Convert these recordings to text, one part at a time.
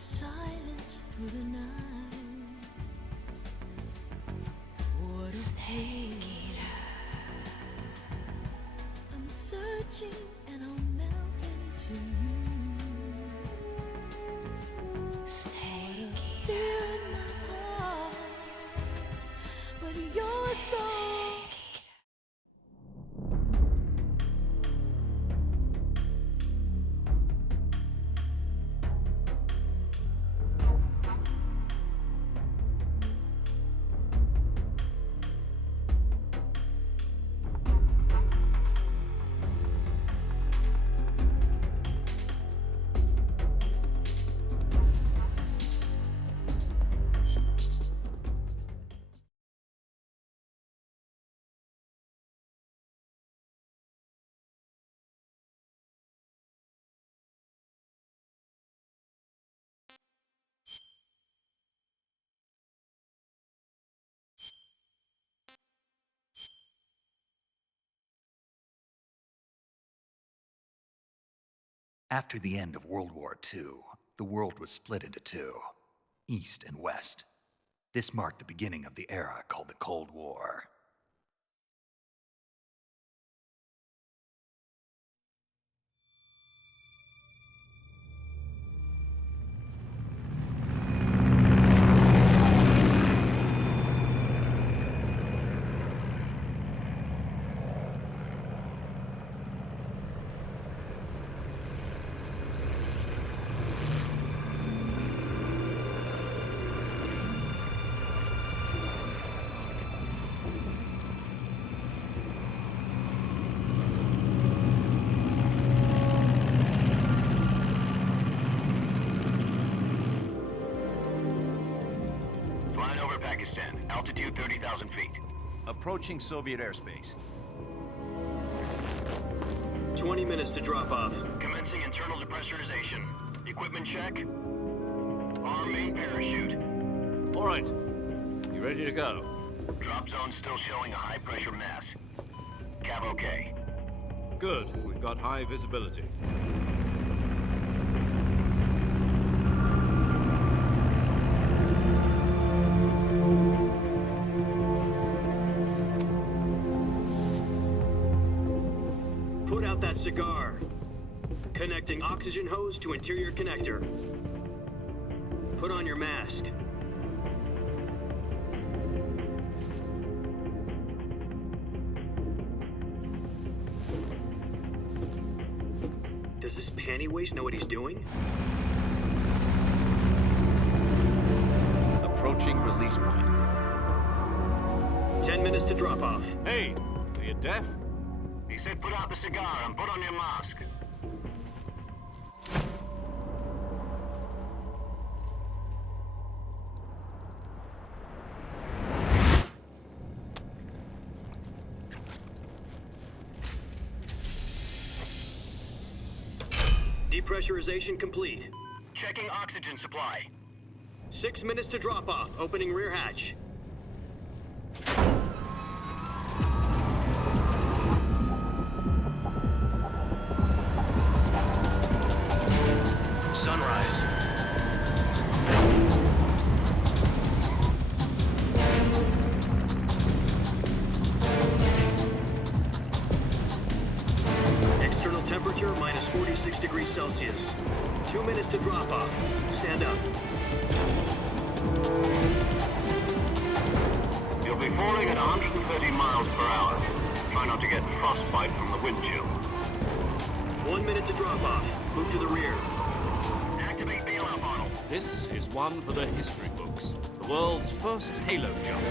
silence through the night. What a snake eater. I'm searching and I'll melt into you. Snake eater in my heart, but you're so. After the end of World War II, the world was split into two, East and West. This marked the beginning of the era called the Cold War. Altitude 30,000 feet. Approaching Soviet airspace. 20 minutes to drop off. Commencing internal depressurization. Equipment check. Arm main parachute. All right. You ready to go? Drop zone still showing a high pressure mass. Cav okay. Good. We've got high visibility. Put out that cigar. Connecting oxygen hose to interior connector. Put on your mask. Does this panty waste know what he's doing? Approaching release point. 10 minutes to drop off. Hey, are you deaf? He said put out the cigar and put on your mask. Depressurization complete. Checking oxygen supply. 6 minutes to drop off. Opening rear hatch. Sunrise. External temperature minus 46 degrees Celsius. 2 minutes to drop off. Stand up. You'll be falling at 130 miles per hour. Try not to get frostbite from the wind chill. 1 minute to drop off. Move to the rear. Activate bailout model. This is one for the history books. The world's first halo jump.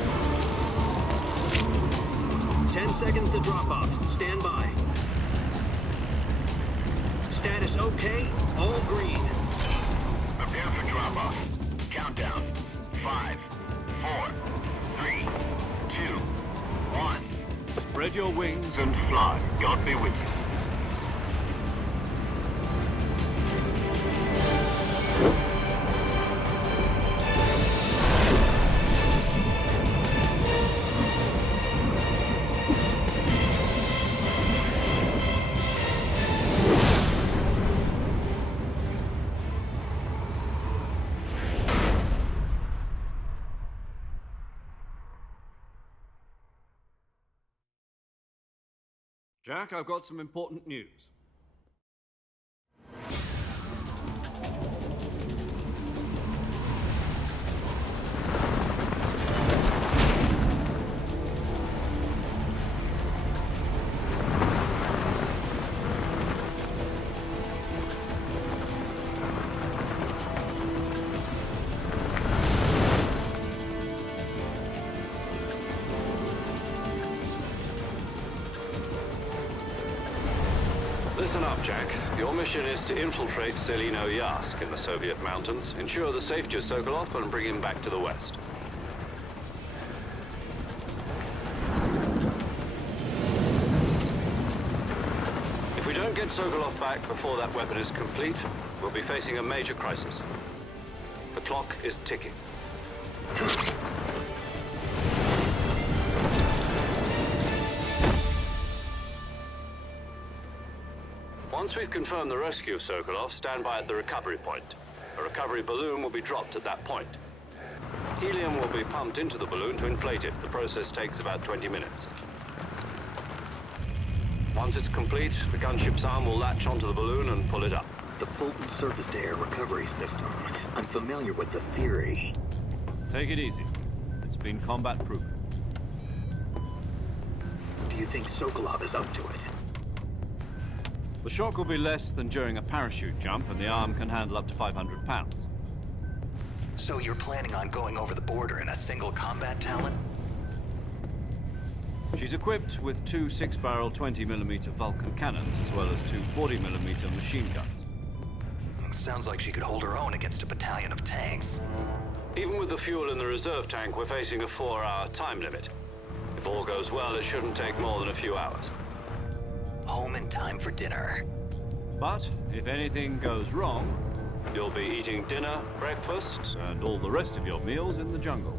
10 seconds to drop off. Stand by. Status okay. All green. Prepare for drop-off. Countdown. 5, 4, 3, 2, 1. Spread your wings And fly. God be with you. Jack, I've got some important news. Listen up, Jack. Your mission is to infiltrate Selino Yask in the Soviet mountains, ensure the safety of Sokolov, and bring him back to the West. If we don't get Sokolov back before that weapon is complete, we'll be facing a major crisis. The clock is ticking. Once we've confirmed the rescue of Sokolov, stand by at the recovery point. A recovery balloon will be dropped at that point. Helium will be pumped into the balloon to inflate it. The process takes about 20 minutes. Once it's complete, the gunship's arm will latch onto the balloon and pull it up. The Fulton surface-to-air recovery system. I'm familiar with the theory. Take it easy. It's been combat-proven. Do you think Sokolov is up to it? The shock will be less than during a parachute jump, and the arm can handle up to 500 pounds. So you're planning on going over the border in a single combat talent? She's equipped with two 6-barrel 20mm Vulcan cannons, as well as two 40mm machine guns. Sounds like she could hold her own against a battalion of tanks. Even with the fuel in the reserve tank, we're facing a 4-hour time limit. If all goes well, it shouldn't take more than a few hours. Home in time for dinner. But if anything goes wrong, You'll be eating dinner, breakfast, and all the rest of your meals in the jungle.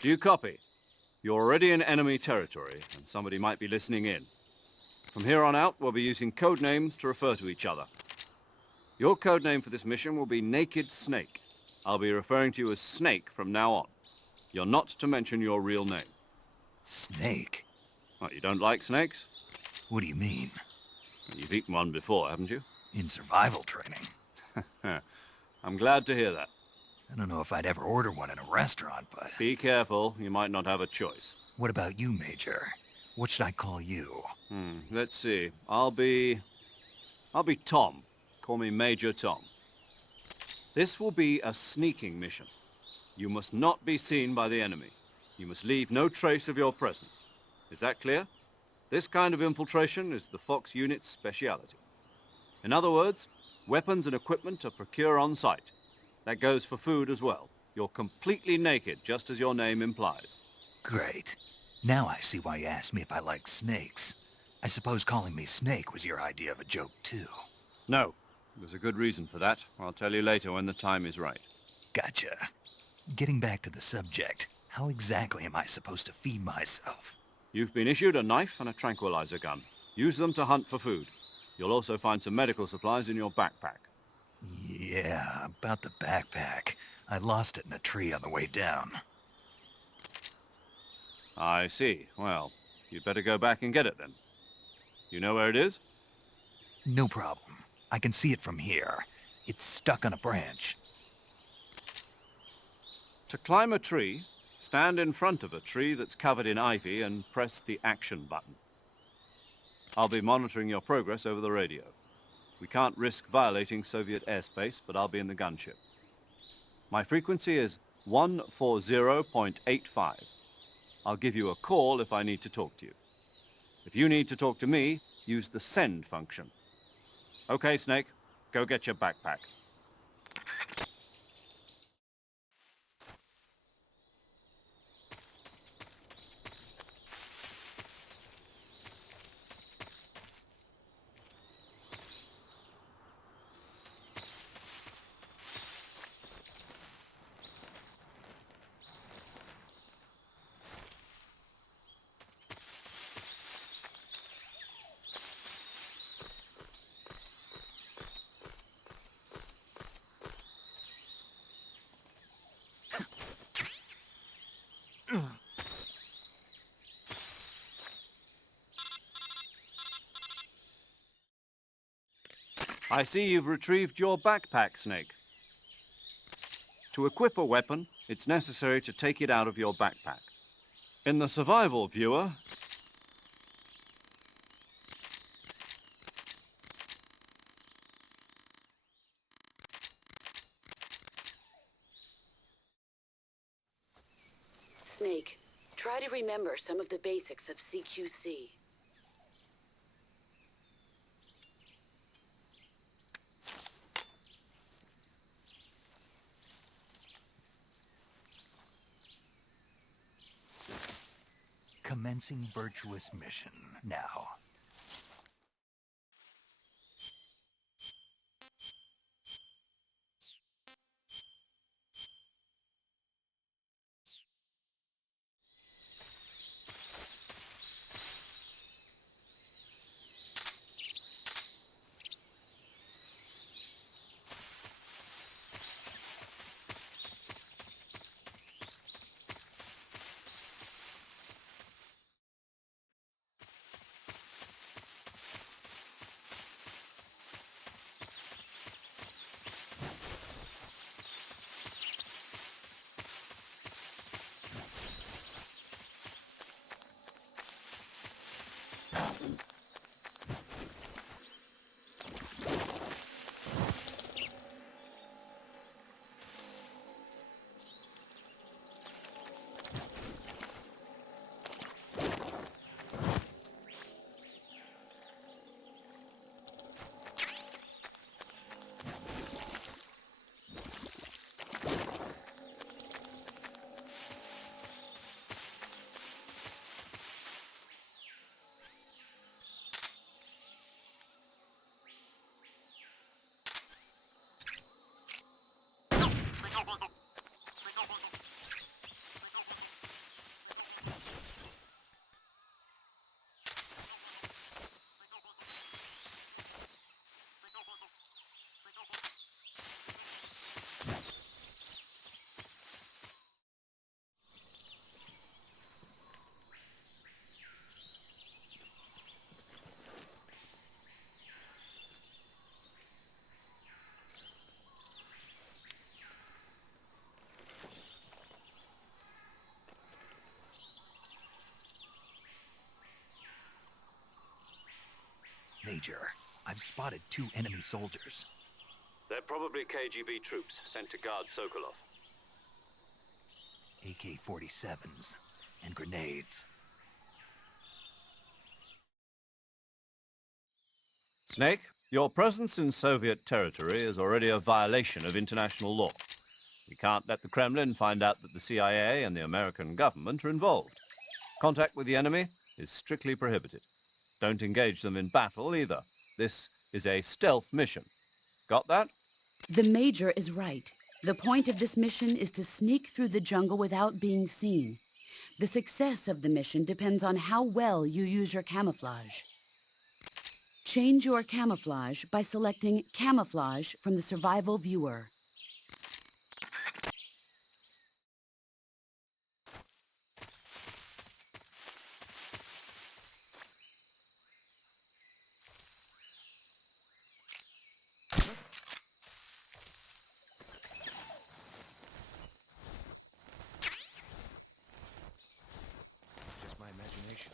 Do you copy? You're already in enemy territory, and somebody might be listening in. From here on out, we'll be using code names to refer to each other. Your code name for this mission will be Naked Snake. I'll be referring to you as Snake from now on. You're not to mention your real name. Snake? What, you don't like snakes? What do you mean? You've eaten one before, haven't you? In survival training. I'm glad to hear that. I don't know if I'd ever order one in a restaurant, but... Be careful, you might not have a choice. What about you, Major? What should I call you? Let's see. I'll be Tom. Call me Major Tom. This will be a sneaking mission. You must not be seen by the enemy. You must leave no trace of your presence. Is that clear? This kind of infiltration is the Fox unit's speciality. In other words, weapons and equipment are procured on site. That goes for food as well. You're completely naked, just as your name implies. Great. Now I see why you asked me if I like snakes. I suppose calling me Snake was your idea of a joke, too. No. There's a good reason for that. I'll tell you later when the time is right. Gotcha. Getting back to the subject, how exactly am I supposed to feed myself? You've been issued a knife and a tranquilizer gun. Use them to hunt for food. You'll also find some medical supplies in your backpack. Yeah, about the backpack. I lost it in a tree on the way down. I see. Well, you'd better go back and get it then. You know where it is? No problem. I can see it from here. It's stuck on a branch. To climb a tree, stand in front of a tree that's covered in ivy and press the action button. I'll be monitoring your progress over the radio. We can't risk violating Soviet airspace, but I'll be in the gunship. My frequency is 140.85. I'll give you a call if I need to talk to you. If you need to talk to me, use the send function. Okay, Snake, go get your backpack. I see you've retrieved your backpack, Snake. To equip a weapon, it's necessary to take it out of your backpack. In the survival viewer, Snake, try to remember some of the basics of CQC. Commencing virtuous mission now. Major, I've spotted 2 enemy soldiers. They're probably KGB troops sent to guard Sokolov. AK-47s and grenades. Snake, your presence in Soviet territory is already a violation of international law. We can't let the Kremlin find out that the CIA and the American government are involved. Contact with the enemy is strictly prohibited. Don't engage them in battle either. This is a stealth mission. Got that? The Major is right. The point of this mission is to sneak through the jungle without being seen. The success of the mission depends on how well you use your camouflage. Change your camouflage by selecting Camouflage from the Survival Viewer. Just my imagination.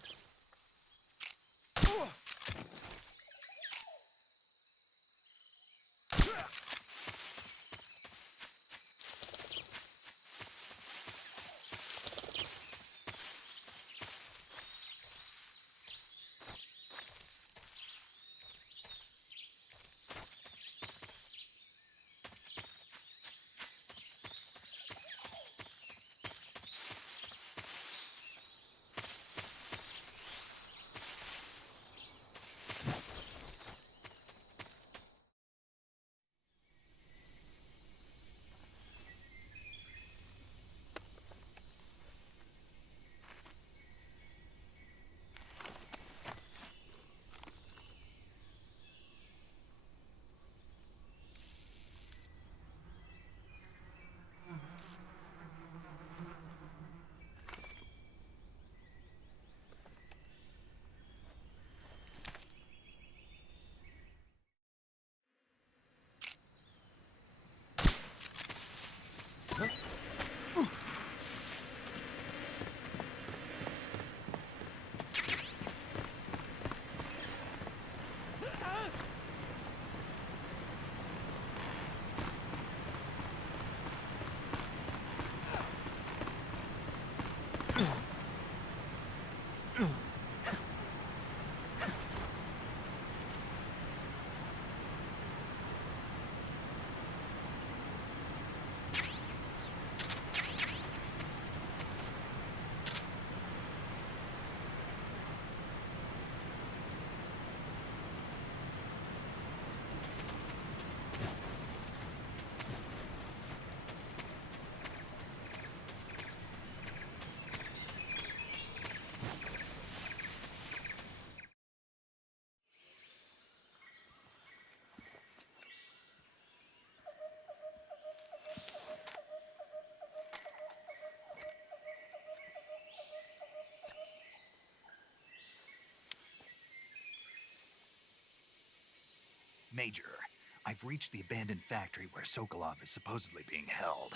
Major, I've reached the abandoned factory where Sokolov is supposedly being held.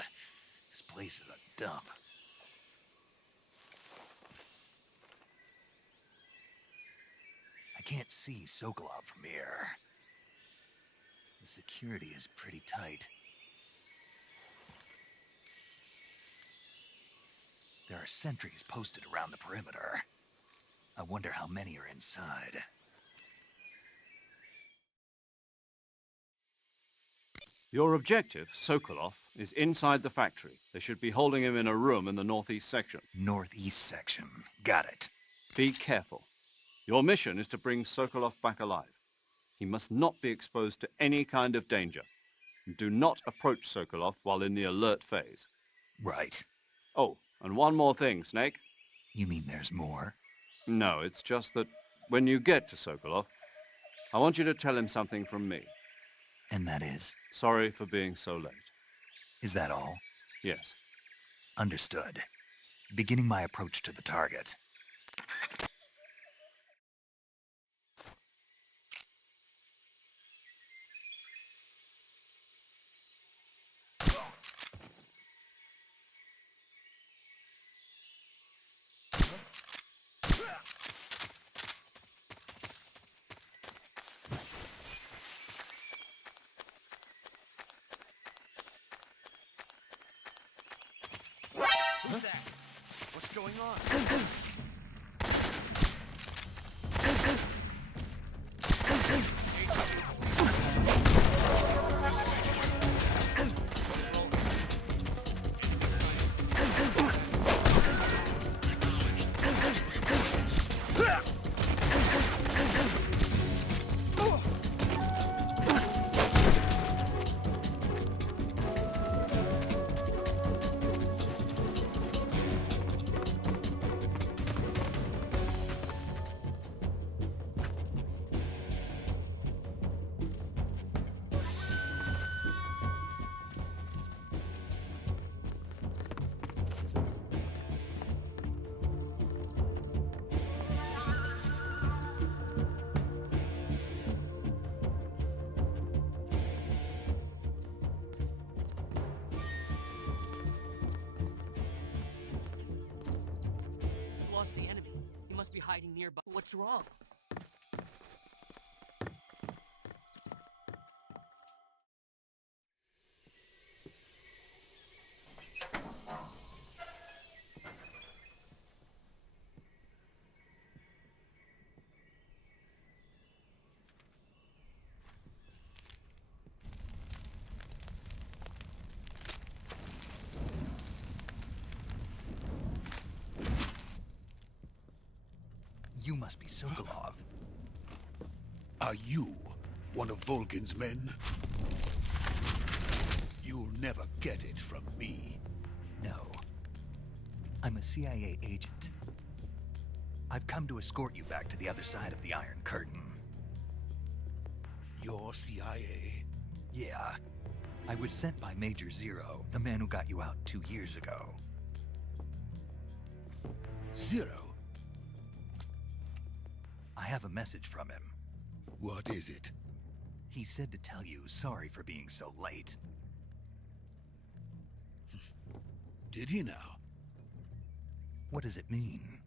This place is a dump. I can't see Sokolov from here. The security is pretty tight. There are sentries posted around the perimeter. I wonder how many are inside. Your objective, Sokolov, is inside the factory. They should be holding him in a room in the northeast section. Northeast section. Got it. Be careful. Your mission is to bring Sokolov back alive. He must not be exposed to any kind of danger. Do not approach Sokolov while in the alert phase. Right. Oh, and one more thing, Snake. You mean there's more? No, it's just that when you get to Sokolov, I want you to tell him something from me. And that is? Sorry for being so late. Is that all? Yes. Understood. Beginning my approach to the target. Who's that? What's going on? must be hiding nearby. What's wrong? You must be Sokolov. Are you one of Volgin's men? You'll never get it from me. No. I'm a CIA agent. I've come to escort you back to the other side of the Iron Curtain. You're CIA? Yeah. I was sent by Major Zero, the man who got you out 2 years ago. Zero? I have a message from him. What is it? He said to tell you sorry for being so late. Did he now? What does it mean?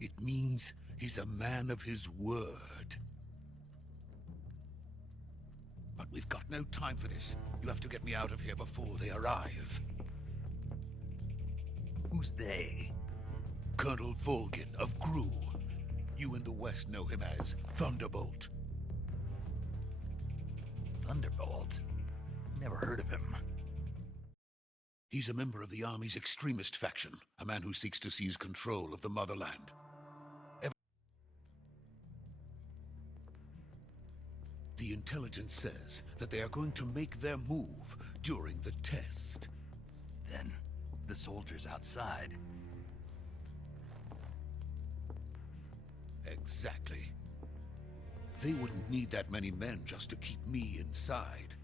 It means he's a man of his word. But we've got no time for this. You have to get me out of here before they arrive. Who's they? Colonel Volgin of Gru. You in the West know him as Thunderbolt. Thunderbolt? Never heard of him. He's a member of the Army's extremist faction, a man who seeks to seize control of the motherland. The intelligence says that they are going to make their move during the test. Then, the soldiers outside. Exactly. They wouldn't need that many men just to keep me inside.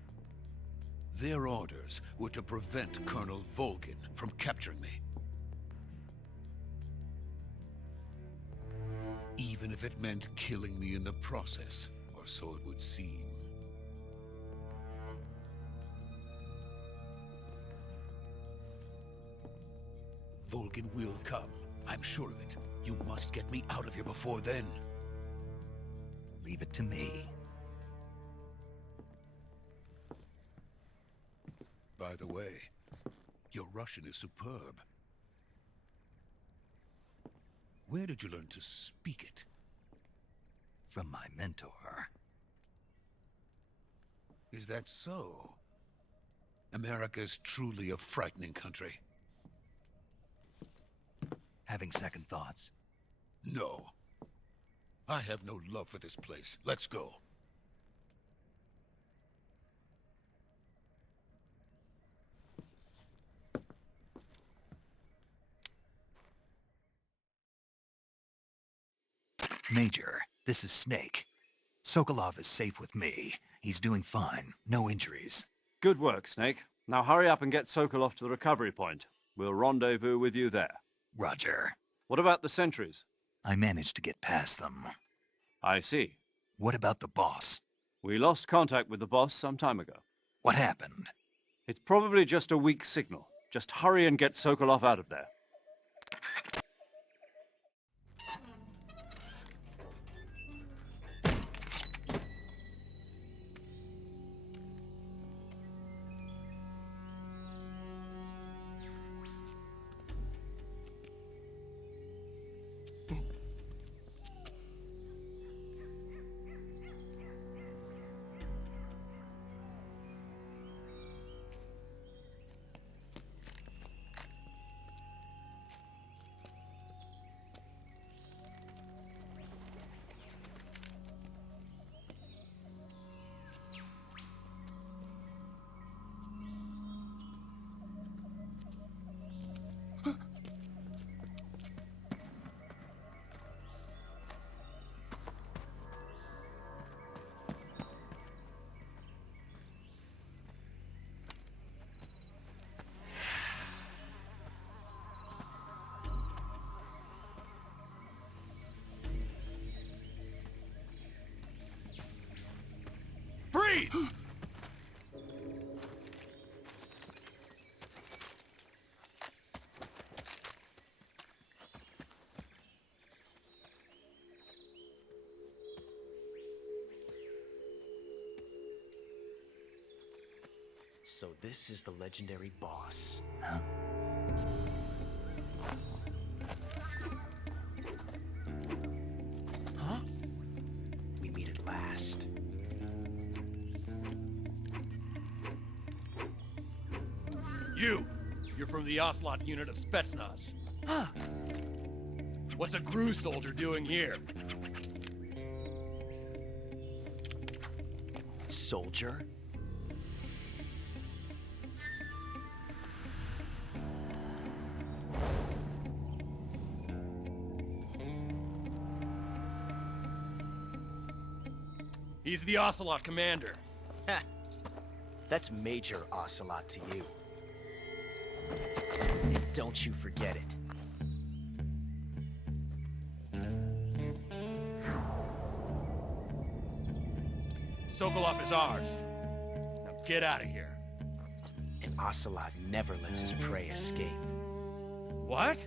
Their orders were to prevent Colonel Volgin from capturing me. Even if it meant killing me in the process, or so it would seem. Volgin will come. I'm sure of it. You must get me out of here before then. Leave it to me. By the way, your Russian is superb. Where did you learn to speak it? From my mentor. Is that so? America's truly a frightening country. Having second thoughts? No. I have no love for this place. Let's go. Major, this is Snake. Sokolov is safe with me. He's doing fine. No injuries. Good work, Snake. Now hurry up and get Sokolov to the recovery point. We'll rendezvous with you there. Roger. What about the sentries? I managed to get past them. I see. What about the boss? We lost contact with the boss some time ago. What happened? It's probably just a weak signal. Just hurry and get Sokolov out of there. Freeze! So this is the legendary boss. Huh? Huh? We meet at last. You're from the Ocelot unit of Spetsnaz. Huh. What's a GRU soldier doing here? Soldier? He's the Ocelot commander. Ha! That's Major Ocelot to you. And don't you forget it. Sokolov is ours. Now get out of here. And Ocelot never lets his prey escape. What?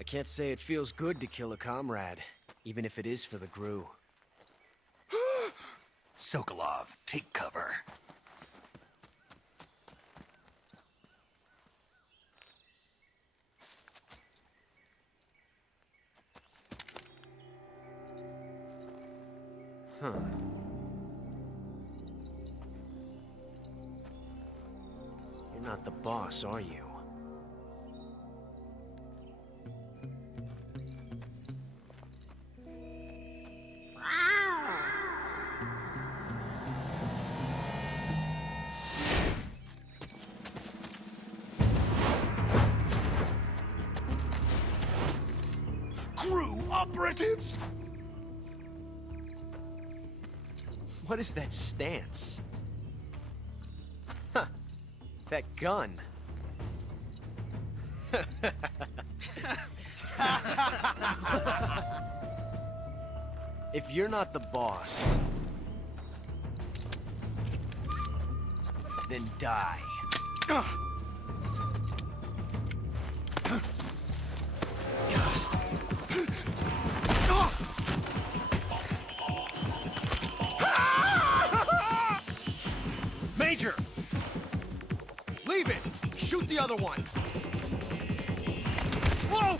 I can't say it feels good to kill a comrade, even if it is for the GRU. Sokolov, take cover. Huh. You're not the boss, are you? GRU operatives! What is that stance? Huh. That gun. If you're not the boss, then die. Major! Leave it! Shoot the other one! Whoa!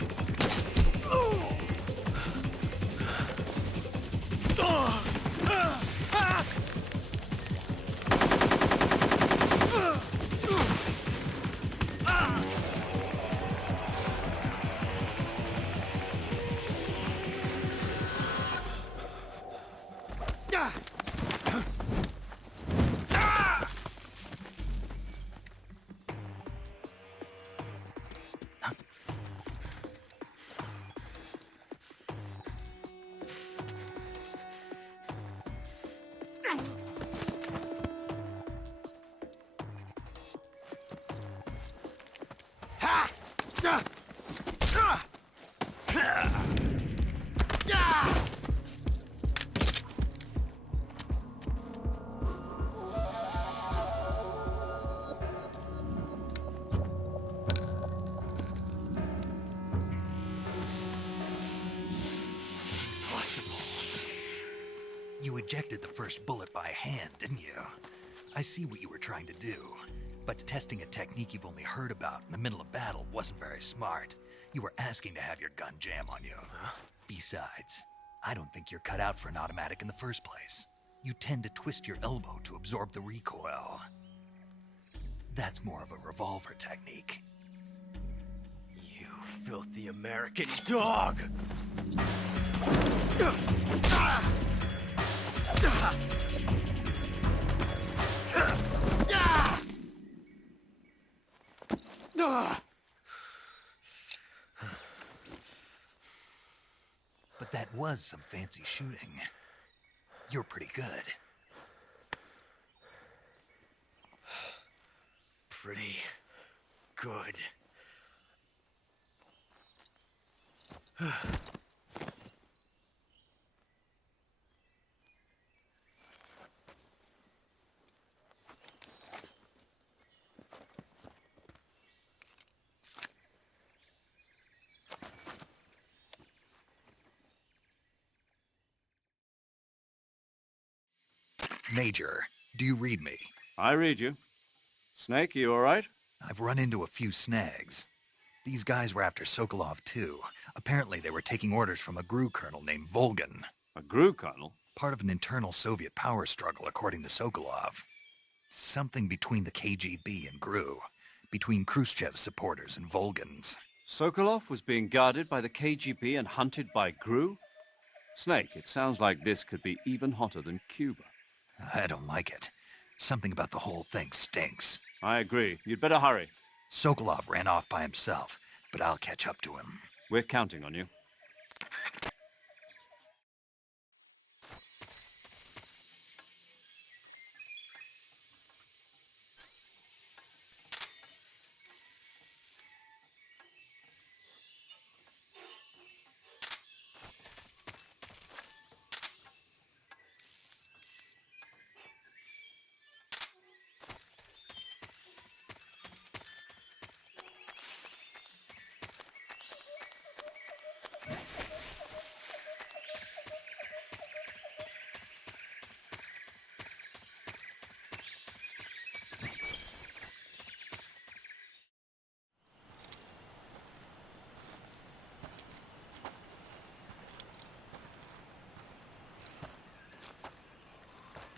Impossible. You ejected the first bullet by hand, didn't you? I see what you were trying to do. But testing a technique you've only heard about in the middle of battle wasn't very smart. You were asking to have your gun jam on you. Besides, I don't think you're cut out for an automatic in the first place. You tend to twist your elbow to absorb the recoil. That's more of a revolver technique. You filthy American dog! But that was some fancy shooting. You're pretty good. Pretty good. Major, do you read me? I read you. Snake, you all right? I've run into a few snags. These guys were after Sokolov, too. Apparently they were taking orders from a GRU colonel named Volgin. A GRU colonel? Part of an internal Soviet power struggle, according to Sokolov. Something between the KGB and GRU. Between Khrushchev's supporters and Volgin's. Sokolov was being guarded by the KGB and hunted by GRU? Snake, it sounds like this could be even hotter than Cuba. I don't like it. Something about the whole thing stinks. I agree. You'd better hurry. Sokolov ran off by himself, but I'll catch up to him. We're counting on you.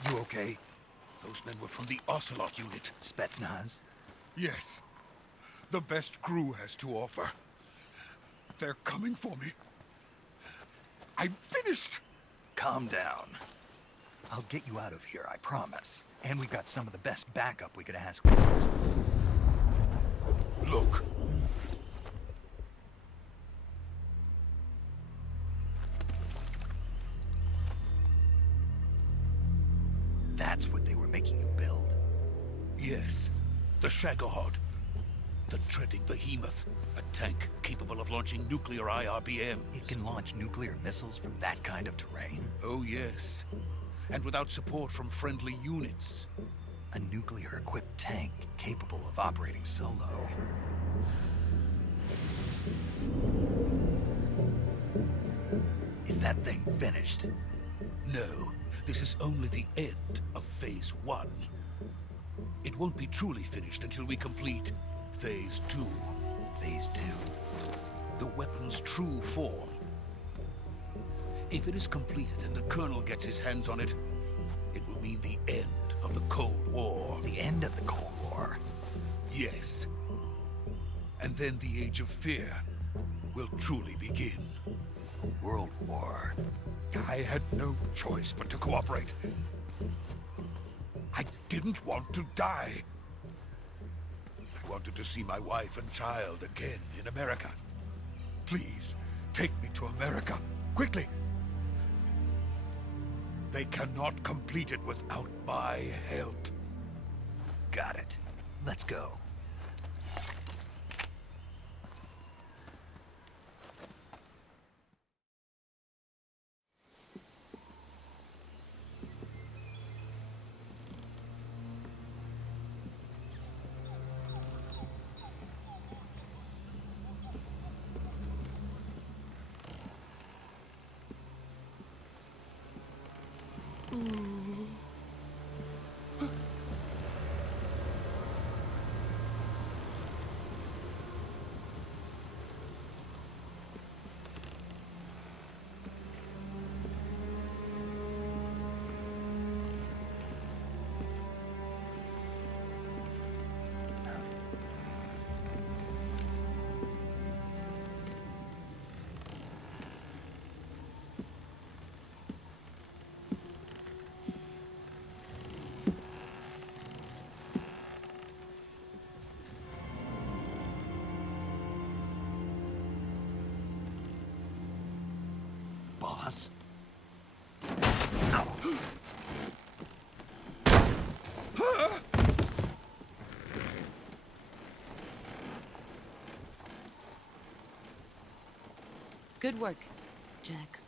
You okay? Those men were from the Ocelot unit. Spetsnaz? Yes. The best GRU has to offer. They're coming for me. I'm finished! Calm down. I'll get you out of here, I promise. And we've got some of the best backup we could ask for. Look. That's what they were making you build? Yes. The Shagohod. The treading behemoth. A tank capable of launching nuclear IRBMs. It can launch nuclear missiles from that kind of terrain? Oh, yes. And without support from friendly units. A nuclear-equipped tank capable of operating solo. Is that thing finished? No. This is only the end of Phase 1. It won't be truly finished until we complete Phase 2. Phase 2? The weapon's true form. If it is completed and the Colonel gets his hands on it, it will mean the end of the Cold War. The end of the Cold War? Yes. And then the Age of Fear will truly begin. A world war. I had no choice but to cooperate. I didn't want to die. I wanted to see my wife and child again in America. Please, take me to America, quickly. They cannot complete it without my help. Got it. Let's go. boss. Good work, Jack.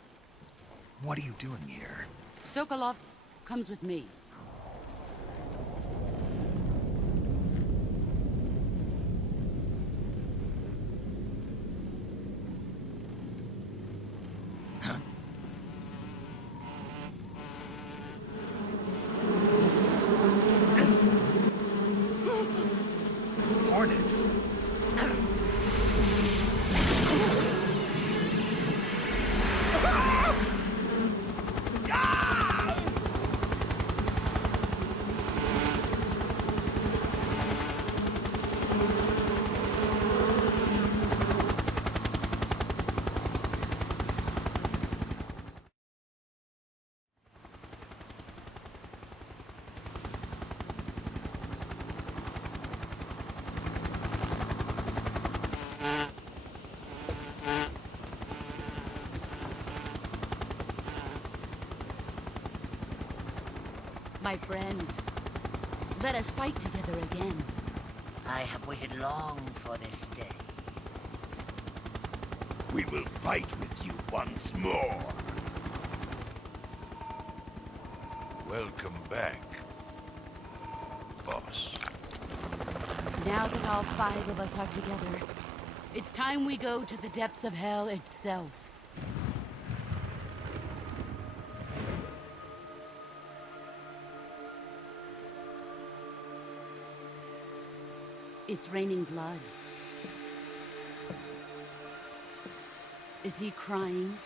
What are you doing here? Sokolov comes with me. Hornets. My friends, let us fight together again. I have waited long for this day. We will fight with you once more. Welcome back, boss. Now that all 5 of us are together, it's time we go to the depths of hell itself. It's raining blood. Is he crying?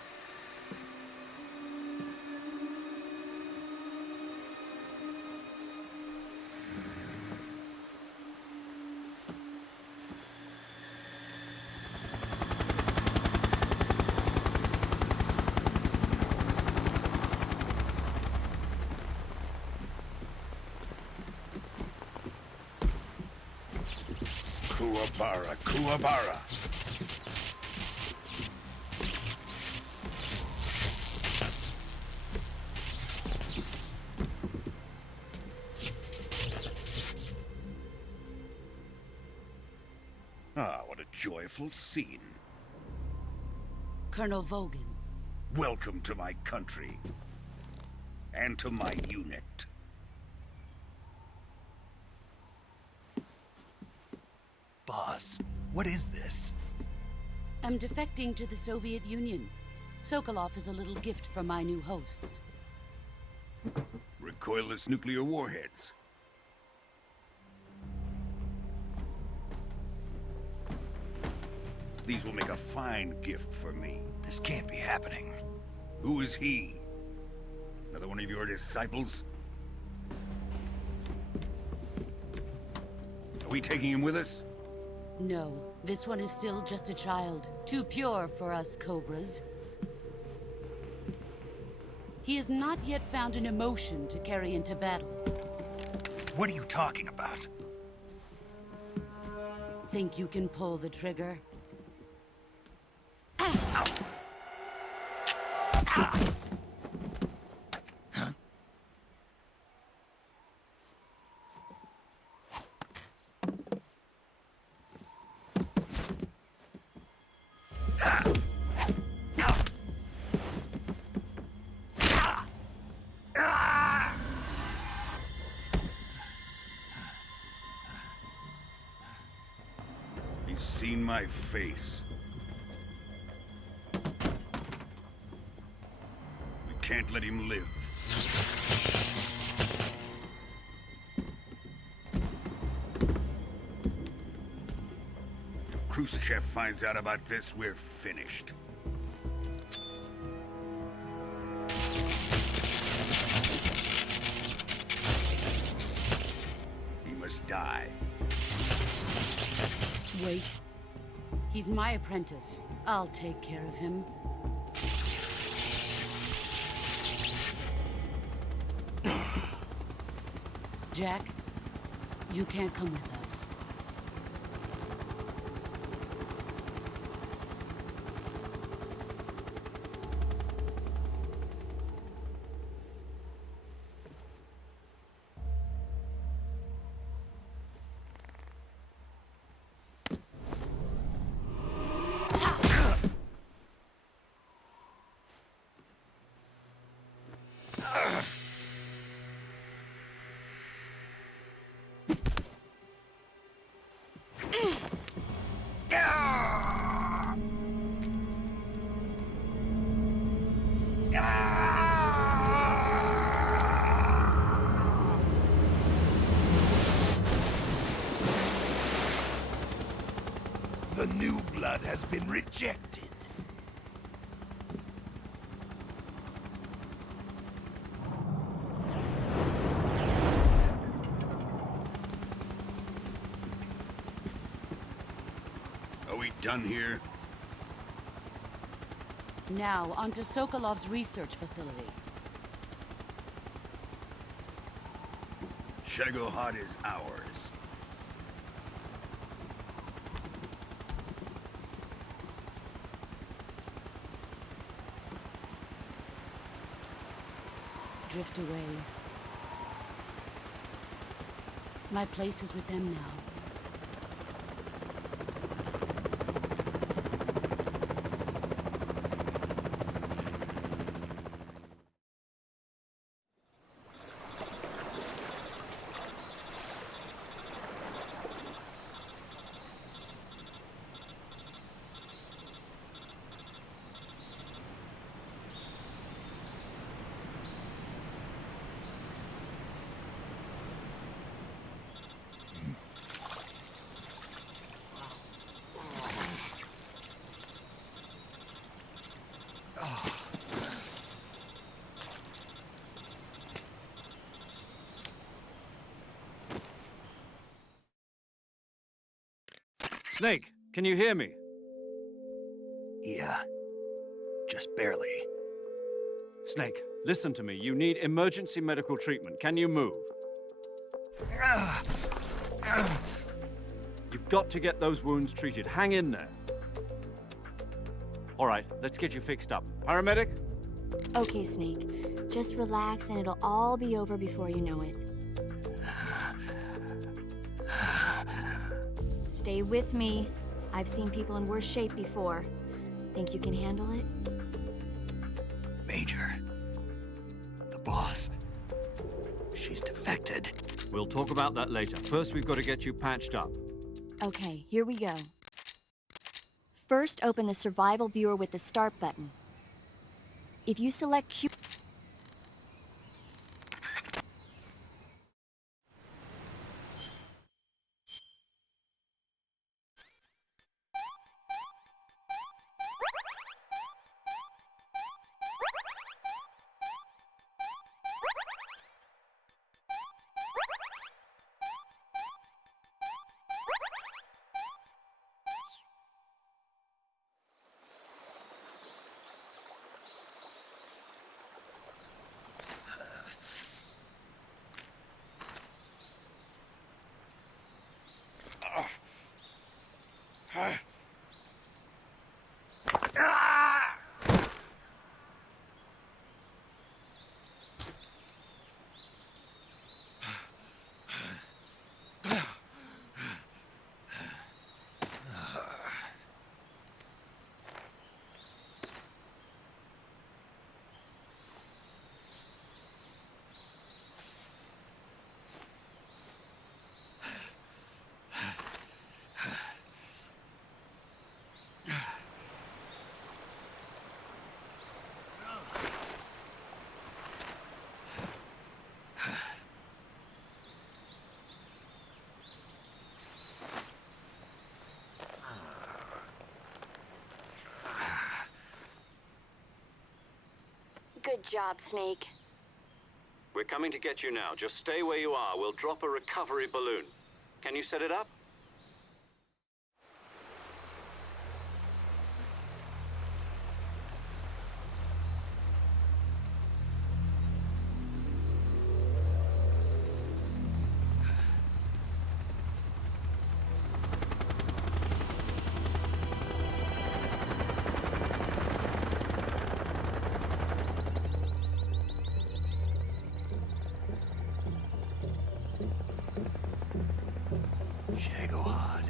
Kuwabara, Kuwabara. Ah, what a joyful scene. Colonel Vogan. Welcome to my country. And to my unit. Boss, what is this? I'm defecting to the Soviet Union. Sokolov is a little gift from my new hosts. Recoilless nuclear warheads. These will make a fine gift for me. This can't be happening. Who is he? Another one of your disciples? Are we taking him with us? No, this one is still just a child. Too pure for us Cobras. He has not yet found an emotion to carry into battle. What are you talking about? Think you can pull the trigger? He's seen my face. We can't let him live. If Khrushchev finds out about this, we're finished. He must die. Wait. He's my apprentice. I'll take care of him. Jack, you can't come with us. The new blood has been rejected. Are we done here? Now, onto Sokolov's research facility. Shagohod is ours. Drift away. My place is with them now. Snake, can you hear me? Yeah. Just barely. Snake, listen to me. You need emergency medical treatment. Can you move? You've got to get those wounds treated. Hang in there. All right, let's get you fixed up. Paramedic? Okay, Snake. Just relax and it'll all be over before you know it. Stay with me. I've seen people in worse shape before. Think you can handle it? Major. The boss. She's defected. We'll talk about that later. First, we've got to get you patched up. Okay, here we go. First, open the survival viewer with the start button. If you select Q... Good job, Snake. We're coming to get you now. Just stay where you are. We'll drop a recovery balloon. Can you set it up? Shagohod.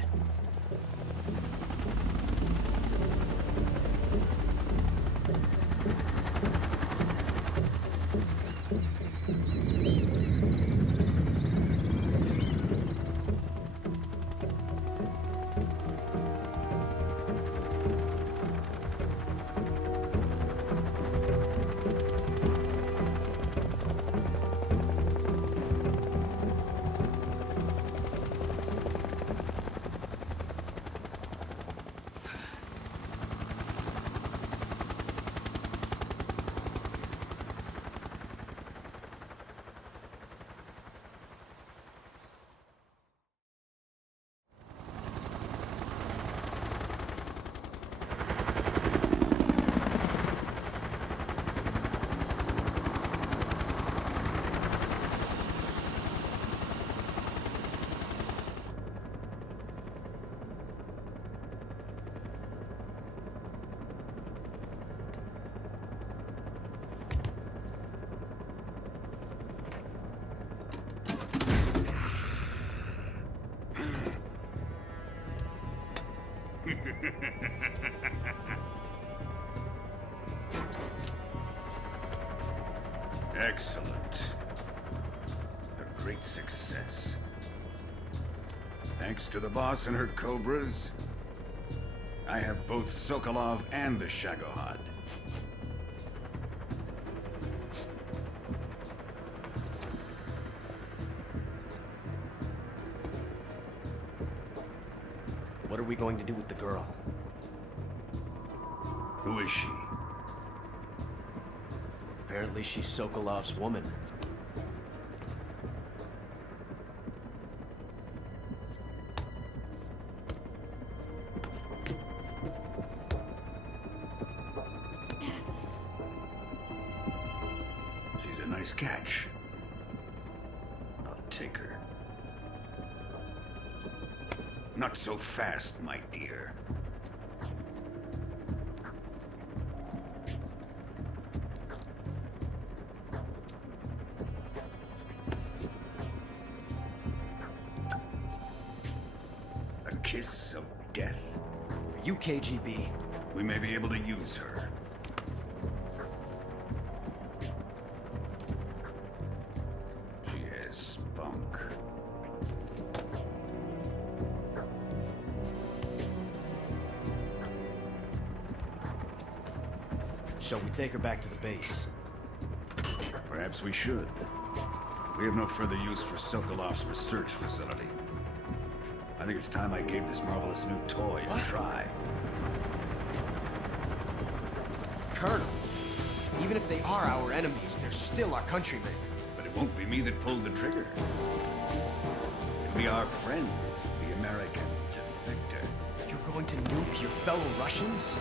Excellent. A great success. Thanks to the boss and her cobras, I have both Sokolov and the Shagohod. What are we going to do with the girl? Who is she? Apparently she's Sokolov's woman. She's a nice catch. I'll take her. Not so fast, my dear. A kiss of death. Are you KGB? We may be able to use her. She has spunk. Shall we take her back to the base? Perhaps we should. We have no further use for Sokolov's research facility. I think it's time I gave this marvelous new toy a try. Colonel, even if they are our enemies, they're still our countrymen. But it won't be me that pulled the trigger. It'll be our friend, the American defector. You're going to nuke your fellow Russians?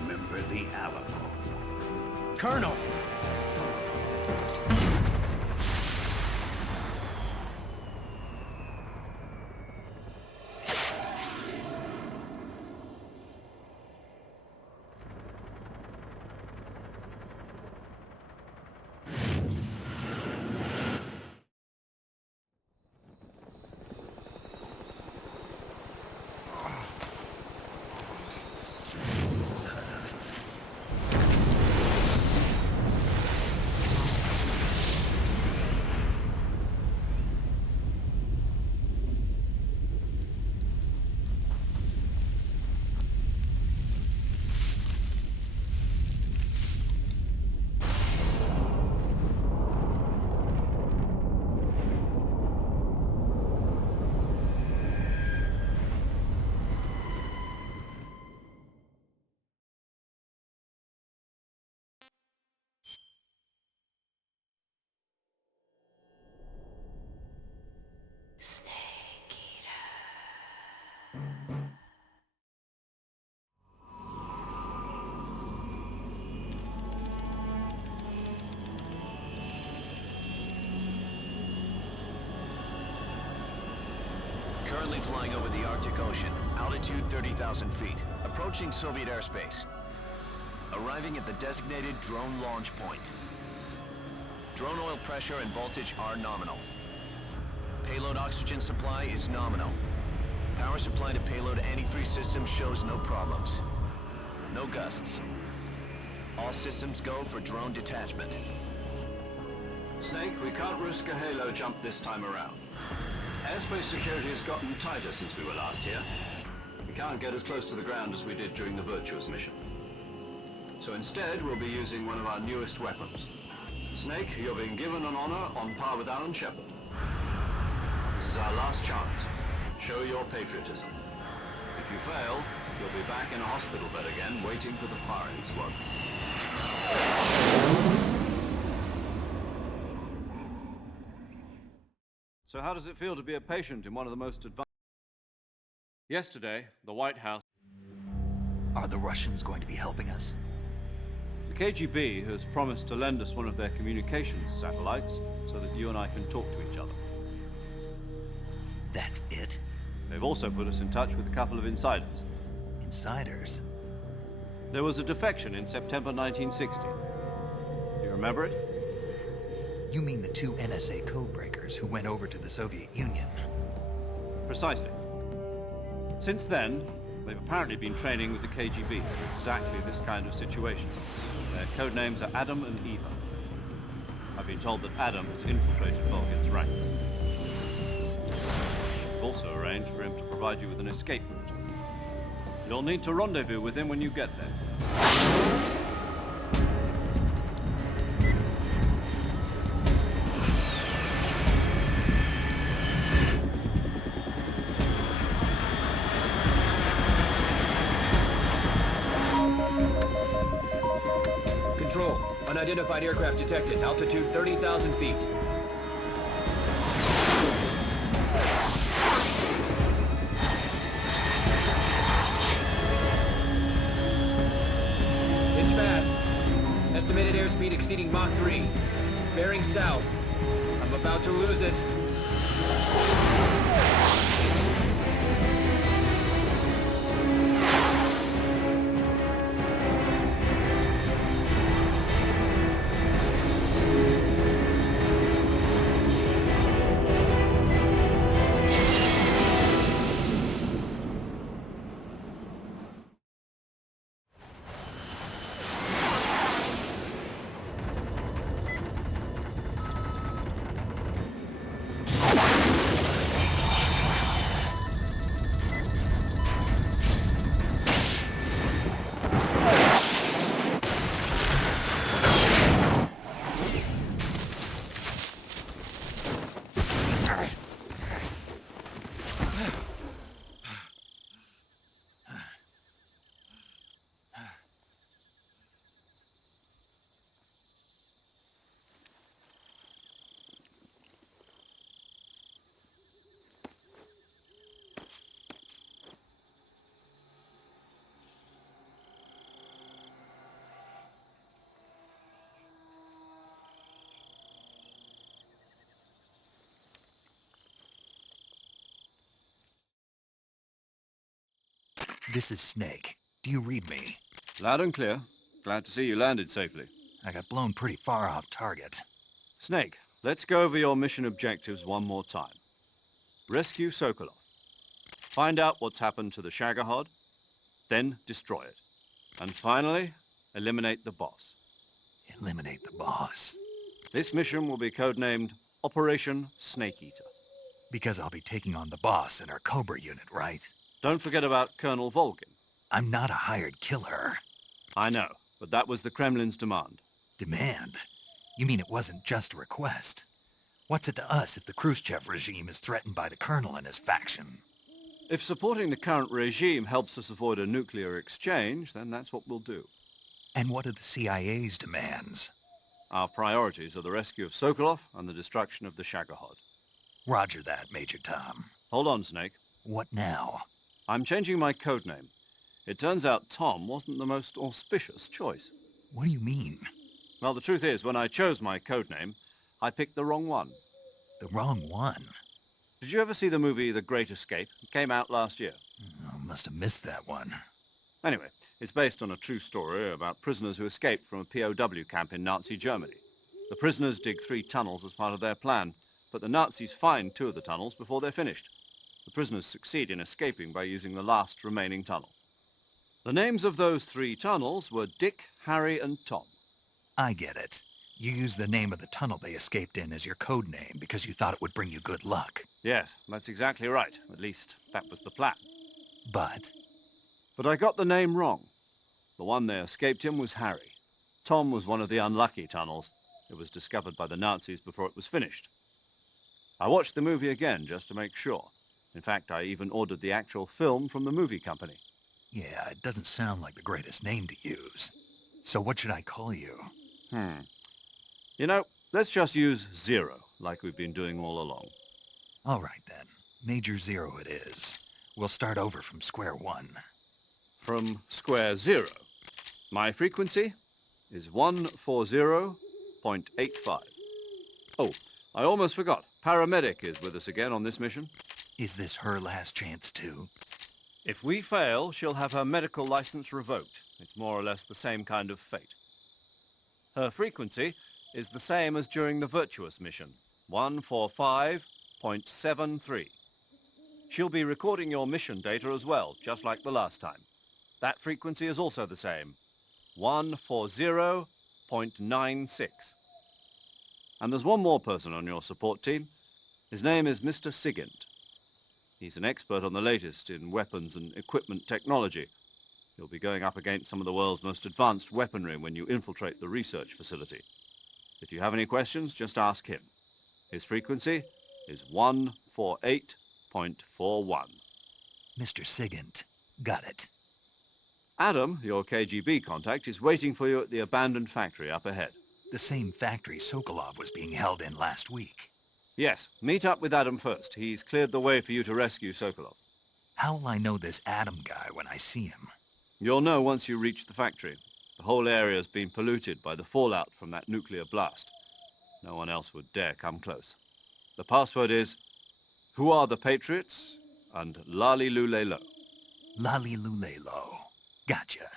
Remember the Alamo. Colonel! Snake Eater. Currently flying over the Arctic Ocean, altitude 30,000 feet, approaching Soviet airspace. Arriving at the designated drone launch point. Drone oil pressure and voltage are nominal. Payload oxygen supply is nominal. Power supply to payload antifreeze system shows no problems. No gusts. All systems go for drone detachment. Snake, we can't risk a halo jump this time around. Airspace security has gotten tighter since we were last here. We can't get as close to the ground as we did during the Virtuous mission. So instead, we'll be using one of our newest weapons. Snake, you're being given an honor on par with Alan Shepard. This is our last chance. Show your patriotism. If you fail, you'll be back in a hospital bed again, waiting for the firing squad. So how does it feel to be a patient in one of the most advanced... Yesterday, the White House... Are the Russians going to be helping us? The KGB has promised to lend us one of their communications satellites so that you and I can talk to each other. That's it? They've also put us in touch with a couple of insiders. Insiders? There was a defection in September 1960. Do you remember it? You mean the two NSA codebreakers who went over to the Soviet Union? Precisely. Since then, they've apparently been training with the KGB for exactly this kind of situation. Their code names are Adam and Eva. I've been told that Adam has infiltrated Vulcan's ranks. We've also arranged for him to provide you with an escape route. You'll need to rendezvous with him when you get there. Control. Unidentified aircraft detected. Altitude 30,000 feet. It's fast. Estimated airspeed exceeding Mach 3. Bearing south. I'm about to lose it. This is Snake. Do you read me? Loud and clear. Glad to see you landed safely. I got blown pretty far off target. Snake, let's go over your mission objectives one more time. Rescue Sokolov. Find out what's happened to the Shagohod, then destroy it. And finally, eliminate the boss. Eliminate the boss? This mission will be codenamed Operation Snake Eater. Because I'll be taking on the boss in our Cobra unit, right? Don't forget about Colonel Volgin. I'm not a hired killer. I know, but that was the Kremlin's demand. Demand? You mean it wasn't just a request? What's it to us if the Khrushchev regime is threatened by the Colonel and his faction? If supporting the current regime helps us avoid a nuclear exchange, then that's what we'll do. And what are the CIA's demands? Our priorities are the rescue of Sokolov and the destruction of the Shagohod. Roger that, Major Tom. Hold on, Snake. What now? I'm changing my codename. It turns out Tom wasn't the most auspicious choice. What do you mean? Well, the truth is, when I chose my codename, I picked the wrong one. The wrong one? Did you ever see the movie The Great Escape? It came out last year. I must have missed that one. Anyway, it's based on a true story about prisoners who escaped from a POW camp in Nazi Germany. The prisoners dig 3 tunnels as part of their plan, but the Nazis find 2 of the tunnels before they're finished. The prisoners succeed in escaping by using the last remaining tunnel. The names of those 3 tunnels were Dick, Harry, and Tom. I get it. You used the name of the tunnel they escaped in as your code name because you thought it would bring you good luck. Yes, that's exactly right. At least, that was the plan. But I got the name wrong. The one they escaped in was Harry. Tom was one of the unlucky tunnels. It was discovered by the Nazis before it was finished. I watched the movie again just to make sure. In fact, I even ordered the actual film from the movie company. yeah, it doesn't sound like the greatest name to use. So what should I call you? You know, let's just use Zero, like we've been doing all along. All right, then. Major Zero it is. We'll start over from square one. From square 0. My frequency is 140.85. Oh, I almost forgot. Paramedic is with us again on this mission. Is this her last chance, too? If we fail, she'll have her medical license revoked. It's more or less the same kind of fate. Her frequency is the same as during the Virtuous mission, 145.73. She'll be recording your mission data as well, just like the last time. That frequency is also the same, 140.96. And there's one more person on your support team. His name is Mr. Sigint. He's an expert on the latest in weapons and equipment technology. You'll be going up against some of the world's most advanced weaponry when you infiltrate the research facility. If you have any questions, just ask him. His frequency is 148.41. Mr. Sigint. Got it. Adam, your KGB contact, is waiting for you at the abandoned factory up ahead. The same factory Sokolov was being held in last week. Yes, meet up with Adam first. He's cleared the way for you to rescue Sokolov. How'll I know this Adam guy when I see him? You'll know once you reach the factory. The whole area's been polluted by the fallout from that nuclear blast. No one else would dare come close. The password is, "Who are the Patriots?" and Lali Lule Lo. Lali Lule Lo. Gotcha.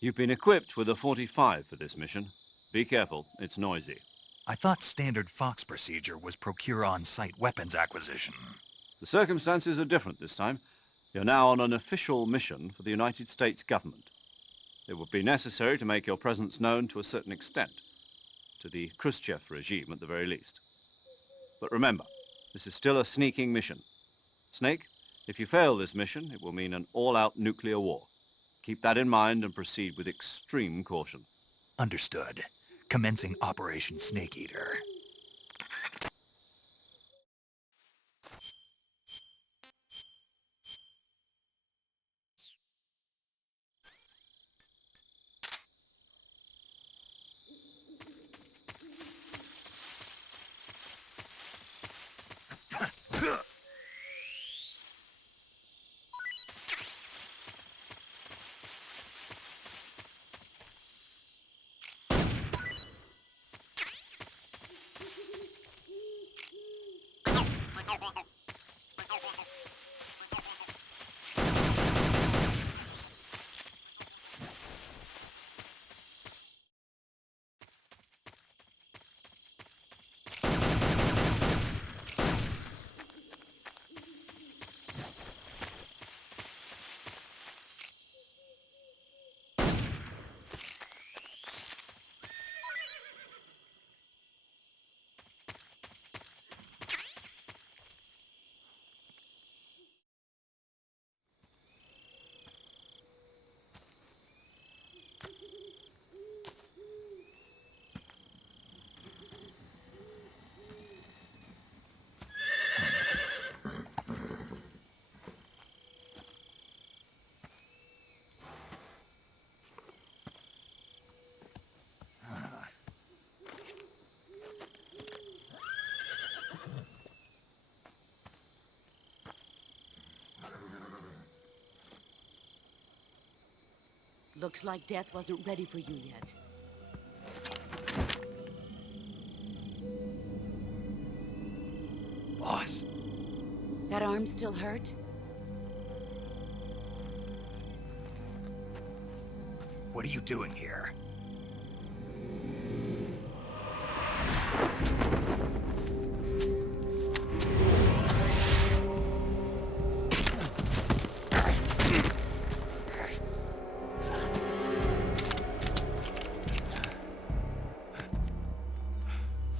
You've been equipped with a 45 for this mission. Be careful, it's noisy. I thought standard Fox procedure was procure on-site weapons acquisition. The circumstances are different this time. You're now on an official mission for the United States government. It would be necessary to make your presence known to a certain extent, to the Khrushchev regime at the very least. But remember, this is still a sneaking mission. Snake, if you fail this mission, it will mean an all-out nuclear war. Keep that in mind and proceed with extreme caution. Understood. Commencing Operation Snake Eater. Looks like death wasn't ready for you yet. Boss. That arm still hurt? What are you doing here?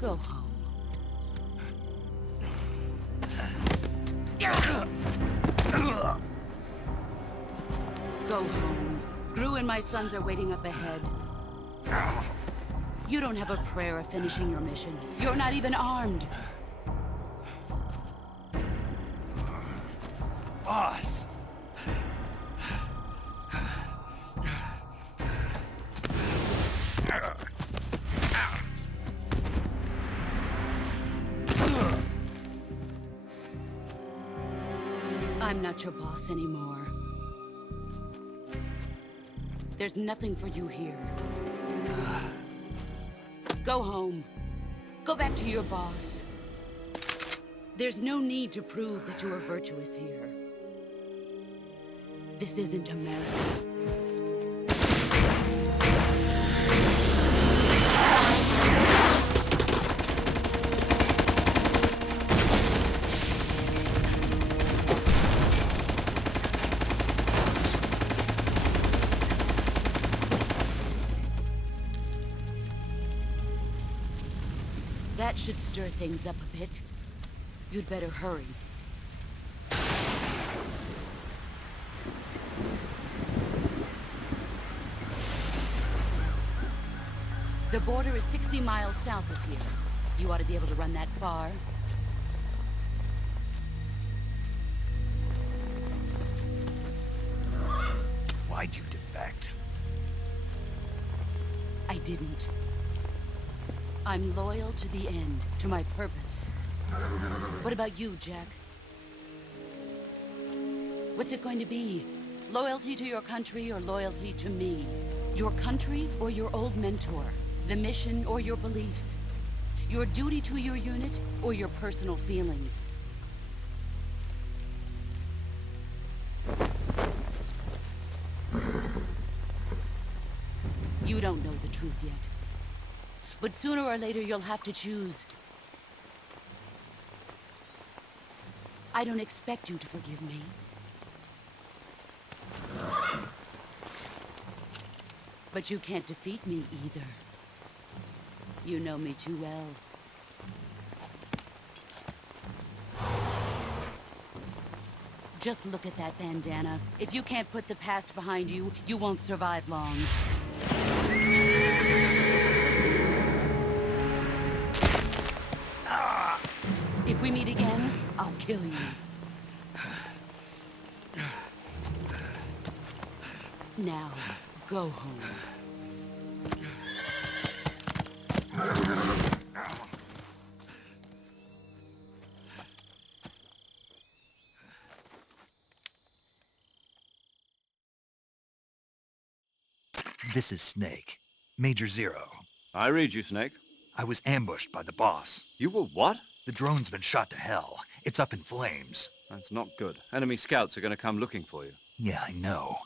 Go home. Go home. Gru and my sons are waiting up ahead. You don't have a prayer of finishing your mission. You're not even armed. Boss! I'm not your boss anymore. There's nothing for you here. Go home. Go back to your boss. There's no need to prove that you are virtuous here. This isn't America. That should stir things up a bit. You'd better hurry. The border is 60 miles south of here. You ought to be able to run that far. Why'd you defect? I didn't. I'm loyal to the end, to my purpose. What about you, Jack? What's it going to be? Loyalty to your country or loyalty to me? Your country or your old mentor? The mission or your beliefs? Your duty to your unit or your personal feelings? You don't know the truth yet. But sooner or later you'll have to choose. I don't expect you to forgive me. But you can't defeat me either. You know me too well. Just look at that bandana. If you can't put the past behind you, you won't survive long. If we meet again, I'll kill you. Now, go home. This is Snake. Major Zero. I read you, Snake. I was ambushed by the boss. You were what? The drone's been shot to hell. It's up in flames. That's not good. Enemy scouts are going to come looking for you. Yeah, I know.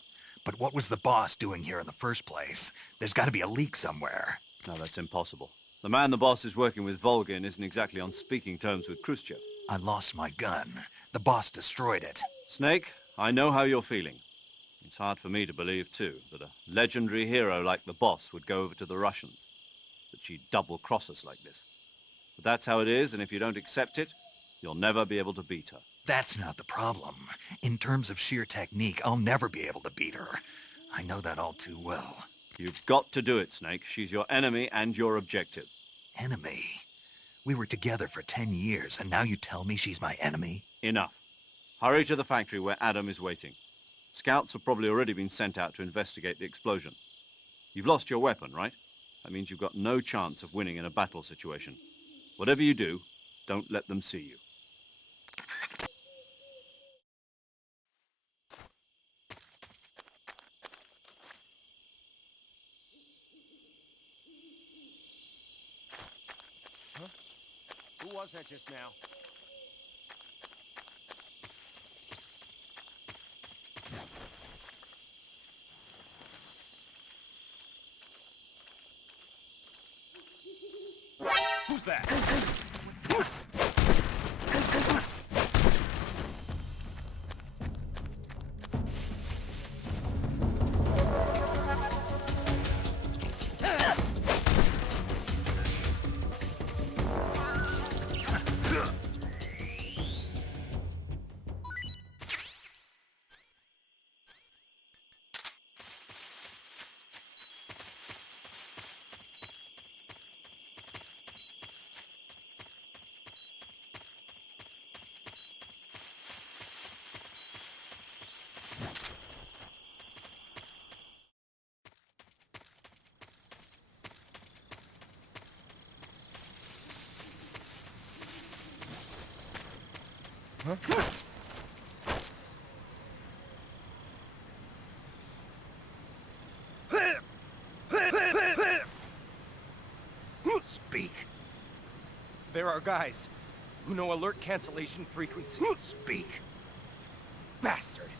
But what was the boss doing here in the first place? There's got to be a leak somewhere. No, that's impossible. The man the boss is working with, Volgin, isn't exactly on speaking terms with Khrushchev. I lost my gun. The boss destroyed it. Snake, I know how you're feeling. It's hard for me to believe, too, that a legendary hero like the boss would go over to the Russians. That she'd double-cross us like this. But that's how it is, and if you don't accept it, you'll never be able to beat her. That's not the problem. In terms of sheer technique, I'll never be able to beat her. I know that all too well. You've got to do it, Snake. She's your enemy and your objective. Enemy? We were together for 10 years, and now you tell me she's my enemy? Enough. Hurry to the factory where Adam is waiting. Scouts have probably already been sent out to investigate the explosion. You've lost your weapon, right? That means you've got no chance of winning in a battle situation. Whatever you do, don't let them see you. Huh? Who was that just now? Who's that? Huh? Speak. There are guys who know alert cancellation frequency. Speak. Bastard!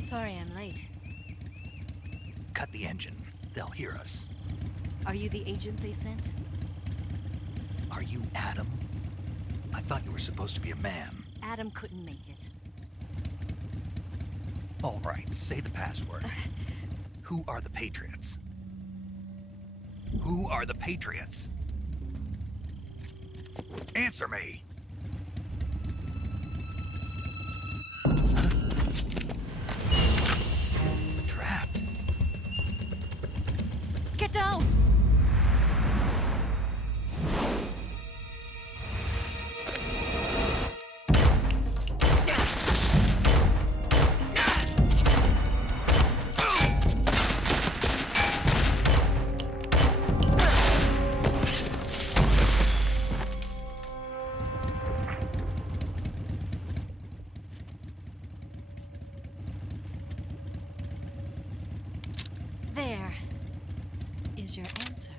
Sorry I'm late. Cut the engine. They'll hear us. Are you the agent they sent? Are you Adam? I thought you were supposed to be a man. Adam couldn't make it. All right, say the password. Who are the Patriots? Who are the Patriots? Answer me! Trapped. Get down! There is your answer.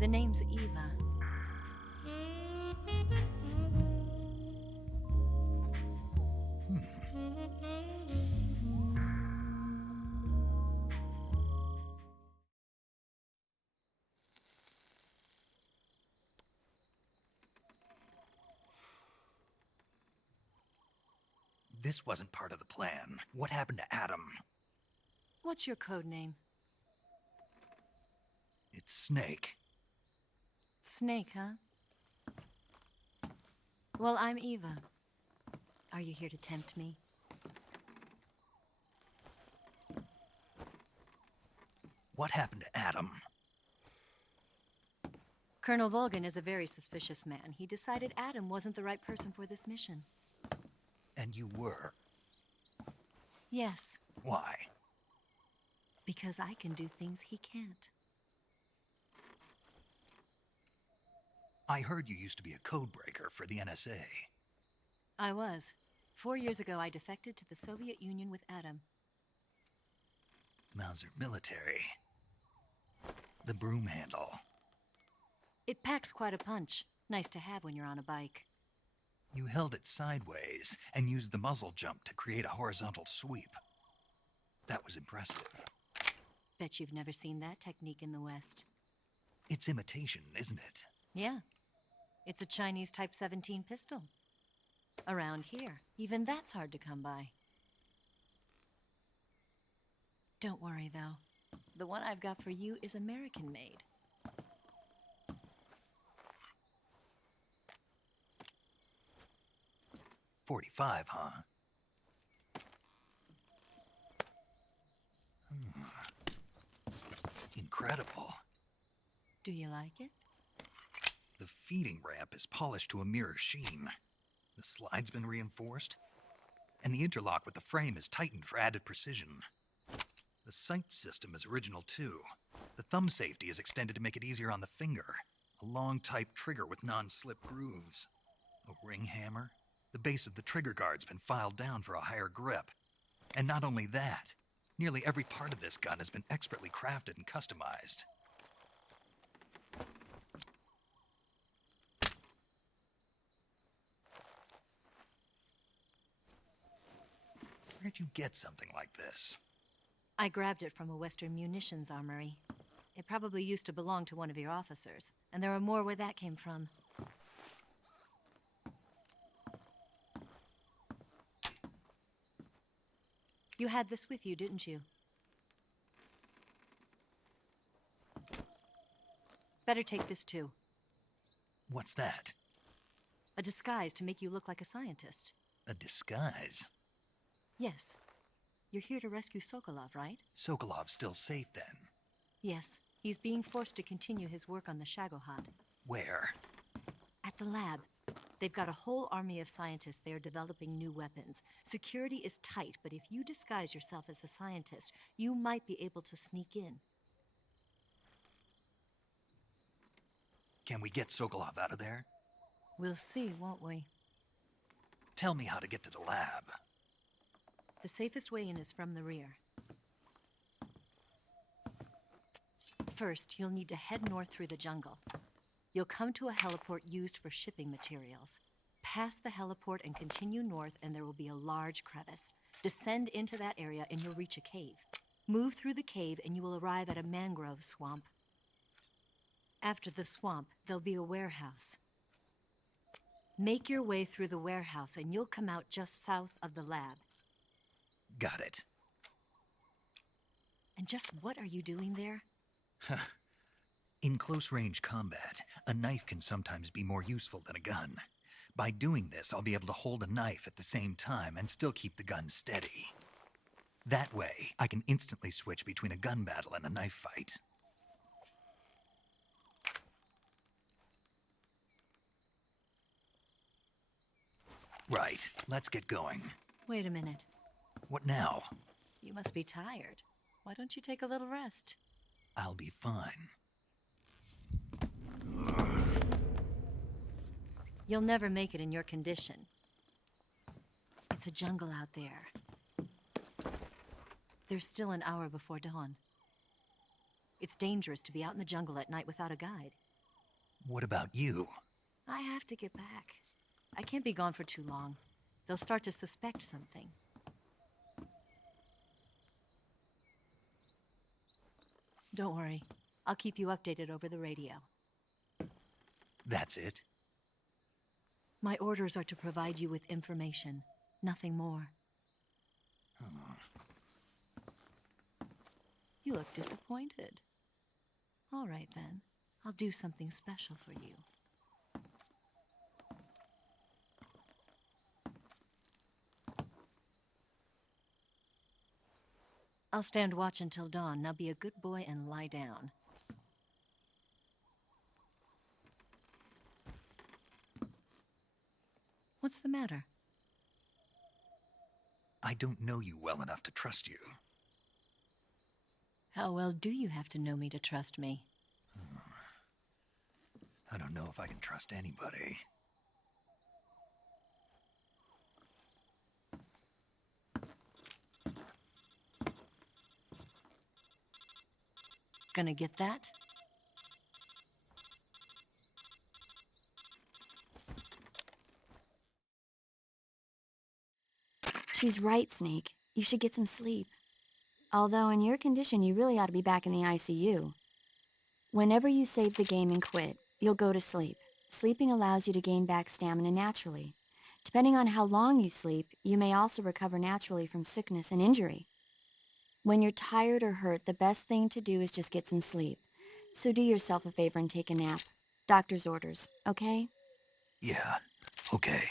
The name's Eva. This wasn't part of the plan. What happened to Adam? What's your code name? It's Snake. Snake, huh? Well, I'm Eva. Are you here to tempt me? What happened to Adam? Colonel Volgin is a very suspicious man. He decided Adam wasn't the right person for this mission. And you were? Yes. Why? Because I can do things he can't. I heard you used to be a codebreaker for the NSA. I was. 4 years ago, I defected to the Soviet Union with Adam. Mauser military. The broom handle. It packs quite a punch. Nice to have when you're on a bike. You held it sideways and used the muzzle jump to create a horizontal sweep. That was impressive. Bet you've never seen that technique in the West. It's imitation, isn't it? Yeah. It's a Chinese Type 17 pistol. Around here, even that's hard to come by. Don't worry, though. The one I've got for you is American-made. .45, huh? Incredible. Do you like it? The feeding ramp is polished to a mirror sheen. The slide's been reinforced, and the interlock with the frame is tightened for added precision. The sight system is original too. The thumb safety is extended to make it easier on the finger. A long type trigger with non-slip grooves. A ring hammer. The base of the trigger guard's been filed down for a higher grip. And not only that, nearly every part of this gun has been expertly crafted and customized. Where'd you get something like this? I grabbed it from a Western munitions armory. It probably used to belong to one of your officers, and there are more where that came from. You had this with you, didn't you? Better take this too. What's that? A disguise to make you look like a scientist. A disguise? Yes. You're here to rescue Sokolov, right? Sokolov's still safe then. Yes. He's being forced to continue his work on the Shagohod. Where? At the lab. They've got a whole army of scientists there developing new weapons. Security is tight, but if you disguise yourself as a scientist, you might be able to sneak in. Can we get Sokolov out of there? We'll see, won't we? Tell me how to get to the lab. The safest way in is from the rear. First, you'll need to head north through the jungle. You'll come to a heliport used for shipping materials. Pass the heliport and continue north, and there will be a large crevice. Descend into that area and you'll reach a cave. Move through the cave and you will arrive at a mangrove swamp. After the swamp, there'll be a warehouse. Make your way through the warehouse and you'll come out just south of the lab. Got it. And just what are you doing there? In close-range combat, a knife can sometimes be more useful than a gun. By doing this, I'll be able to hold a knife at the same time and still keep the gun steady. That way, I can instantly switch between a gun battle and a knife fight. Right, let's get going. Wait a minute. What now? You must be tired. Why don't you take a little rest? I'll be fine. You'll never make it in your condition. It's a jungle out there. There's still an hour before dawn. It's dangerous to be out in the jungle at night without a guide. What about you? I have to get back. I can't be gone for too long. They'll start to suspect something. Don't worry. I'll keep you updated over the radio. That's it? My orders are to provide you with information, nothing more. You look disappointed. All right, then. I'll do something special for you. I'll stand watch until dawn. Now be a good boy and lie down. What's the matter? I don't know you well enough to trust you. How well do you have to know me to trust me? I don't know if I can trust anybody. Gonna get that? She's right, Snake. You should get some sleep. Although in your condition, you really ought to be back in the ICU. Whenever you save the game and quit, you'll go to sleep. Sleeping allows you to gain back stamina naturally. Depending on how long you sleep, you may also recover naturally from sickness and injury. When you're tired or hurt, the best thing to do is just get some sleep. So do yourself a favor and take a nap. Doctor's orders, okay? Yeah, okay.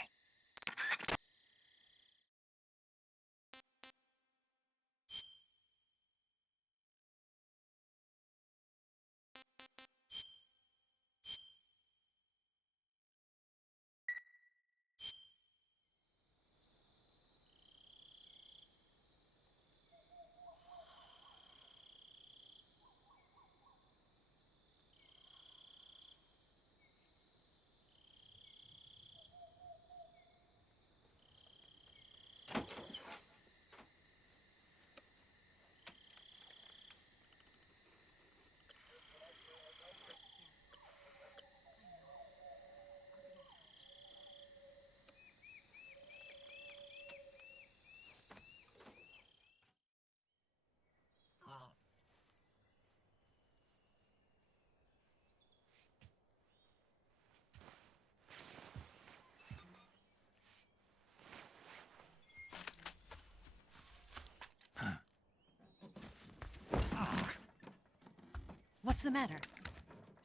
What's the matter?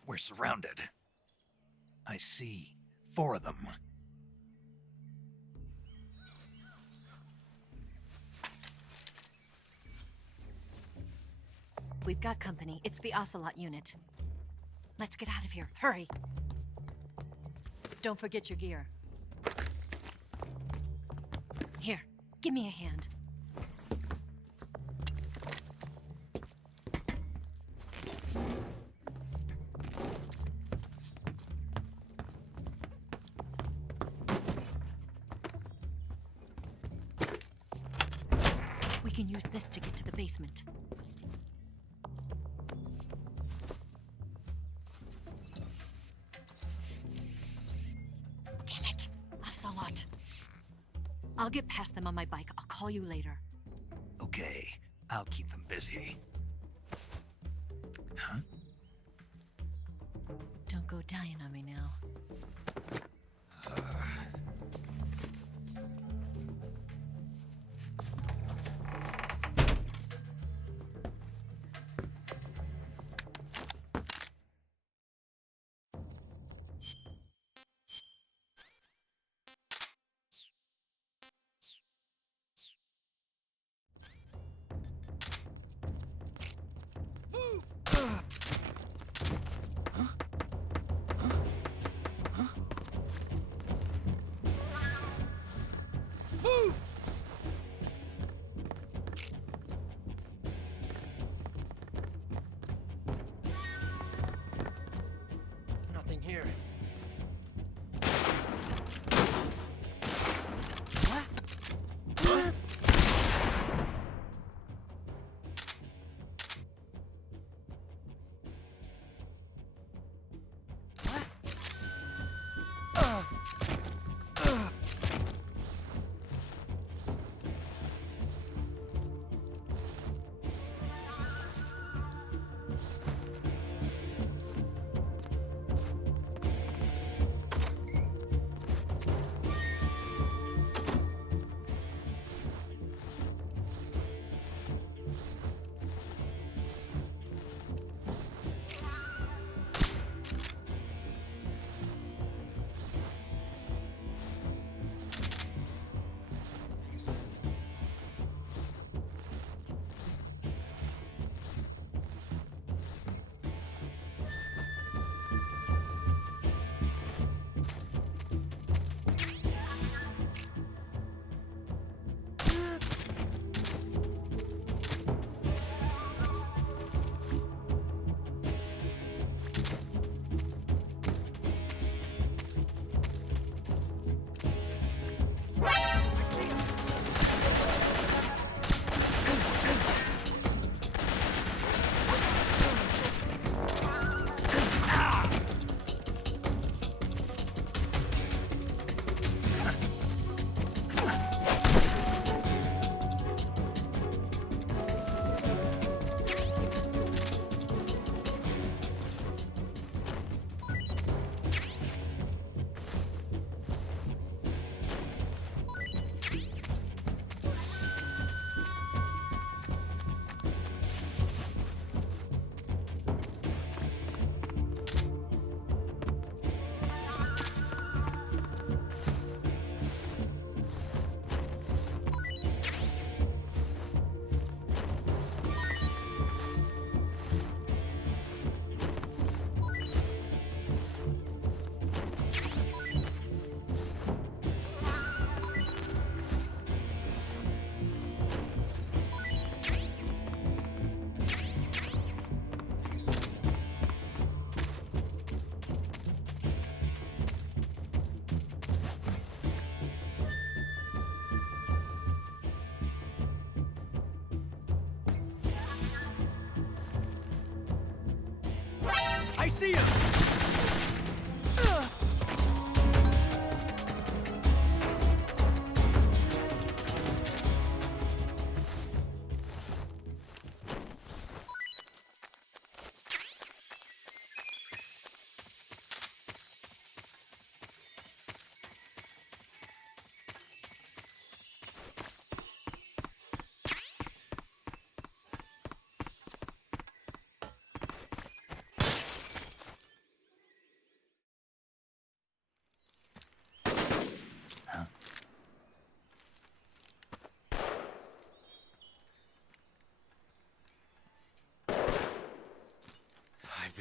We're surrounded. I see 4 of them. We've got company. It's the Ocelot unit. Let's get out of here. Hurry! Don't forget your gear. Here, give me a hand. We can use this to get to the basement. Damn it! Ocelot. I'll get past them on my bike. I'll call you later. Okay, I'll keep them busy. Huh? Don't go dying on me now. Nothing here. I see him!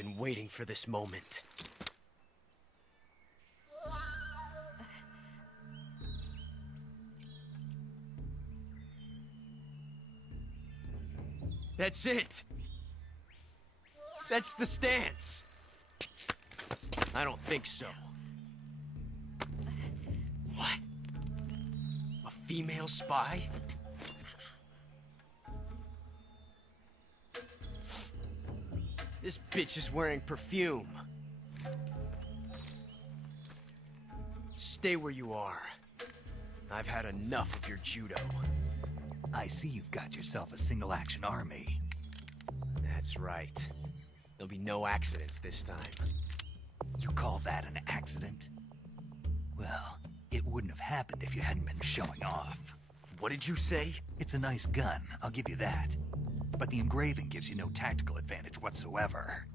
been waiting for this moment. That's it! That's the stance! I don't think so. What? A female spy? This bitch is wearing perfume. Stay where you are. I've had enough of your judo. I see you've got yourself a single-action army. That's right. There'll be no accidents this time. You call that an accident? Well, it wouldn't have happened if you hadn't been showing off. What did you say? It's a nice gun, I'll give you that. But the engraving gives you no tactical advantage whatsoever.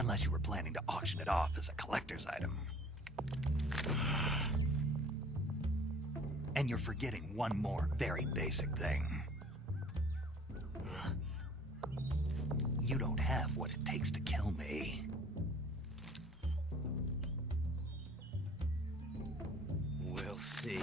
Unless you were planning to auction it off as a collector's item. And you're forgetting one more very basic thing. You don't have what it takes to kill me. We'll see.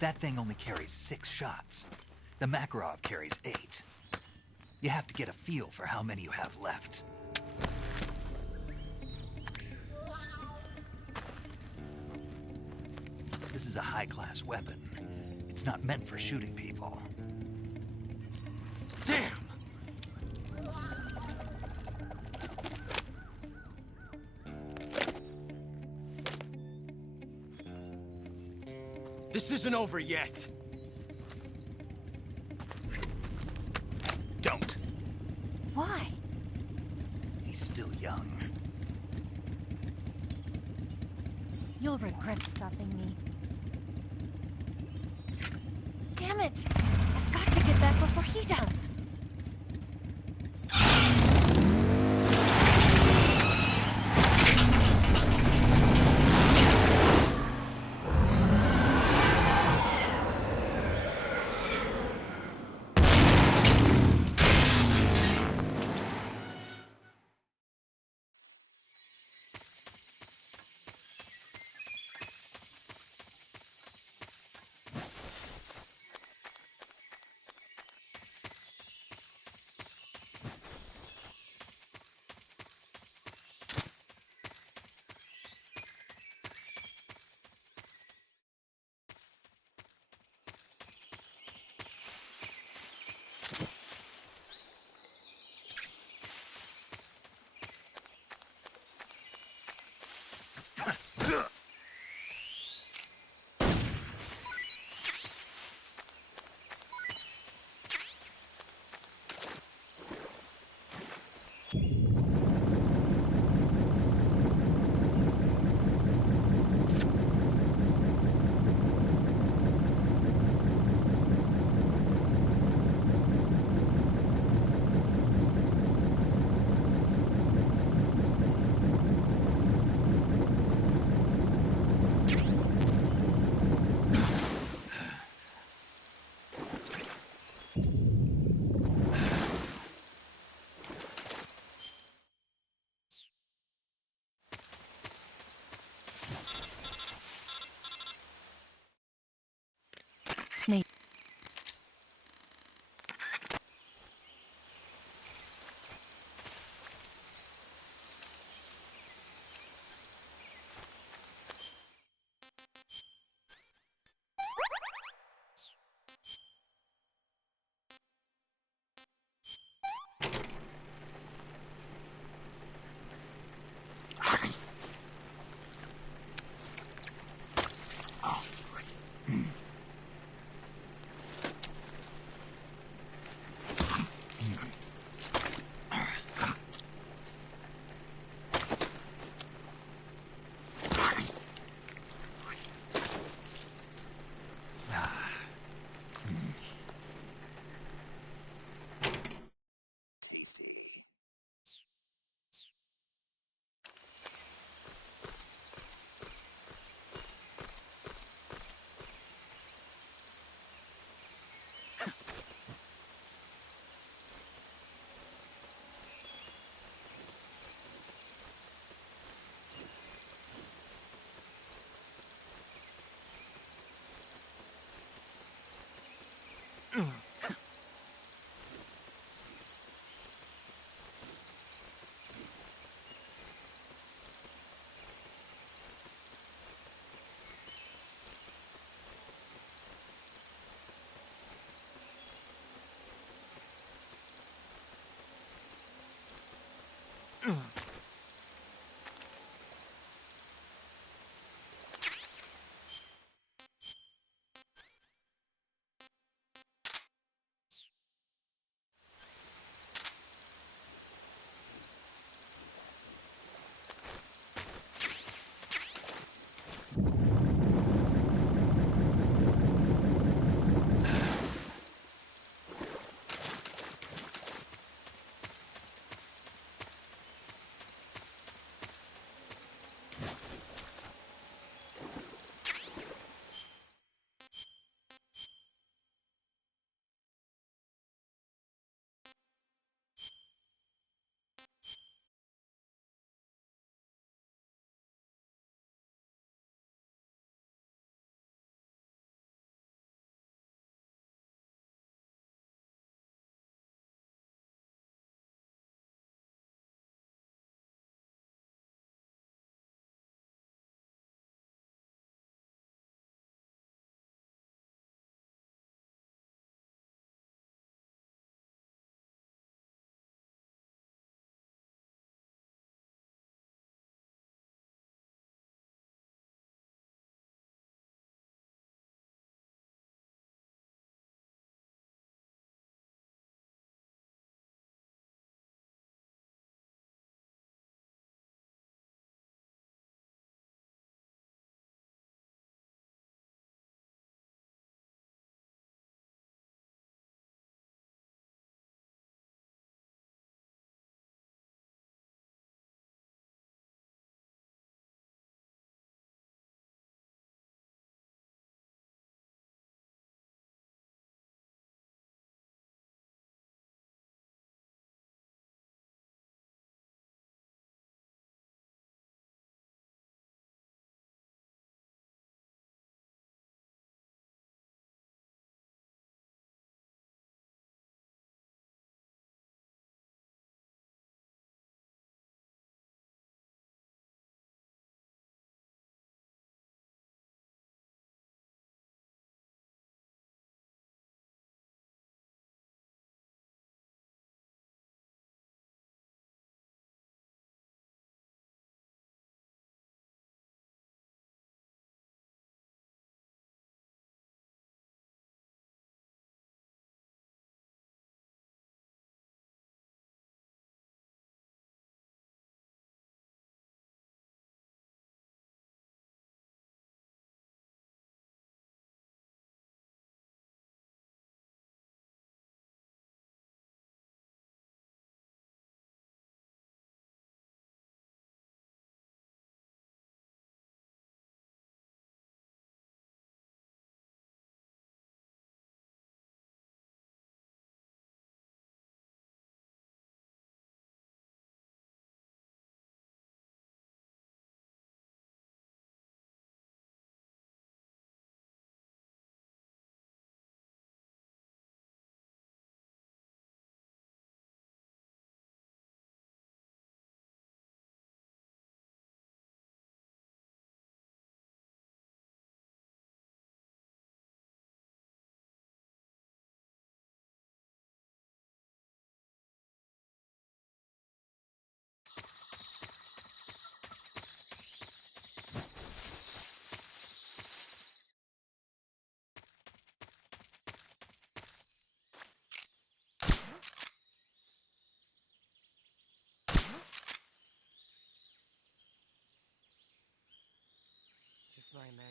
That thing only carries 6 shots. The Makarov carries 8. You have to get a feel for how many you have left. This is a high-class weapon. It's not meant for shooting people. Damn! This isn't over yet. Don't. Why? He's still young. You'll regret stopping me. Damn it! I've got to get back before he does.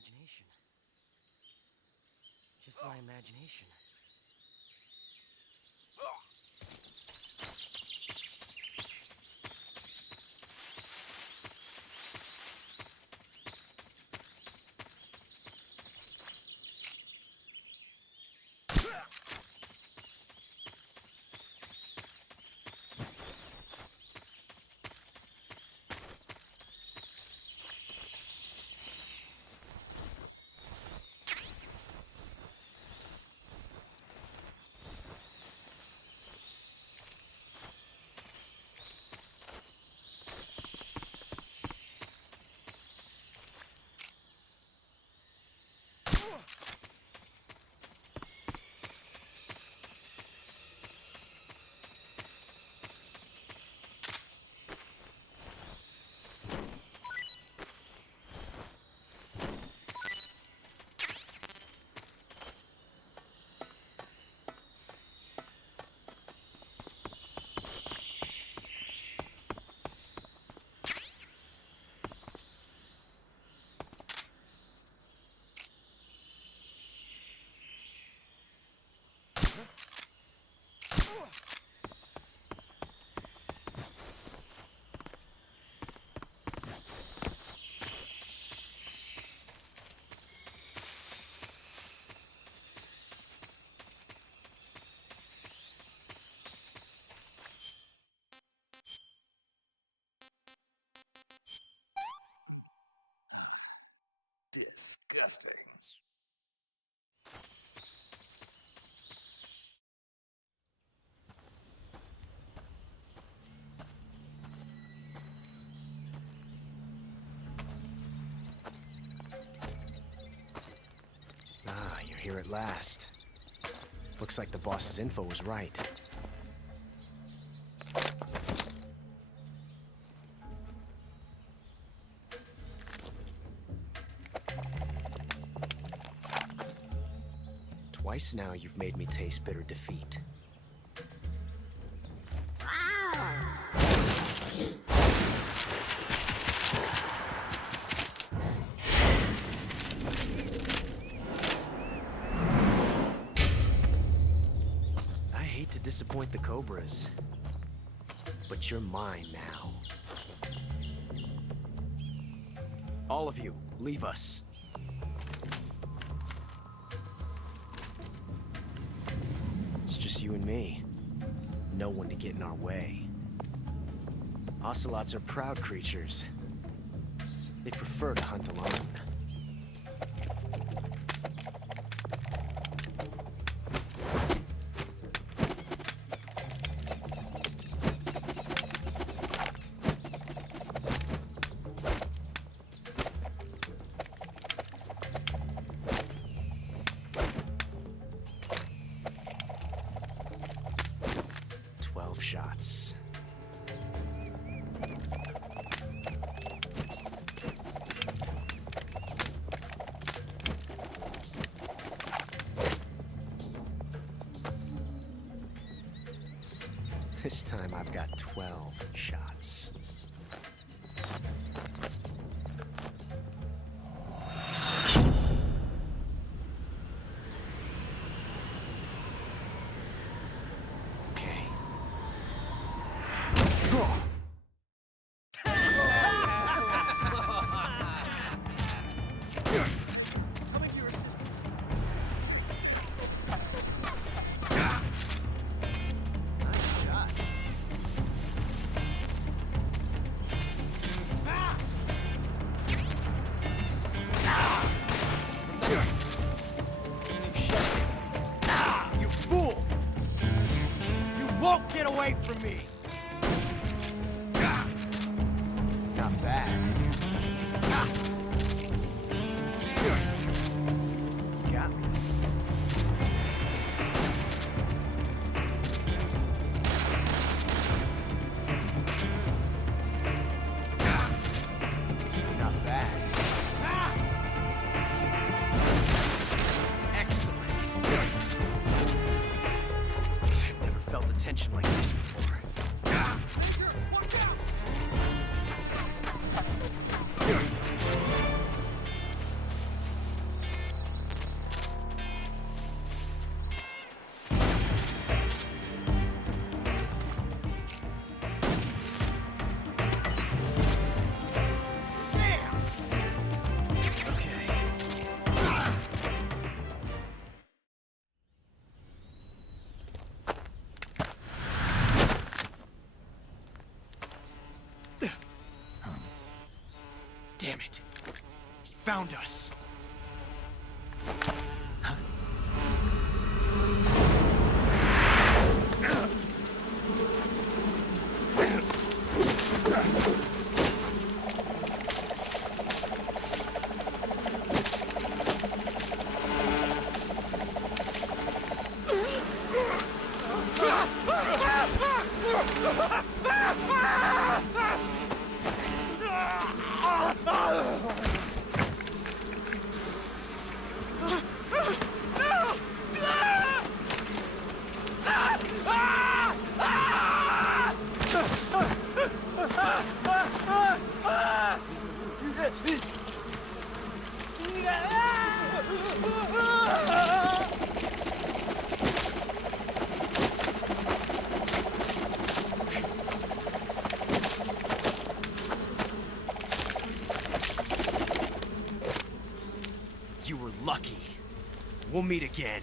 imagination. Just my imagination. Disgusting. Ah, you're here at last. Looks like the boss's info was right. Twice now you've made me taste bitter defeat. I hate to disappoint the Cobras, but you're mine now. All of you, leave us. It's just you and me. No one to get in our way. Ocelots are proud creatures. They prefer to hunt alone. Shots. This time I've got 12 shots. Won't get away from me! Not bad. Got me. Not bad. Excellent. I've never felt a tension like this before. Major, watch out! Damn it. He found us. You were lucky. We'll meet again.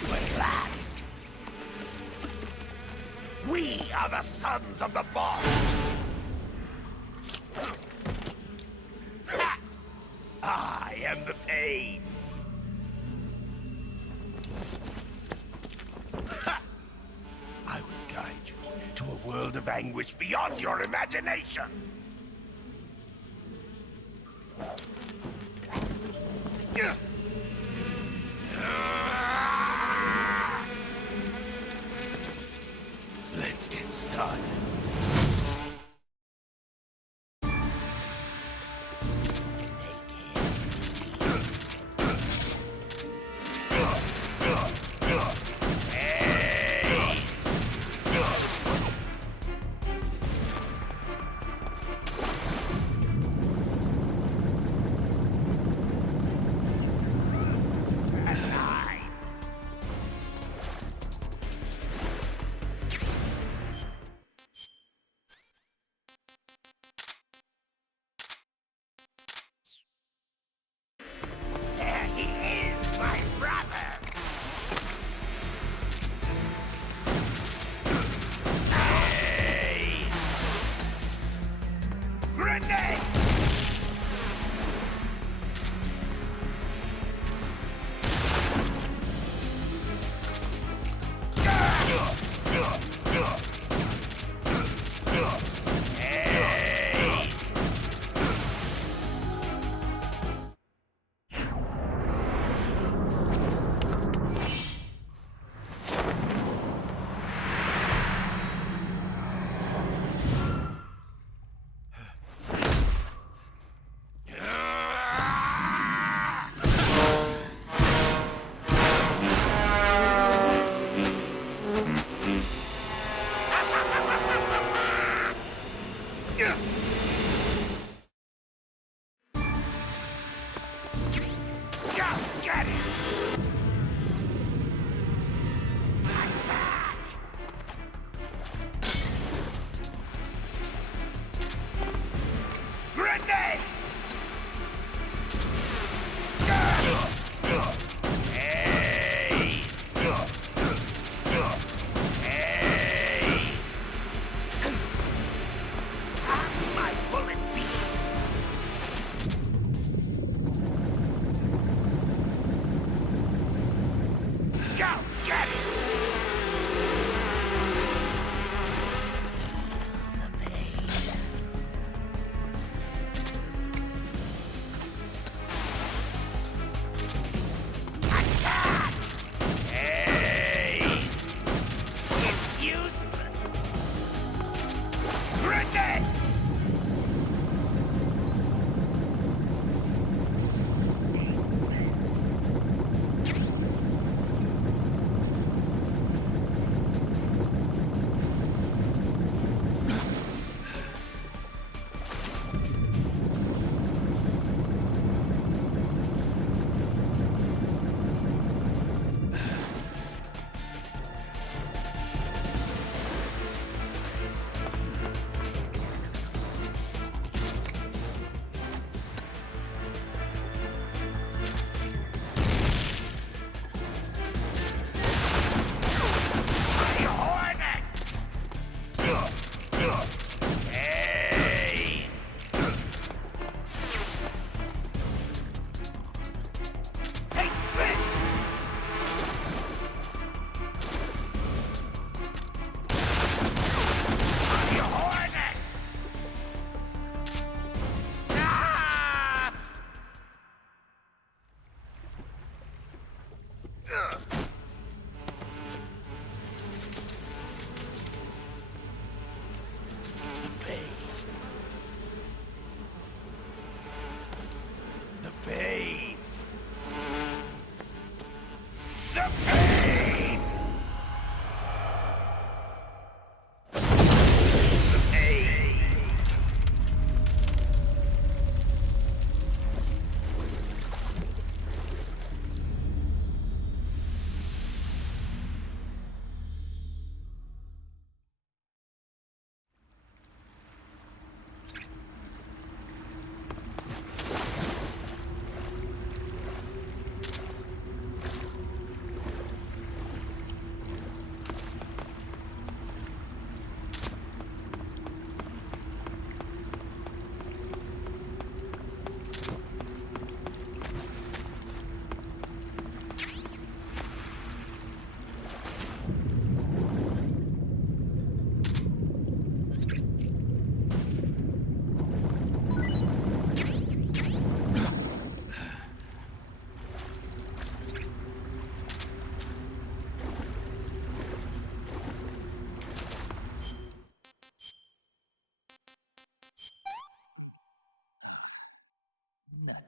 you at last. We are the sons of the boss. Ha! I am the pain. Ha! I will guide you to a world of anguish beyond your imagination. Let's get started. There he is, my brother! Hey! Grenade! Get him! Attack! Grenade! Hey! Hey! My bullet beast! Go! Get it! Attack! Hey! It's useless! Grenade!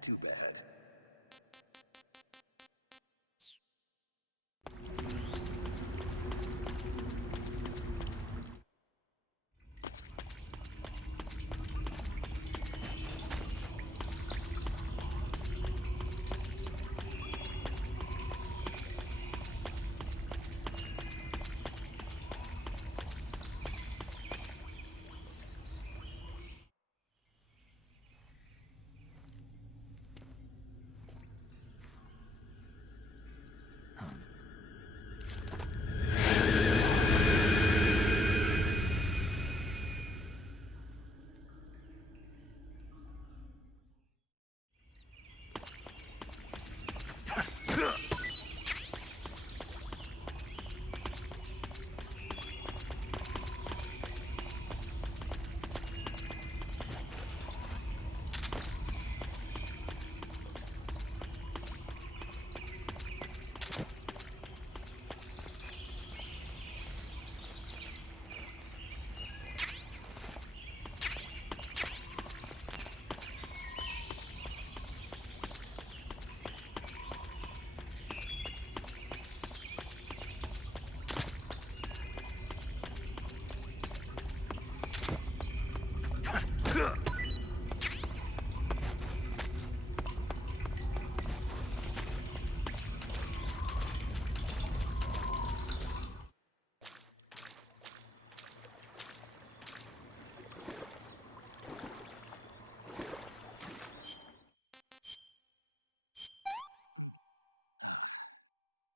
Too bad.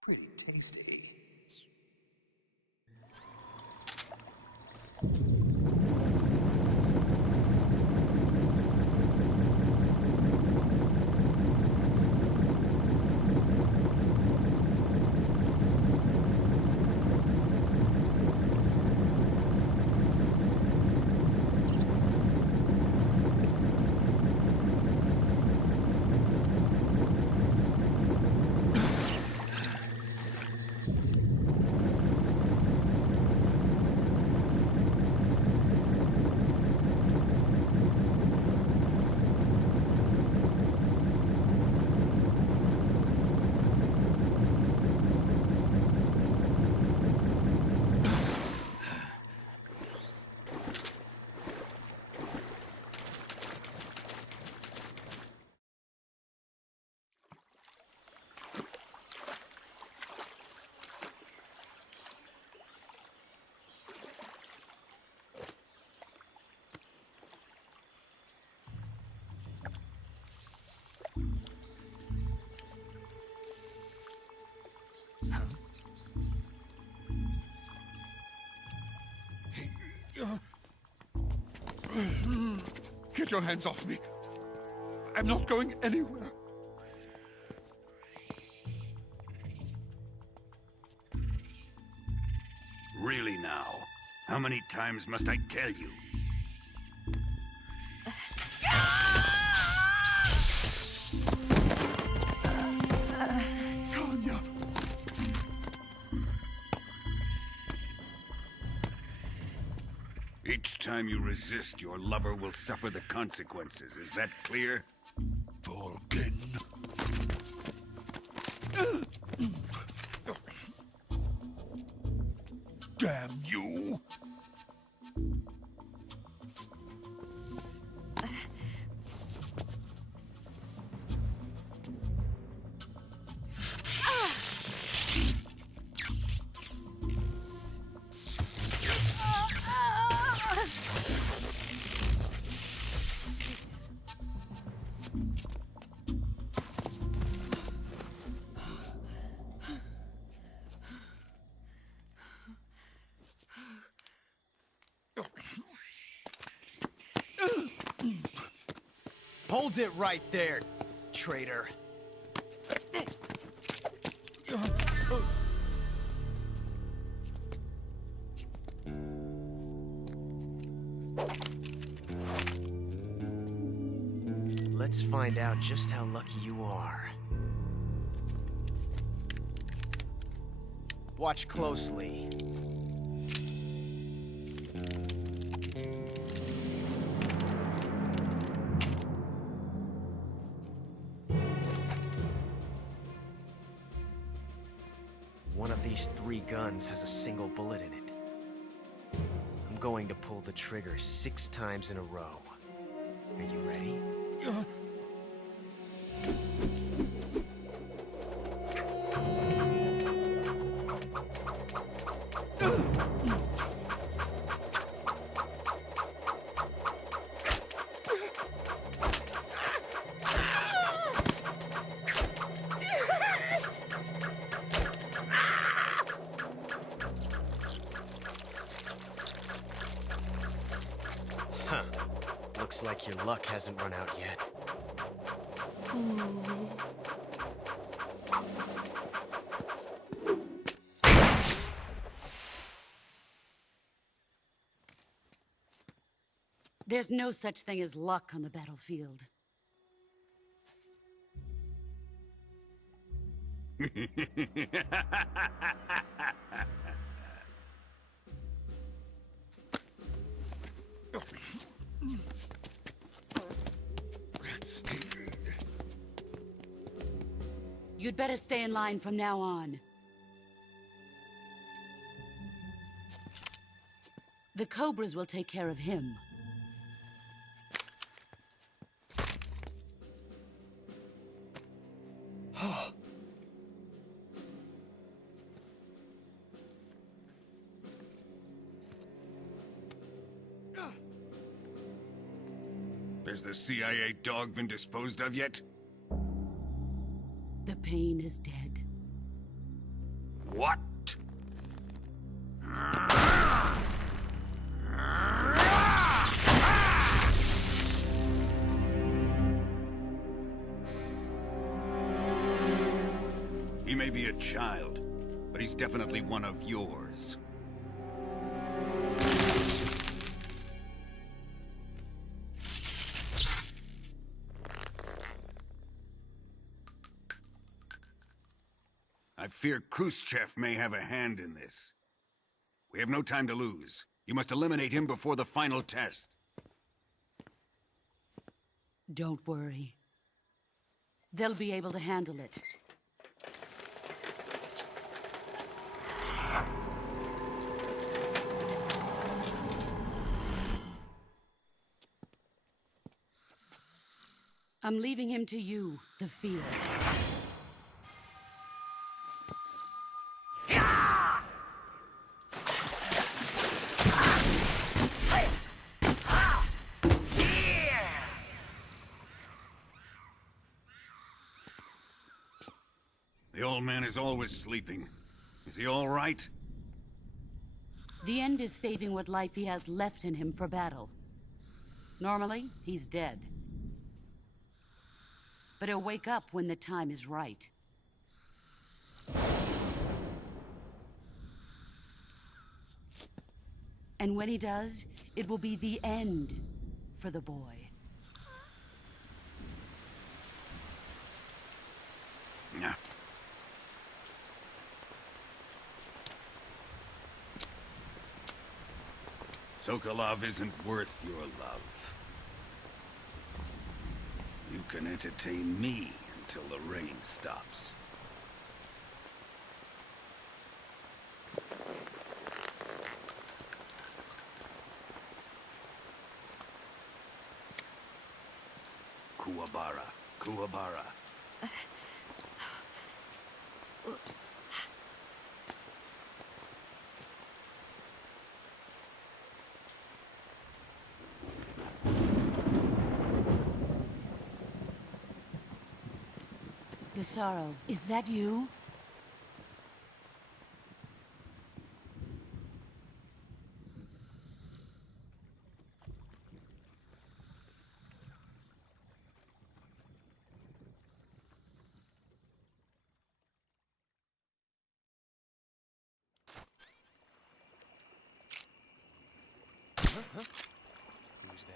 Pretty tasty. Get your hands off me. I'm not going anywhere. Really now? How many times must I tell you? Tanya! Each time you resist, your lover will suffer the consequences. Is that clear? Vulcan. Damn you! Hold it right there, traitor. Let's find out just how lucky you are. Watch closely. these 3 guns has a single bullet in it. I'm going to pull the trigger 6 times in a row. Are you ready? Huh. Looks like your luck hasn't run out yet. There's no such thing as luck on the battlefield. You'd better stay in line from now on. The Cobras will take care of him. Has the CIA dog been disposed of yet? The pain is dead. What? He may be a child, but he's definitely one of yours. I fear Khrushchev may have a hand in this. We have no time to lose. You must eliminate him before the final test. Don't worry. They'll be able to handle it. I'm leaving him to you, the field. The old man is always sleeping. Is he all right? The end is saving what life he has left in him for battle. Normally, he's dead. But he'll wake up when the time is right. And when he does, it will be the end for the boy. Yeah. Sokolov isn't worth your love. You can entertain me until the rain stops. Kuwabara, Kuwabara. Sorrow, is that you? Who's that?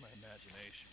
My imagination.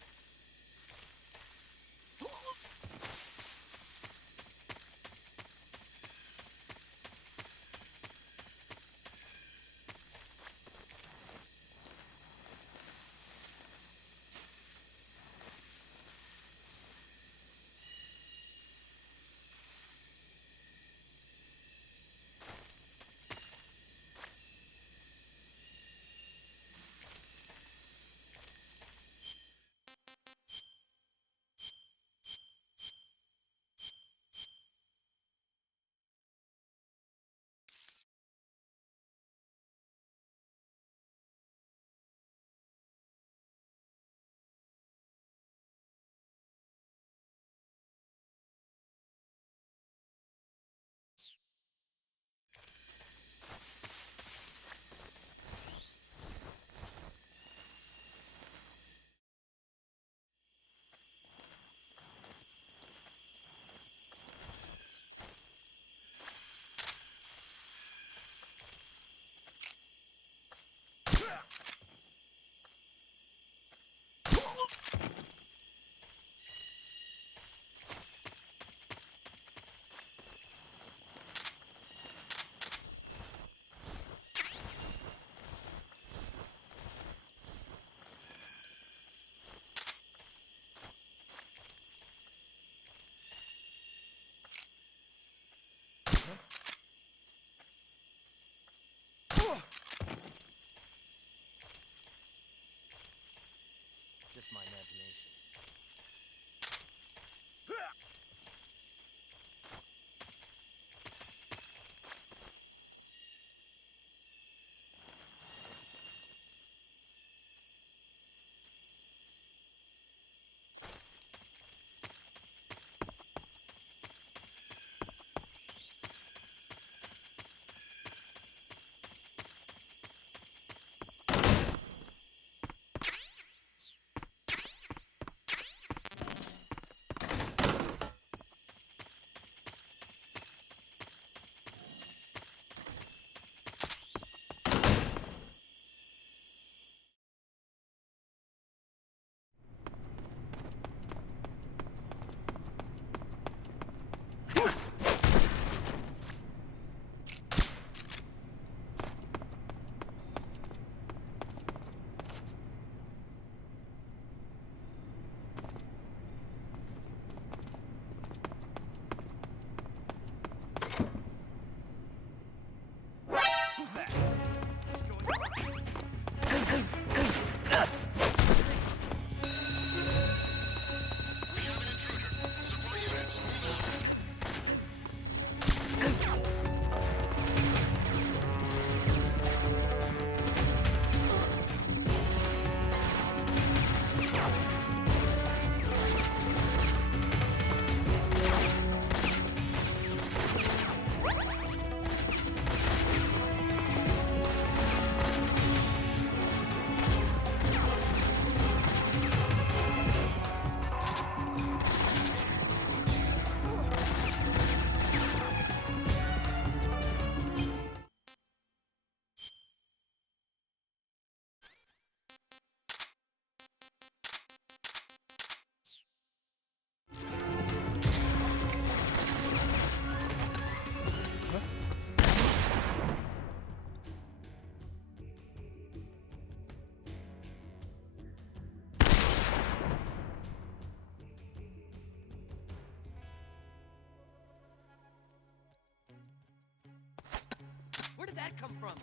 Just my imagination. Where did that come from?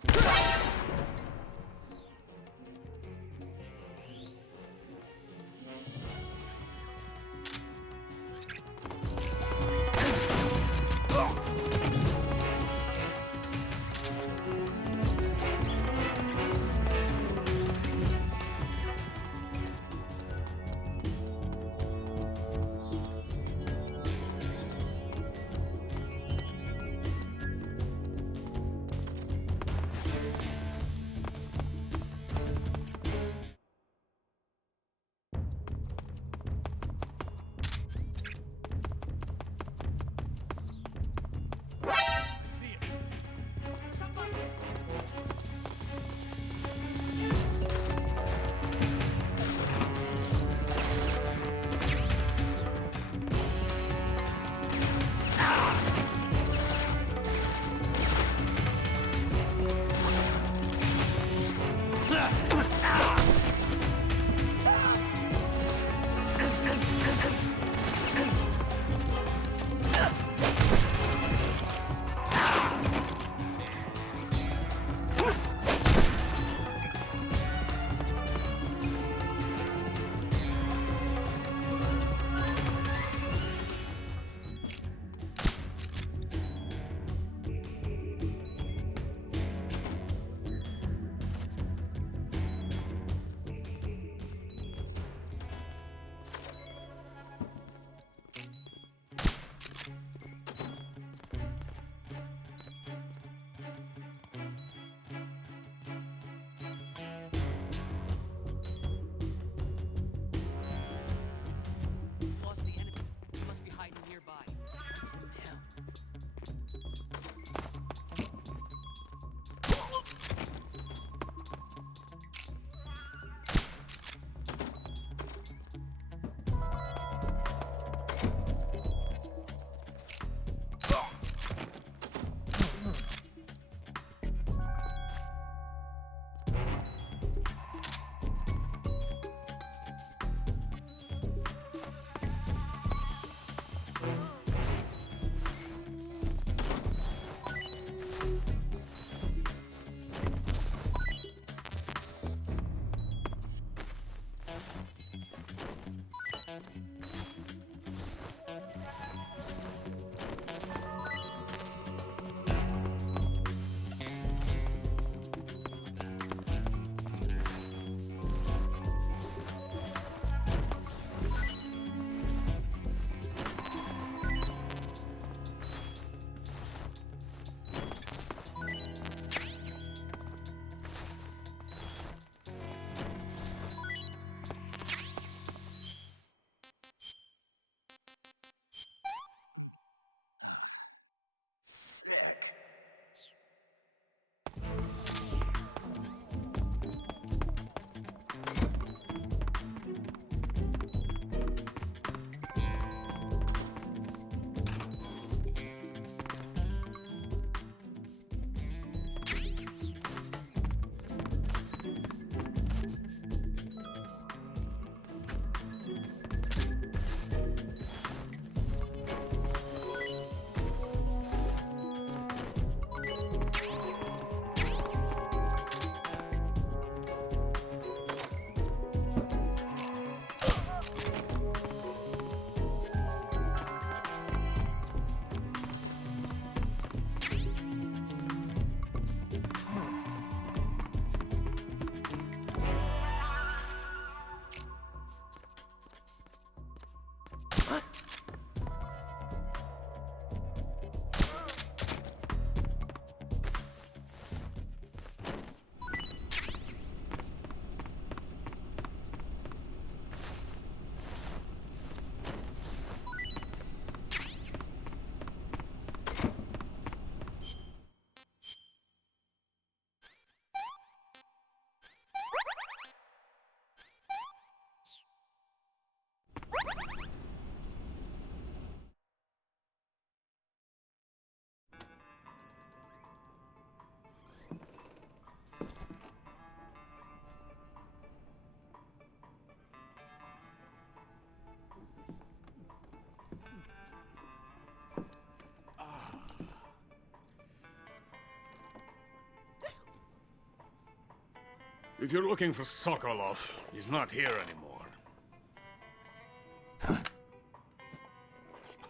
If you're looking for Sokolov, he's not here anymore.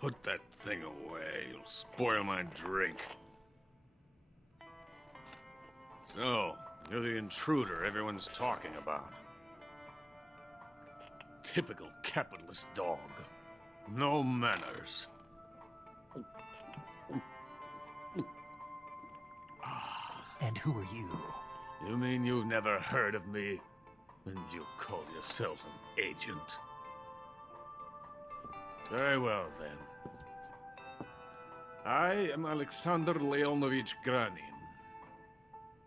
Put that thing away. You'll spoil my drink. So, you're the intruder everyone's talking about. Typical capitalist dog. No manners. And who are you? You mean you've never heard of me? And you call yourself an agent? Very well, then. I am Alexander Leonovich Granin.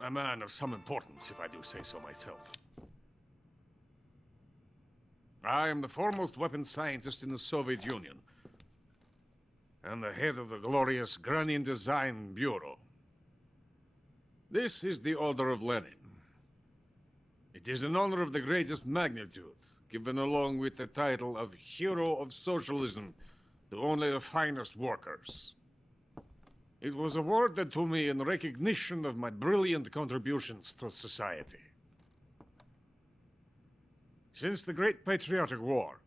A man of some importance, if I do say so myself. I am the foremost weapons scientist in the Soviet Union, and the head of the glorious Granin Design Bureau. This is the Order of Lenin. It is an honor of the greatest magnitude, given along with the title of Hero of Socialism to only the finest workers. It was awarded to me in recognition of my brilliant contributions to society. Since the Great Patriotic War,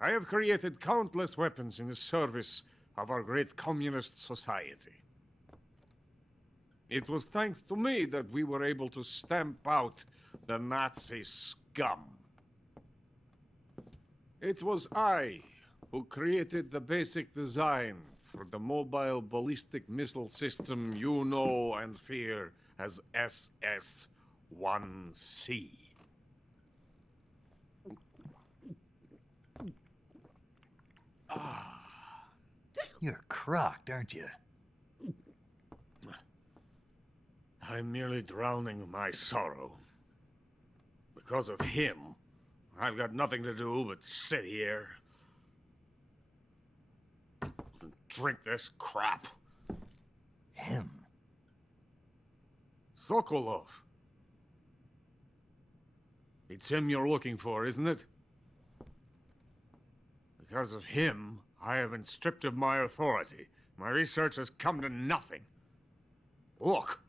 I have created countless weapons in the service of our great communist society. It was thanks to me that we were able to stamp out the Nazi scum. It was I who created the basic design for the mobile ballistic missile system you know and fear as SS-1C. You're crocked, aren't you? I'm merely drowning my sorrow. Because of him, I've got nothing to do but sit here and drink this crap. Him? Sokolov. It's him you're looking for, isn't it? Because of him, I have been stripped of my authority. My research has come to nothing. Look.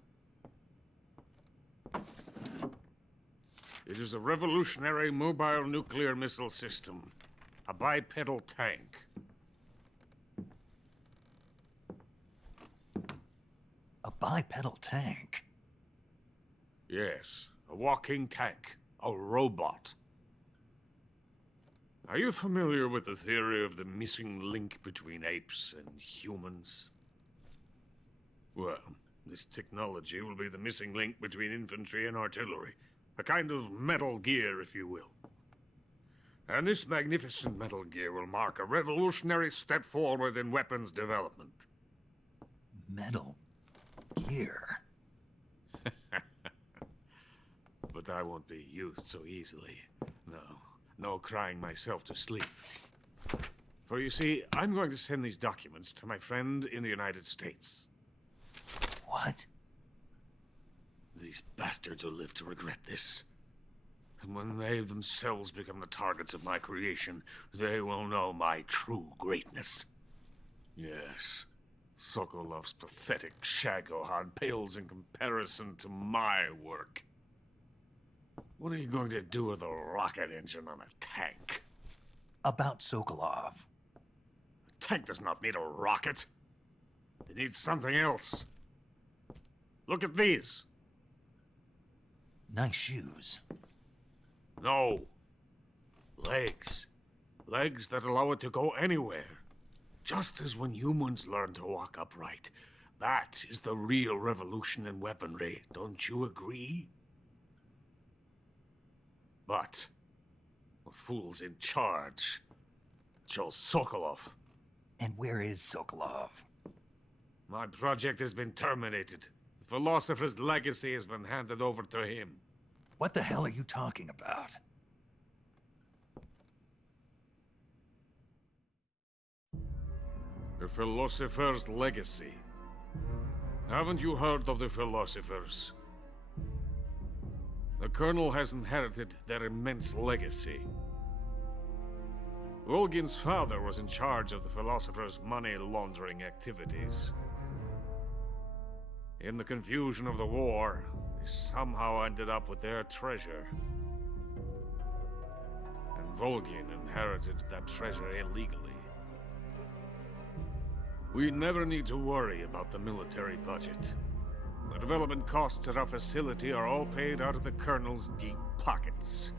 It is a revolutionary mobile nuclear missile system. A bipedal tank. A bipedal tank? Yes, a walking tank. A robot. Are you familiar with the theory of the missing link between apes and humans? Well, this technology will be the missing link between infantry and artillery. A kind of Metal Gear, if you will. And this magnificent Metal Gear will mark a revolutionary step forward in weapons development. Metal Gear? But I won't be used so easily. No crying myself to sleep. For you see, I'm going to send these documents to my friend in the United States. What? These bastards will live to regret this. And when they themselves become the targets of my creation, they will know my true greatness. Yes, Sokolov's pathetic Shagohod pales in comparison to my work. What are you going to do with a rocket engine on a tank? About Sokolov. A tank does not need a rocket. It needs something else. Look at these. Nice shoes. No. Legs. Legs that allow it to go anywhere. Just as when humans learn to walk upright. That is the real revolution in weaponry. Don't you agree? But the fool's in charge. Joe Sokolov. And where is Sokolov? My project has been terminated. The philosopher's legacy has been handed over to him. What the hell are you talking about? The philosopher's legacy. Haven't you heard of the philosophers? The Colonel has inherited their immense legacy. Volgin's father was in charge of the philosopher's money laundering activities. In the confusion of the war, they we somehow ended up with their treasure. And Volgin inherited that treasure illegally. We never need to worry about the military budget. The development costs at our facility are all paid out of the Colonel's deep pockets.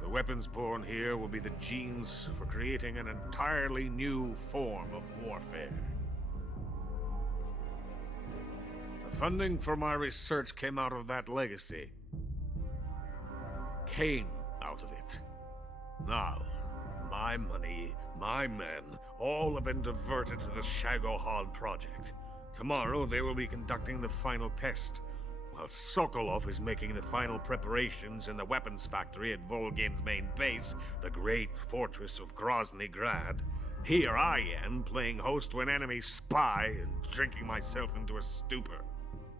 The weapons born here will be the genes for creating an entirely new form of warfare. The funding for my research came out of that legacy. Came out of it. Now, my money, my men, all have been diverted to the Shagohod project. Tomorrow they will be conducting the final test, while Sokolov is making the final preparations in the weapons factory at Volgin's main base, the great fortress of Grozny Grad. Here I am, playing host to an enemy spy and drinking myself into a stupor.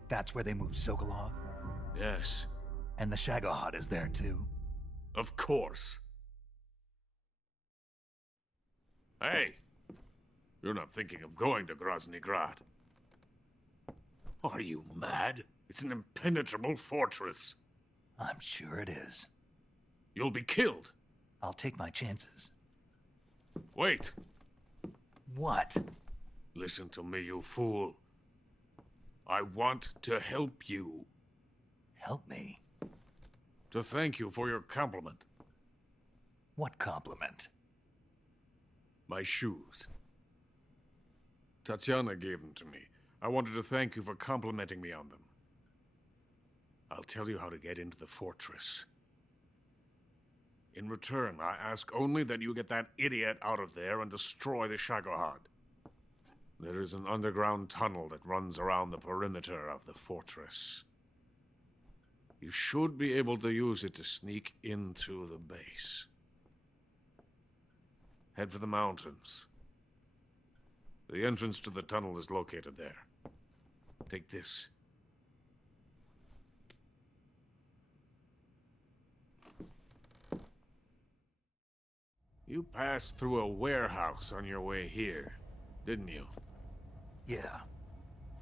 That's where they moved Sokolov? Yes. And the Shagohod is there too? Of course. Hey! You're not thinking of going to Grozny Grad. Are you mad? It's an impenetrable fortress. I'm sure it is. You'll be killed. I'll take my chances. Wait. What? Listen to me, you fool. I want to help you. Help me? To thank you for your compliment. What compliment? My shoes. Tatiana gave them to me. I wanted to thank you for complimenting me on them. I'll tell you how to get into the fortress. In return, I ask only that you get that idiot out of there and destroy the Shagohod. There is an underground tunnel that runs around the perimeter of the fortress. You should be able to use it to sneak into the base. Head for the mountains. The entrance to the tunnel is located there. Take this. You passed through a warehouse on your way here, didn't you? Yeah.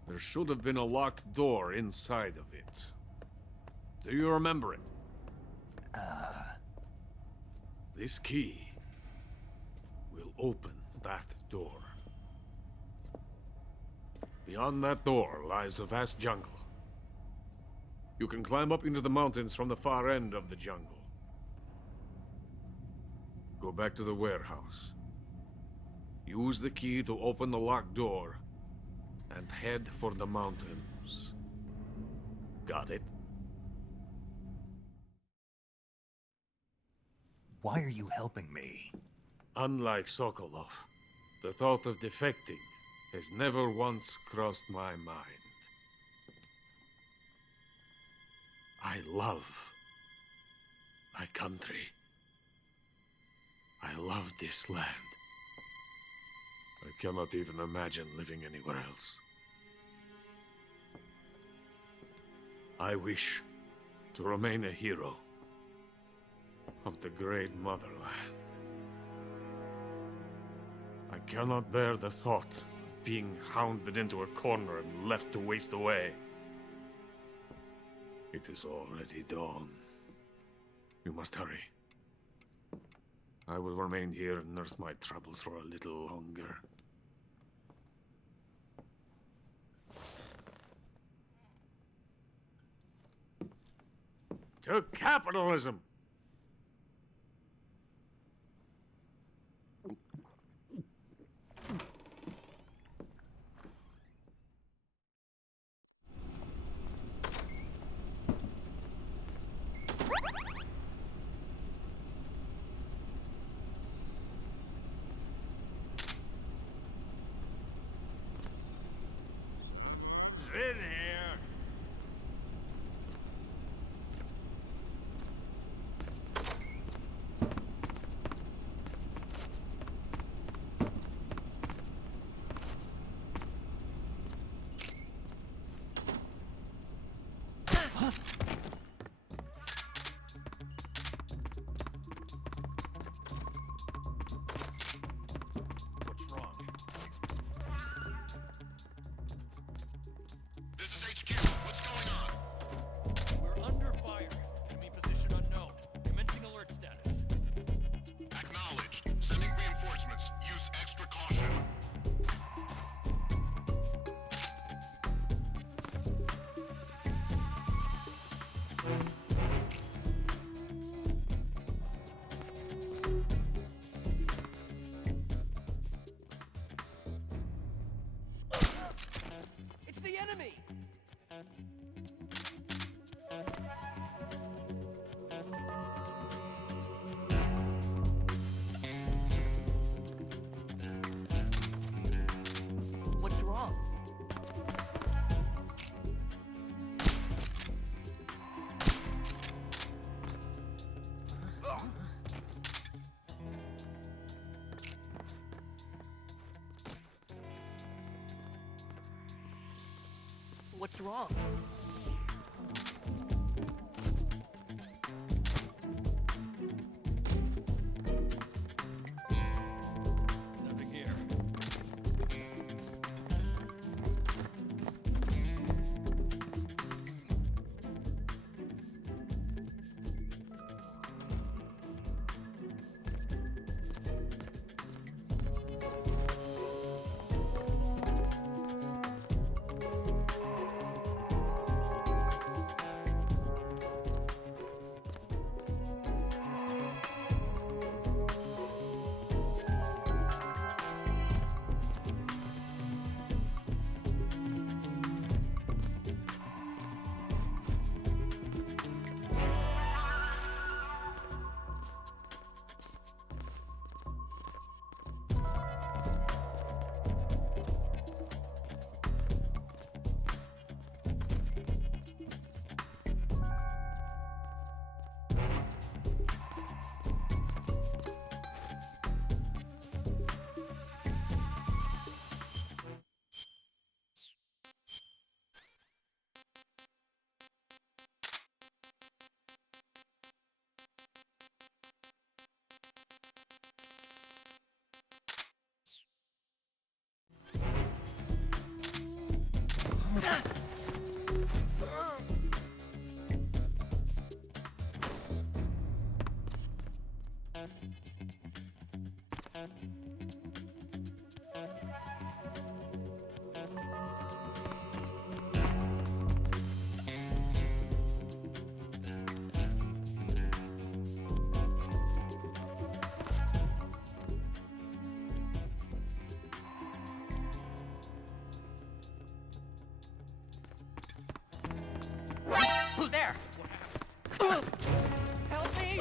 There should have been a locked door inside of it. Do you remember it? This key will open that door. Beyond that door lies a vast jungle. You can climb up into the mountains from the far end of the jungle. Go back to the warehouse. Use the key to open the locked door and head for the mountains. Got it? Why are you helping me? Unlike Sokolov, the thought of defecting has never once crossed my mind. I love my country. I love this land. I cannot even imagine living anywhere else. I wish to remain a hero of the great motherland. I cannot bear the thought of being hounded into a corner and left to waste away. It is already dawn. You must hurry. I will remain here and nurse my troubles for a little longer. To capitalism! In here. What's wrong? This is HQ. What's wrong? Nothing here. Who's there? Help me!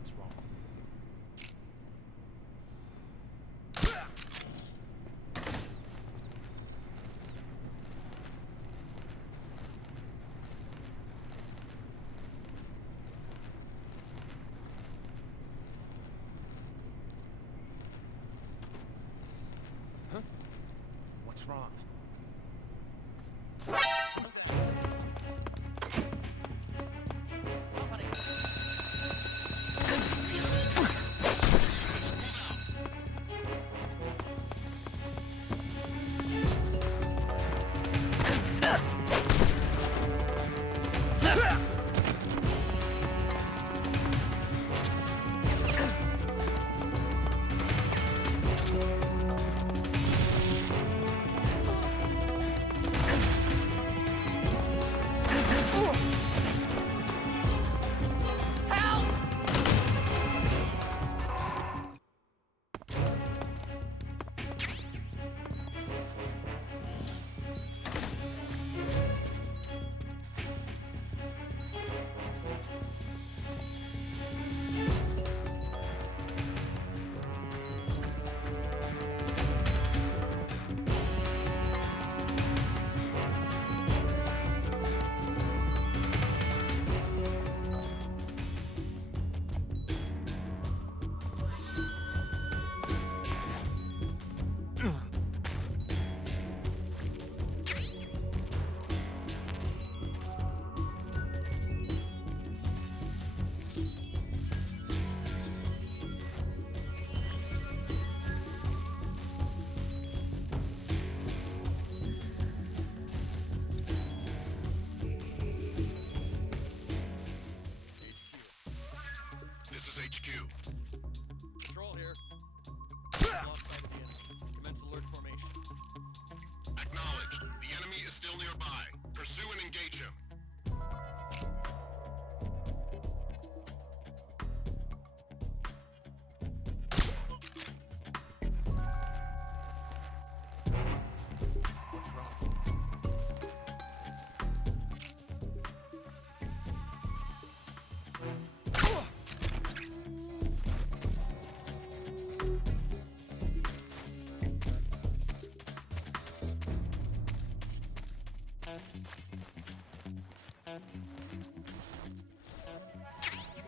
What's wrong?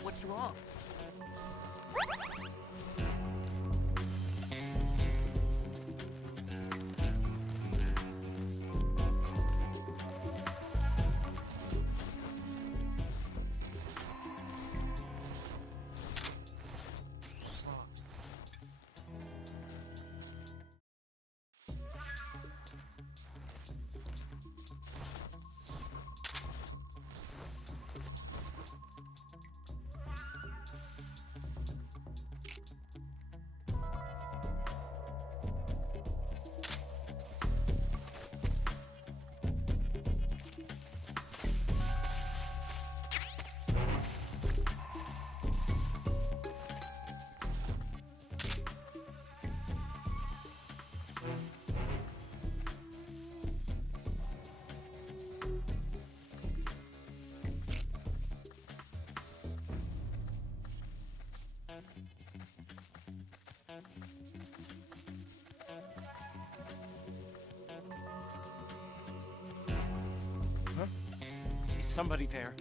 What's wrong? Huh? Is somebody there?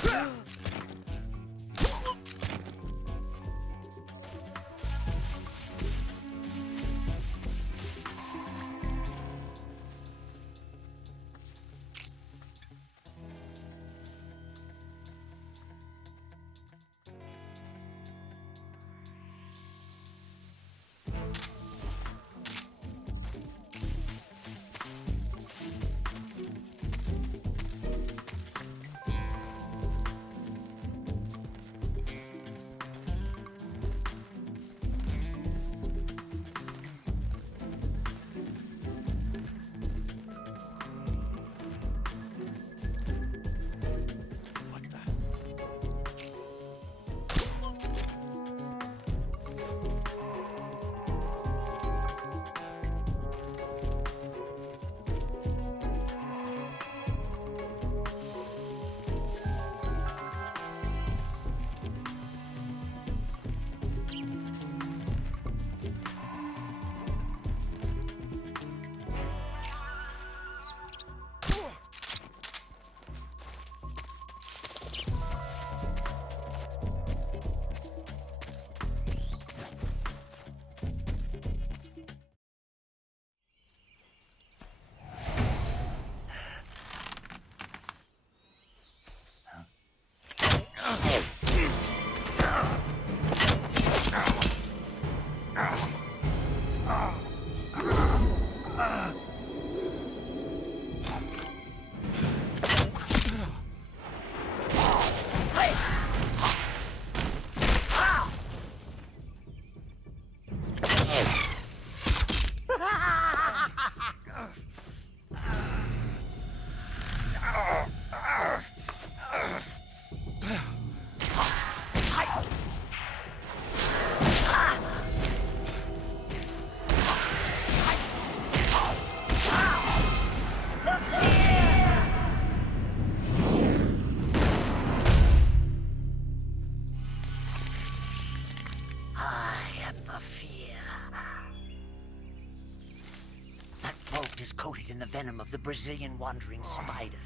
Is coated in the venom of the Brazilian wandering spider.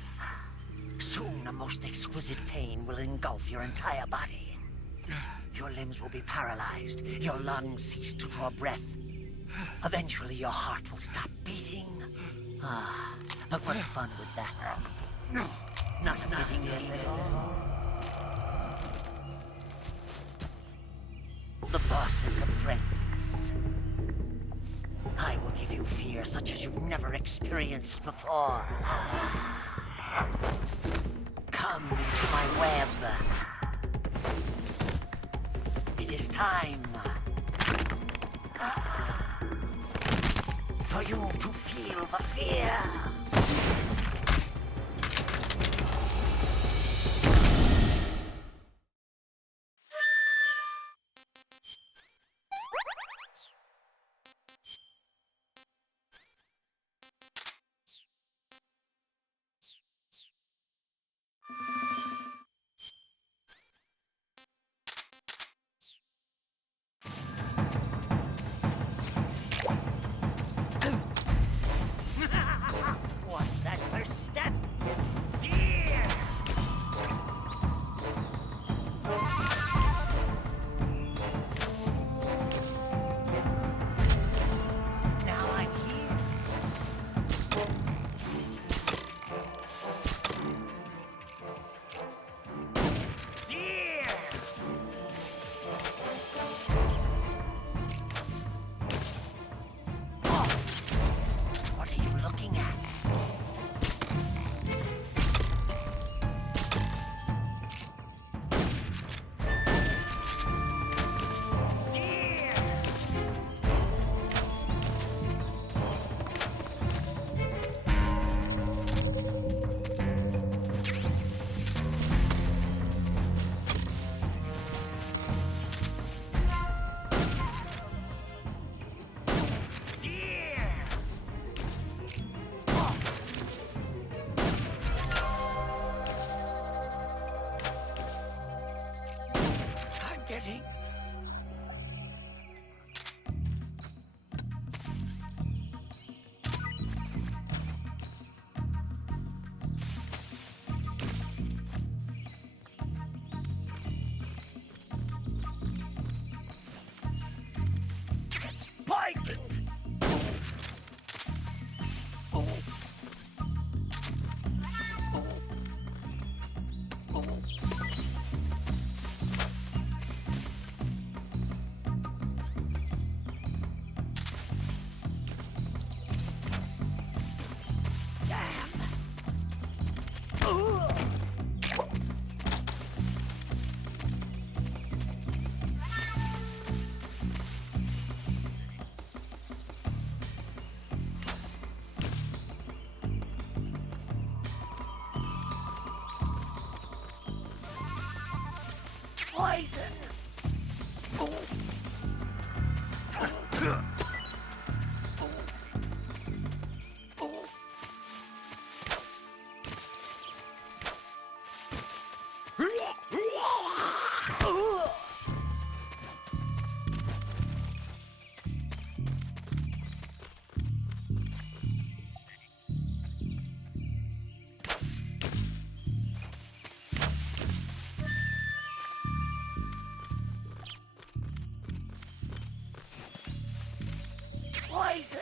Soon, a most exquisite pain will engulf your entire body. Your limbs will be paralyzed, your lungs cease to draw breath. Eventually, your heart will stop beating. But what fun would that be? Not a fitting end at all. The boss's apprentice. I will give you fear such as you've never experienced before. Come into my web. It is time for you to feel the fear. getting. It's poisoned! Poison! Poison!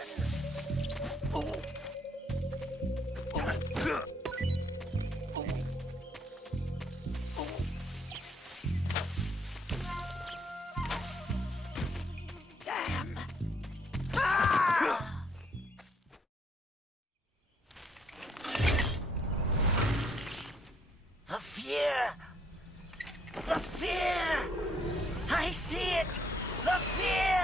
Damn! The fear! The fear! I see it! The fear!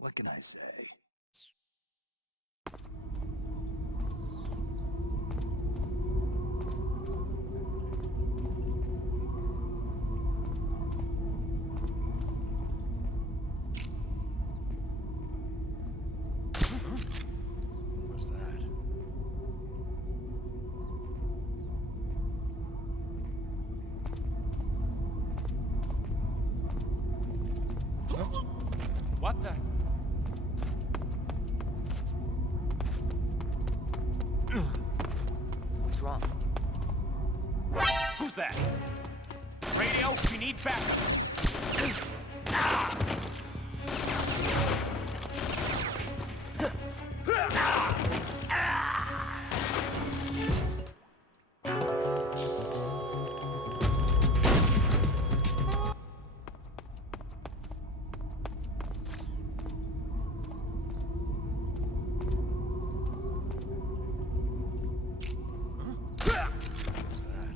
What can I say? What's that? What the? What's wrong? Who's that? Radio, we need backup. What's that?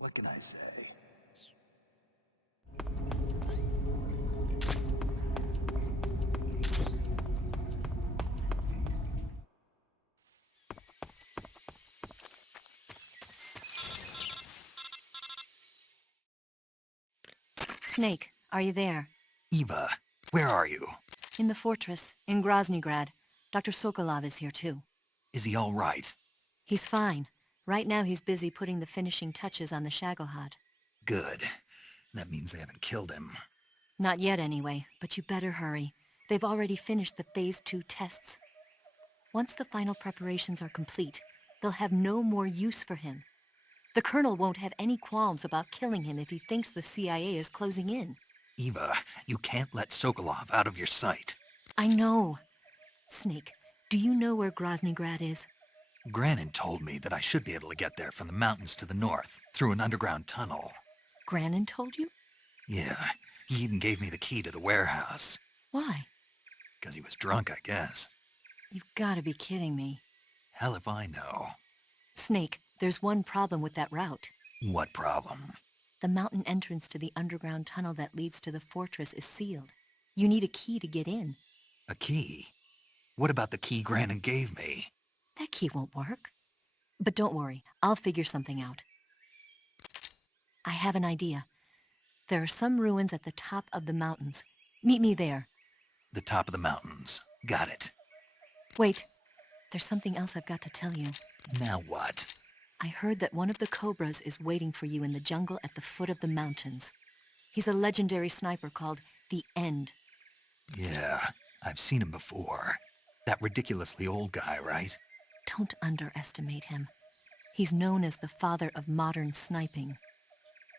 What can I say? Snake, are you there? Eva, where are you? In the fortress, in Groznygrad. Dr. Sokolov is here too. Is he all right? He's fine. Right now he's busy putting the finishing touches on the Shagohod. Good. That means they haven't killed him. Not yet anyway, but you better hurry. They've already finished the Phase 2 tests. Once the final preparations are complete, they'll have no more use for him. The Colonel won't have any qualms about killing him if he thinks the CIA is closing in. Eva, you can't let Sokolov out of your sight. I know. Snake, do you know where Groznygrad is? Granin told me that I should be able to get there from the mountains to the north, through an underground tunnel. Granin told you? Yeah, he even gave me the key to the warehouse. Why? 'Cause he was drunk, I guess. You've got to be kidding me. Hell if I know. Snake, there's one problem with that route. What problem? The mountain entrance to the underground tunnel that leads to the fortress is sealed. You need a key to get in. A key? What about the key Granin gave me? That key won't work. But don't worry, I'll figure something out. I have an idea. There are some ruins at the top of the mountains. Meet me there. The top of the mountains. Got it. Wait, there's something else I've got to tell you. Now what? I heard that one of the Cobras is waiting for you in the jungle at the foot of the mountains. He's a legendary sniper called the End. Yeah, I've seen him before. That ridiculously old guy, right? Don't underestimate him. He's known as the father of modern sniping.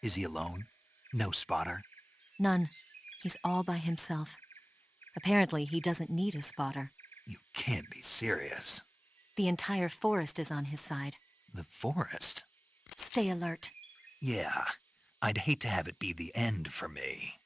Is he alone? No spotter? None. He's all by himself. Apparently, he doesn't need a spotter. You can't be serious. The entire forest is on his side. The forest? Stay alert. Yeah, I'd hate to have it be the end for me.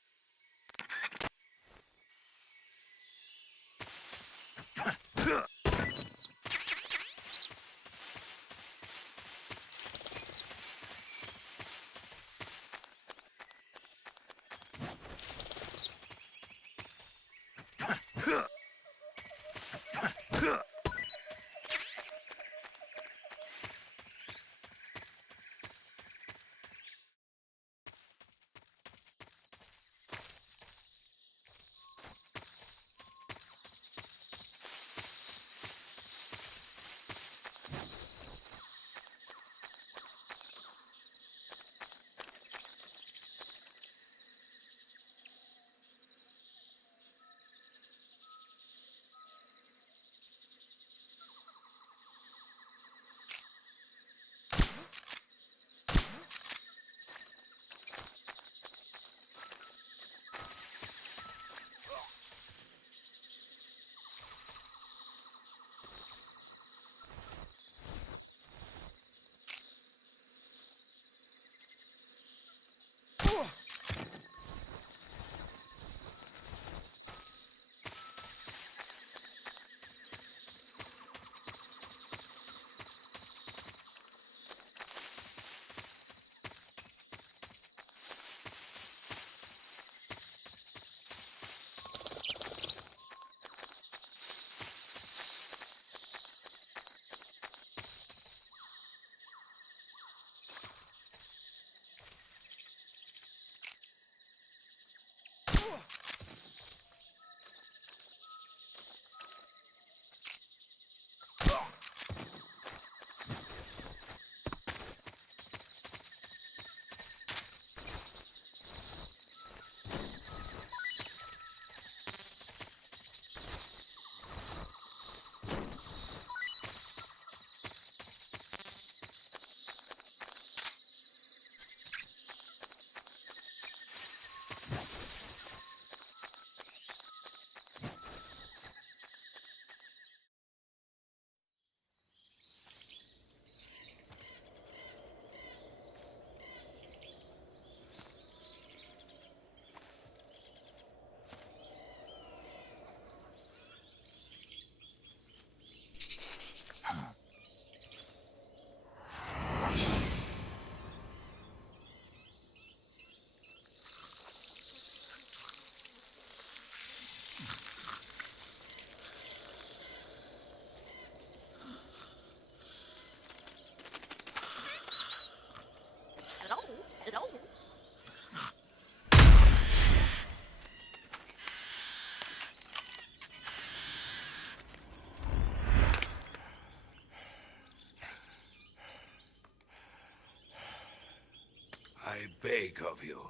beg of you.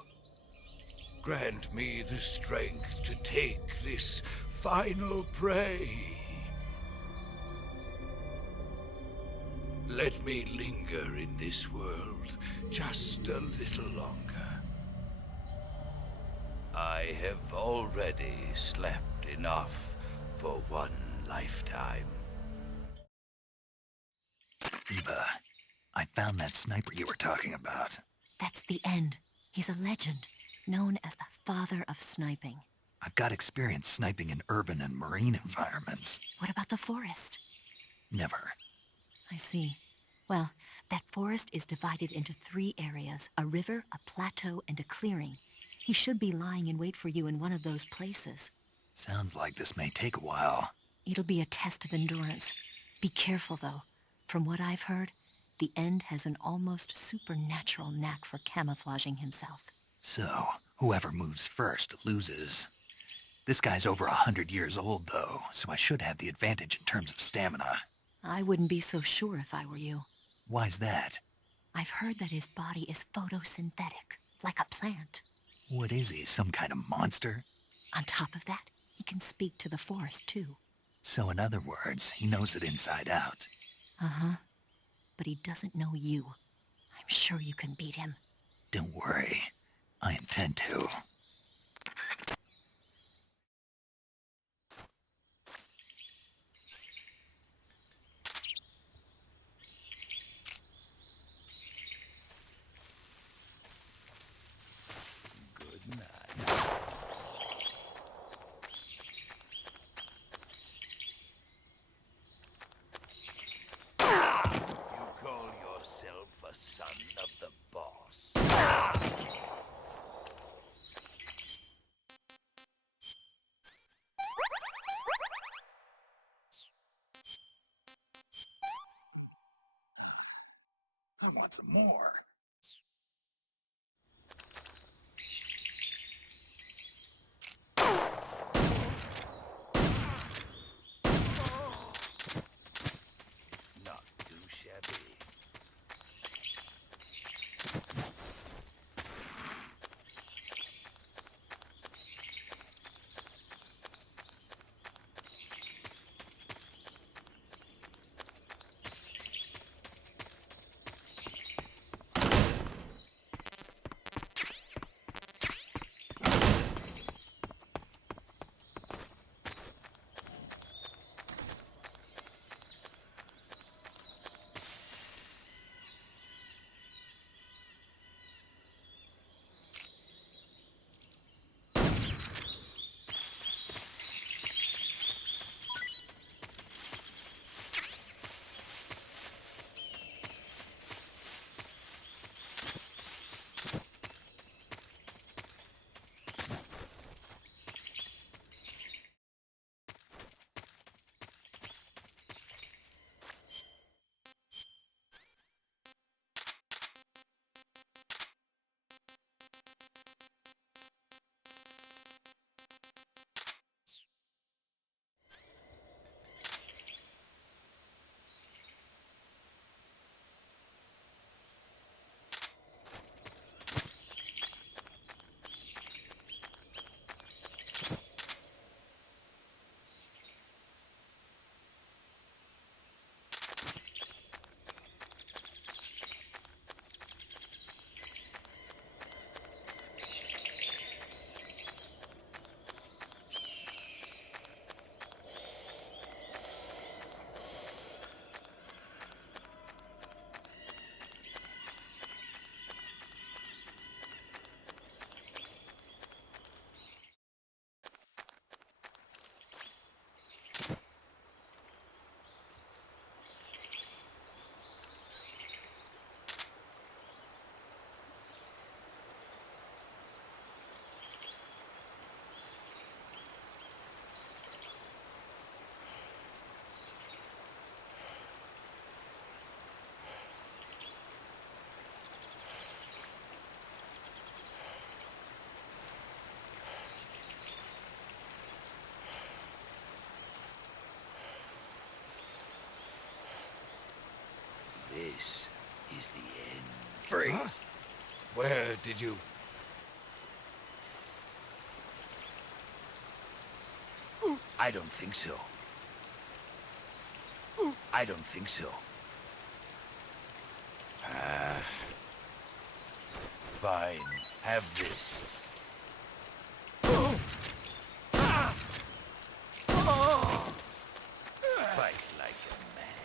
Grant me the strength to take this final prey. Let me linger in this world just a little longer. I have already slept enough for one lifetime. Eva, I found that sniper you were talking about. That's the end. He's a legend, known as the father of sniping. I've got experience sniping in urban and marine environments. What about the forest? Never. I see. Well, that forest is divided into 3 areas, a river, a plateau, and a clearing. He should be lying in wait for you in one of those places. Sounds like this may take a while. It'll be a test of endurance. Be careful, though. From what I've heard, the End has an almost supernatural knack for camouflaging himself. So, whoever moves first loses. This guy's over 100 years old, though, so I should have the advantage in terms of stamina. I wouldn't be so sure if I were you. Why's that? I've heard that his body is photosynthetic, like a plant. What is he, some kind of monster? On top of that, he can speak to the forest, too. So in other words, he knows it inside out. Uh-huh. But he doesn't know you. I'm sure you can beat him. Don't worry. I intend to. Good night. You call yourself a son of the boss? I want some more. Not too shabby. This is the end. Freeze. Where did you... I don't think so. I don't think so. Fine. Have this. Fight like a man.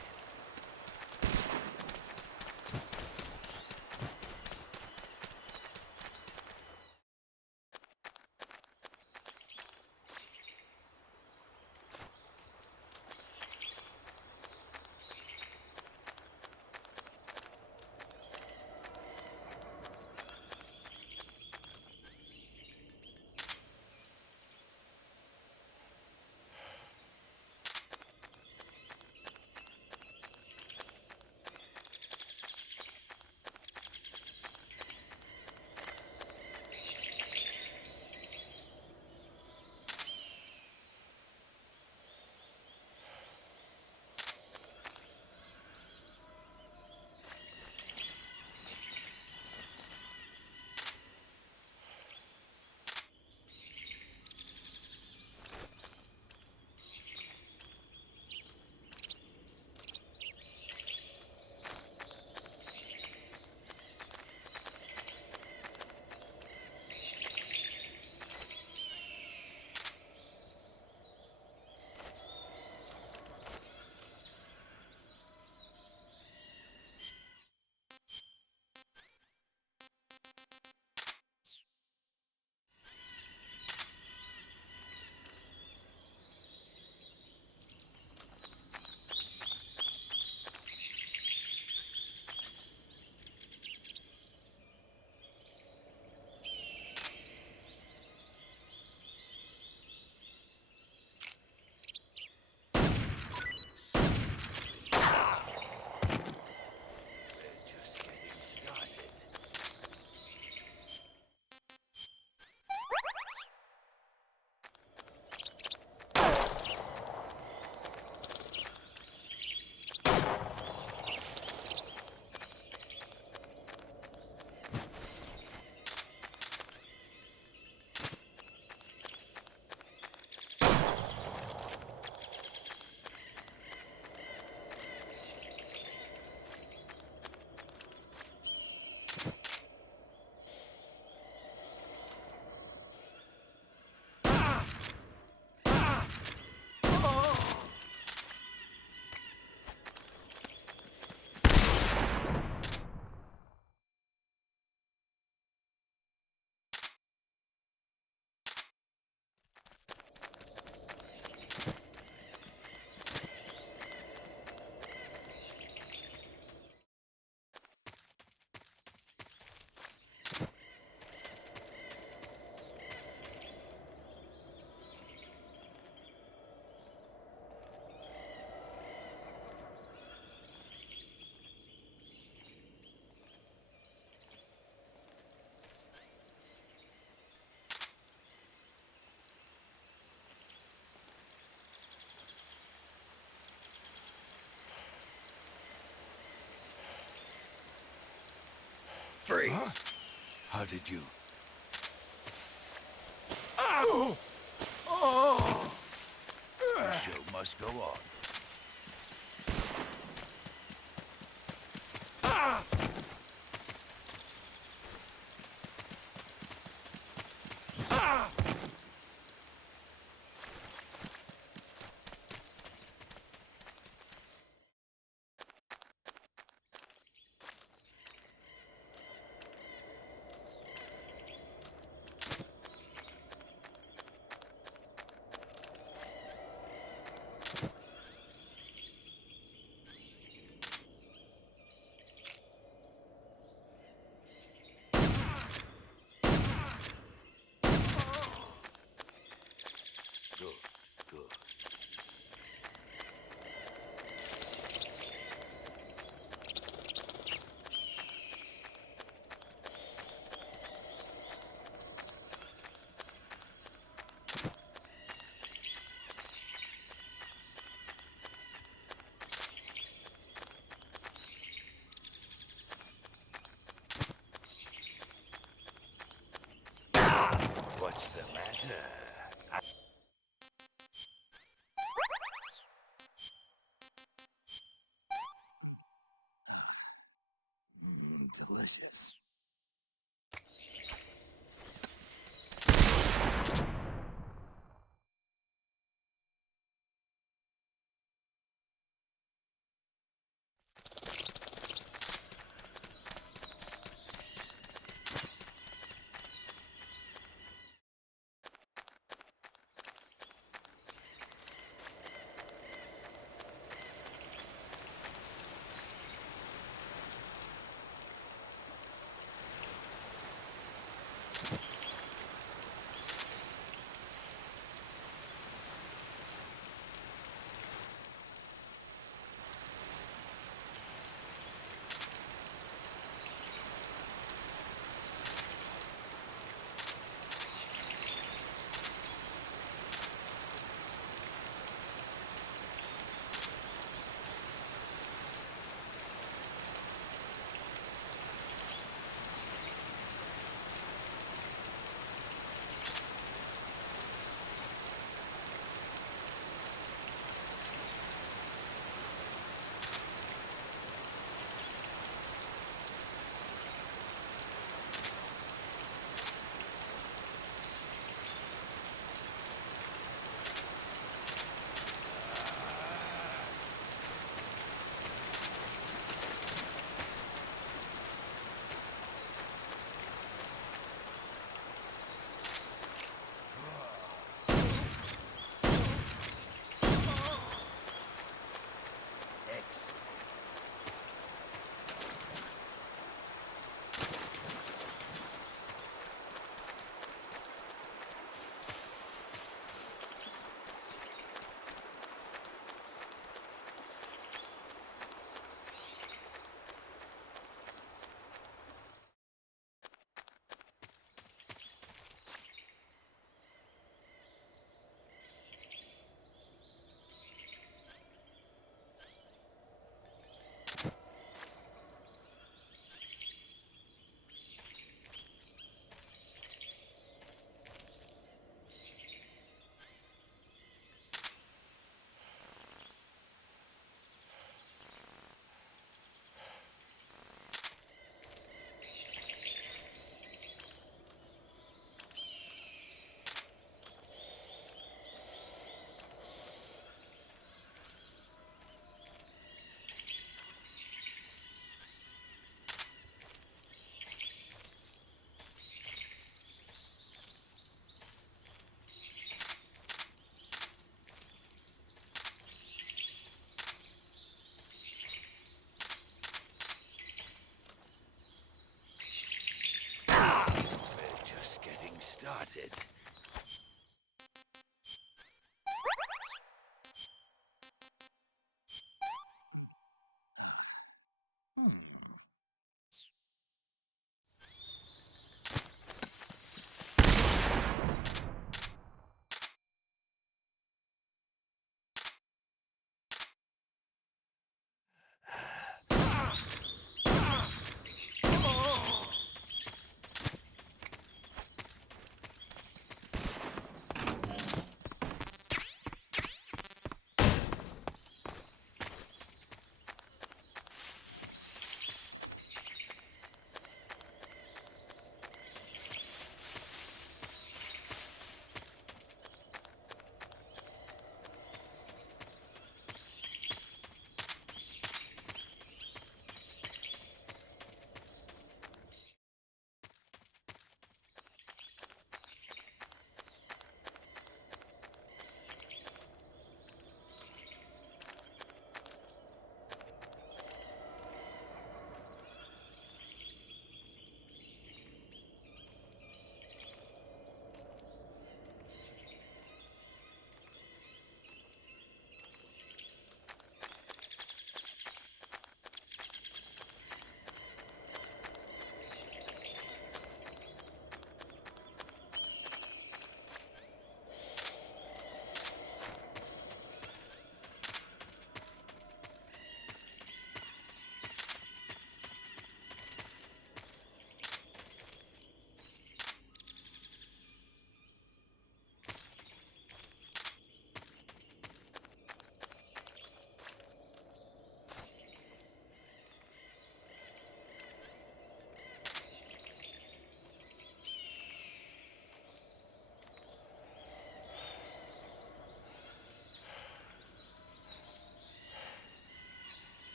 Freeze! Huh? How did you... Ow! Oh! The show must go on. Ah! Ah!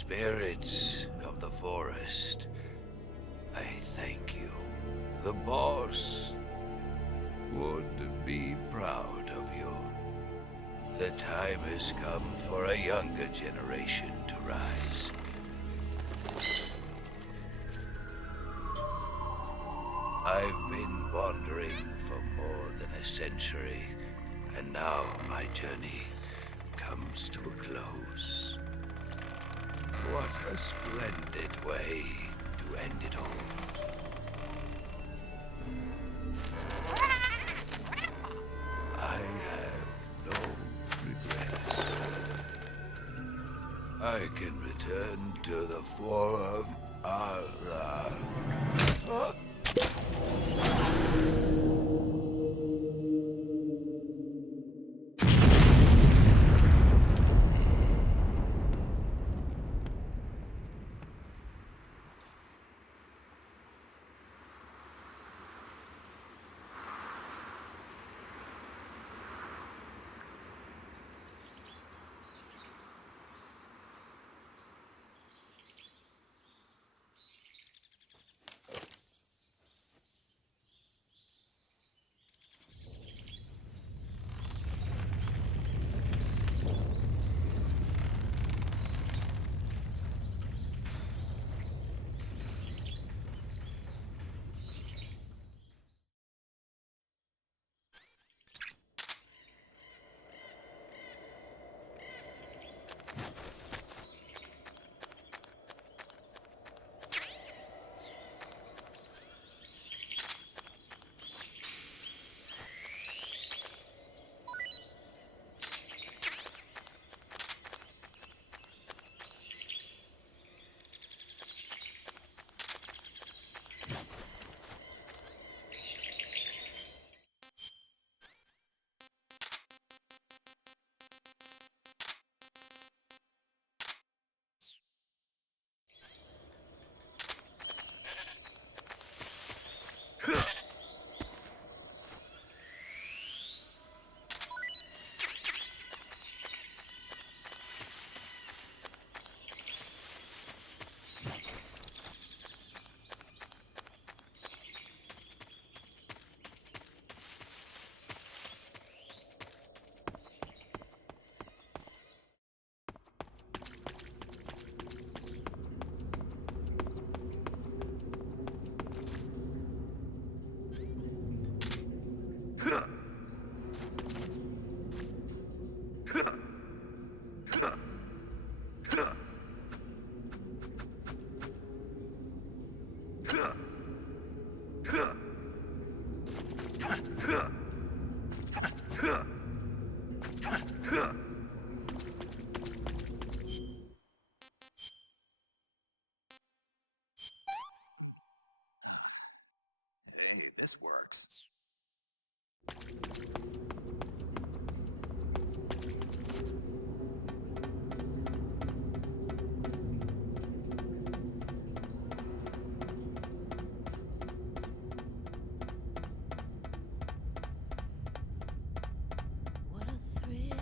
Spirits of the forest, I thank you. The boss would be proud of you. The time has come for a younger generation to rise. I've been wandering for more than a century, and now my journey comes to a close. What a splendid way to end it all. I have no regrets. I can return to the form Allah. Hey, this works. What a thrill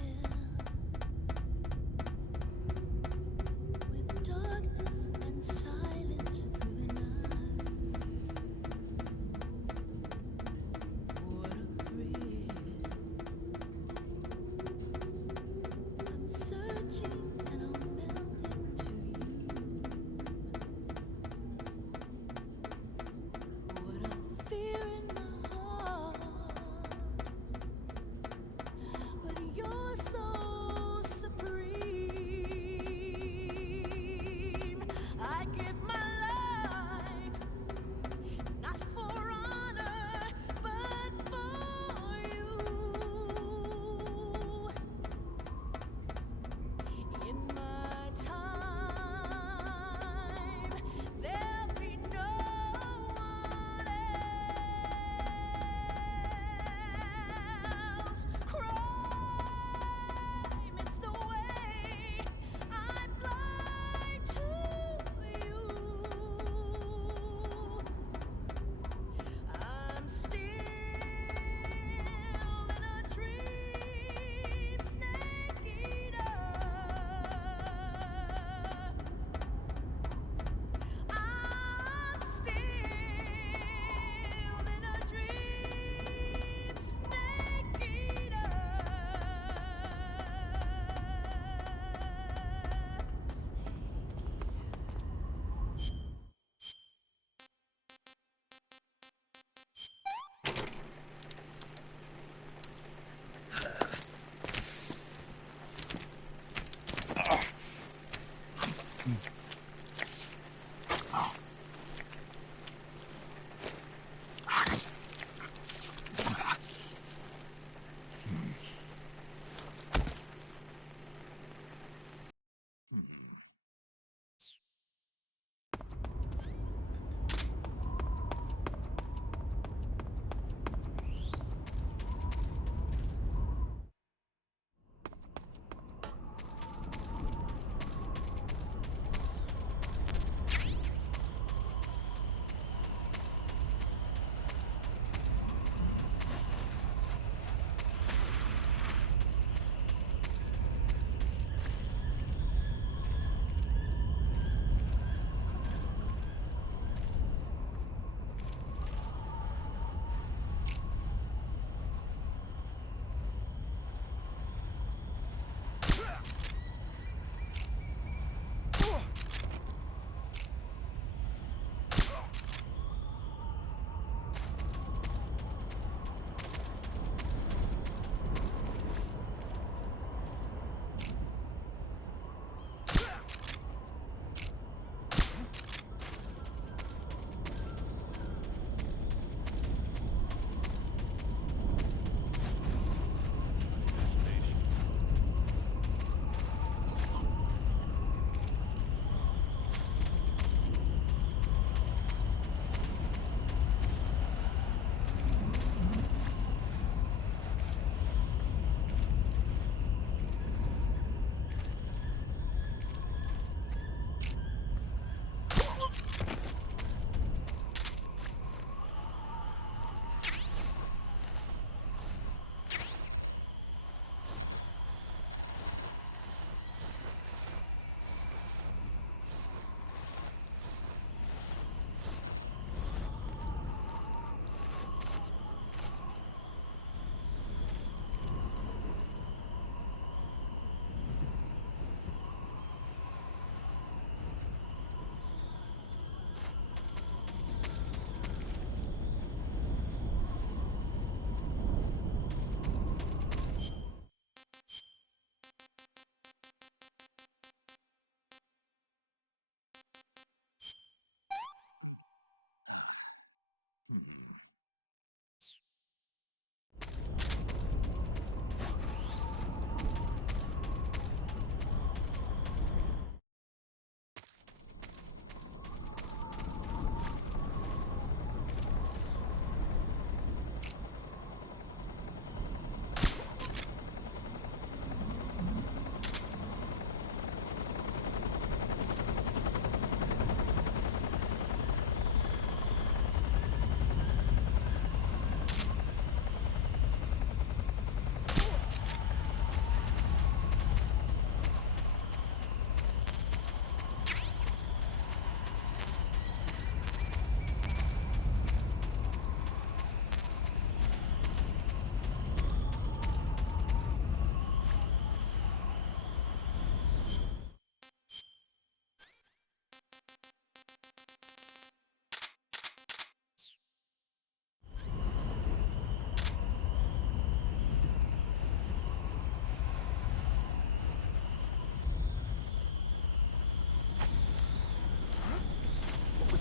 with darkness and silence through the night. What a thrill.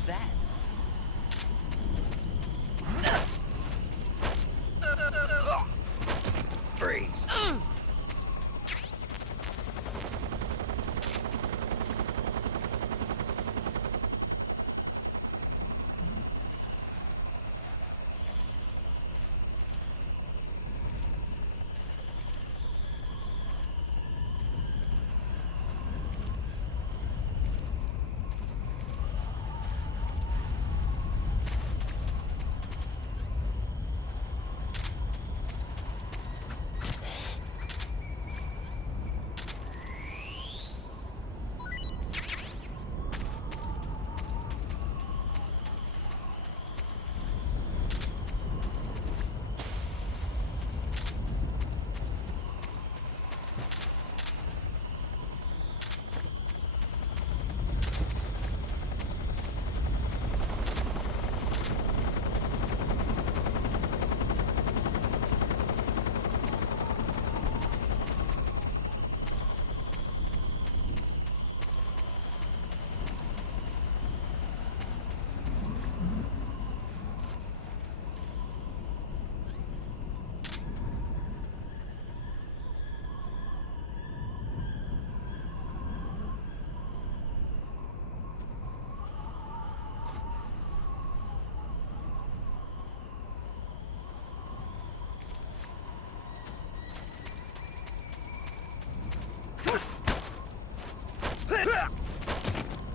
that? Freeze.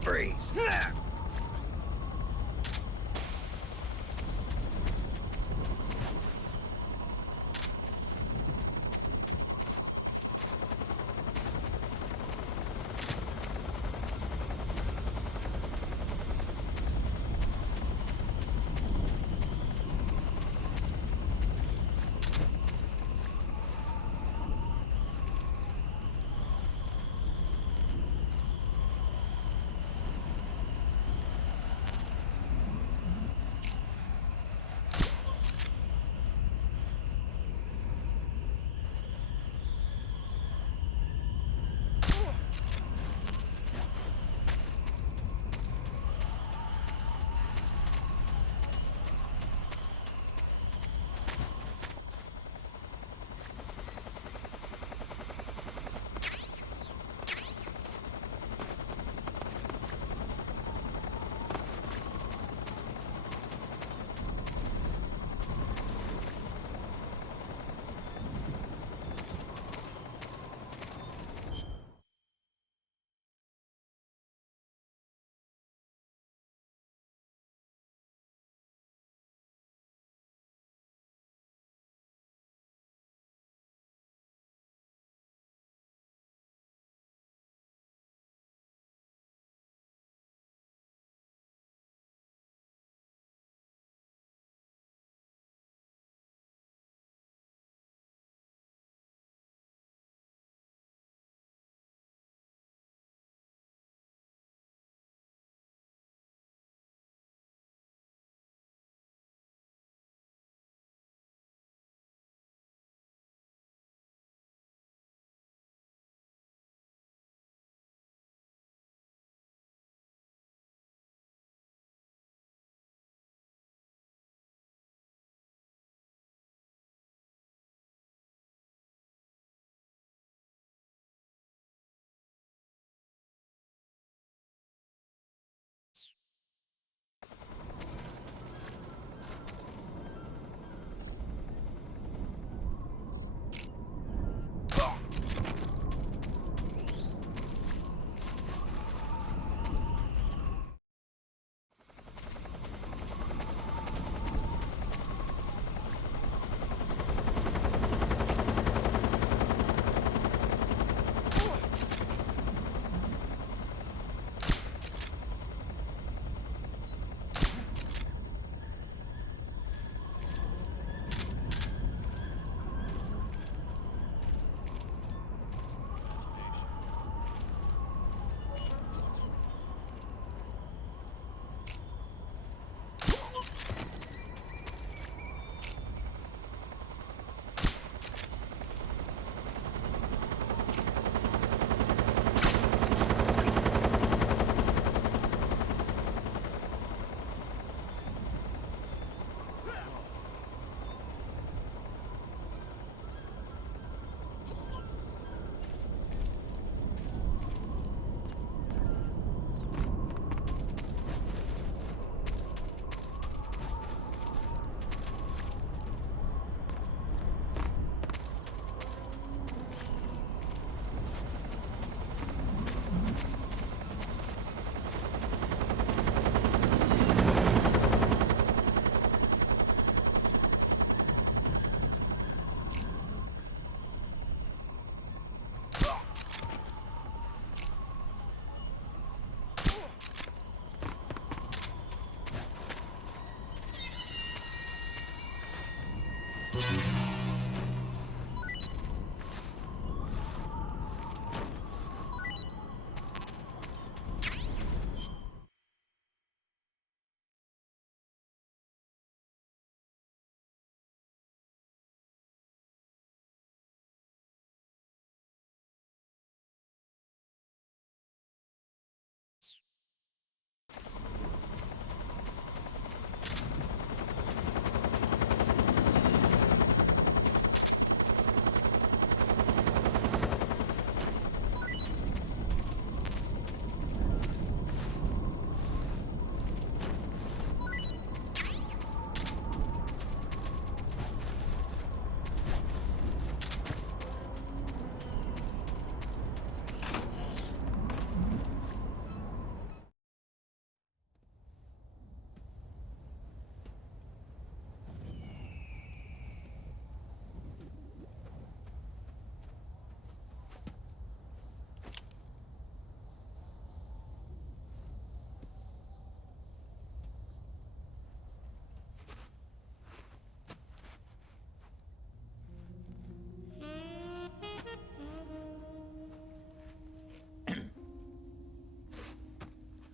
Freeze.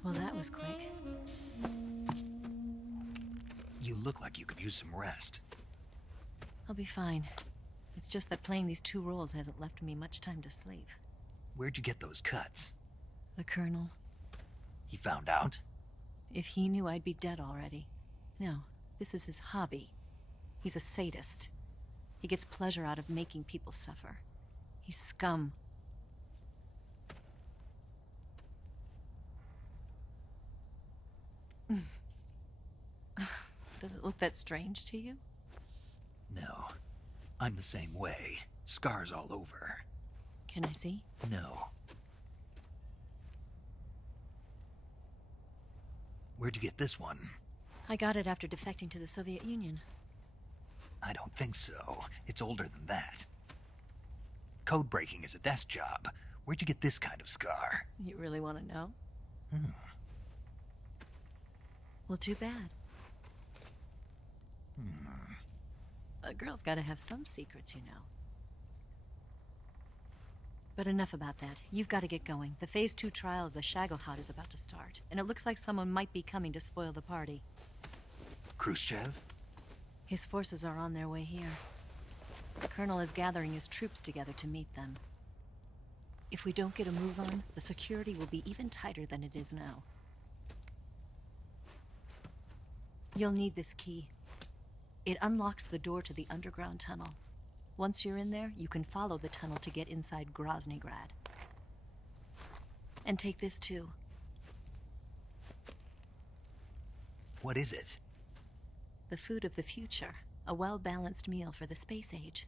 Well, that was quick. You look like you could use some rest. I'll be fine. It's just that playing these 2 roles hasn't left me much time to sleep. Where'd you get those cuts? The Colonel. He found out? If he knew, I'd be dead already. No, this is his hobby. He's a sadist. He gets pleasure out of making people suffer. He's scum. Does it look that strange to you? No. I'm the same way. Scars all over. Can I see? No. Where'd you get this one? I got it after defecting to the Soviet Union. I don't think so. It's older than that. Code breaking is a desk job. Where'd you get this kind of scar? You really want to know? Hmm. Well, too bad. A girl's gotta have some secrets, you know. But enough about that. You've got to get going. The Phase 2 trial of the Shagohod is about to start, and it looks like someone might be coming to spoil the party. Khrushchev? His forces are on their way here. The Colonel is gathering his troops together to meet them. If we don't get a move on, the security will be even tighter than it is now. You'll need this key. It unlocks the door to the underground tunnel. Once you're in there, you can follow the tunnel to get inside Groznygrad. And take this too. What is it? The food of the future. A well-balanced meal for the space age.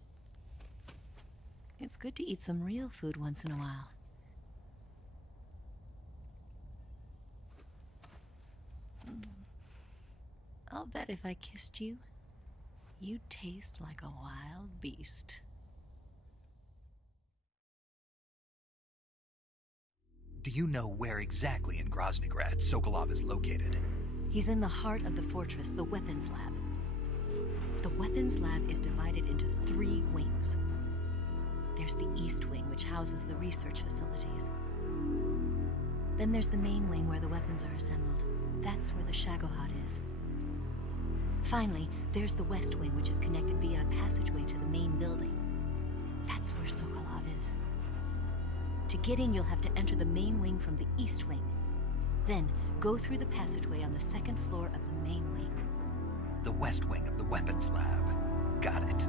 It's good to eat some real food once in a while. I'll bet if I kissed you, you'd taste like a wild beast. Do you know where exactly in Groznygrad Sokolov is located? He's in the heart of the fortress, the weapons lab. The weapons lab is divided into 3 wings. There's the East Wing, which houses the research facilities. Then there's the main wing where the weapons are assembled. That's where the Shagohod is. Finally, there's the West Wing, which is connected via a passageway to the main building. That's where Sokolov is. To get in, you'll have to enter the main wing from the East Wing. Then, go through the passageway on the 2nd floor of the main wing. The West Wing of the weapons lab. Got it.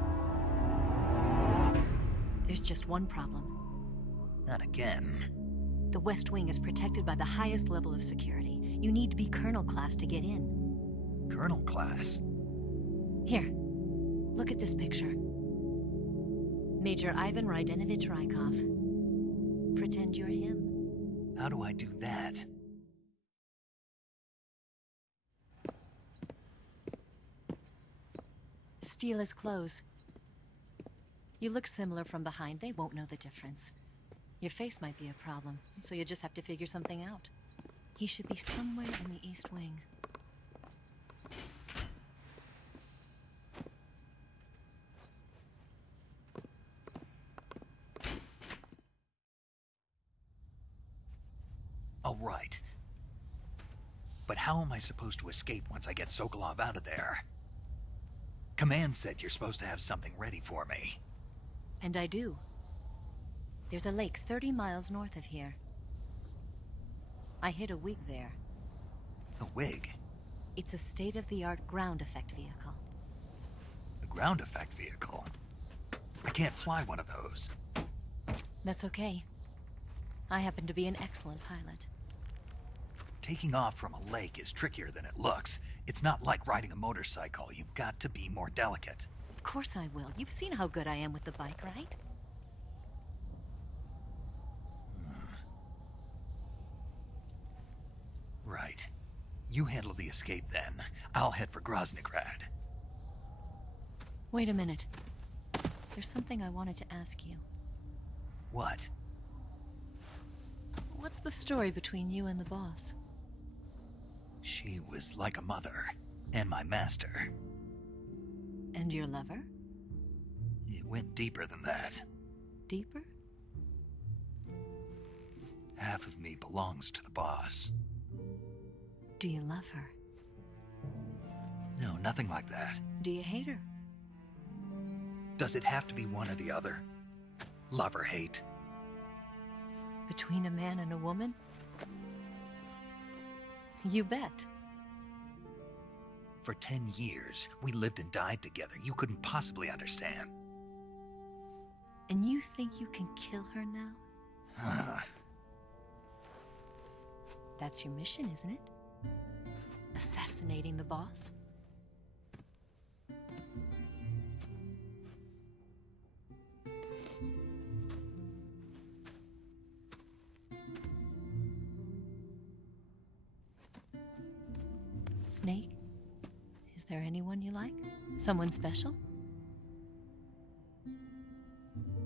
There's just one problem. Not again. The West Wing is protected by the highest level of security. You need to be Colonel class to get in. Colonel class? Here, look at this picture. Major Ivan Rydenovich Rykov. Pretend you're him. How do I do that? Steal his clothes. You look similar from behind. They won't know the difference. Your face might be a problem, so you just have to figure something out. He should be somewhere in the East Wing. All right. But how am I supposed to escape once I get Sokolov out of there? Command said you're supposed to have something ready for me. And I do. There's a lake 30 miles north of here. I hid a wig there. A wig? It's a state-of-the-art ground effect vehicle. A ground effect vehicle? I can't fly one of those. That's okay. I happen to be an excellent pilot. Taking off from a lake is trickier than it looks. It's not like riding a motorcycle. You've got to be more delicate. Of course I will. You've seen how good I am with the bike, right? Right. You handle the escape then. I'll head for Groznygrad. Wait a minute. There's something I wanted to ask you. What? What's the story between you and the boss? She was like a mother, and my master. And your lover? It went deeper than that. Deeper? Half of me belongs to the boss. Do you love her? No, nothing like that. Do you hate her? Does it have to be one or the other? Love or hate? Between a man and a woman? You bet. For 10 years, we lived and died together. You couldn't possibly understand. And you think you can kill her now? That's your mission, isn't it? Assassinating the boss? Snake? Is there anyone you like? Someone special?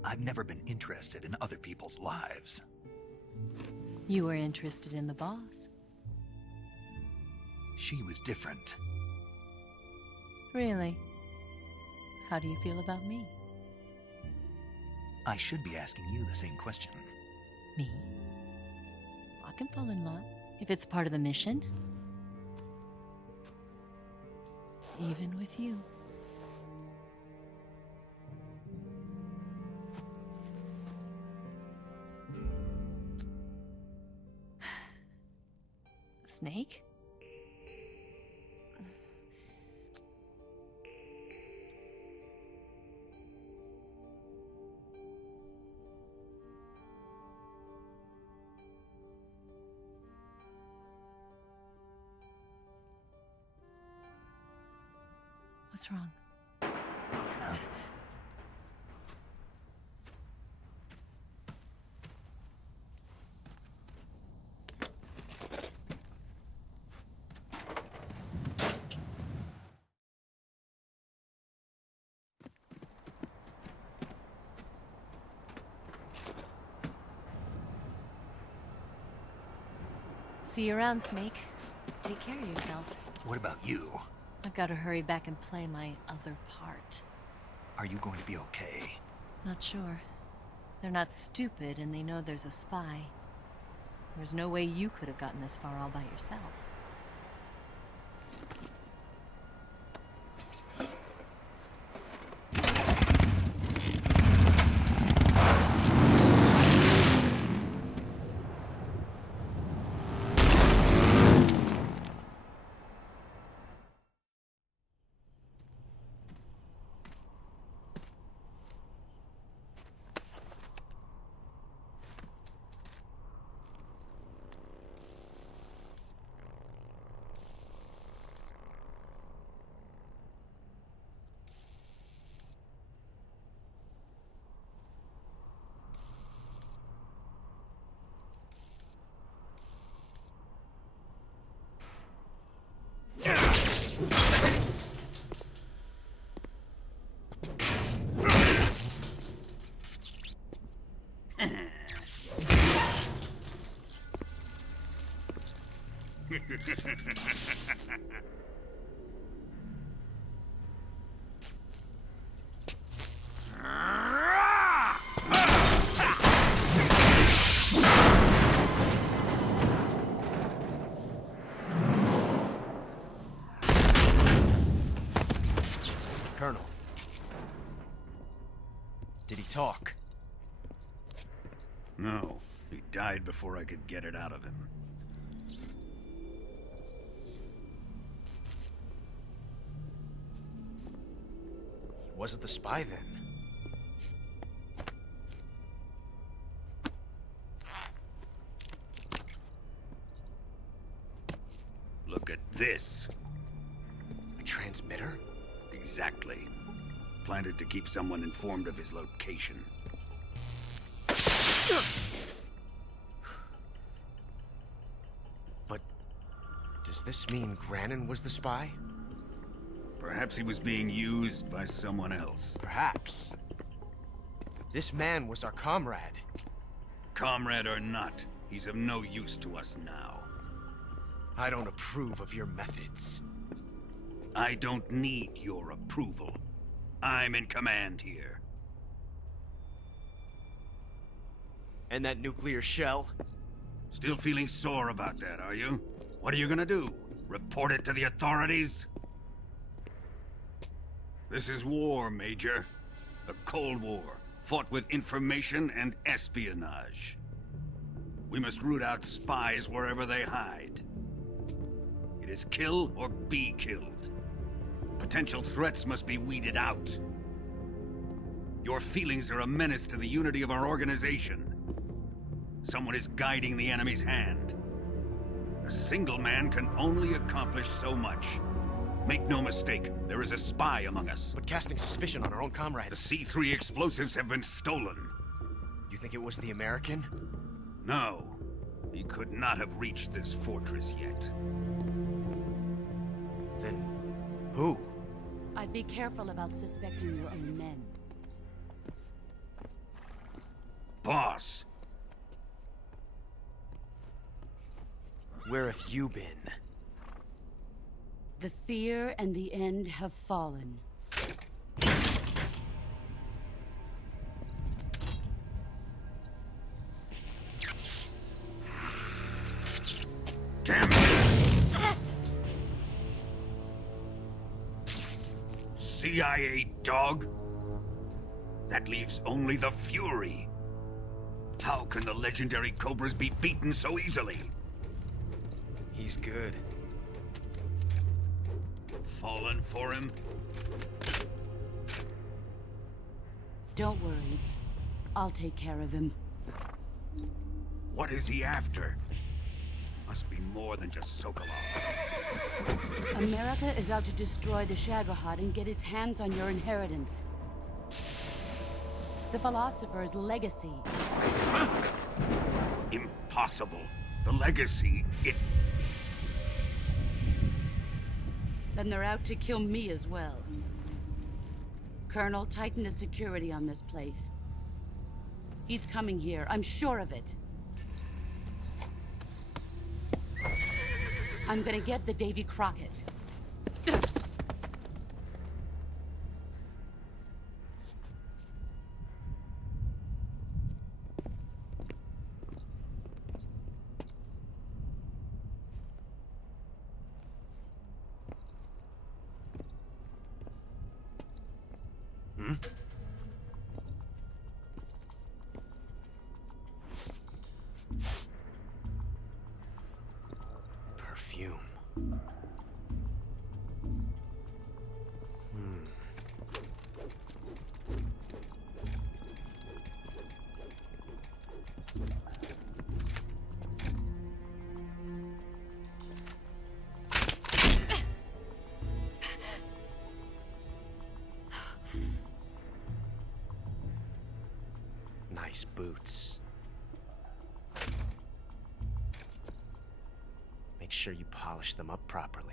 I've never been interested in other people's lives. You were interested in the boss. She was different. Really? How do you feel about me? I should be asking you the same question. Me? I can fall in love if it's part of the mission. Even with you. Snake? What's wrong? See you around, Snake. Take care of yourself. What about you? I've got to hurry back and play my other part. Are you going to be okay? Not sure. They're not stupid, and they know there's a spy. There's no way you could have gotten this far all by yourself. Colonel. Did he talk? No, he died before I could get it out of him. He wasn't the spy then. Look at this. A transmitter? Exactly. Planted to keep someone informed of his location. But does this mean Granin was the spy? Perhaps he was being used by someone else. Perhaps. This man was our comrade. Comrade or not, he's of no use to us now. I don't approve of your methods. I don't need your approval. I'm in command here. And that nuclear shell? Still feeling sore about that, are you? What are you gonna do? Report it to the authorities? This is war, Major. A Cold War, fought with information and espionage. We must root out spies wherever they hide. It is kill or be killed. Potential threats must be weeded out. Your feelings are a menace to the unity of our organization. Someone is guiding the enemy's hand. A single man can only accomplish so much. Make no mistake, there is a spy among us. But casting suspicion on our own comrades... The C3 explosives have been stolen. You think it was the American? No. He could not have reached this fortress yet. Then... who? I'd be careful about suspecting your own men. Boss! Where have you been? The fear and the end have fallen. Damn it! CIA dog? That leaves only the Fury. How can the legendary Cobras be beaten so easily? He's good. Fallen for him? Don't worry. I'll take care of him. What is he after? Must be more than just Sokolov. America is out to destroy the Shagohod and get its hands on your inheritance. The philosopher's legacy. Huh? Impossible. The legacy, Then they're out to kill me as well. Colonel, tighten the security on this place. He's coming here, I'm sure of it. I'm gonna get the Davy Crockett. Perfume. Nice boots. Make sure you polish them up properly.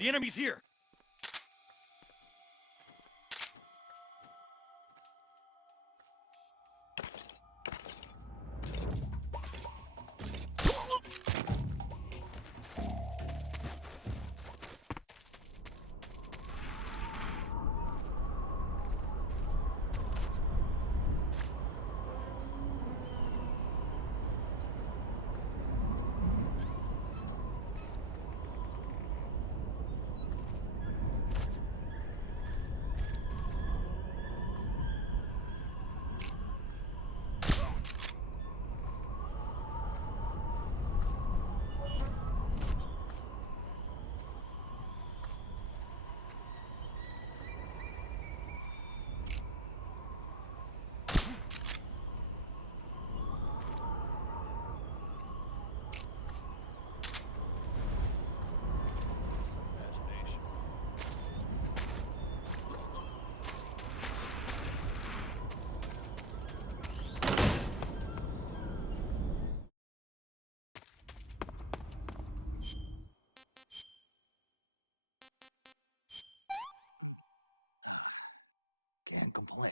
The enemy's here! Can't complain.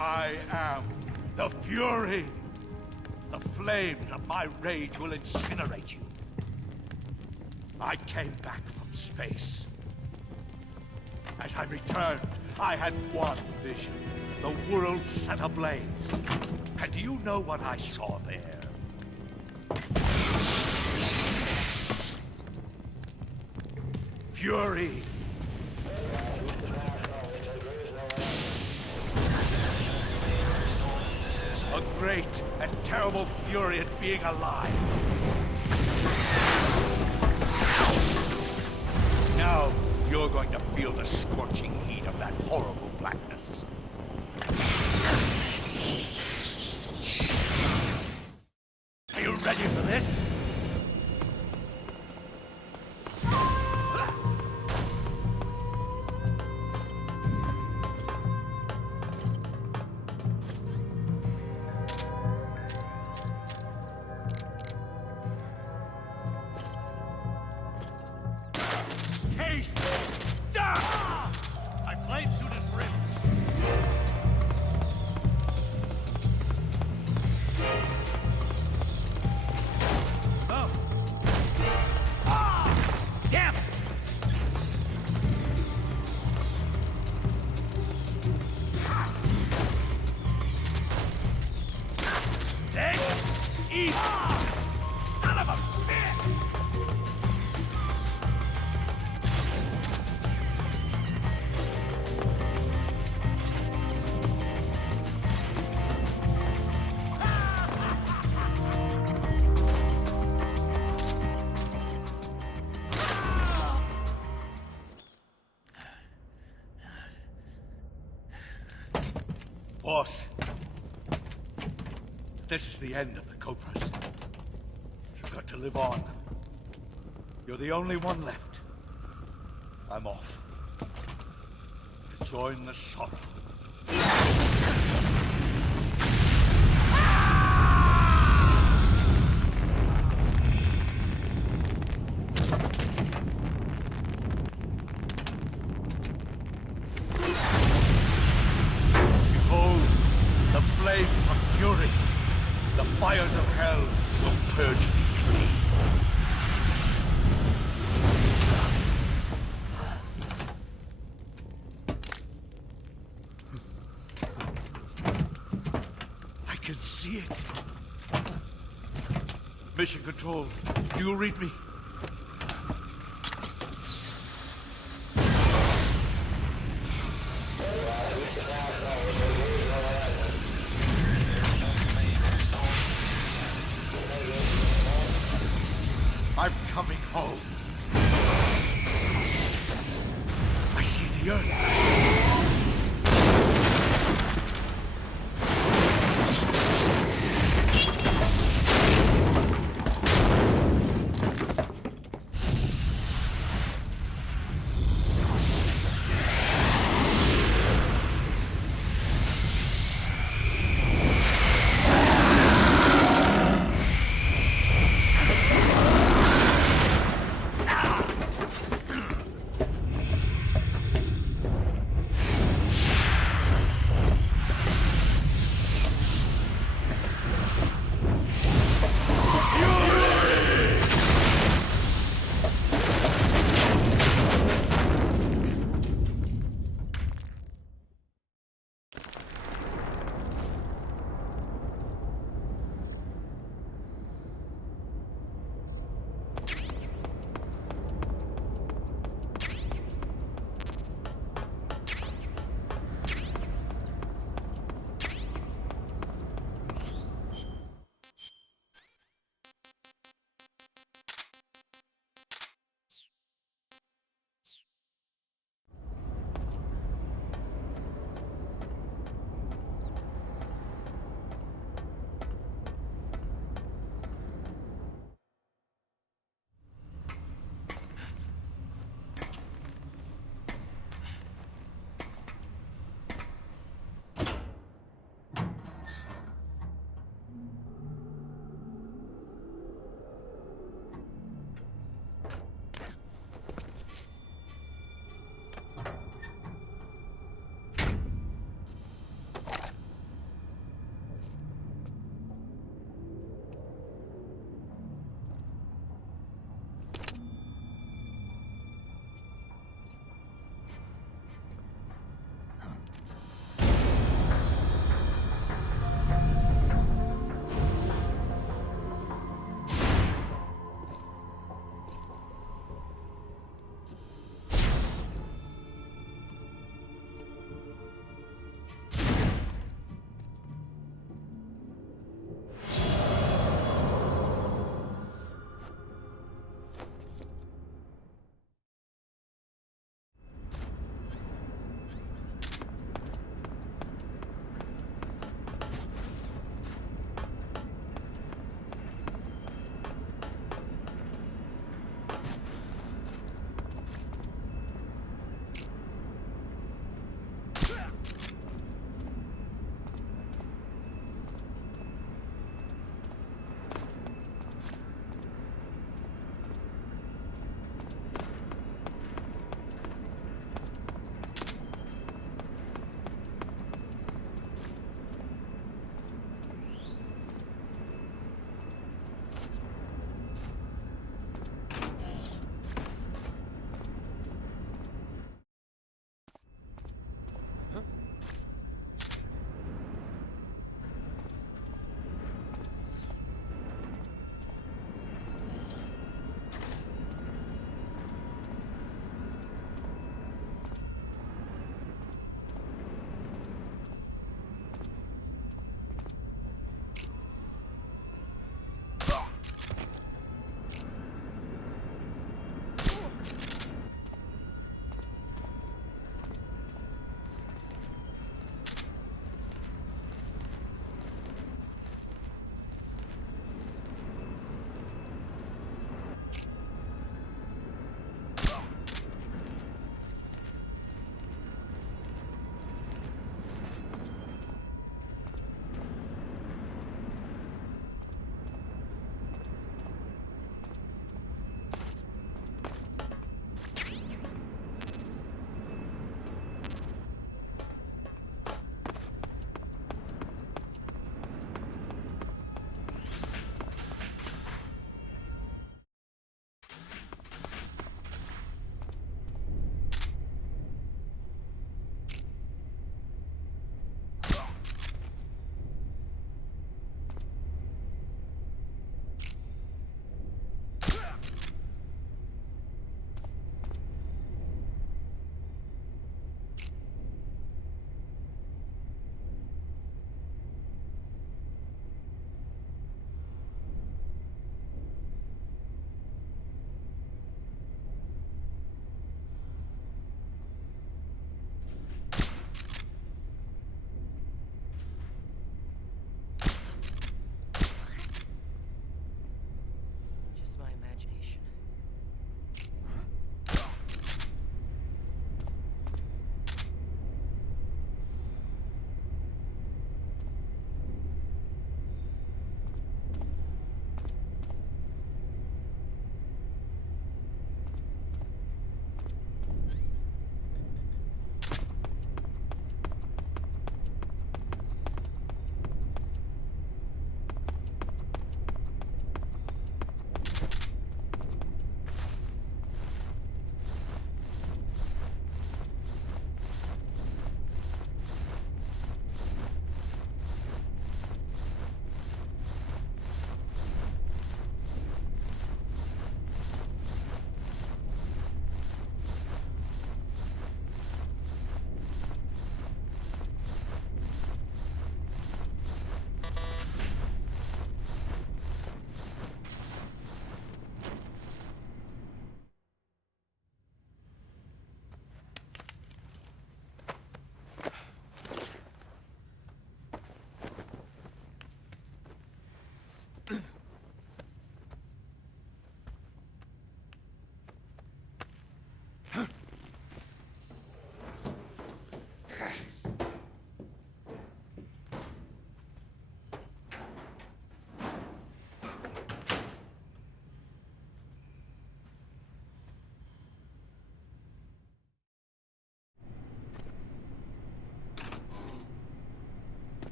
I am the Fury. The flames of my rage will incinerate you. I came back from space. As I returned, I had one vision. The world set ablaze. And do you know what I saw there? Fury. A great and terrible fury at being alive. Now, you're going to feel the scorching heat of that horrible blackness. Are you ready for this? Taste! My flame suit is ripped! Boss, this is the end of the Cobras. You've got to live on. You're the only one left. I'm off. To join the sorrow. Behold, the flames of fury. The fires of hell will purge me clean. I can see it. Mission Control, do you read me? I'm coming home. I see the earth.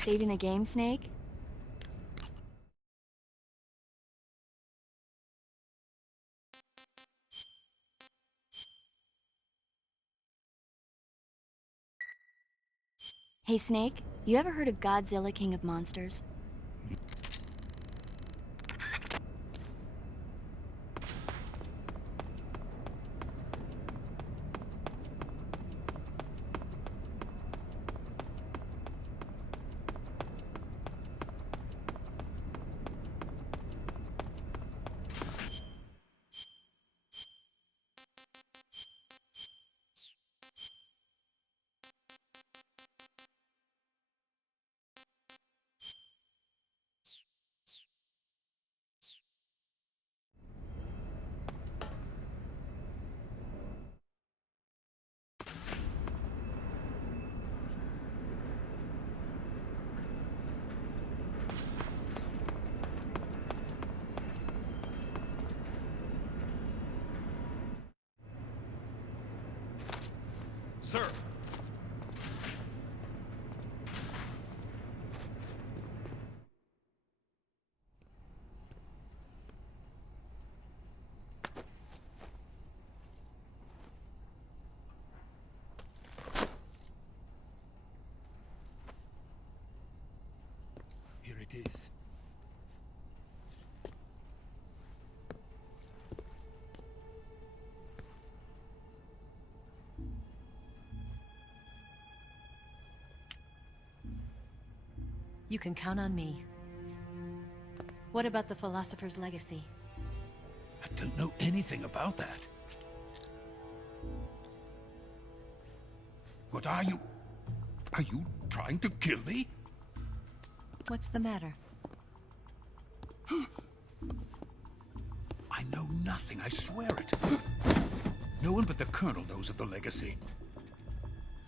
Saving the game, Snake? Hey, Snake, you ever heard of Godzilla, King of Monsters? Sir! Here it is. You can count on me. What about the philosopher's legacy? I don't know anything about that. What are you? Are you trying to kill me? What's the matter? I know nothing, I swear it. No one but the Colonel knows of the legacy.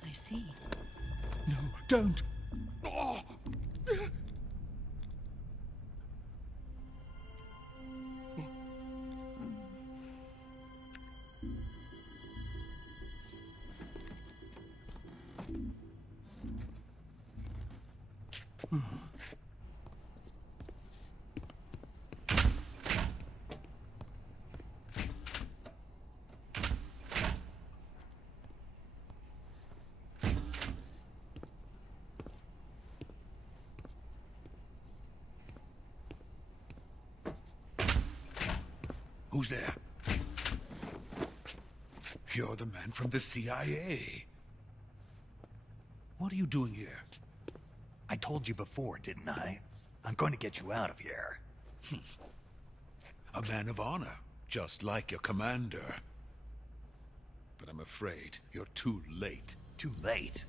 I see. No, don't! Oh. Who's there? You're the man from the CIA. What are you doing here? I told you before, didn't I? I'm going to get you out of here. A man of honor, just like your commander. But I'm afraid you're too late. Too late?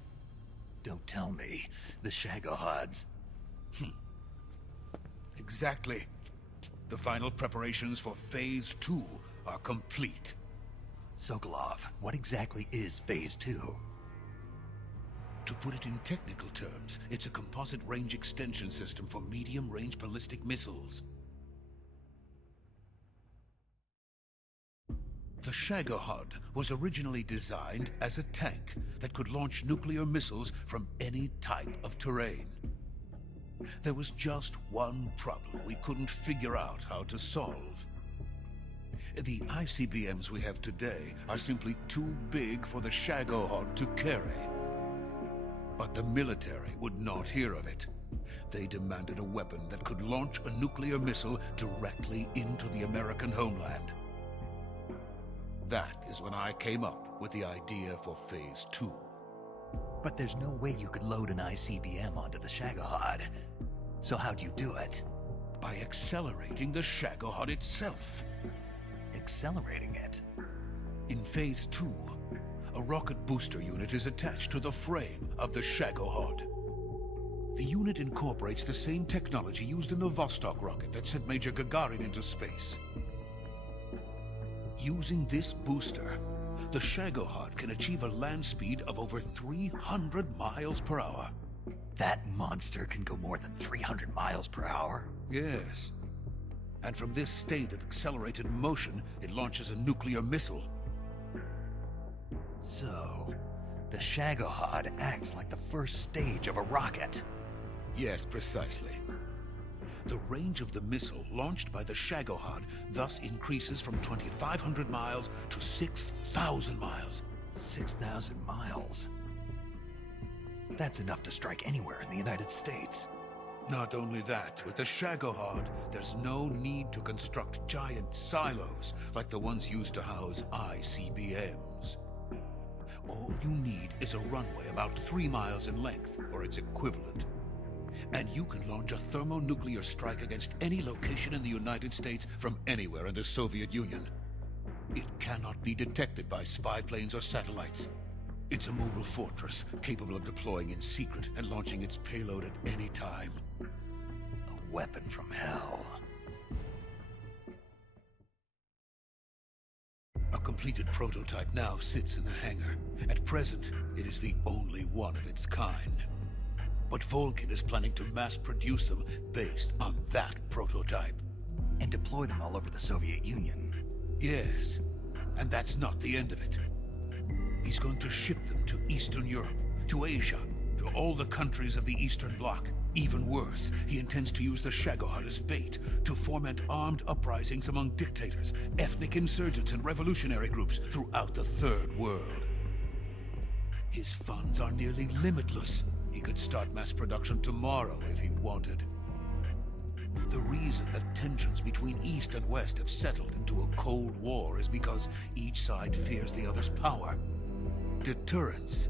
Don't tell me. The Shagohods. Exactly. The final preparations for Phase 2 are complete. Sokolov, what exactly is Phase 2? To put it in technical terms, it's a composite range extension system for medium-range ballistic missiles. The Shagohod was originally designed as a tank that could launch nuclear missiles from any type of terrain. There was just one problem we couldn't figure out how to solve. The ICBMs we have today are simply too big for the Shagohod to carry. But the military would not hear of it. They demanded a weapon that could launch a nuclear missile directly into the American homeland. That is when I came up with the idea for Phase 2. But there's no way you could load an ICBM onto the Shagohod. So how'd you do it? By accelerating the Shagohod itself. Accelerating it? In Phase 2, a rocket booster unit is attached to the frame of the Shagohod. The unit incorporates the same technology used in the Vostok rocket that sent Major Gagarin into space. Using this booster, the Shagohod can achieve a land speed of over 300 miles per hour. That monster can go more than 300 miles per hour? Yes. And from this state of accelerated motion, it launches a nuclear missile. So, the Shagohod acts like the first stage of a rocket. Yes, precisely. The range of the missile launched by the Shagohod thus increases from 2,500 miles to 6,000 miles. 6,000 miles? That's enough to strike anywhere in the United States. Not only that, with the Shagohod, there's no need to construct giant silos like the ones used to house ICBMs. All you need is a runway about 3 miles in length, or its equivalent. And you can launch a thermonuclear strike against any location in the United States from anywhere in the Soviet Union. It cannot be detected by spy planes or satellites. It's a mobile fortress, capable of deploying in secret and launching its payload at any time. A weapon from hell. A completed prototype now sits in the hangar. At present, it is the only one of its kind. But Volgin is planning to mass-produce them based on that prototype. And deploy them all over the Soviet Union. Yes, and that's not the end of it. He's going to ship them to Eastern Europe, to Asia, to all the countries of the Eastern Bloc. Even worse, he intends to use the Shagohod as bait to foment armed uprisings among dictators, ethnic insurgents, and revolutionary groups throughout the Third World. His funds are nearly limitless. He could start mass production tomorrow if he wanted. The reason that tensions between East and West have settled into a Cold War is because each side fears the other's power. Deterrence.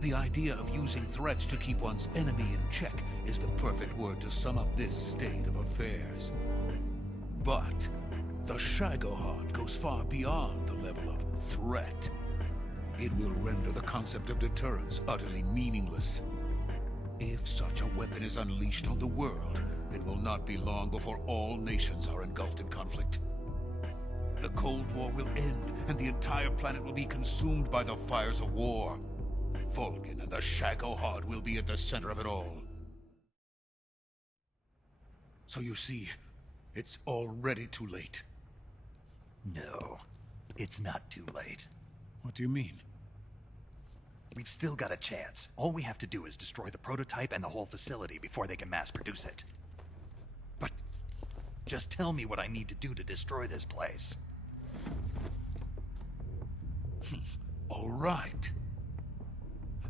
The idea of using threats to keep one's enemy in check is the perfect word to sum up this state of affairs. But the Shagohod goes far beyond the level of threat. It will render the concept of deterrence utterly meaningless. If such a weapon is unleashed on the world, it will not be long before all nations are engulfed in conflict. The Cold War will end, and the entire planet will be consumed by the fires of war. Volgin and the Shagohod will be at the center of it all. So you see, it's already too late. No, it's not too late. What do you mean? We've still got a chance. All we have to do is destroy the prototype and the whole facility before they can mass produce it. But just tell me what I need to do to destroy this place. All right.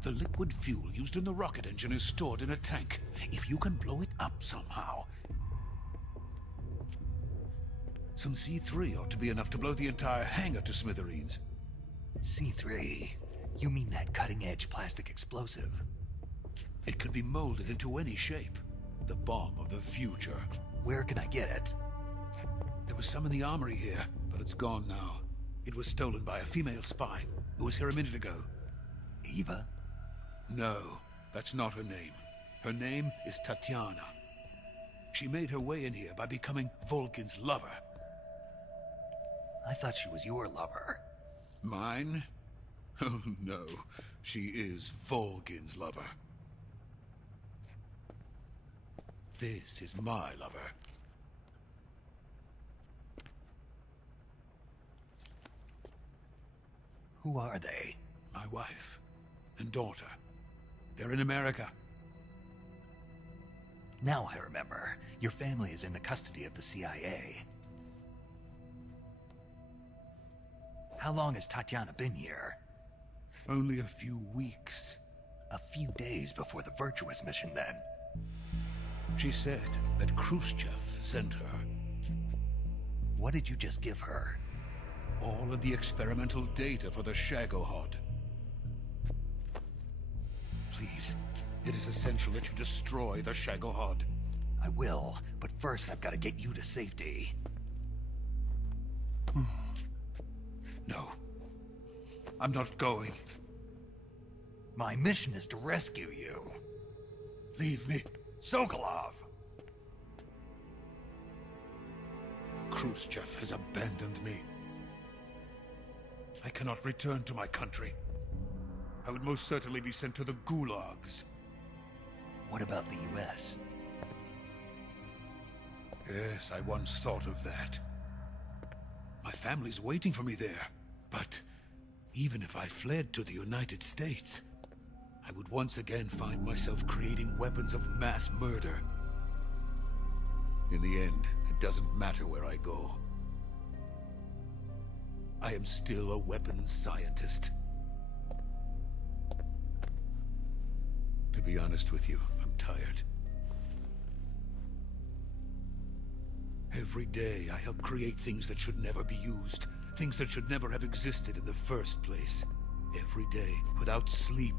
The liquid fuel used in the rocket engine is stored in a tank. If you can blow it up somehow... Some C3 ought to be enough to blow the entire hangar to smithereens. C3? You mean that cutting-edge plastic explosive? It could be molded into any shape. The bomb of the future. Where can I get it? There was some in the armory here, but it's gone now. It was stolen by a female spy who was here a minute ago. Eva? No, that's not her name. Her name is Tatiana. She made her way in here by becoming Volgin's lover. I thought she was your lover. Mine? Oh no, she is Volgin's lover. This is my lover. Who are they? My wife and daughter. They're in America. Now I remember. Your family is in the custody of the CIA. How long has Tatiana been here? Only a few weeks. A few days before the Virtuous mission, then. She said that Khrushchev sent her. What did you just give her? All of the experimental data for the Shagohod. Please, it is essential that you destroy the Shagohod. I will, but first I've got to get you to safety. No. I'm not going. My mission is to rescue you. Leave me. Sokolov! Khrushchev has abandoned me. I cannot return to my country. I would most certainly be sent to the gulags. What about the US? Yes, I once thought of that. My family's waiting for me there. But even if I fled to the United States, I would once again find myself creating weapons of mass murder. In the end, it doesn't matter where I go. I am still a weapons scientist. To be honest with you, I'm tired. Every day, I help create things that should never be used. Things that should never have existed in the first place. Every day, without sleep.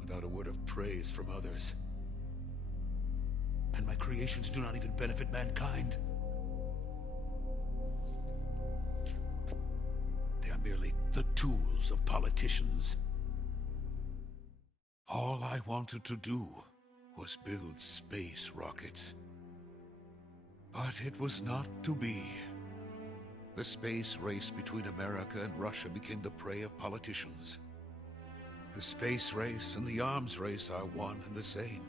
Without a word of praise from others. And my creations do not even benefit mankind. They are merely the tools of politicians. All I wanted to do was build space rockets. But it was not to be. The space race between America and Russia became the prey of politicians. The space race and the arms race are one and the same.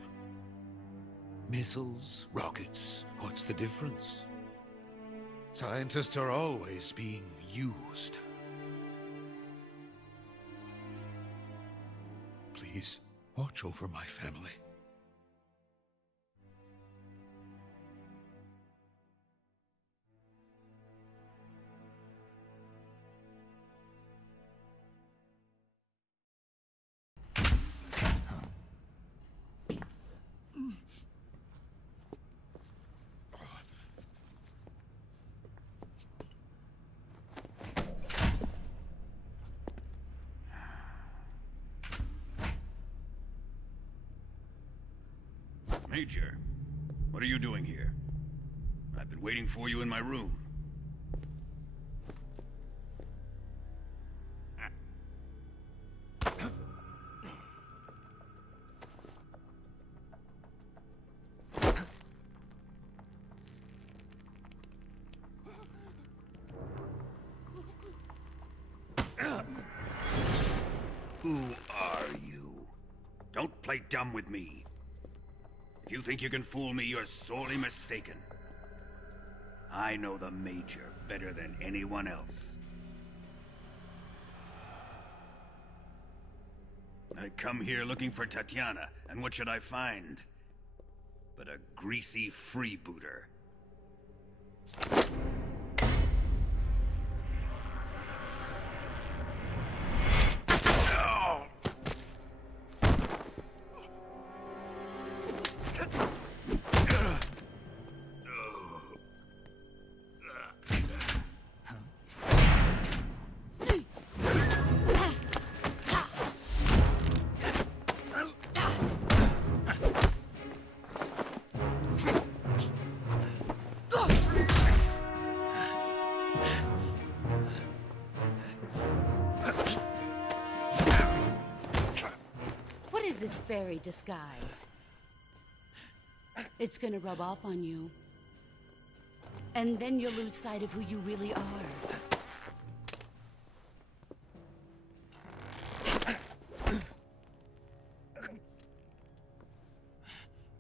Missiles, rockets, what's the difference? Scientists are always being used. Please, watch over my family. Major, what are you doing here? I've been waiting for you in my room. Who are you? Don't play dumb with me. If you think you can fool me, you're sorely mistaken. I know the Major better than anyone else. I come here looking for Tatiana, and what should I find? But a greasy freebooter. This fairy disguise. It's gonna rub off on you. And then you'll lose sight of who you really are.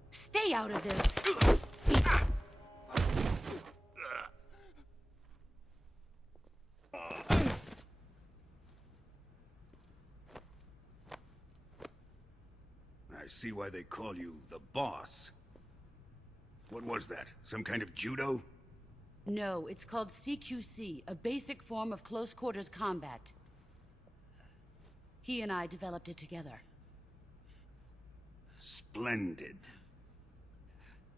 Stay out of this! I see why they call you the boss. What was that? Some kind of judo? No, it's called CQC, a basic form of close-quarters combat. He and I developed it together. Splendid.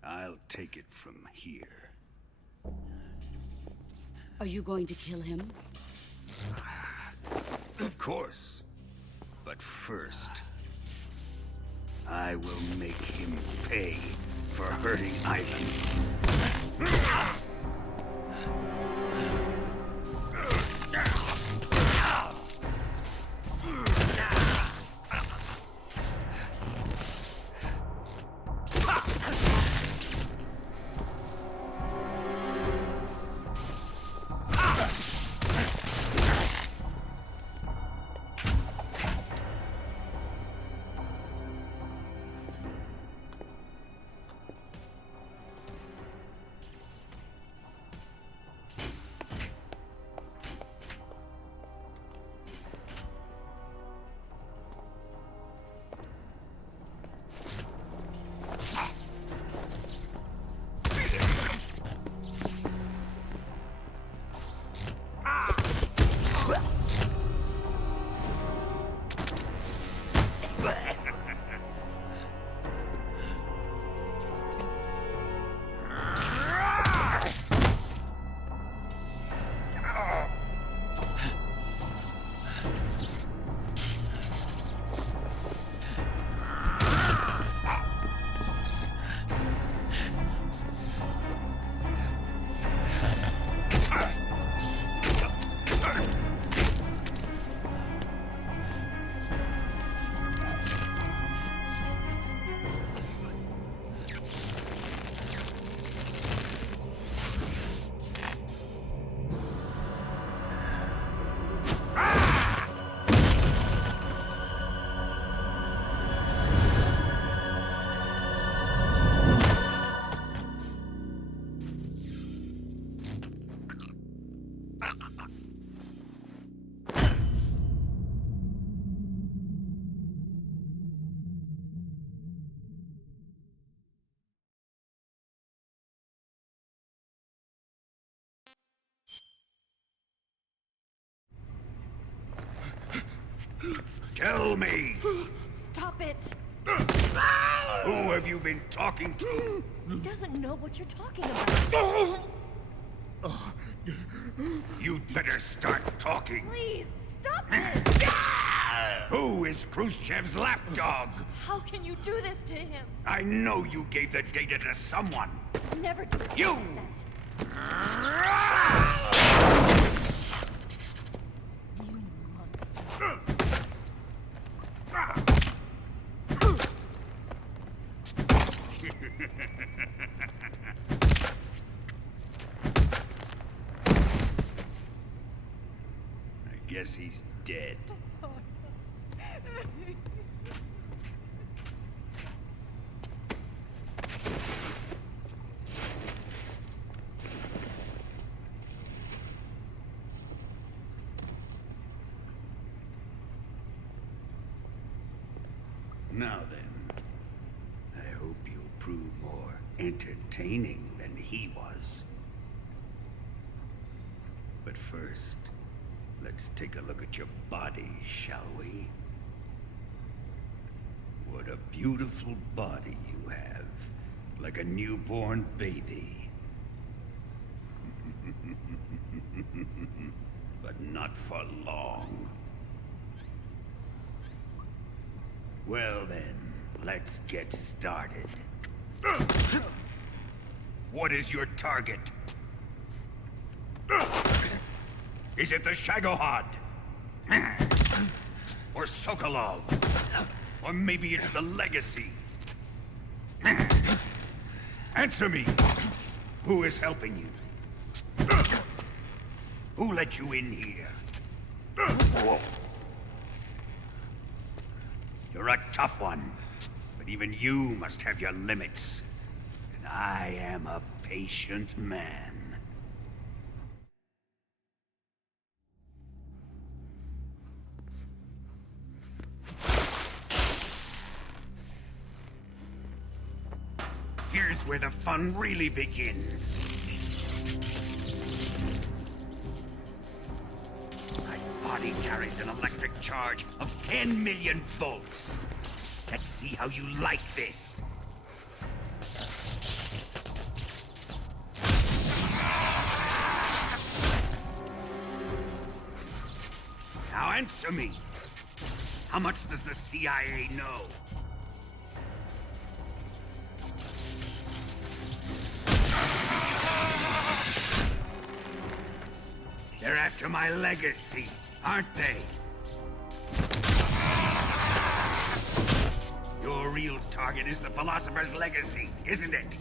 I'll take it from here. Are you going to kill him? Of course. But first, I will make him pay for hurting Ivan. Tell me! Stop it! Who have you been talking to? He doesn't know what you're talking about. You'd better start talking. Please, stop this! Who is Khrushchev's lapdog? How can you do this to him? I know you gave the data to someone. Never do You! You monster. I guess he's dead. Now then, I hope you'll prove more entertaining than he was. But first, let's take a look at your body, shall we? What a beautiful body you have, like a newborn baby. But not for long. Well then, let's get started. What is your target? Is it the Shagohod? Or Sokolov? Or maybe it's the Legacy? Answer me! Who is helping you? Who let you in here? Whoa. You're a tough one, but even you must have your limits. And I am a patient man. Here's where the fun really begins. My body carries an electric charge of 10 million volts. Let's see how you like this. Now answer me. How much does the CIA know? They're after my legacy, aren't they? Your real target is the Philosopher's Legacy, isn't it?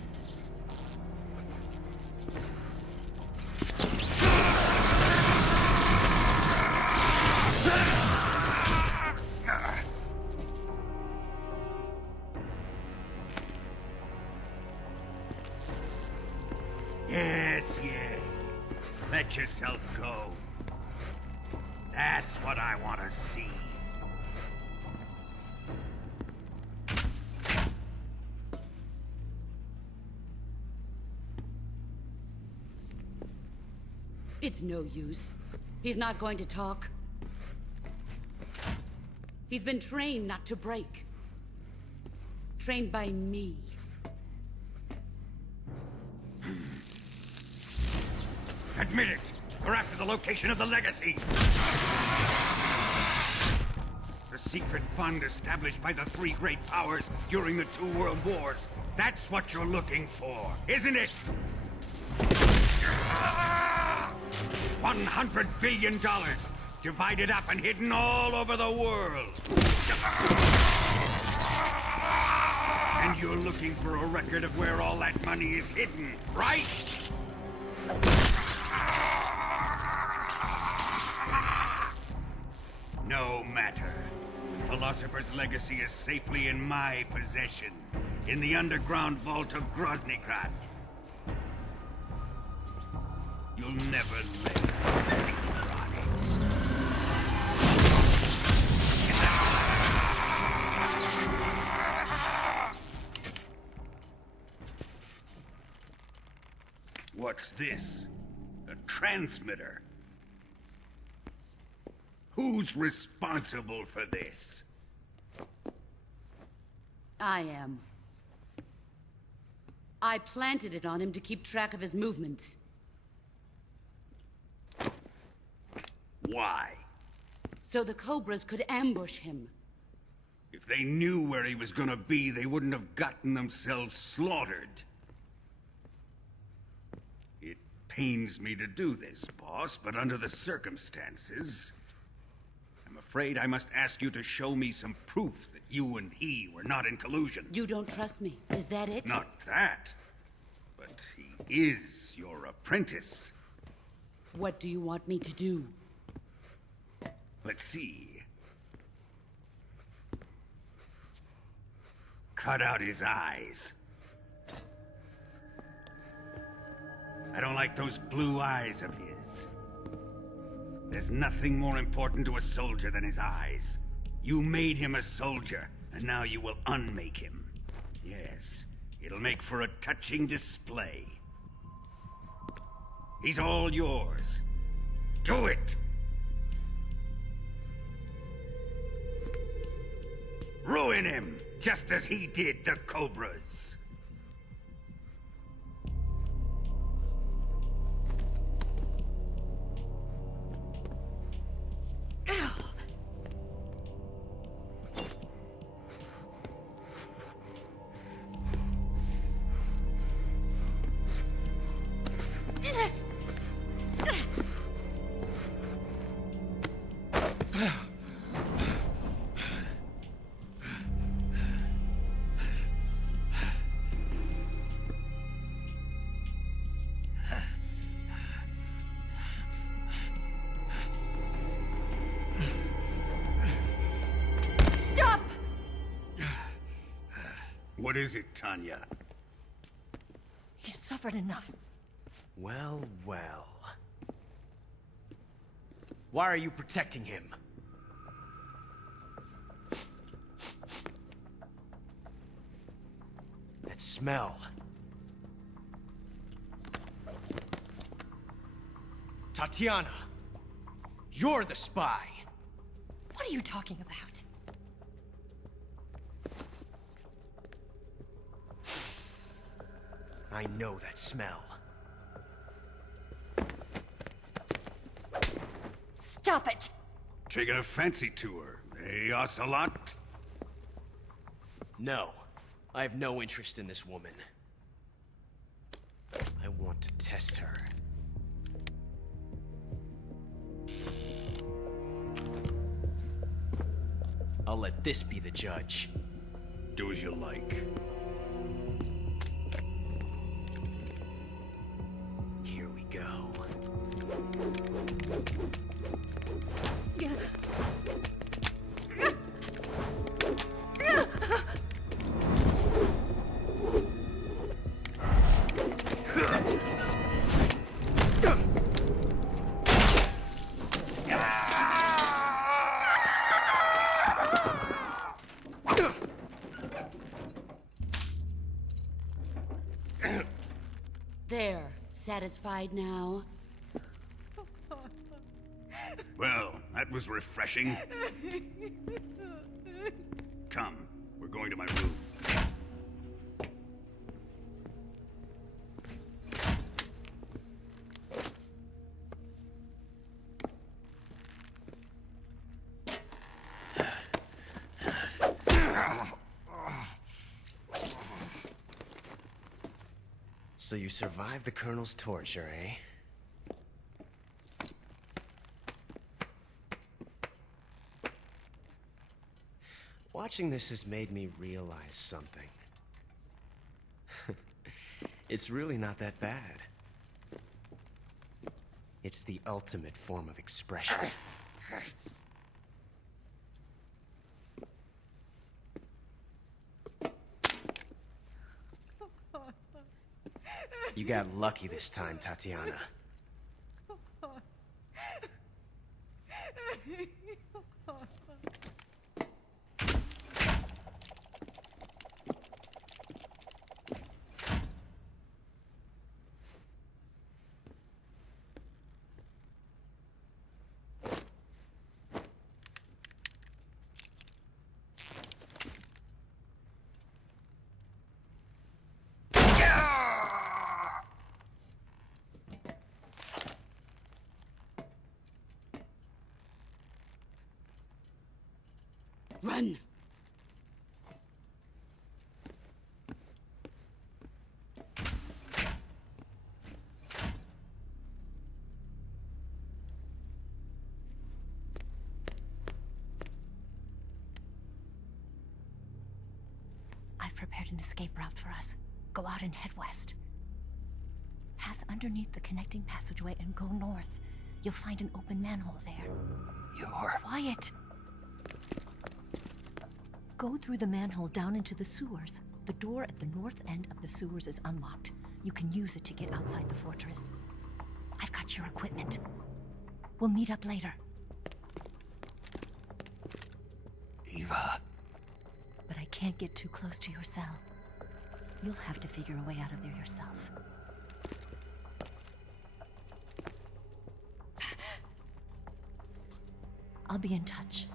Yes, yes. Let yourself go. That's what I want to see. It's no use. He's not going to talk. He's been trained not to break. Trained by me. Admit it! We're after the location of the Legacy! The secret fund established by the three great powers during the 2 world wars. That's what you're looking for, isn't it? $100 billion, divided up and hidden all over the world. And you're looking for a record of where all that money is hidden, right? No matter. Philosopher's Legacy is safely in my possession, in the underground vault of Groznygrad. You'll never live. What's this? A transmitter? Who's responsible for this? I am. I planted it on him to keep track of his movements. Why? So the Cobras could ambush him. If they knew where he was gonna be, they wouldn't have gotten themselves slaughtered. It pains me to do this, boss, but under the circumstances, I'm afraid I must ask you to show me some proof that you and he were not in collusion. You don't trust me, is that it? Not that, but he is your apprentice. What do you want me to do? Let's see. Cut out his eyes. I don't like those blue eyes of his. There's nothing more important to a soldier than his eyes. You made him a soldier, and now you will unmake him. Yes, it'll make for a touching display. He's all yours. Do it! Ruin him, just as he did the Cobras. What is it, Tanya? He's suffered enough. Well, well. Why are you protecting him? That smell. Tatiana, you're the spy. What are you talking about? I know that smell. Stop it! Taking a fancy to her, eh, Ocelot? No. I have no interest in this woman. I want to test her. I'll let this be the judge. Do as you like. Here we go. There, satisfied now? Well, that was refreshing. Come, we're going to my room. So you survived the Colonel's torture, eh? Watching this has made me realize something. It's really not that bad. It's the ultimate form of expression. You got lucky this time, Tatiana. Run! I've prepared an escape route for us. Go out and head west. Pass underneath the connecting passageway and go north. You'll find an open manhole there. You're... Quiet! Go through the manhole down into the sewers. The door at the north end of the sewers is unlocked. You can use it to get outside the fortress. I've got your equipment. We'll meet up later. Eva. But I can't get too close to your cell. You'll have to figure a way out of there yourself. I'll be in touch.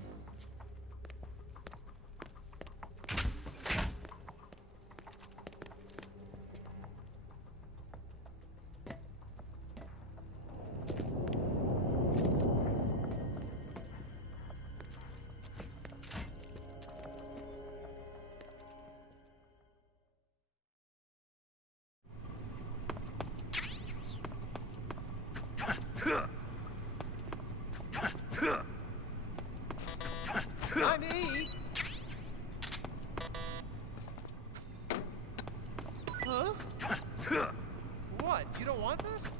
Honey! Huh? What? You don't want this?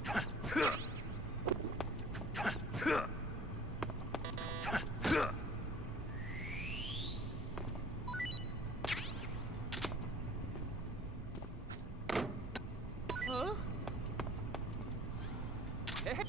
Huh? Hey.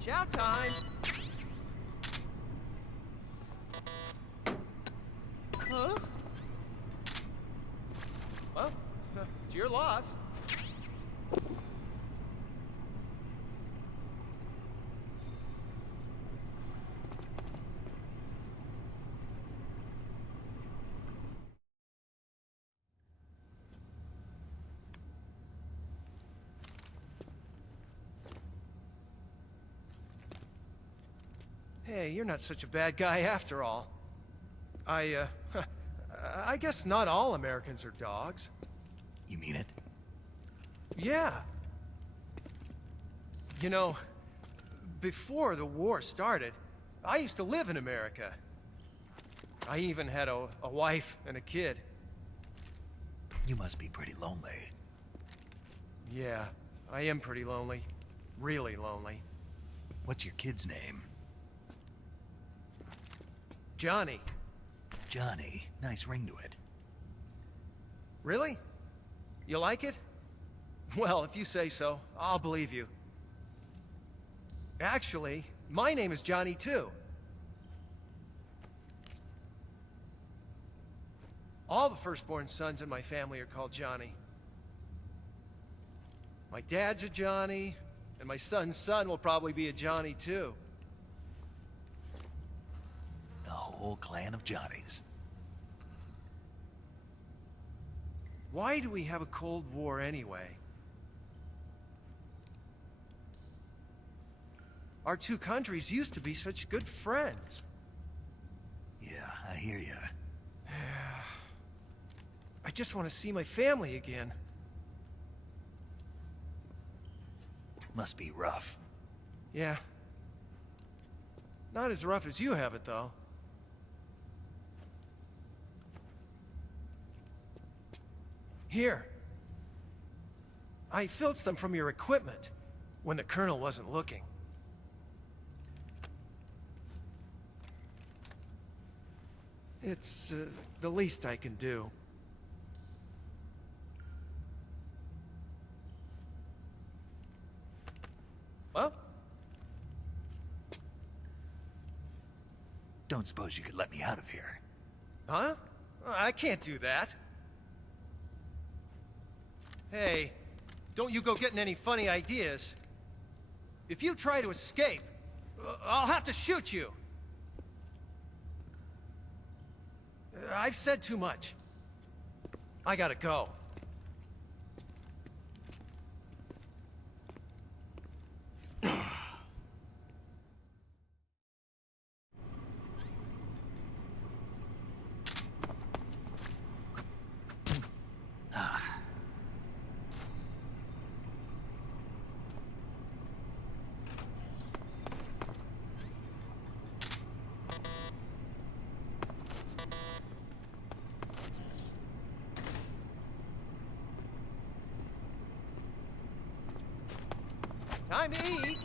Chow time! Huh? Well, it's your loss. Hey, you're not such a bad guy after all. I guess not all Americans are dogs. You mean it? Yeah. You know, before the war started, I used to live in America. I even had a wife and a kid. You must be pretty lonely. Yeah, I am pretty lonely. Really lonely. What's your kid's name? Johnny. Johnny. Nice ring to it. Really? You like it? Well, if you say so, I'll believe you. Actually, my name is Johnny too. All the firstborn sons in my family are called Johnny. My dad's a Johnny, and my son's son will probably be a Johnny too. A whole clan of Johnnies. Why do we have a Cold War anyway? Our two countries used to be such good friends. Yeah, I hear you. I just want to see my family again. Must be rough. Yeah. Not as rough as you have it, though. Here. I filched them from your equipment when the Colonel wasn't looking. It's the least I can do. Well? Don't suppose you could let me out of here? Huh? I can't do that. Hey, don't you go getting any funny ideas. If you try to escape, I'll have to shoot you. I've said too much. I gotta go. Time to eat.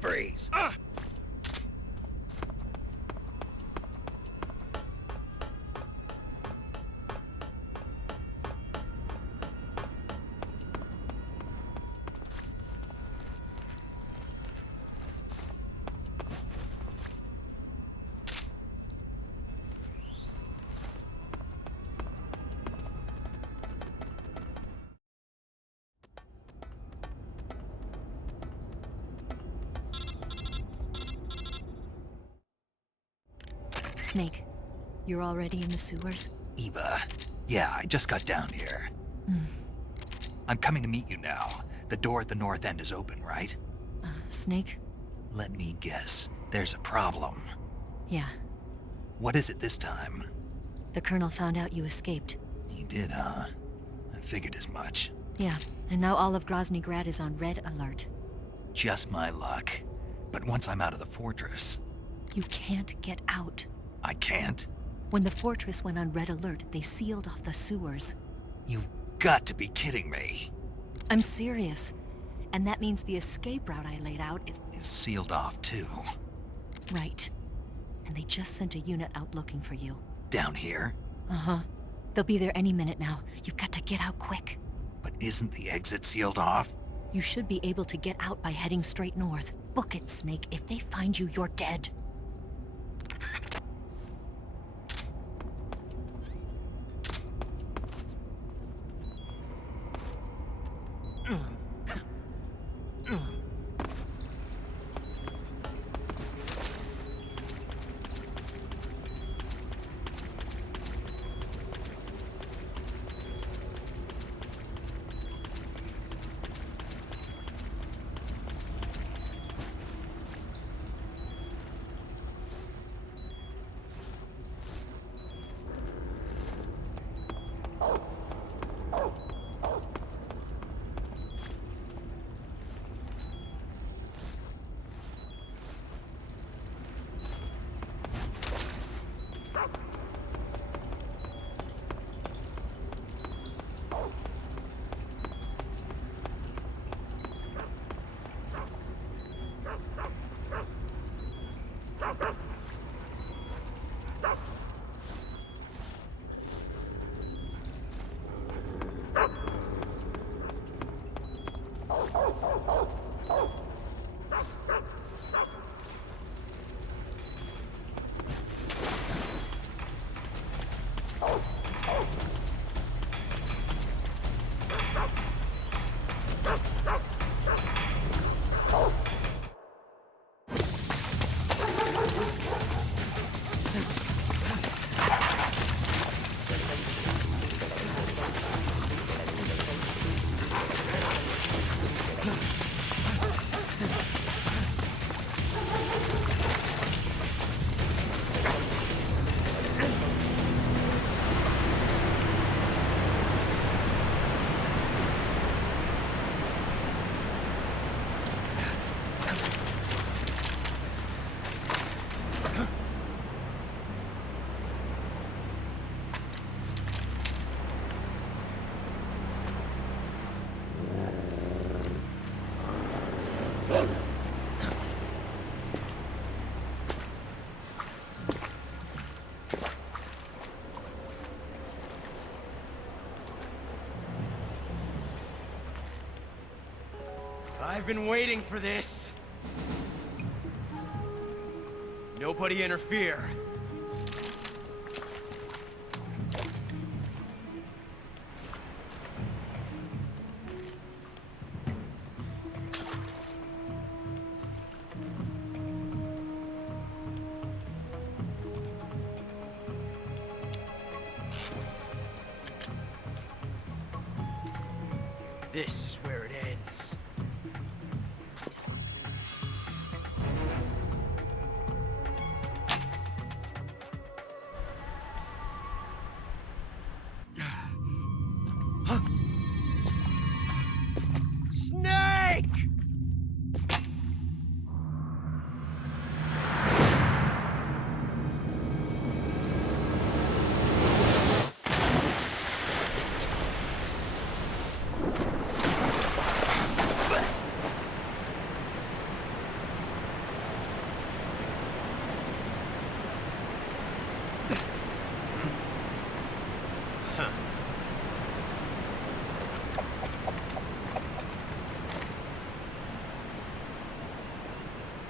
Freeze. Snake, you're already in the sewers? Eva. Yeah, I just got down here. I'm coming to meet you now. The door at the north end is open, right? Snake? Let me guess. There's a problem. Yeah. What is it this time? The Colonel found out you escaped. He did, huh? I figured as much. Yeah, and now all of Grozny Grad is on red alert. Just my luck. But once I'm out of the fortress... You can't get out. I can't? When the fortress went on red alert, they sealed off the sewers. You've got to be kidding me. I'm serious. And that means the escape route I laid out is sealed off, too. Right. And they just sent a unit out looking for you. Down here? Uh-huh. They'll be there any minute now. You've got to get out quick. But isn't the exit sealed off? You should be able to get out by heading straight north. Book it, Snake. If they find you, you're dead. I've been waiting for this. Nobody interfere. This is where it ends. Snake!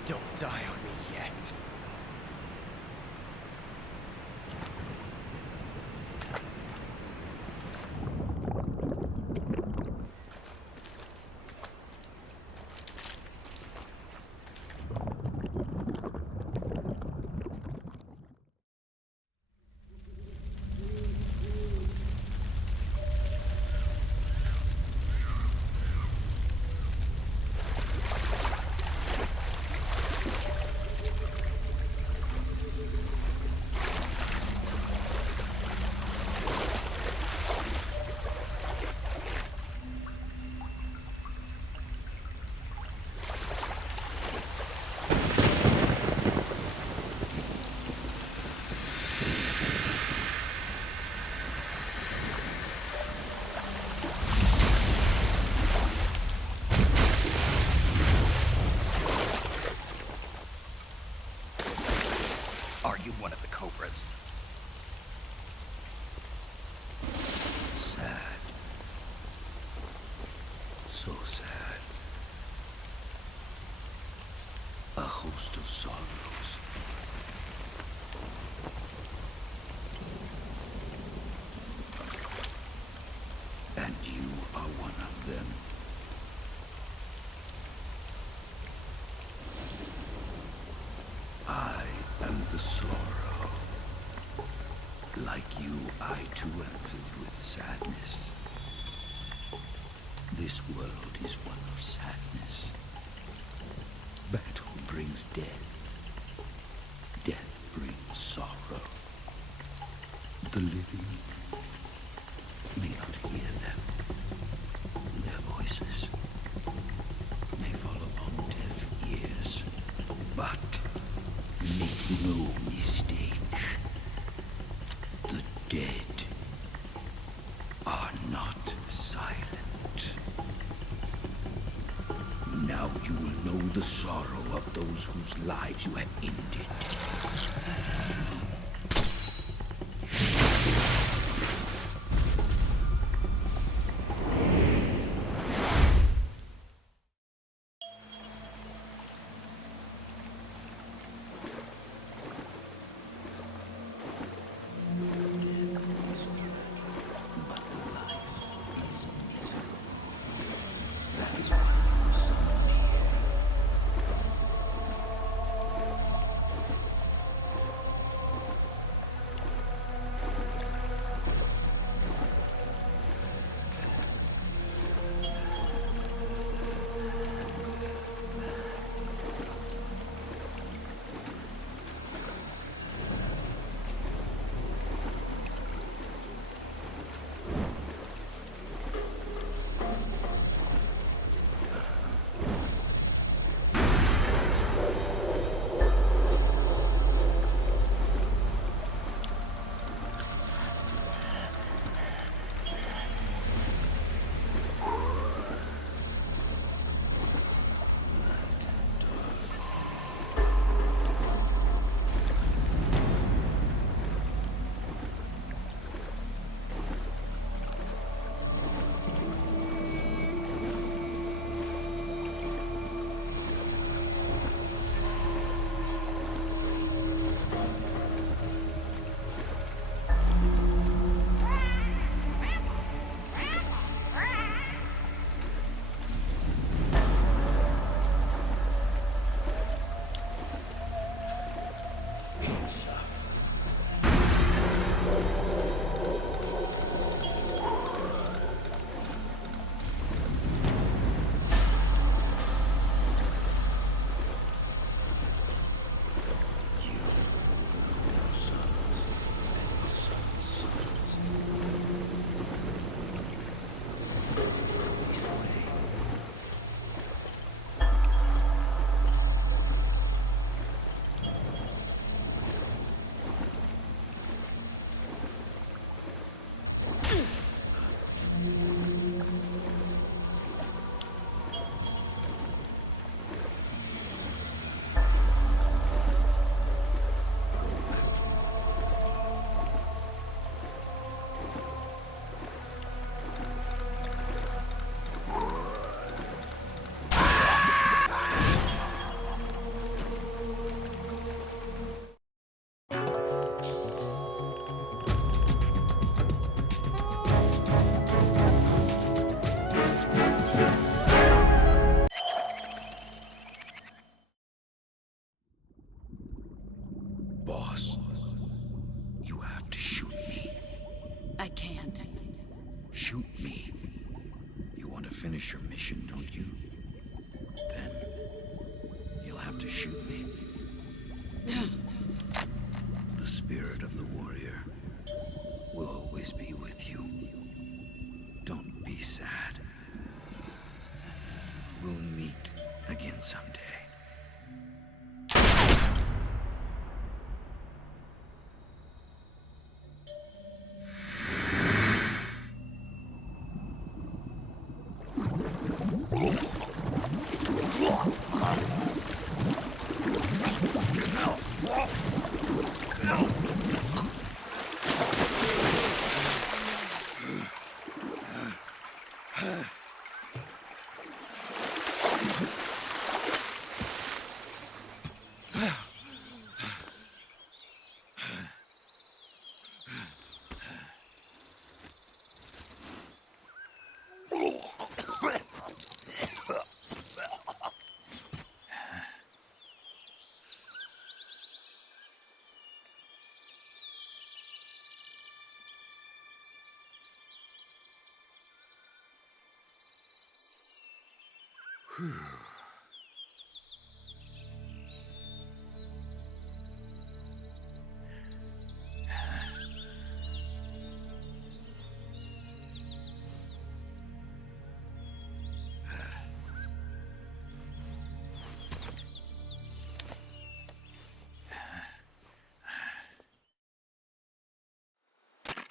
Don't die on me yet. Are you one of the Cobras? Sad. So sad. A host of sorrows. And you are one of them. I am the sorrow. Like you, I too am filled with sadness. This world is one of sadness. Battle brings death. Death brings sorrow. The living may not hear them. Their voices may fall upon deaf ears. But make no mistake. The dead are not silent. Now you will know the sorrow of those whose lives you have ended. to shoot me. The spirit of the warrior will always be with you. Don't be sad. We'll meet again someday.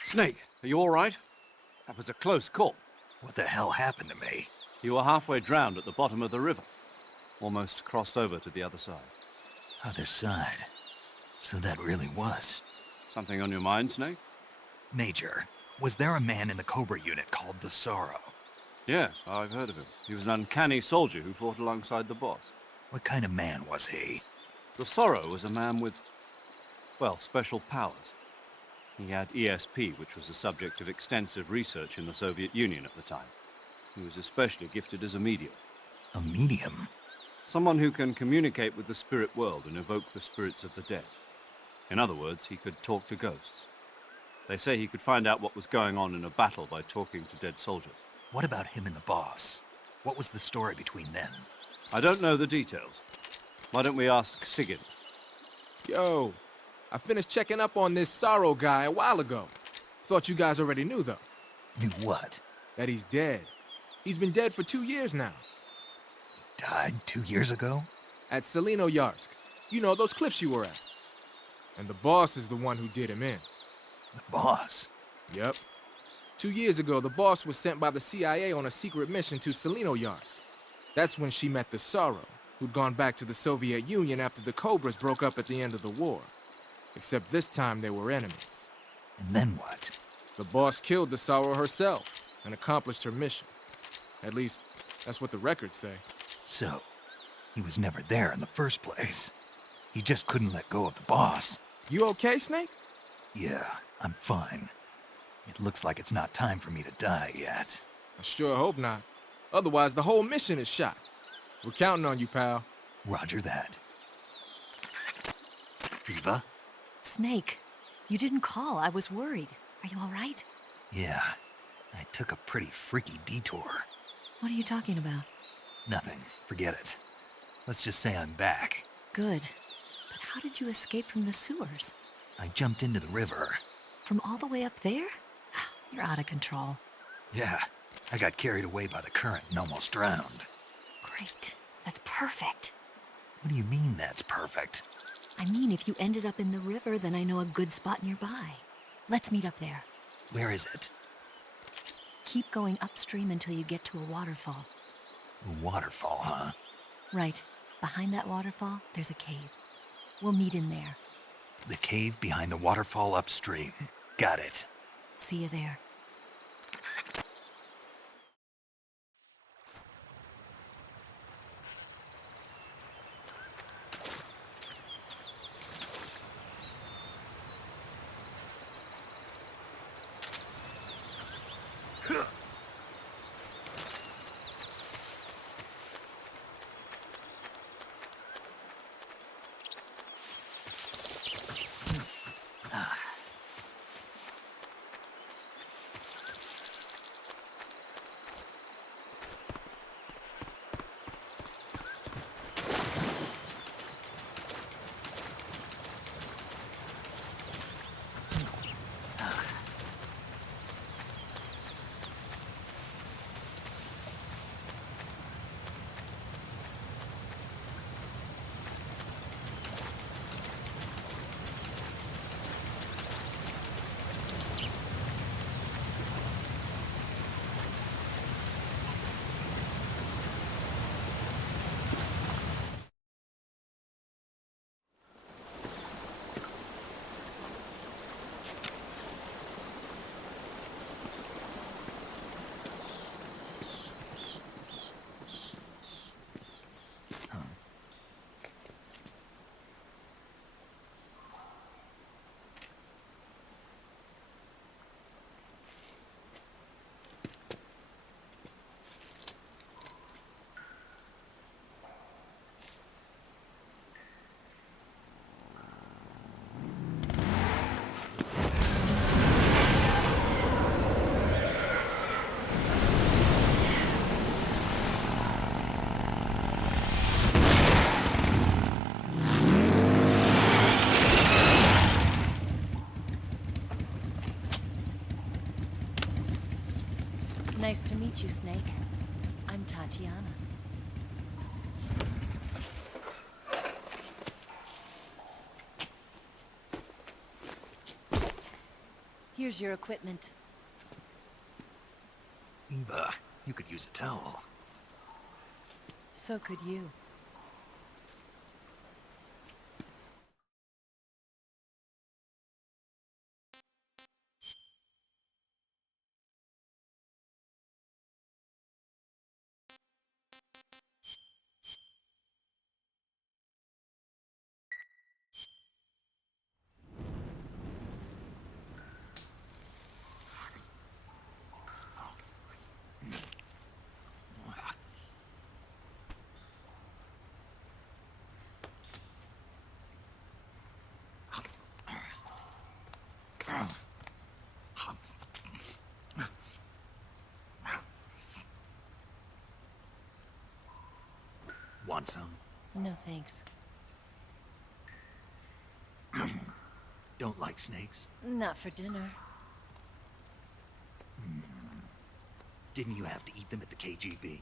Snake, are you all right? That was a close call. What the hell happened to me? You were halfway drowned at the bottom of the river. Almost crossed over to the other side. Other side? So that really was. Something on your mind, Snake? Major, was there a man in the Cobra unit called the Sorrow? Yes, I've heard of him. He was an uncanny soldier who fought alongside the boss. What kind of man was he? The Sorrow was a man with, well, special powers. He had ESP, which was the subject of extensive research in the Soviet Union at the time. He was especially gifted as a medium. A medium? Someone who can communicate with the spirit world and evoke the spirits of the dead. In other words, he could talk to ghosts. They say he could find out what was going on in a battle by talking to dead soldiers. What about him and the boss? What was the story between them? I don't know the details. Why don't we ask Sigyn? Yo, I finished checking up on this Sorrow guy a while ago. Thought you guys already knew, though. Knew what? That he's dead. He's been dead for 2 years now. Died 2 years ago? At Selino-Yarsk. You know, those cliffs you were at. And the boss is the one who did him in. The boss? Yep. 2 years ago, the boss was sent by the CIA on a secret mission to Selino-Yarsk. That's when she met the Sorrow, who'd gone back to the Soviet Union after the Cobras broke up at the end of the war. Except this time they were enemies. And then what? The boss killed the Sorrow herself and accomplished her mission. At least, that's what the records say. So, he was never there in the first place. He just couldn't let go of the boss. You okay, Snake? Yeah, I'm fine. It looks like it's not time for me to die yet. I sure hope not. Otherwise, the whole mission is shot. We're counting on you, pal. Roger that. Eva? Snake, you didn't call. I was worried. Are you all right? Yeah, I took a pretty freaky detour. What are you talking about? Nothing. Forget it. Let's just say I'm back. Good. But how did you escape from the sewers? I jumped into the river. From all the way up there? You're out of control. Yeah, I got carried away by the current and almost drowned. Great. That's perfect. What do you mean that's perfect? I mean, if you ended up in the river, then I know a good spot nearby. Let's meet up there. Where is it? Keep going upstream until you get to a waterfall. A waterfall, huh? Right. Behind that waterfall, there's a cave. We'll meet in there. The cave behind the waterfall upstream. Got it. See you there. Nice to meet you, Snake. I'm Tatiana. Here's your equipment. Eva, you could use a towel. So could you. Want some? No thanks. Don't like snakes? Not for dinner. Didn't you have to eat them at the KGB?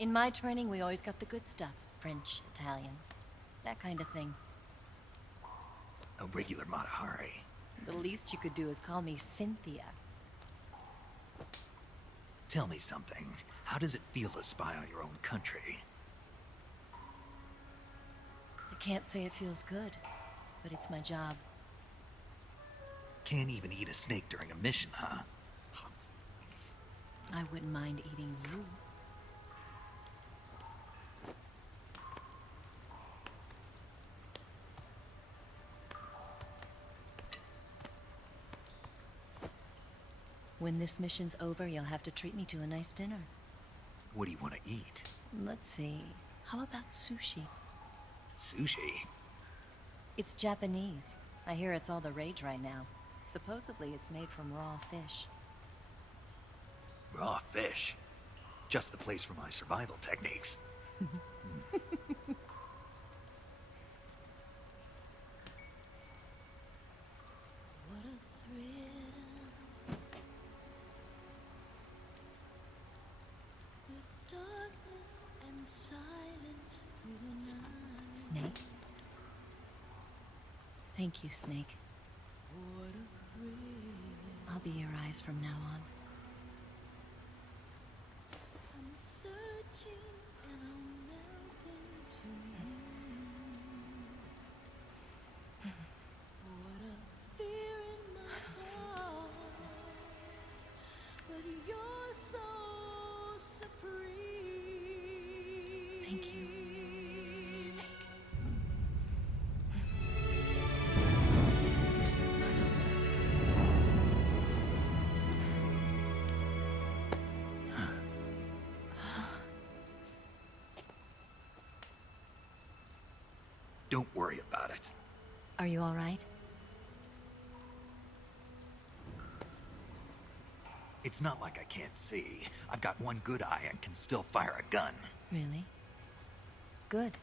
In my training, we always got the good stuff. French, Italian, that kind of thing. A regular Matahari. The least you could do is call me Cynthia. Tell me something. How does it feel to spy on your own country? I can't say it feels good, but it's my job. Can't even eat a snake during a mission, huh? I wouldn't mind eating you. When this mission's over, you'll have to treat me to a nice dinner. What do you want to eat? Let's see. How about sushi? Sushi? It's Japanese. I hear it's all the rage right now. Supposedly it's made from raw fish. Raw fish? Just the place for my survival techniques. What a thrill. With darkness and silence through the night. Snake? Thank you, Snake. What a thrill. I'll be your eyes from now on. I'm searching and I'm melting to you. What a fear in my heart, but you're so supreme. Thank you, Snake. Don't worry about it. Are you all right? It's not like I can't see. I've got one good eye and can still fire a gun. Really? Good.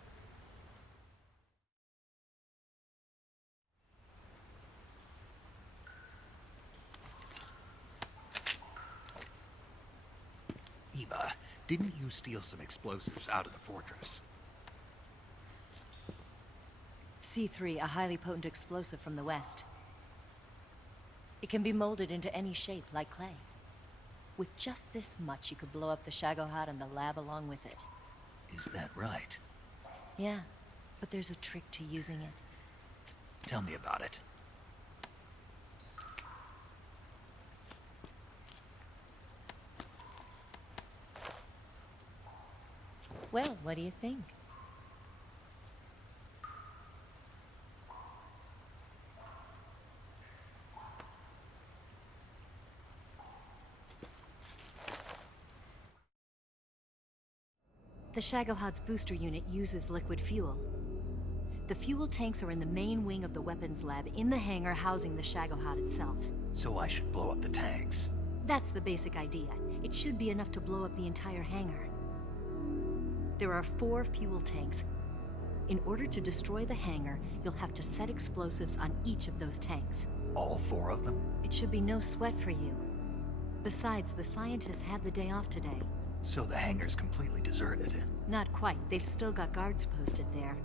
Eva, didn't you steal some explosives out of the fortress? C3, a highly potent explosive from the west. It can be molded into any shape, like clay. With just this much, you could blow up the Shagohod and the lab along with it. Is that right? Yeah, but there's a trick to using it. Tell me about it. Well, what do you think? The Shagohod's booster unit uses liquid fuel. The fuel tanks are in the main wing of the weapons lab in the hangar housing the Shagohod itself. So I should blow up the tanks. That's the basic idea. It should be enough to blow up the entire hangar. There are 4 fuel tanks. In order to destroy the hangar, you'll have to set explosives on each of those tanks. All 4 of them? It should be no sweat for you. Besides, the scientists had the day off today. So the hangar's completely deserted. Not quite. They've still got guards posted there.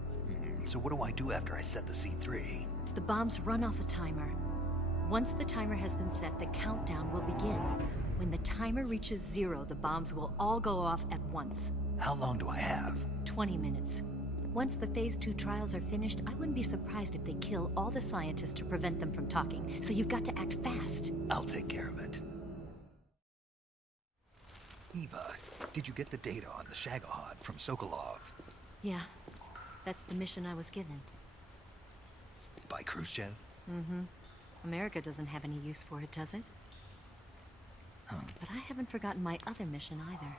So what do I do after I set the C3? The bombs run off a timer. Once the timer has been set, the countdown will begin. When the timer reaches 0, the bombs will all go off at once. How long do I have? 20 minutes. Once the Phase 2 trials are finished, I wouldn't be surprised if they kill all the scientists to prevent them from talking. So you've got to act fast. I'll take care of it. Eva, did you get the data on the Shagohod from Sokolov? Yeah, that's the mission I was given. By Khrushchev? Mm-hmm. America doesn't have any use for it, does it? But I haven't forgotten my other mission either.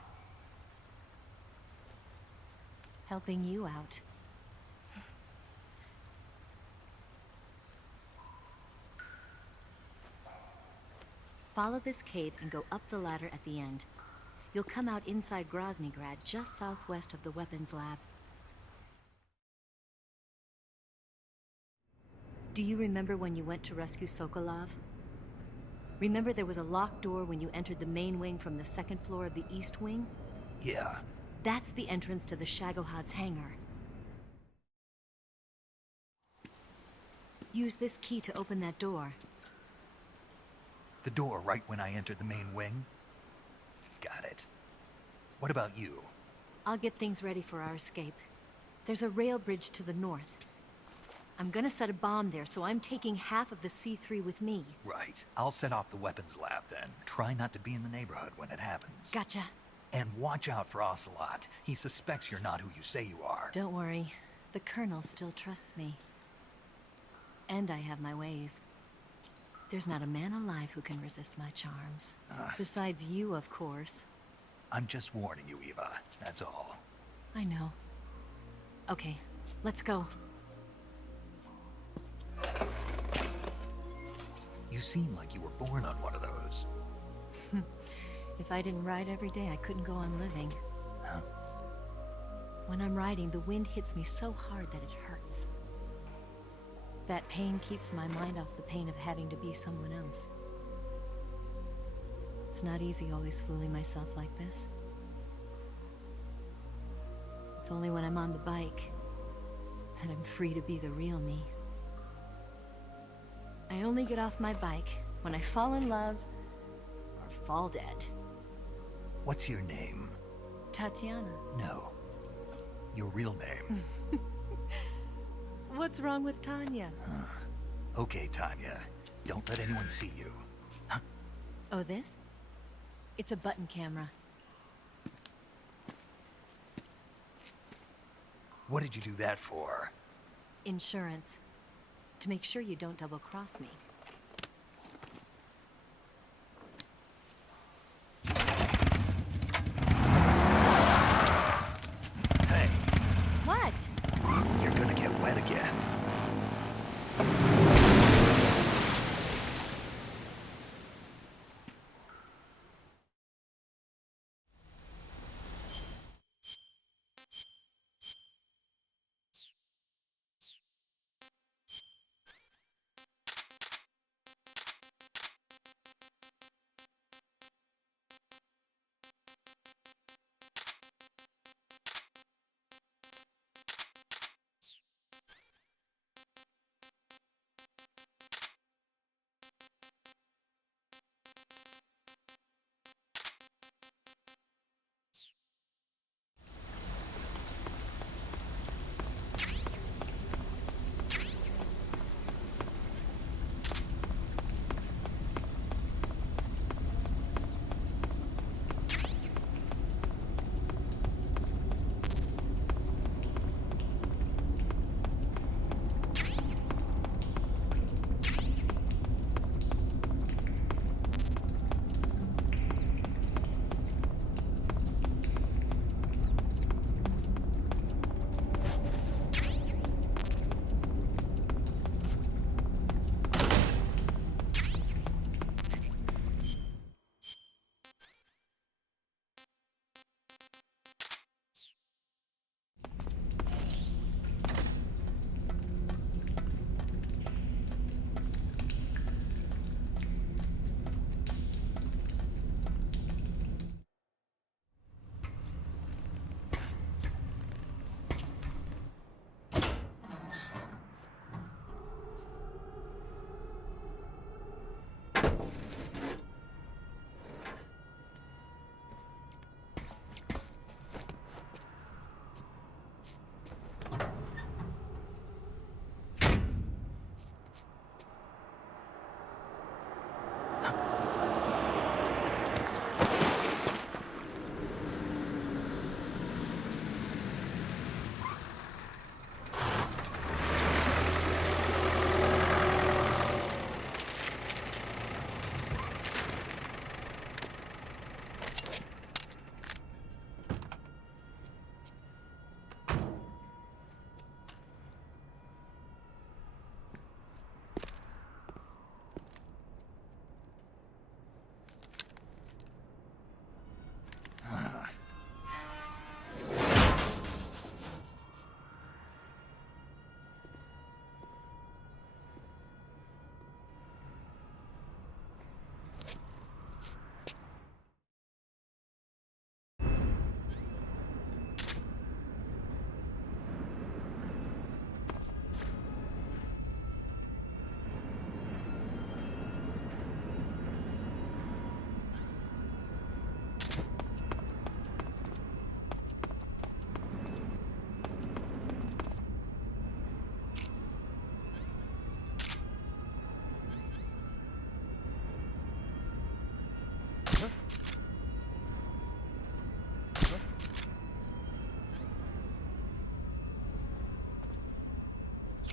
Helping you out. Follow this cave and go up the ladder at the end. You'll come out inside Groznygrad, just southwest of the weapons lab. Do you remember when you went to rescue Sokolov? Remember there was a locked door when you entered the main wing from the second floor of the east wing? Yeah. That's the entrance to the Shagohod's hangar. Use this key to open that door. The door right when I entered the main wing? Got it. What about you? I'll get things ready for our escape. There's a rail bridge to the north. I'm gonna set a bomb there, so I'm taking half of the C3 with me. Right. I'll set off the weapons lab then. Try not to be in the neighborhood when it happens. Gotcha. And watch out for Ocelot. He suspects you're not who you say you are. Don't worry. The Colonel still trusts me. And I have my ways. There's not a man alive who can resist my charms. Besides you, of course. I'm just warning you, Eva. That's all. I know. Okay, let's go. You seem like you were born on one of those. If I didn't ride every day, I couldn't go on living. Huh? When I'm riding, the wind hits me so hard that it hurts. That pain keeps my mind off the pain of having to be someone else. It's not easy always fooling myself like this. It's only when I'm on the bike that I'm free to be the real me. I only get off my bike when I fall in love or fall dead. What's your name? Tatiana. No. Your real name. What's wrong with Tanya? Okay, Tanya. Don't let anyone see you. Oh, this? It's a button camera. What did you do that for? Insurance. To make sure you don't double-cross me. Hey. What? You're gonna get wet again.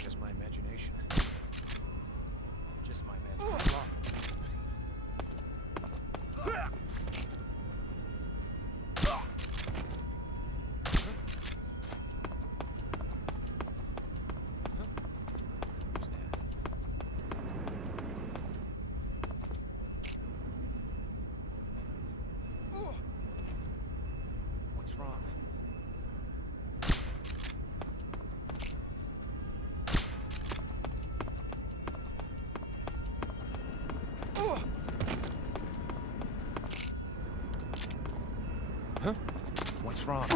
just my imagination. Just my imagination. What's wrong? Huh? What's wrong?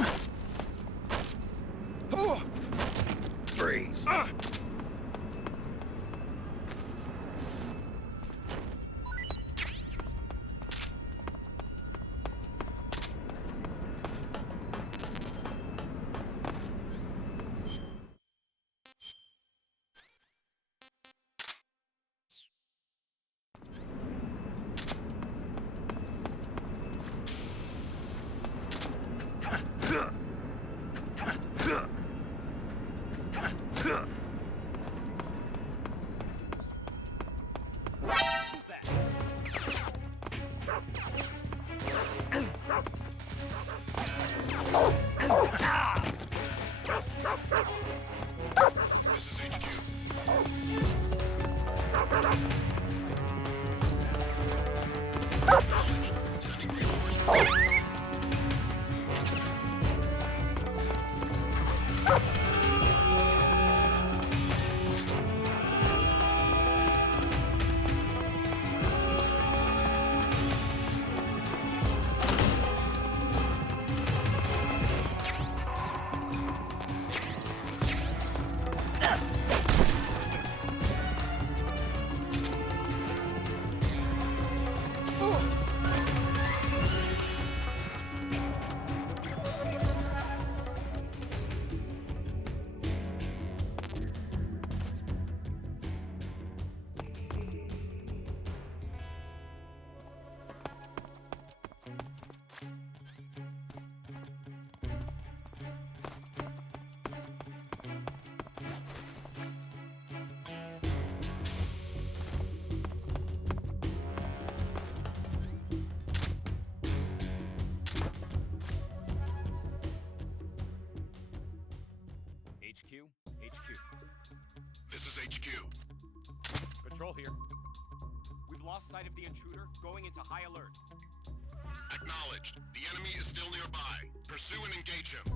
Freeze. This is HQ. Acknowledged. Sending reinforcements. HQ? HQ. This is HQ. Patrol here. We've lost sight of the intruder, going into high alert. Acknowledged. The enemy is still nearby. Pursue and engage him.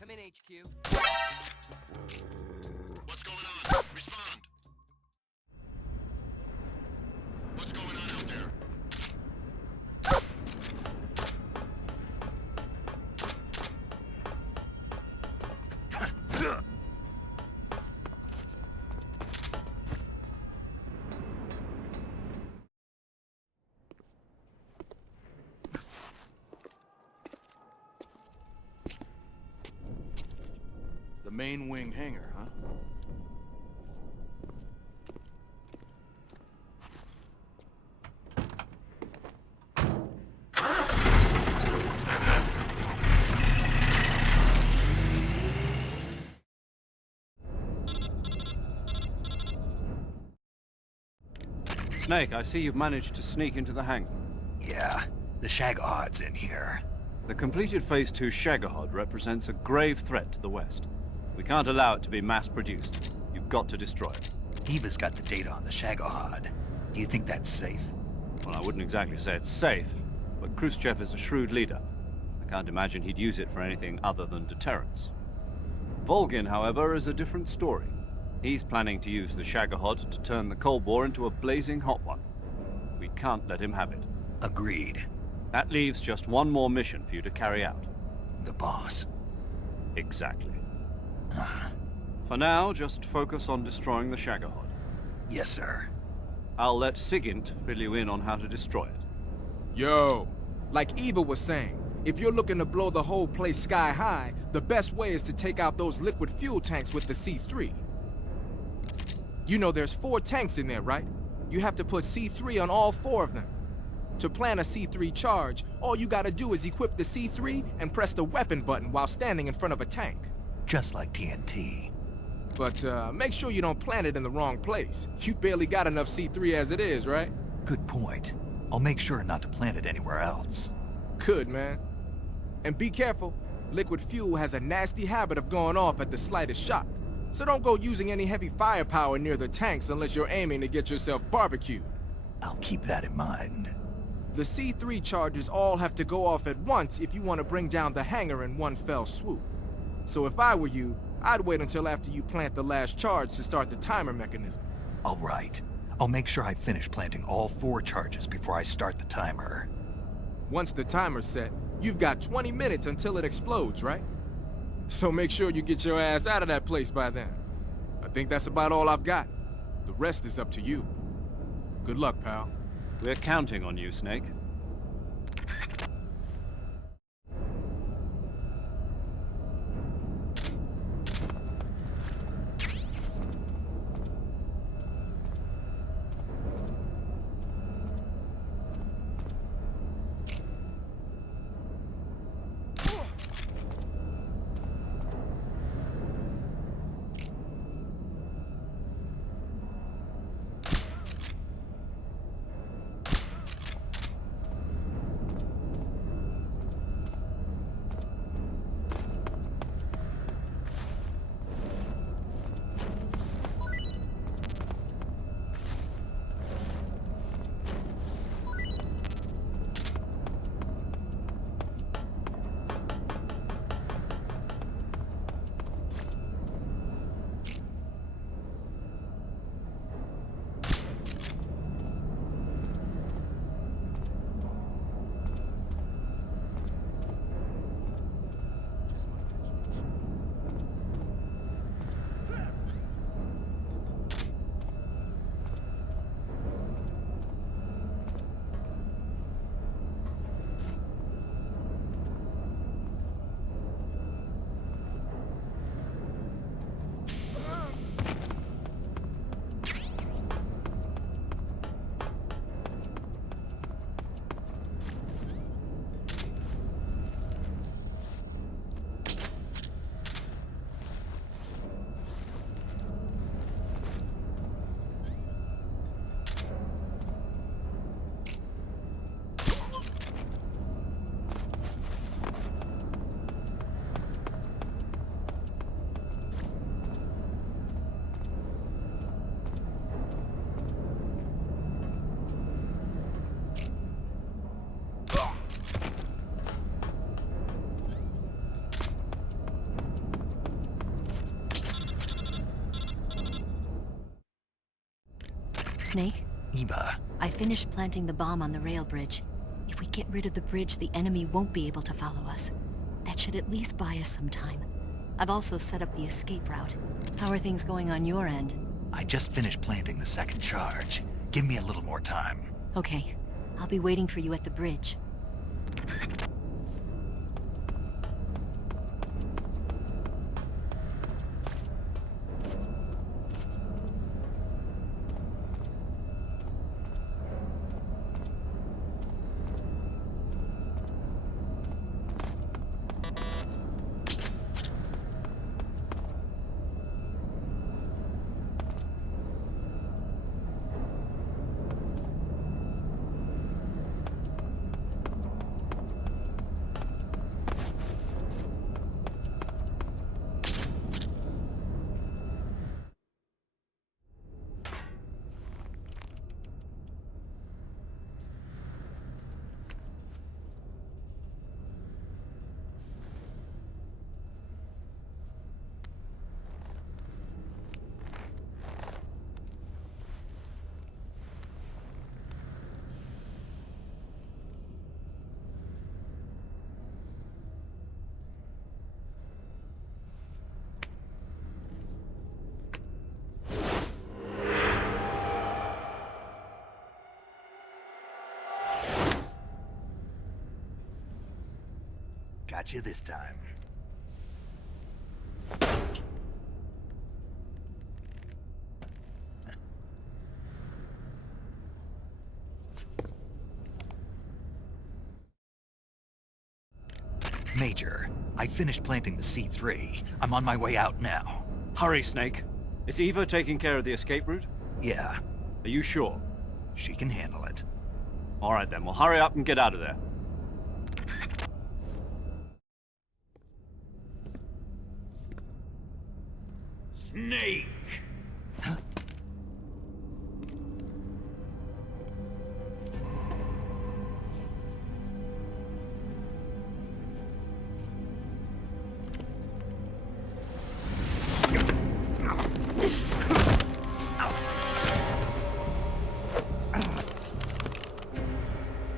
Come in, HQ. What's going on? Respond. What's going on out there? The main wing hangar, huh? Snake, I see you've managed to sneak into the hangar. Yeah, the Shagohod's in here. The completed Phase 2 Shagahod represents a grave threat to the West. We can't allow it to be mass-produced. You've got to destroy it. Eva's got the data on the Shagohod. Do you think that's safe? Well, I wouldn't exactly say it's safe, but Khrushchev is a shrewd leader. I can't imagine he'd use it for anything other than deterrence. Volgin, however, is a different story. He's planning to use the Shagahod to turn the Cold War into a blazing hot one. We can't let him have it. Agreed. That leaves just one more mission for you to carry out. The boss. Exactly. For now, just focus on destroying the Shagahod. Yes, sir. I'll let Sigint fill you in on how to destroy it. Yo, like Eva was saying, if you're looking to blow the whole place sky high, the best way is to take out those liquid fuel tanks with the C3. You know there's 4 tanks in there, right? You have to put C3 on all 4 of them. To plan a C3 charge, all you gotta do is equip the C3 and press the weapon button while standing in front of a tank. Just like TNT. But make sure you don't plant it in the wrong place. You barely got enough C3 as it is, right? Good point. I'll make sure not to plant it anywhere else. Good, man. And be careful. Liquid fuel has a nasty habit of going off at the slightest shock. So don't go using any heavy firepower near the tanks unless you're aiming to get yourself barbecued. I'll keep that in mind. The C3 charges all have to go off at once if you want to bring down the hangar in one fell swoop. So if I were you, I'd wait until after you plant the last charge to start the timer mechanism. All right. I'll make sure I finish planting all 4 charges before I start the timer. Once the timer's set, you've got 20 minutes until it explodes, right? So make sure you get your ass out of that place by then. I think that's about all I've got. The rest is up to you. Good luck, pal. We're counting on you, Snake. Snake? Eva. I finished planting the bomb on the rail bridge. If we get rid of the bridge, the enemy won't be able to follow us. That should at least buy us some time. I've also set up the escape route. How are things going on your end? I just finished planting the second charge. Give me a little more time. Okay. I'll be waiting for you at the bridge. Got you this time. Major, I finished planting the C3. I'm on my way out now. Hurry, Snake. Is Eva taking care of the escape route? Yeah. Are you sure? She can handle it. All right then, well hurry up and get out of there. Snake!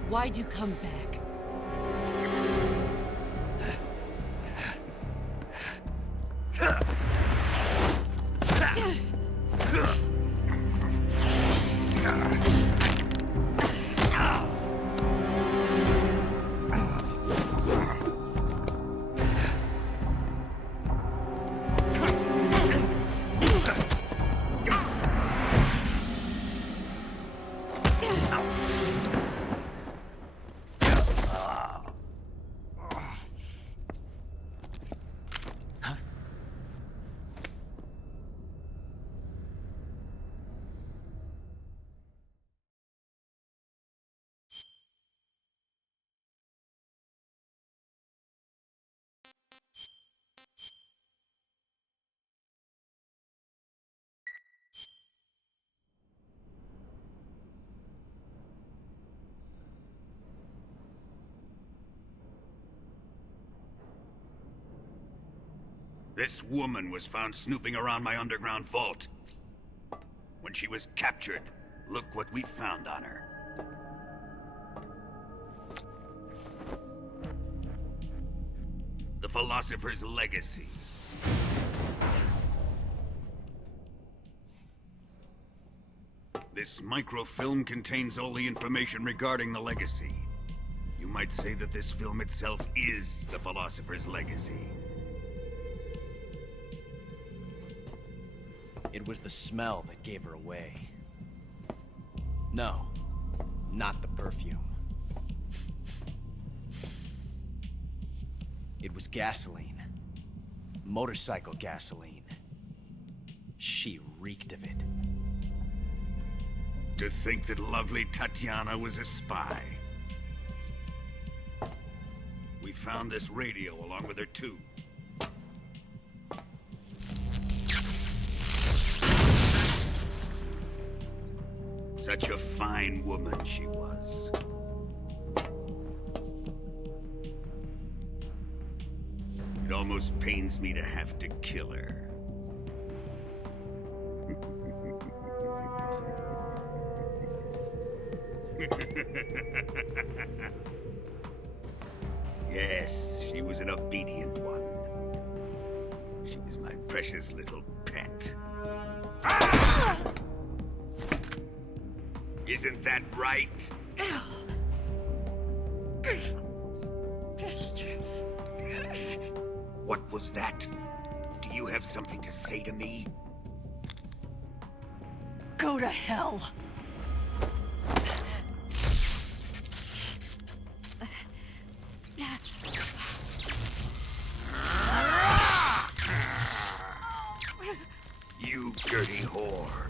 Why'd you come back? This woman was found snooping around my underground vault. When she was captured, look what we found on her. The Philosopher's Legacy. This microfilm contains all the information regarding the Legacy. You might say that this film itself is the Philosopher's Legacy. It was the smell that gave her away. No, not the perfume. It was gasoline. Motorcycle gasoline. She reeked of it. To think that lovely Tatiana was a spy. We found this radio along with her too. Such a fine woman she was. It almost pains me to have to kill her. Yes, she was an obedient one. She was my precious little pet. Ah! Isn't that right? What was that? Do you have something to say to me? Go to hell! You dirty whore.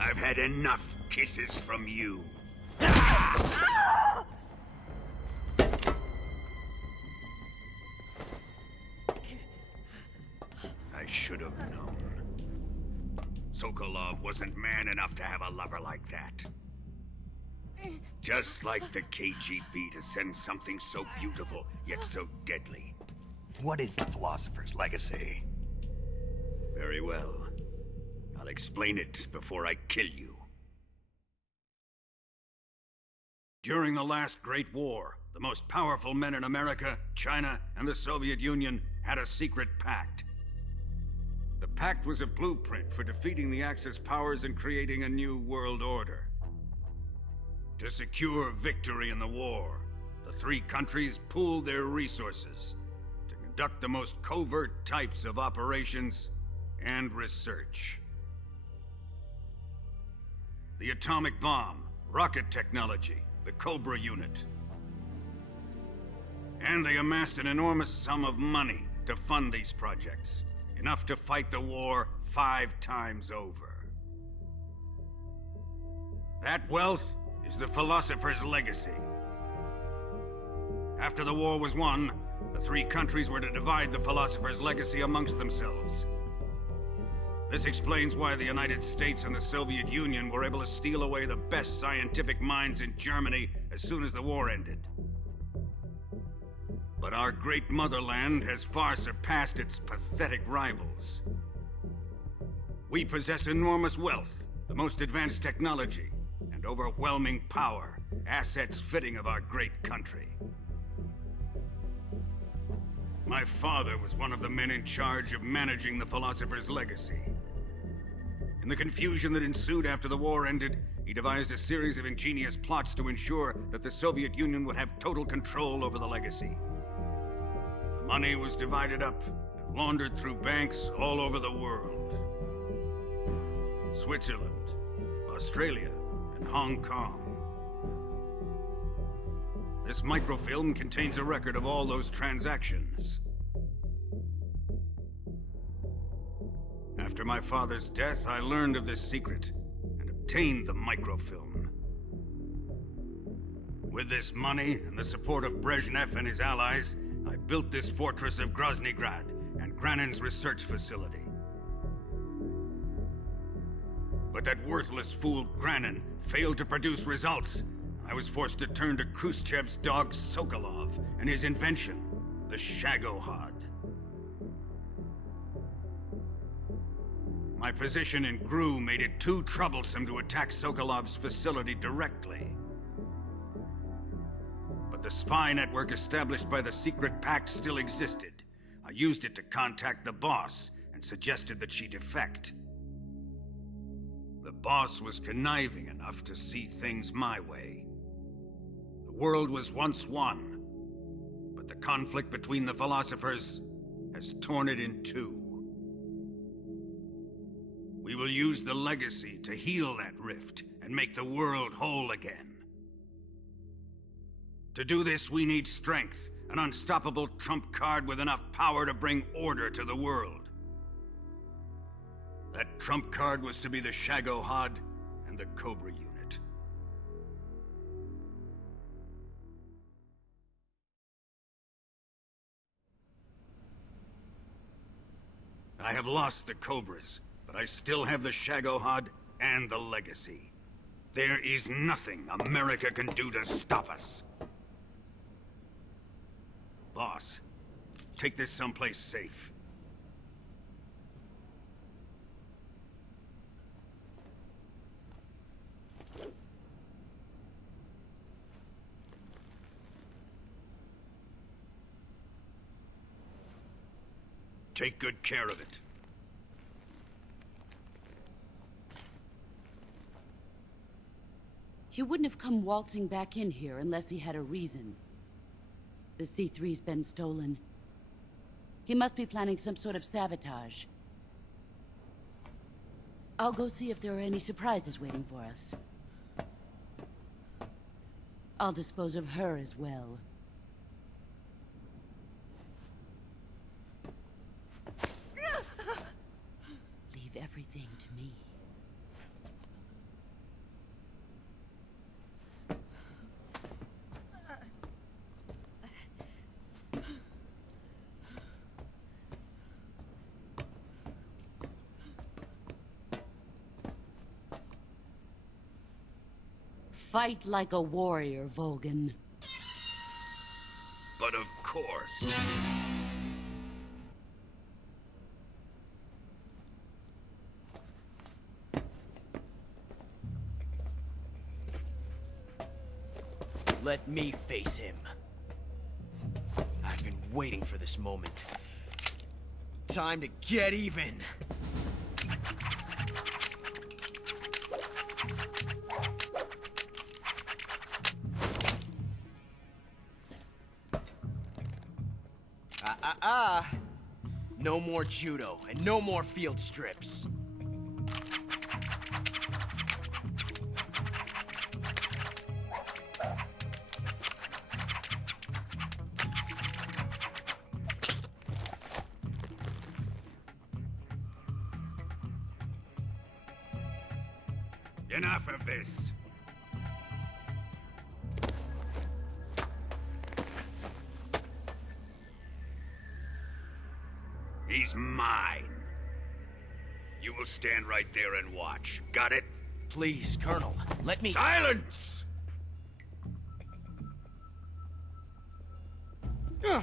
I've had enough kisses from you. I should have known. Sokolov wasn't man enough to have a lover like that. Just like the KGB to send something so beautiful, yet so deadly. What is the Philosopher's Legacy? Very well. I'll explain it before I kill you. During the last Great War, the most powerful men in America, China, and the Soviet Union had a secret pact. The pact was a blueprint for defeating the Axis powers and creating a new world order. To secure victory in the war, the three countries pooled their resources to conduct the most covert types of operations and research. The atomic bomb, rocket technology, the Cobra unit. And they amassed an enormous sum of money to fund these projects, enough to fight the war 5 times over. That wealth is the Philosopher's Legacy. After the war was won, the three countries were to divide the Philosopher's Legacy amongst themselves. This explains why the United States and the Soviet Union were able to steal away the best scientific minds in Germany as soon as the war ended. But our great motherland has far surpassed its pathetic rivals. We possess enormous wealth, the most advanced technology, and overwhelming power, assets fitting of our great country. My father was one of the men in charge of managing the Philosopher's Legacy. In the confusion that ensued after the war ended, he devised a series of ingenious plots to ensure that the Soviet Union would have total control over the legacy. The money was divided up and laundered through banks all over the world. Switzerland, Australia, and Hong Kong. This microfilm contains a record of all those transactions. After my father's death, I learned of this secret and obtained the microfilm. With this money and the support of Brezhnev and his allies, I built this fortress of Groznygrad and Granin's research facility. But that worthless fool Granin failed to produce results. I was forced to turn to Khrushchev's dog Sokolov and his invention, the Shagohod. My position in GRU made it too troublesome to attack Sokolov's facility directly. But the spy network established by the secret pact still existed. I used it to contact the boss and suggested that she defect. The boss was conniving enough to see things my way. The world was once one, but the conflict between the philosophers has torn it in two. We will use the legacy to heal that rift and make the world whole again. To do this, we need strength, an unstoppable trump card with enough power to bring order to the world. That trump card was to be the Shagohod and the Cobra unit. I have lost the Cobras, but I still have the Shagohod and the legacy. There is nothing America can do to stop us. Boss, take this someplace safe. Take good care of it. He wouldn't have come waltzing back in here unless he had a reason. The C3's been stolen. He must be planning some sort of sabotage. I'll go see if there are any surprises waiting for us. I'll dispose of her as well. Leave everything to me. Fight like a warrior, Volgan. But of course. Let me face him. I've been waiting for this moment. Time to get even. No more judo, and no more field strips. Enough of this. He's mine. You will stand right there and watch. Got it? Please, Colonel, let me— Silence! Huh?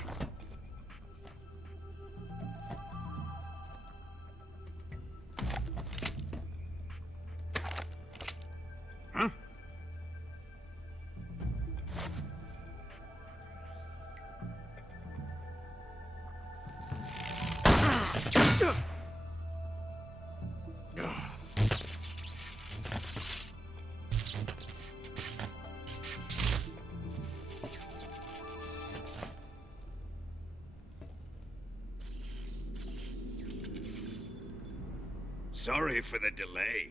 Sorry for the delay.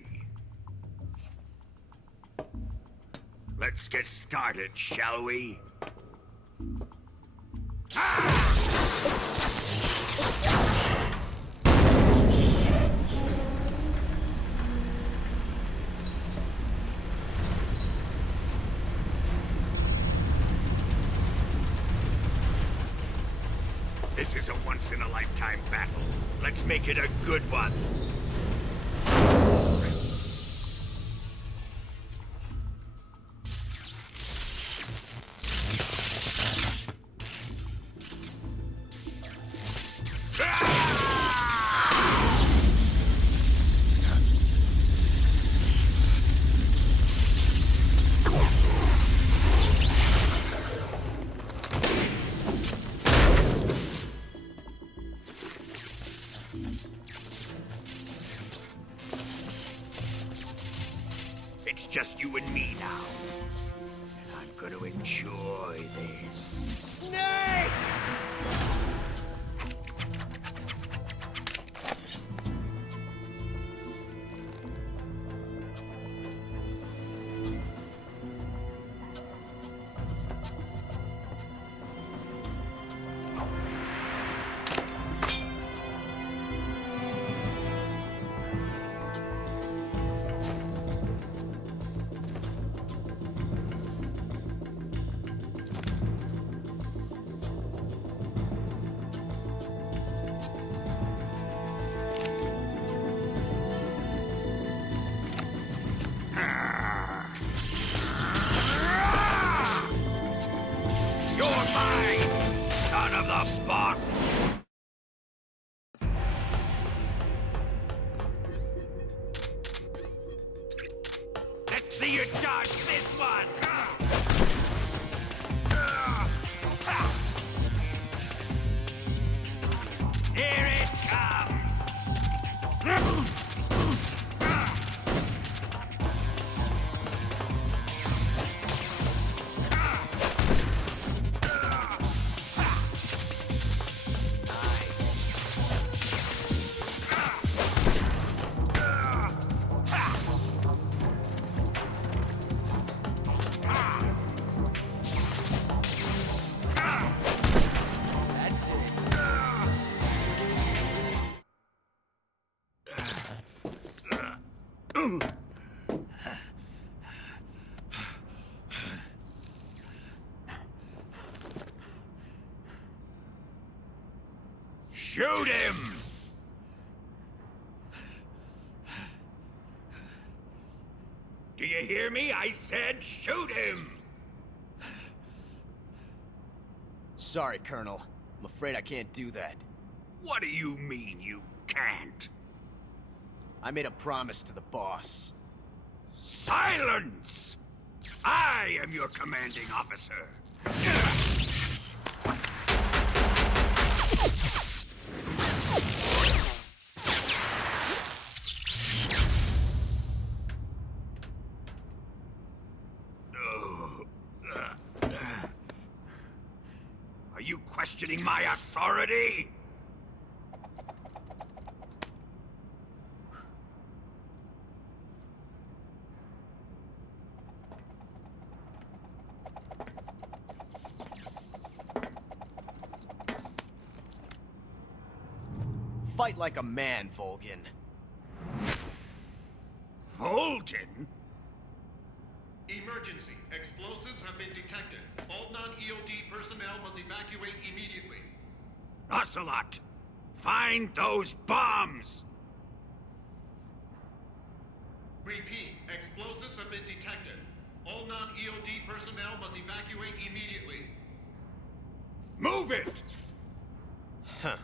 Let's get started, shall we? This is a once-in-a-lifetime battle. Let's make it a good one. It's just you and me now. And I'm gonna enjoy this. Snake! You're mine, son of the boss! Let's see you dodge this one! Hear it! Shoot him! Do you hear me? I said shoot him! Sorry, Colonel. I'm afraid I can't do that. What do you mean you can't? I made a promise to the boss. Silence! I am your commanding officer. Are you questioning my authority? Fight like a man, Volgin. Volgin? Emergency. Explosives have been detected. All non-EOD personnel must evacuate immediately. Ocelot! Find those bombs! Repeat. Explosives have been detected. All non-EOD personnel must evacuate immediately. Move it! Huh.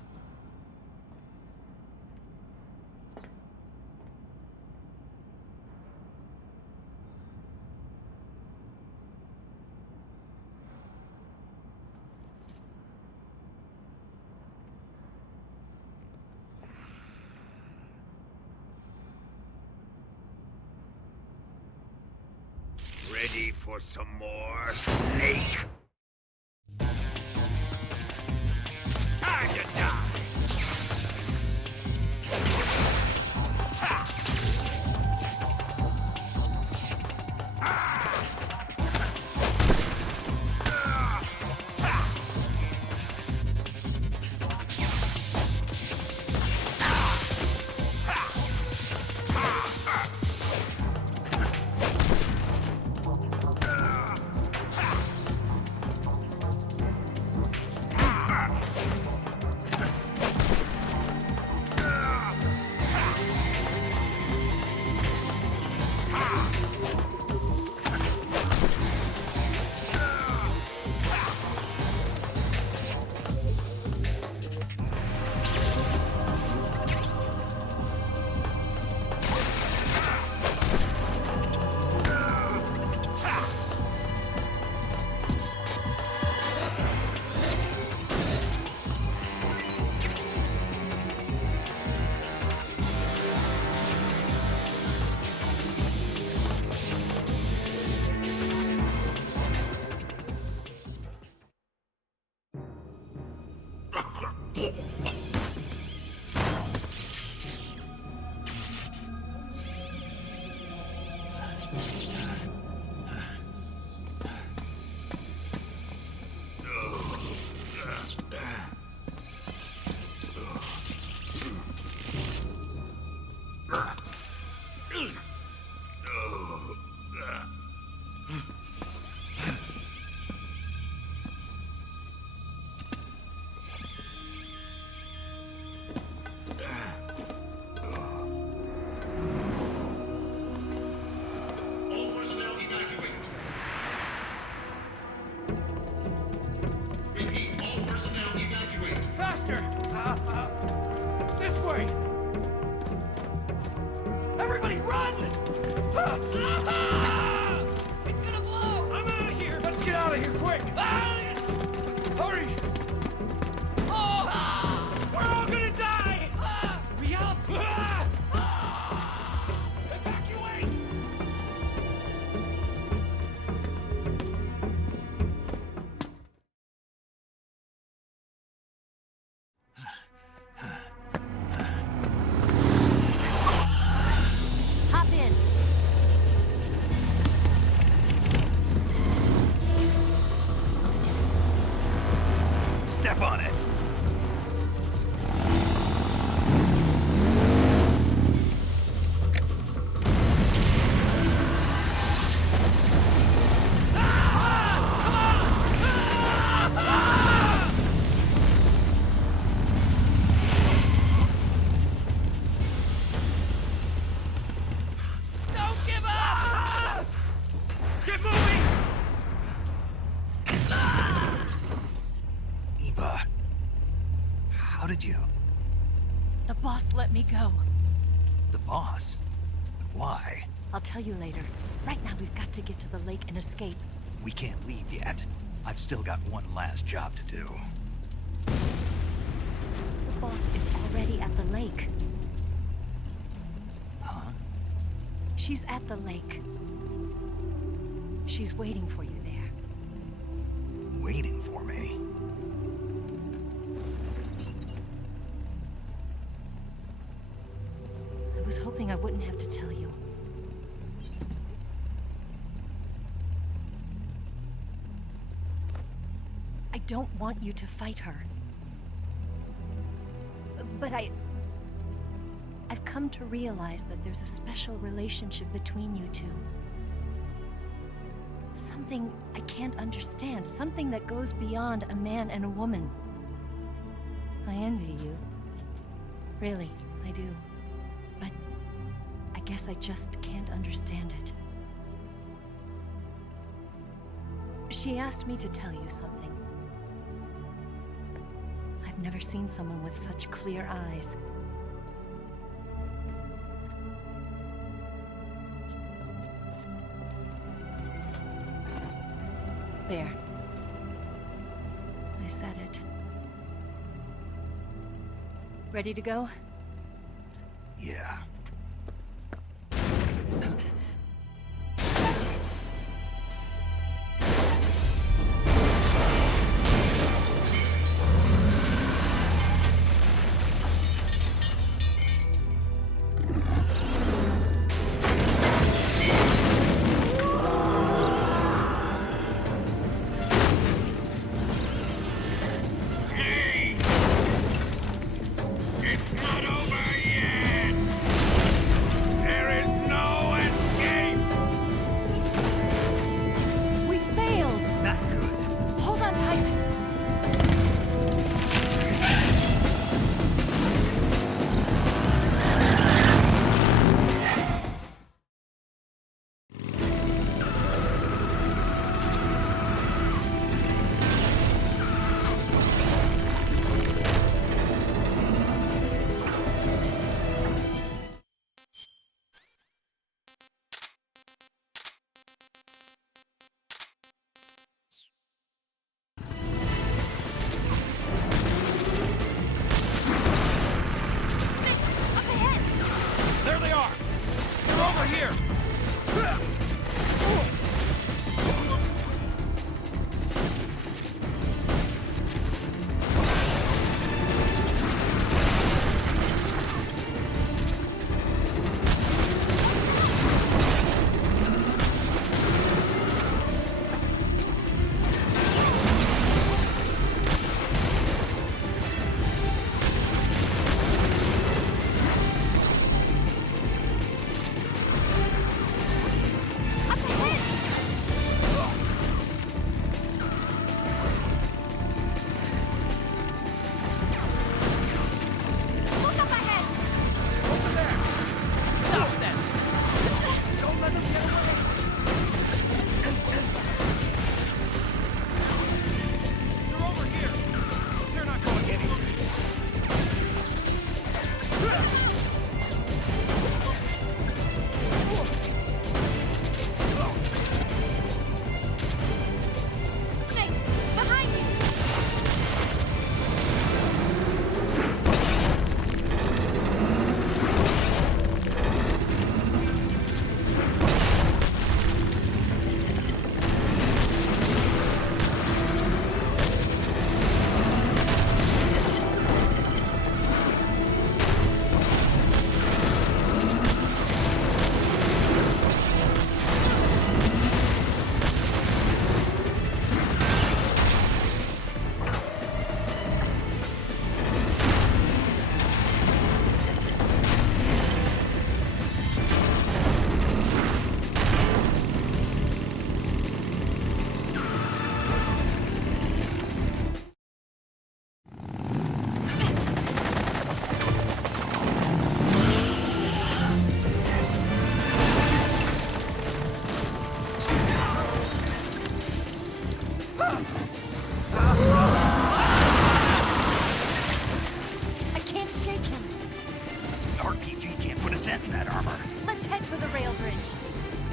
Ready for some more, Snake? Time to die! All personnel evacuate. Repeat. All personnel evacuate. Faster! This way! Everybody run! It's gonna blow! I'm out of here! Let's get out of here quick! Hurry! Oh! We're all gonna die! We help! Evacuate! Hop in. Step on it! did you? The boss let me go. The boss? But why? I'll tell you later. Right now, we've got to get to the lake and escape. We can't leave yet. I've still got one last job to do. The boss is already at the lake. Huh? She's at the lake. She's waiting for you there. Waiting for me? I was hoping I wouldn't have to tell you. I don't want you to fight her. But I've come to realize that there's a special relationship between you two. Something I can't understand. Something that goes beyond a man and a woman. I envy you. Really, I do. But I guess I just can't understand it. She asked me to tell you something. I've never seen someone with such clear eyes. There. I said it. Ready to go? Yeah. It's not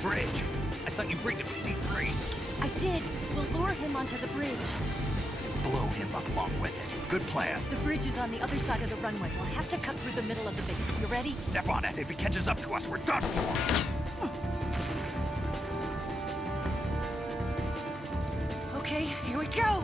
bridge. I thought you rigged it with C3. I did. We'll lure him onto the bridge. Blow him up along with it. Good plan. The bridge is on the other side of the runway. We'll have to cut through the middle of the base. You ready? Step on it. If he catches up to us, we're done for. Okay, here we go!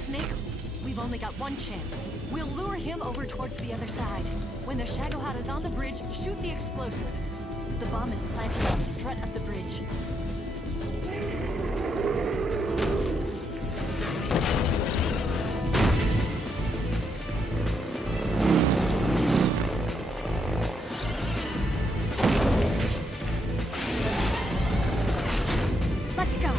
Snake, we've only got one chance. We'll lure him over towards the other side. When the Shagohod is on the bridge, shoot the explosives. The bomb is planted on the strut of the bridge. Let's go.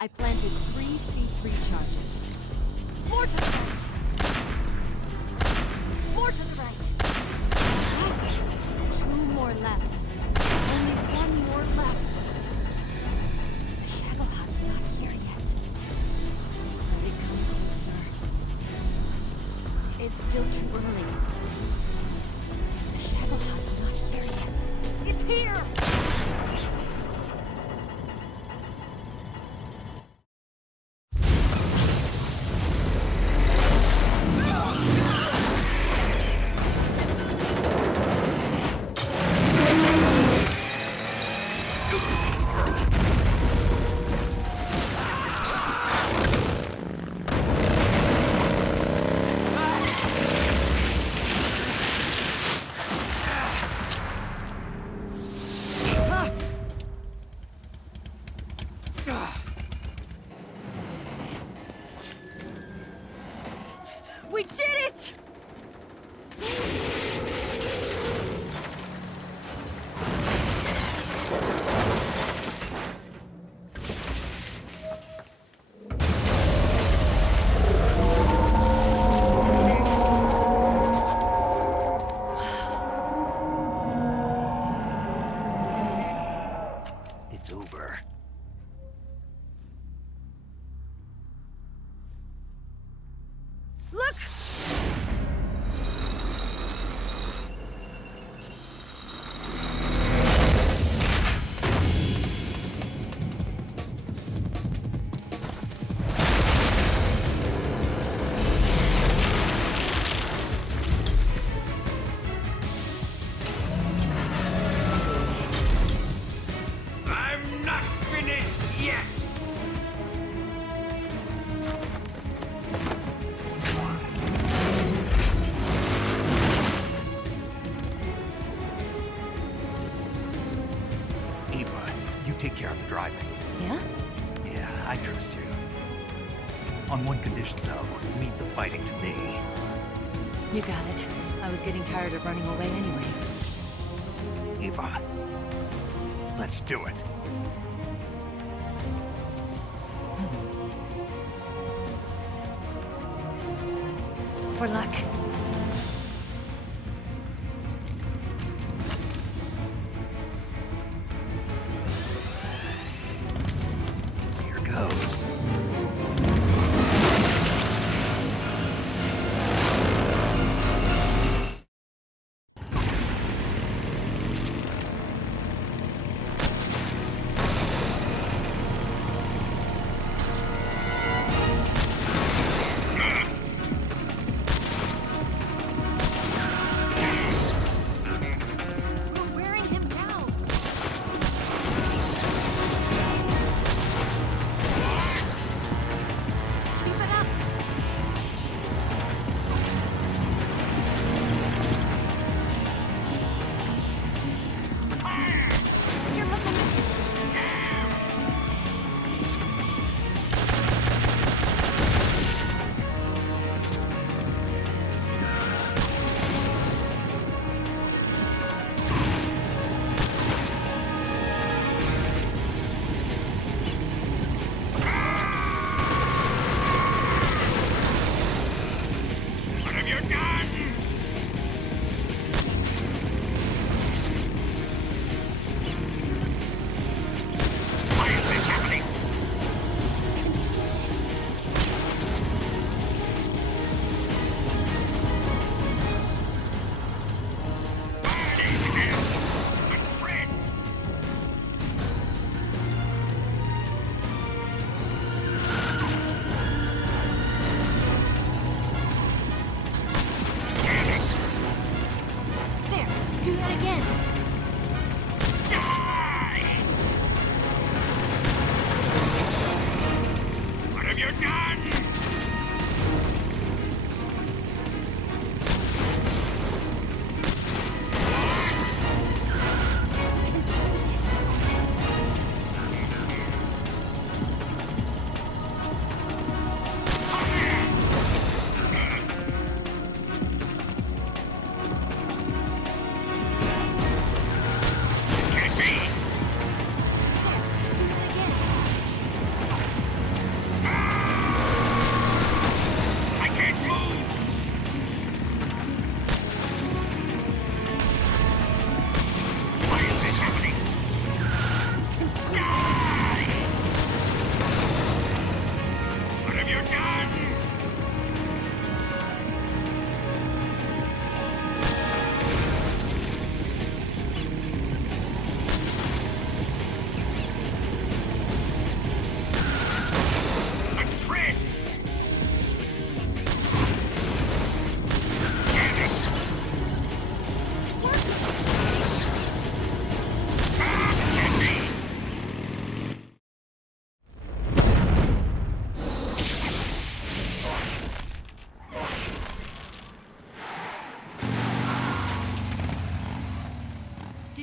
I planted 3 C3 charges. More to the right! More to the right! 2 more left. Only 1 more left. The Shagohod's not here yet. Will it come closer? It's still too early. The Shagohod's not here yet. It's here! We did it! It's over. Look! I'm not finished yet! Eva, you take care of the driving. Yeah? Yeah, I trust you. On one condition, though, leave the fighting to me. You got it. I was getting tired of running away anyway. Eva, let's do it. For luck. Here goes.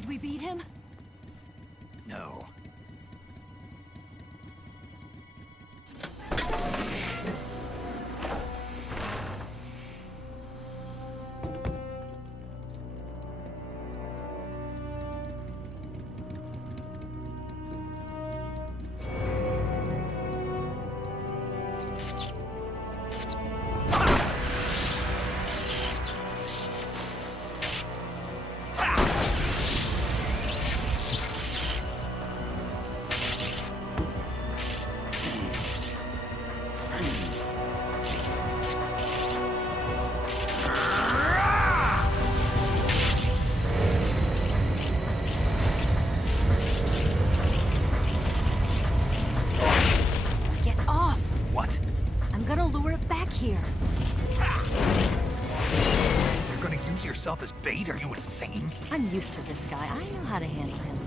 Did we beat him? No. Get off! What? I'm gonna lure it back here. You're gonna use yourself as bait? Are you insane? I'm used to this guy. I know how to handle him.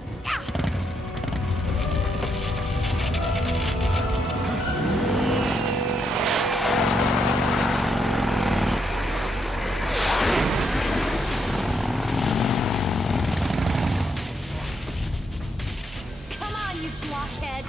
Come on, you blockhead!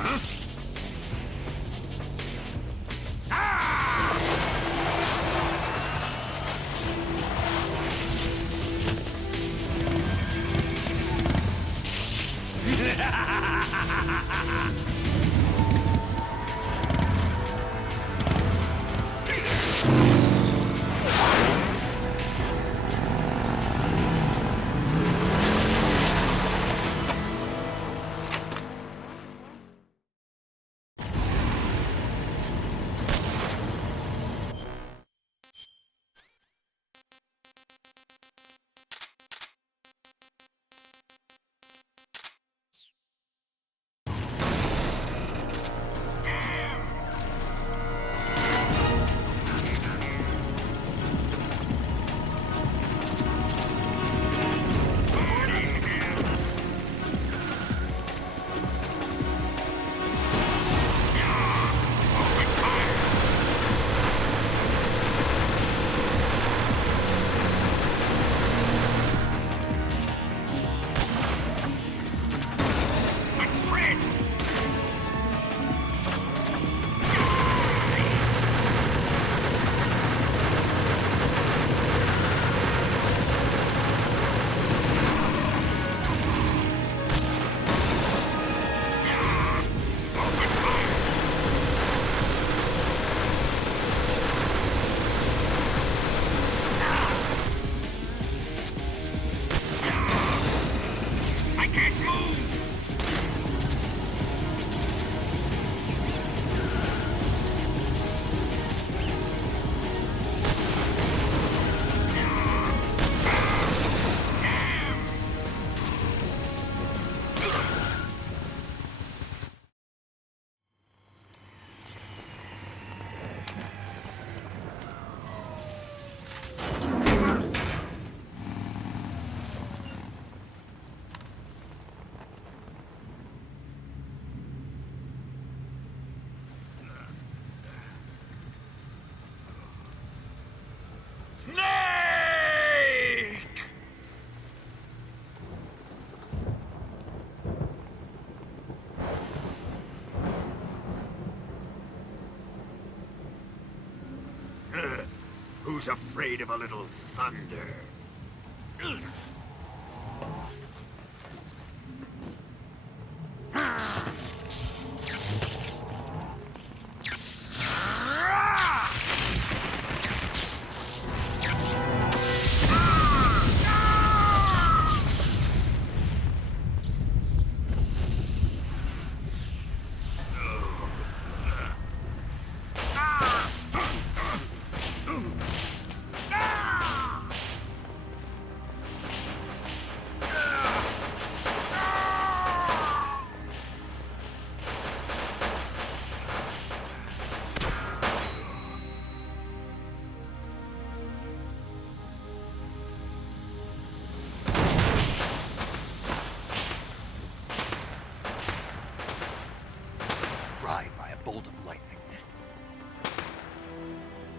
Snake! Who's afraid of a little thunder? Fried by a bolt of lightning.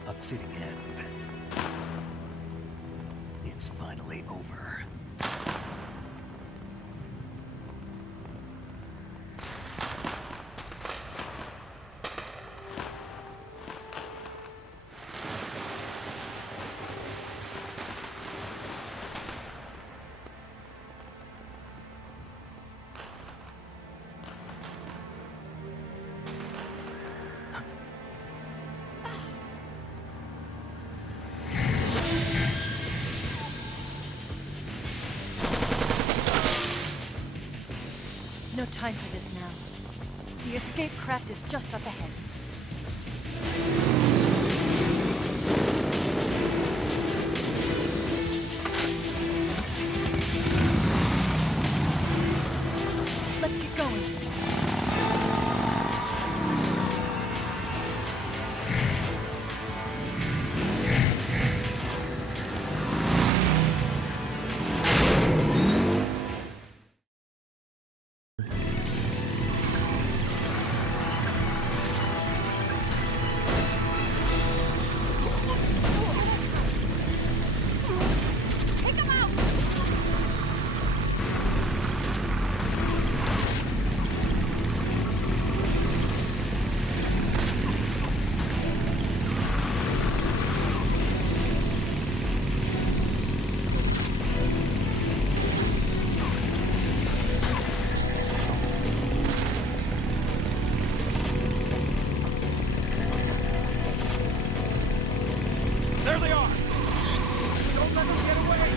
A fitting end. It's finally over. have time for this now. The escape craft is just up ahead. Let's get going. There they are! Don't let them get away!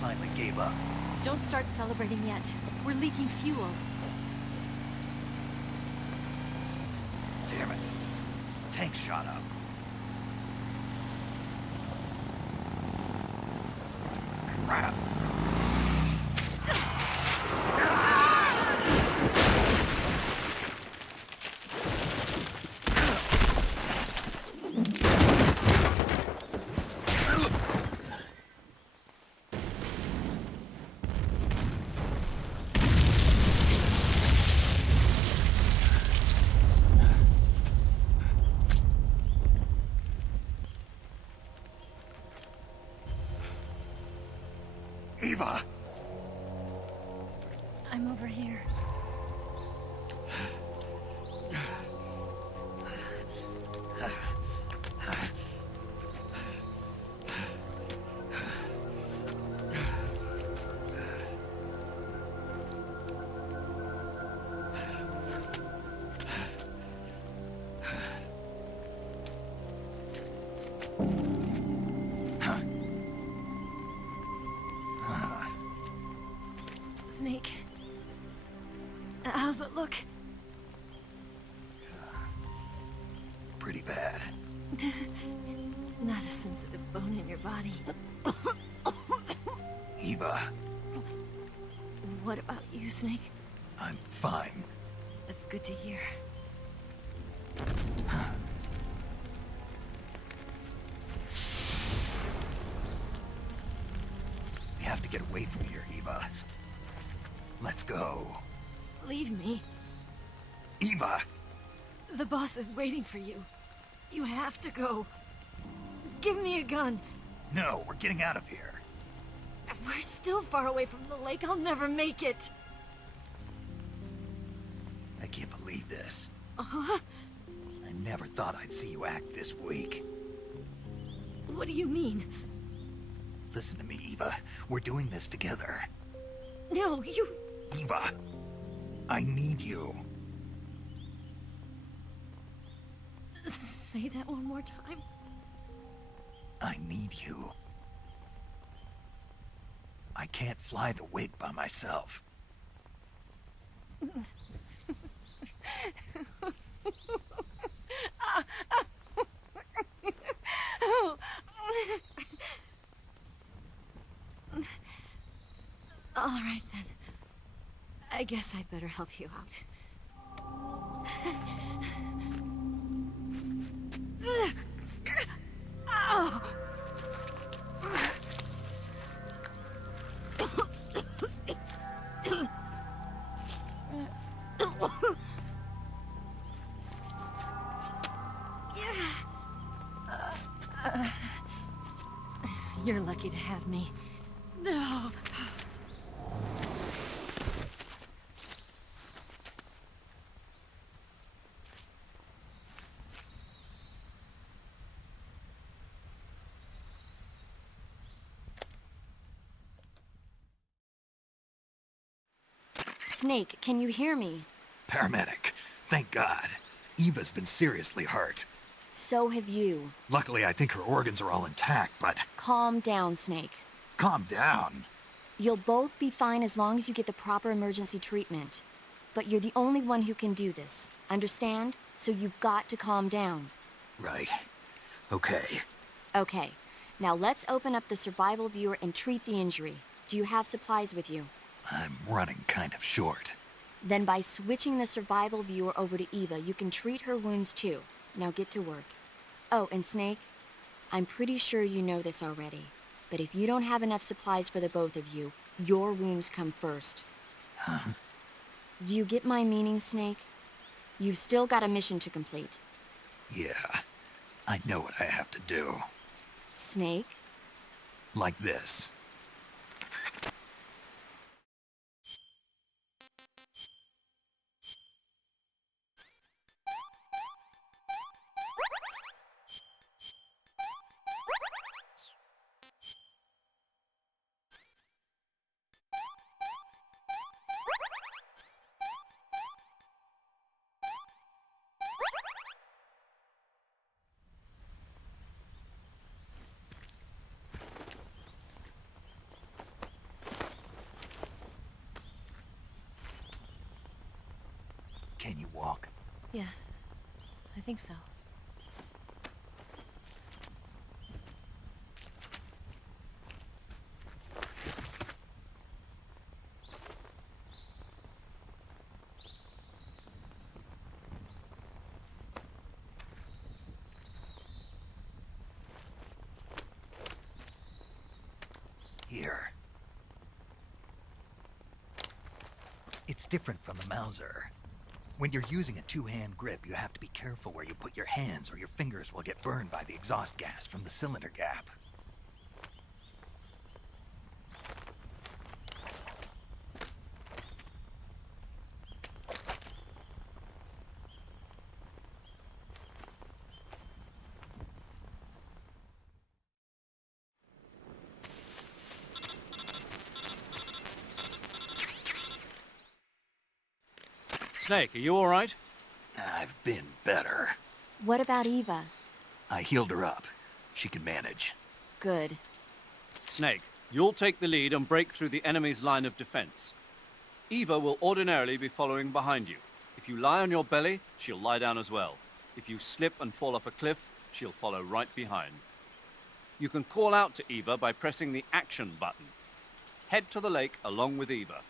finally gave up. Don't start celebrating yet. We're leaking fuel. Damn it. Tank shot up. Crap. Eva! I'm over here. Snake. How's it look? Pretty bad. Not a sensitive bone in your body. Eva, What about you, Snake? I'm fine. That's good to hear. We have to get away from here, Eva. Let's go. Leave me. Eva! The boss is waiting for you. You have to go. Give me a gun. No, we're getting out of here. We're still far away from the lake. I'll never make it. I can't believe this. Uh-huh. I never thought I'd see you act this weak. What do you mean? Listen to me, Eva. We're doing this together. No, you... Eva, I need you. Say that one more time. I need you. I can't fly the wig by myself. All right, then. I guess I'd better help you out. Ow! You're lucky to have me. No. Snake, can you hear me? Paramedic, thank God. Eva's been seriously hurt. So have you. Luckily, I think her organs are all intact, but... Calm down, Snake. Calm down. You'll both be fine as long as you get the proper emergency treatment. But you're the only one who can do this. Understand? So you've got to calm down. Right. Okay. Okay. Now let's open up the survival viewer and treat the injury. Do you have supplies with you? I'm running kind of short. Then by switching the survival viewer over to Eva, you can treat her wounds too. Now get to work. Oh, and Snake, I'm pretty sure you know this already, but if you don't have enough supplies for the both of you, your wounds come first. Huh? Do you get my meaning, Snake? You've still got a mission to complete. Yeah, I know what I have to do. Snake? Like this. Yeah, I think so. Here. It's different from the Mauser. When you're using a two-hand grip, you have to be careful where you put your hands or your fingers will get burned by the exhaust gas from the cylinder gap. Snake, are you all right? I've been better. What about Eva? I healed her up. She can manage. Good. Snake, you'll take the lead and break through the enemy's line of defense. Eva will ordinarily be following behind you. If you lie on your belly, she'll lie down as well. If you slip and fall off a cliff, she'll follow right behind. You can call out to Eva by pressing the action button. Head to the lake along with Eva.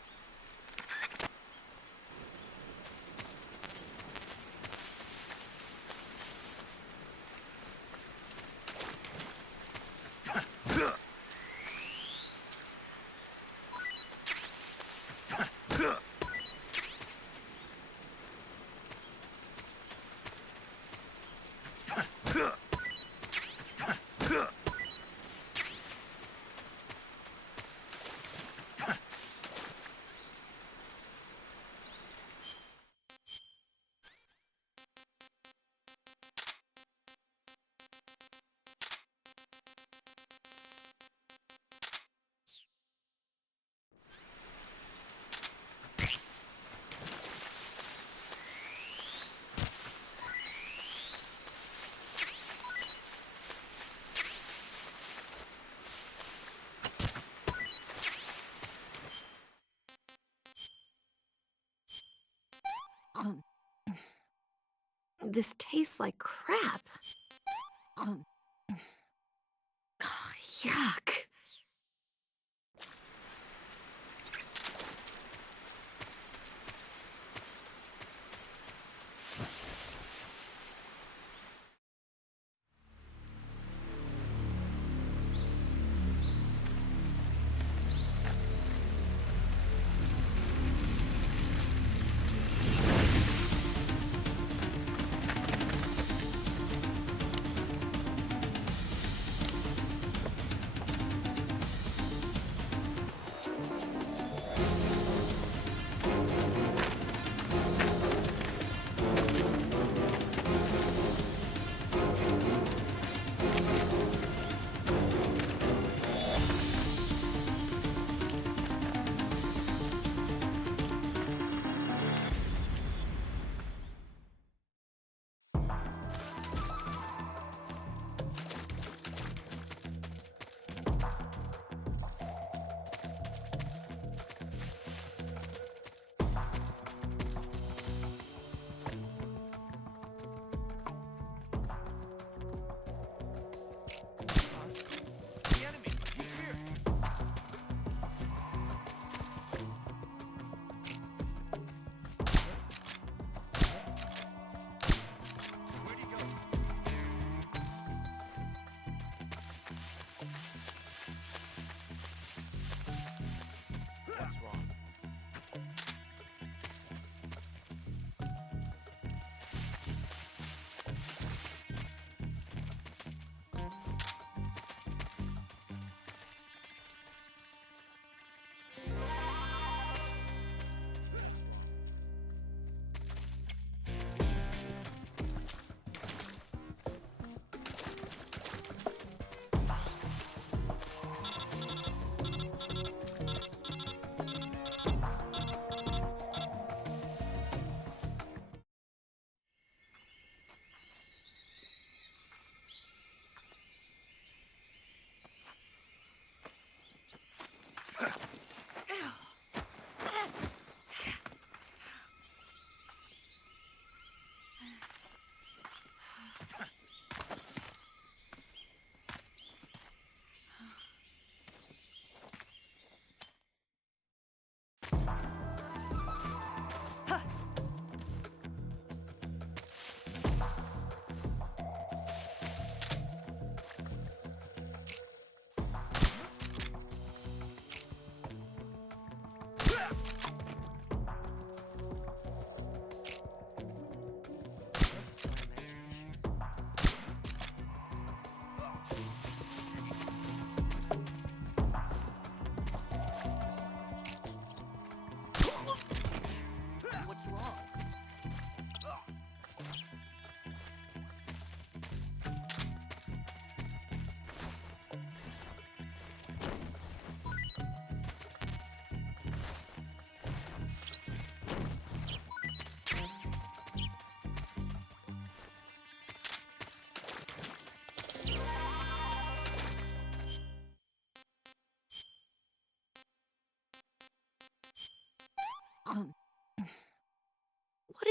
This tastes like crap. Yuck.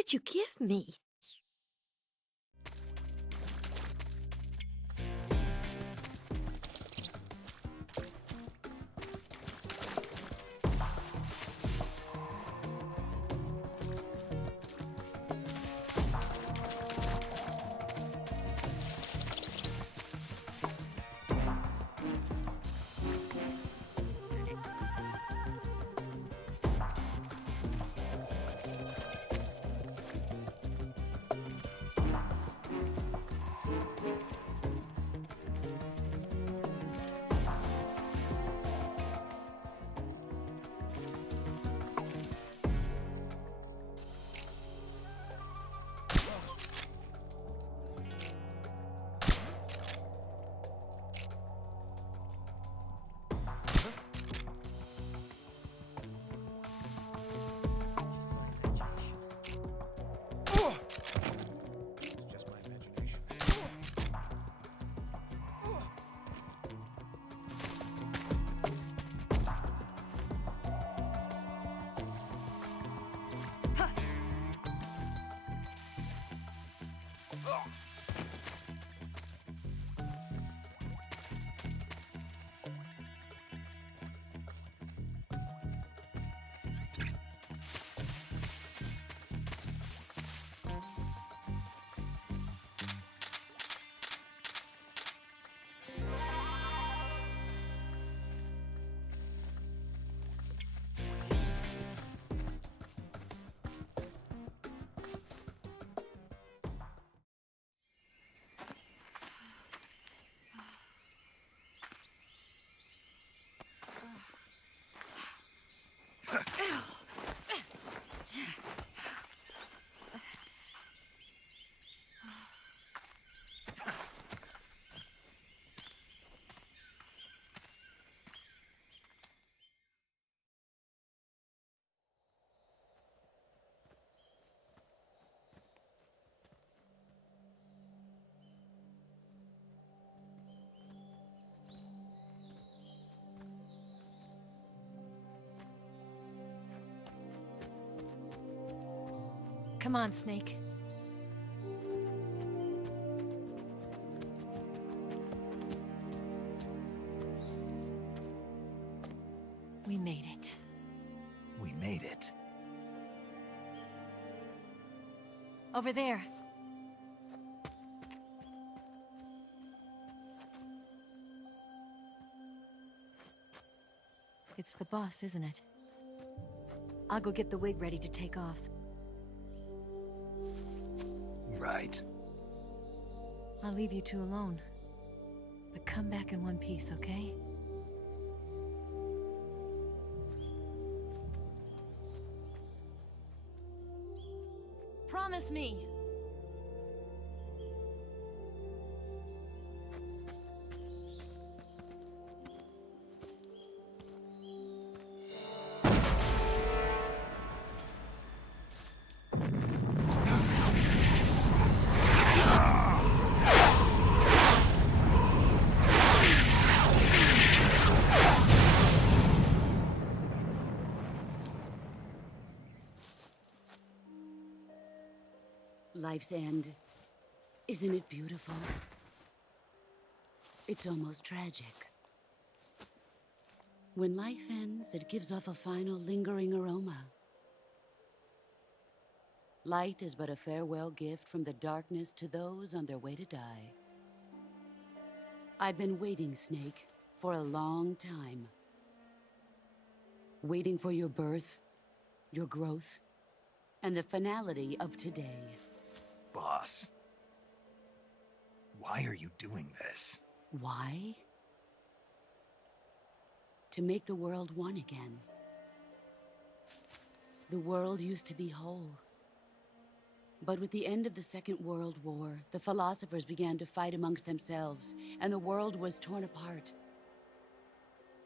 did you give me? Come on, Snake. We made it. We made it. Over there. It's the boss, isn't it? I'll go get the wig ready to take off. Right. I'll leave you two alone. But come back in one piece, okay? Promise me! Life's end. Isn't it beautiful? It's almost tragic. When life ends, it gives off a final lingering aroma. Light is but a farewell gift from the darkness to those on their way to die. I've been waiting, Snake, for a long time. Waiting for your birth, your growth, and the finality of today. Boss. Why are you doing this? Why? To make the world one again. The world used to be whole. But with the end of the Second World War, the philosophers began to fight amongst themselves, and the world was torn apart.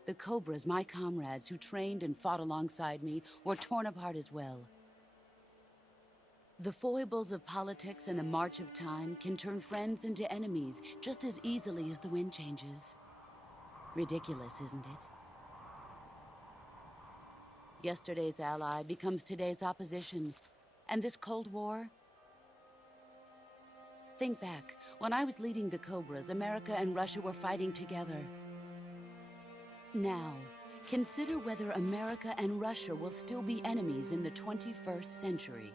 The Cobras, my comrades who trained and fought alongside me, were torn apart as well. The foibles of politics and the march of time can turn friends into enemies just as easily as the wind changes. Ridiculous, isn't it? Yesterday's ally becomes today's opposition, And this Cold War? Think back. When I was leading the Cobras, America and Russia were fighting together. Now, consider whether America and Russia will still be enemies in the 21st century.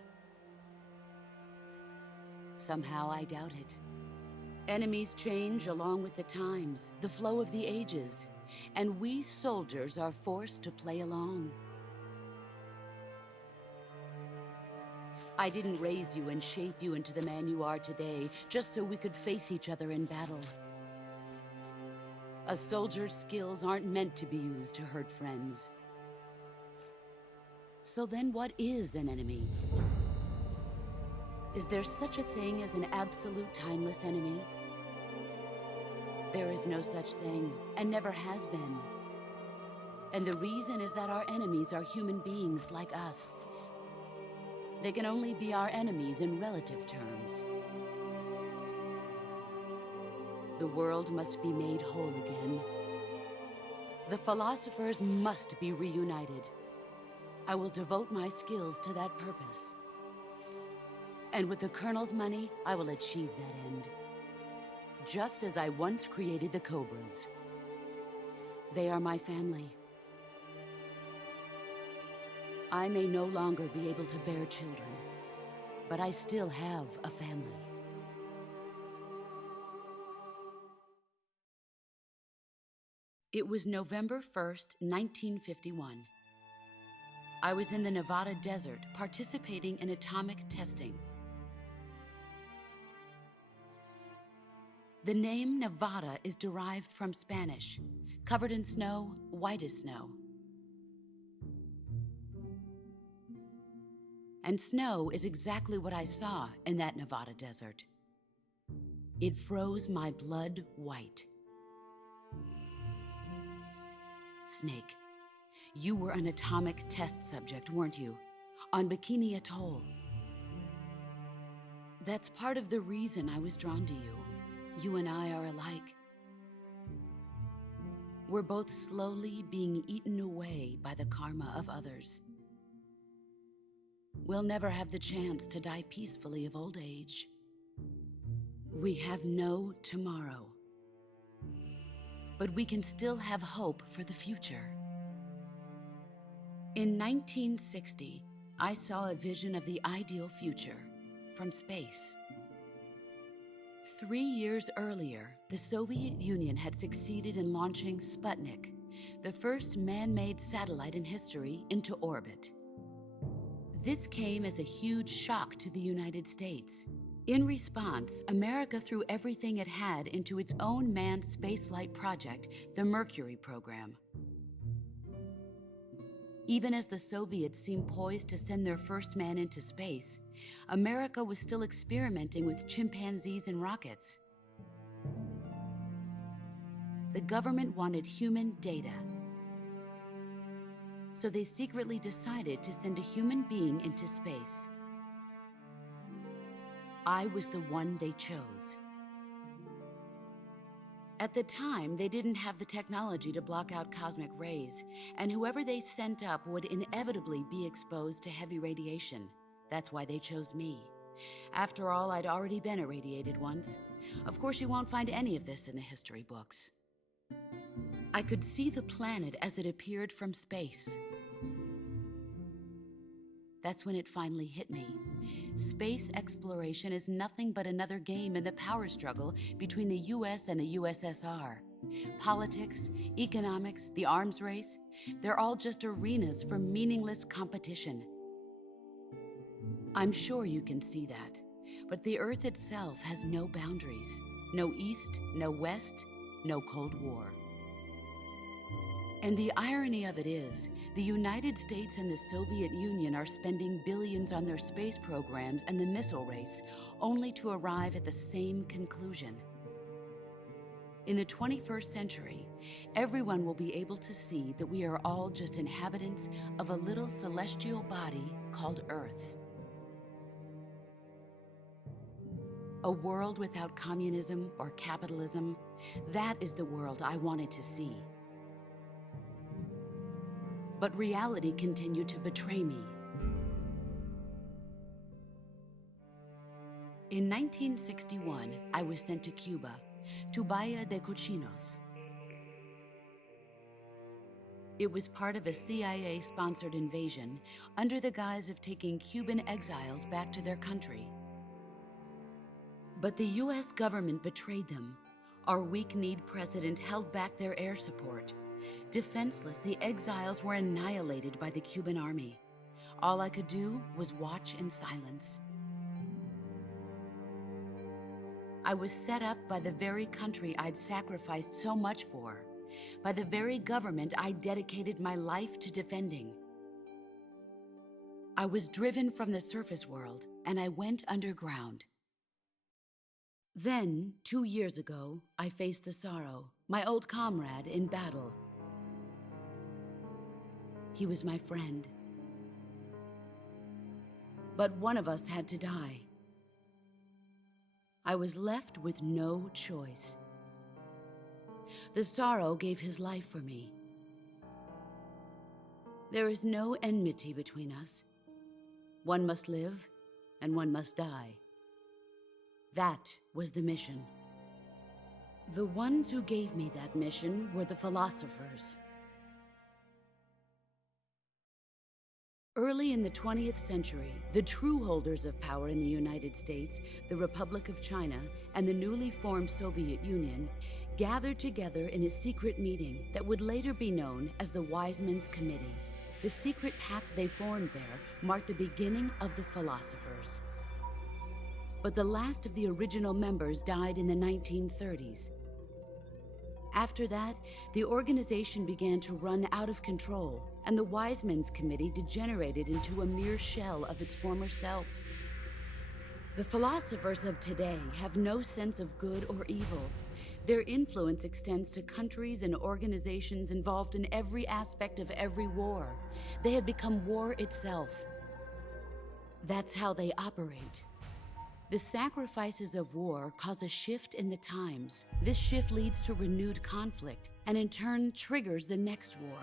Somehow I doubt it. Enemies change along with the times, the flow of the ages, and we soldiers are forced to play along. I didn't raise you and shape you into the man you are today just so we could face each other in battle. A soldier's skills aren't meant to be used to hurt friends. So then what is an enemy? Is there such a thing as an absolute timeless enemy? There is no such thing, and never has been. And the reason is that our enemies are human beings like us. They can only be our enemies in relative terms. The world must be made whole again. The philosophers must be reunited. I will devote my skills to that purpose. And with the Colonel's money, I will achieve that end. Just as I once created the Cobras. They are my family. I may no longer be able to bear children, but I still have a family. It was November 1st, 1951. I was in the Nevada desert participating in atomic testing. The name Nevada is derived from Spanish, covered in snow, white as snow. And snow is exactly what I saw in that Nevada desert. It froze my blood white. Snake, you were an atomic test subject, weren't you? On Bikini Atoll. That's part of the reason I was drawn to you. You and I are alike. We're both slowly being eaten away by the karma of others. We'll never have the chance to die peacefully of old age. We have no tomorrow. But we can still have hope for the future. In 1960, I saw a vision of the ideal future from space. 3 years earlier, the Soviet Union had succeeded in launching Sputnik, the first man-made satellite in history, into orbit. This came as a huge shock to the United States. In response, America threw everything it had into its own manned spaceflight project, the Mercury program. Even as the Soviets seemed poised to send their first man into space, America was still experimenting with chimpanzees and rockets. The government wanted human data. So they secretly decided to send a human being into space. I was the one they chose. At the time, they didn't have the technology to block out cosmic rays, and whoever they sent up would inevitably be exposed to heavy radiation. That's why they chose me. After all, I'd already been irradiated once. Of course, you won't find any of this in the history books. I could see the planet as it appeared from space. That's when it finally hit me. Space exploration is nothing but another game in the power struggle between the US and the USSR. Politics, economics, the arms race, they're all just arenas for meaningless competition. I'm sure you can see that, but the Earth itself has no boundaries. No East, no West, no Cold War. And the irony of it is, the United States and the Soviet Union are spending billions on their space programs and the missile race, only to arrive at the same conclusion. In the 21st century, everyone will be able to see that we are all just inhabitants of a little celestial body called Earth. A world without communism or capitalism, that is the world I wanted to see. But reality continued to betray me. In 1961, I was sent to Cuba, to Bahia de Cochinos. It was part of a CIA-sponsored invasion under the guise of taking Cuban exiles back to their country. But the US government betrayed them. Our weak-kneed president held back their air support. Defenseless, the exiles were annihilated by the Cuban army. All I could do was watch in silence. I was set up by the very country I'd sacrificed so much for, by the very government I dedicated my life to defending. I was driven from the surface world, and I went underground. Then, 2 years ago, I faced the Sorrow, my old comrade in battle. He was my friend. But one of us had to die. I was left with no choice. The Sorrow gave his life for me. There is no enmity between us. One must live, and one must die. That was the mission. The ones who gave me that mission were the philosophers. Early in the 20th century, the true holders of power in the United States, the Republic of China, and the newly formed Soviet Union gathered together in a secret meeting that would later be known as the Wise Men's Committee. The secret pact they formed there marked the beginning of the philosophers. But the last of the original members died in the 1930s. After that, the organization began to run out of control, and the Wise Men's Committee degenerated into a mere shell of its former self. The philosophers of today have no sense of good or evil. Their influence extends to countries and organizations involved in every aspect of every war. They have become war itself. That's how they operate. The sacrifices of war cause a shift in the times. This shift leads to renewed conflict, and in turn triggers the next war.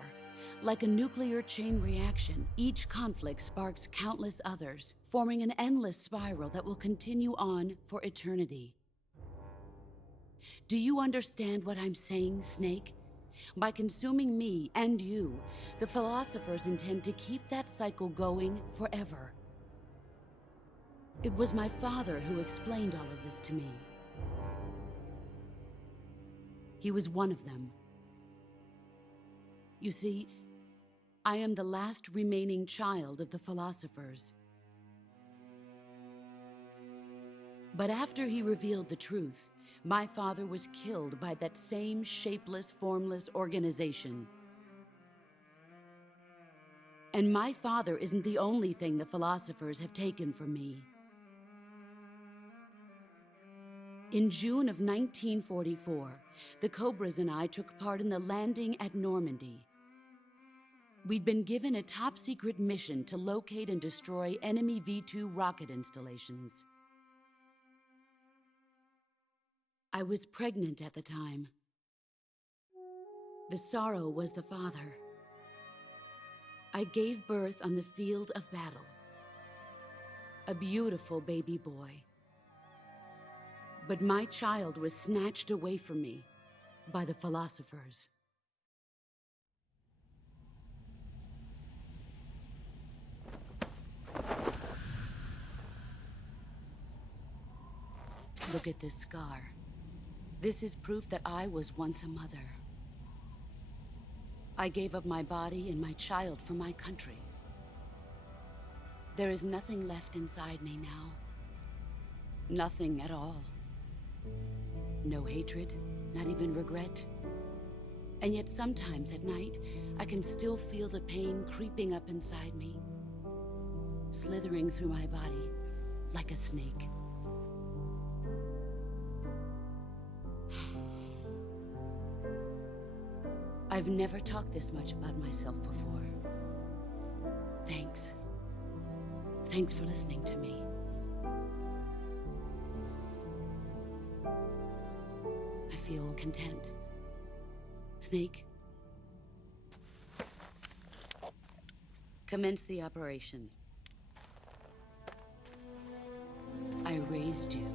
Like a nuclear chain reaction, each conflict sparks countless others, forming an endless spiral that will continue on for eternity. Do you understand what I'm saying, Snake? By consuming me and you, the philosophers intend to keep that cycle going forever. It was my father who explained all of this to me. He was one of them. You see, I am the last remaining child of the philosophers. But after he revealed the truth, my father was killed by that same shapeless, formless organization. And my father isn't the only thing the philosophers have taken from me. In June of 1944, the Cobras and I took part in the landing at Normandy. We'd been given a top-secret mission to locate and destroy enemy V-2 rocket installations. I was pregnant at the time. The Sorrow was the father. I gave birth on the field of battle. A beautiful baby boy. But my child was snatched away from me by the philosophers. Look at this scar. This is proof that I was once a mother. I gave up my body and my child for my country. There is nothing left inside me now. Nothing at all. No hatred, not even regret. And yet sometimes at night, I can still feel the pain creeping up inside me, slithering through my body like a snake. I've never talked this much about myself before. Thanks. Thanks for listening to me. I feel content. Snake, commence the operation. I raised you.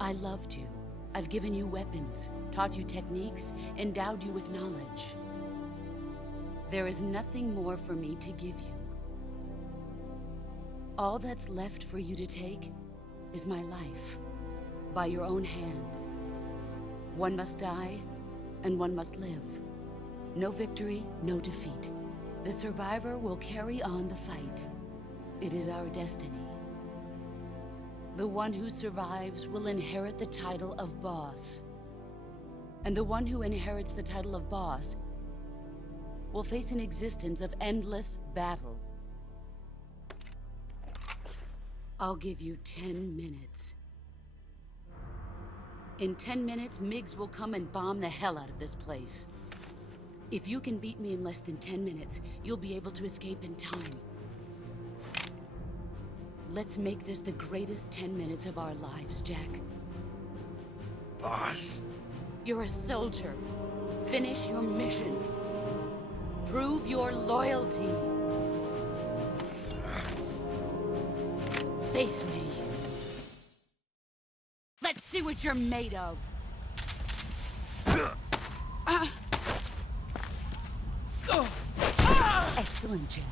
I loved you. I've given you weapons, taught you techniques, endowed you with knowledge. There is nothing more for me to give you. All that's left for you to take is my life, by your own hand. One must die, and one must live. No victory, no defeat. The survivor will carry on the fight. It is our destiny. The one who survives will inherit the title of boss. And the one who inherits the title of boss will face an existence of endless battle. I'll give you 10 minutes. In 10 minutes, MiGs will come and bomb the hell out of this place. If you can beat me in less than 10 minutes, you'll be able to escape in time. Let's make this the greatest 10 minutes of our lives, Jack. Boss? You're a soldier. Finish your mission. Prove your loyalty. Face me. Let's see what you're made of. Excellent, Jack.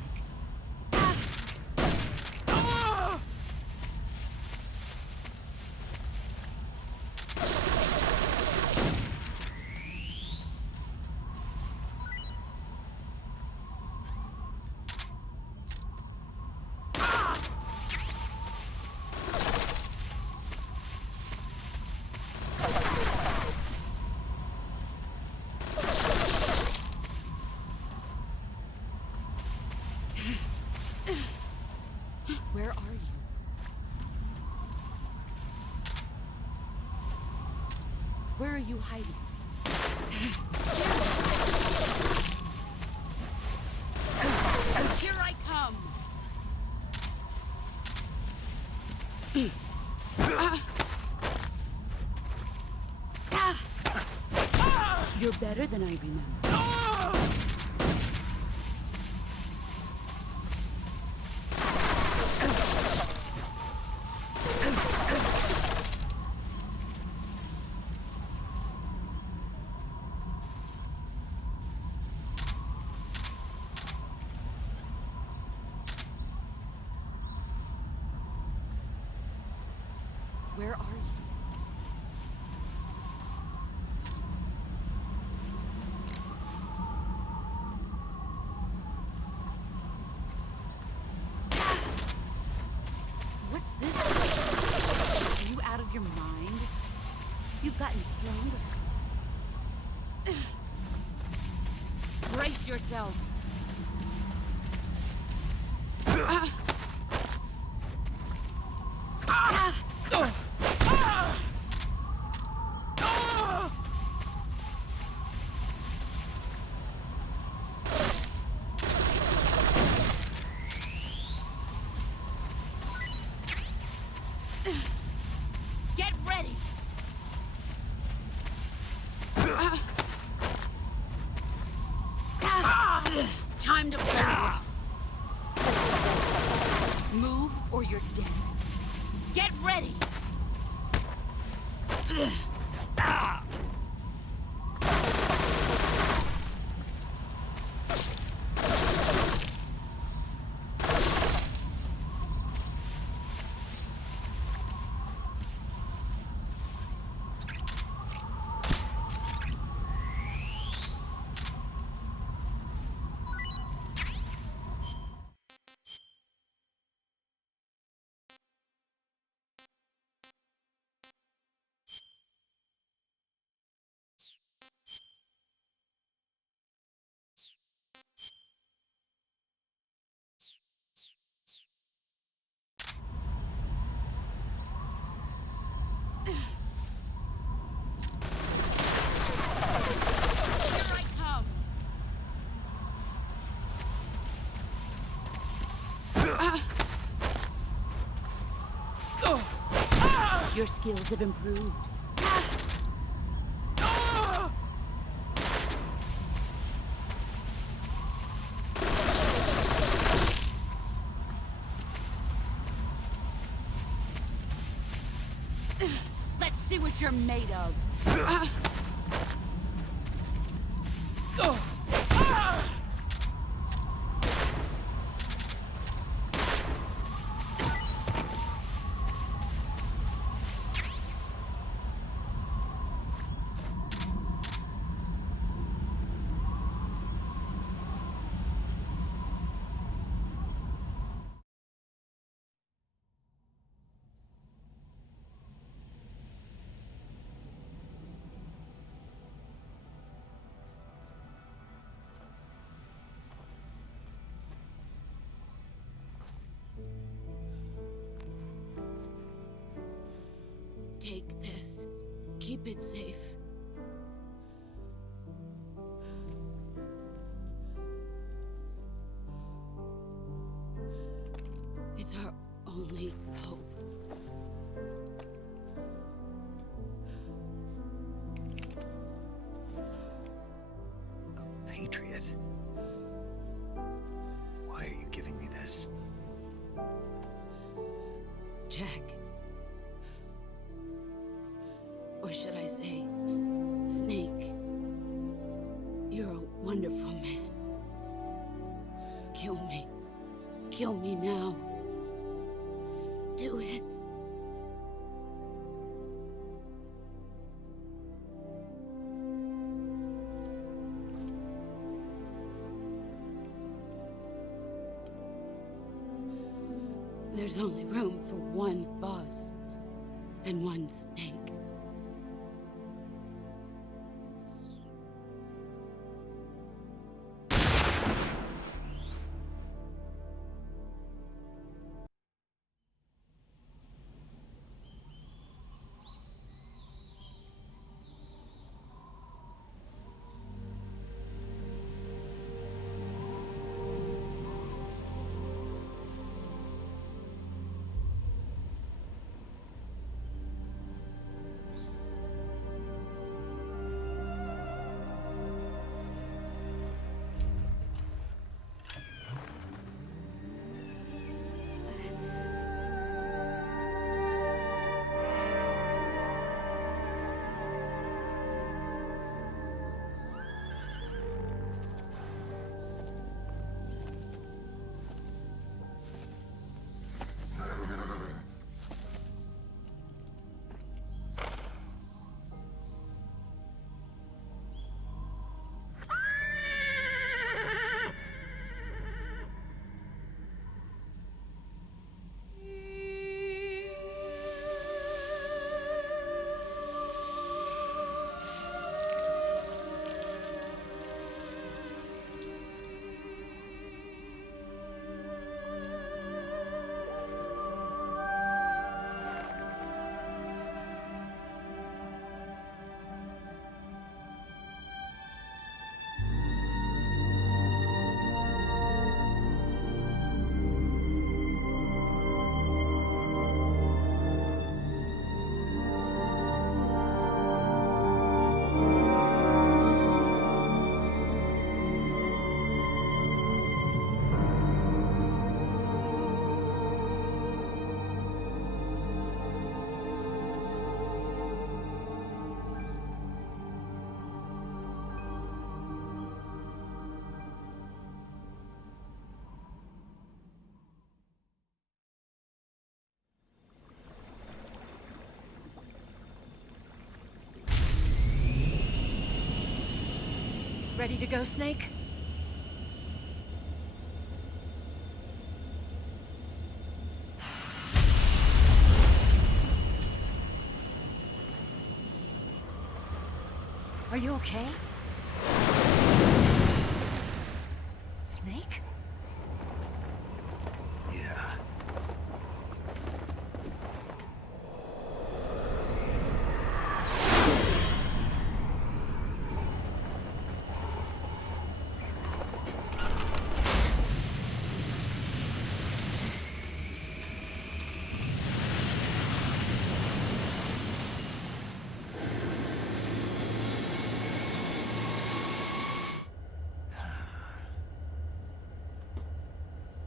Where are you? Where are you hiding? Here I come! You're better than I remember. Where are you? What's this? Are you out of your mind? You've gotten stronger. Brace yourself. Get ready! Time to play rough. Move or you're dead. Get ready! Your skills have improved. see what you're made of. Take this. Keep it safe. It's our only hope. A patriot? Why are you giving me this? Jack. Or should I say, Snake? You're a wonderful man. Kill me. Kill me now. Do it. There's only room for one boss and one snake. Ready to go, Snake? Are you okay? Snake? Yeah.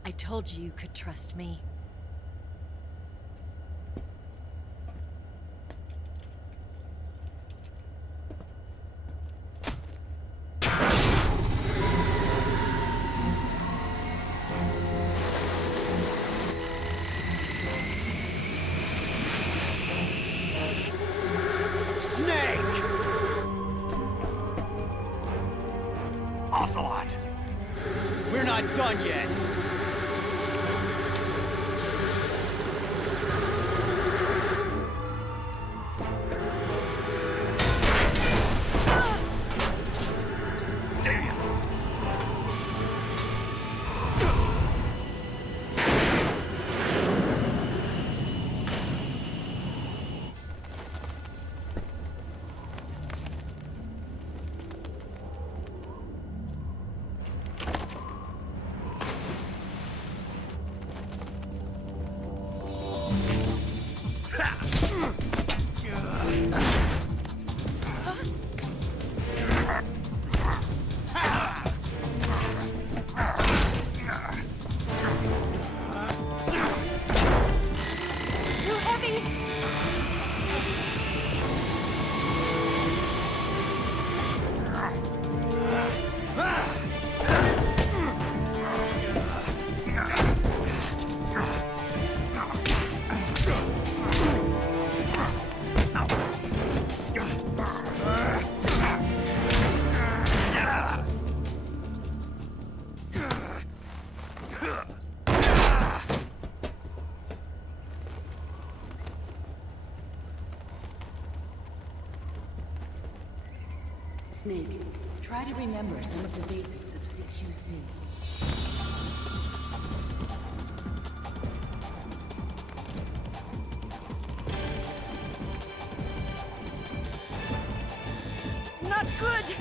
I told you you could trust me. Ocelot! We're not done yet! Snake, try to remember some of the basics of CQC. Not good!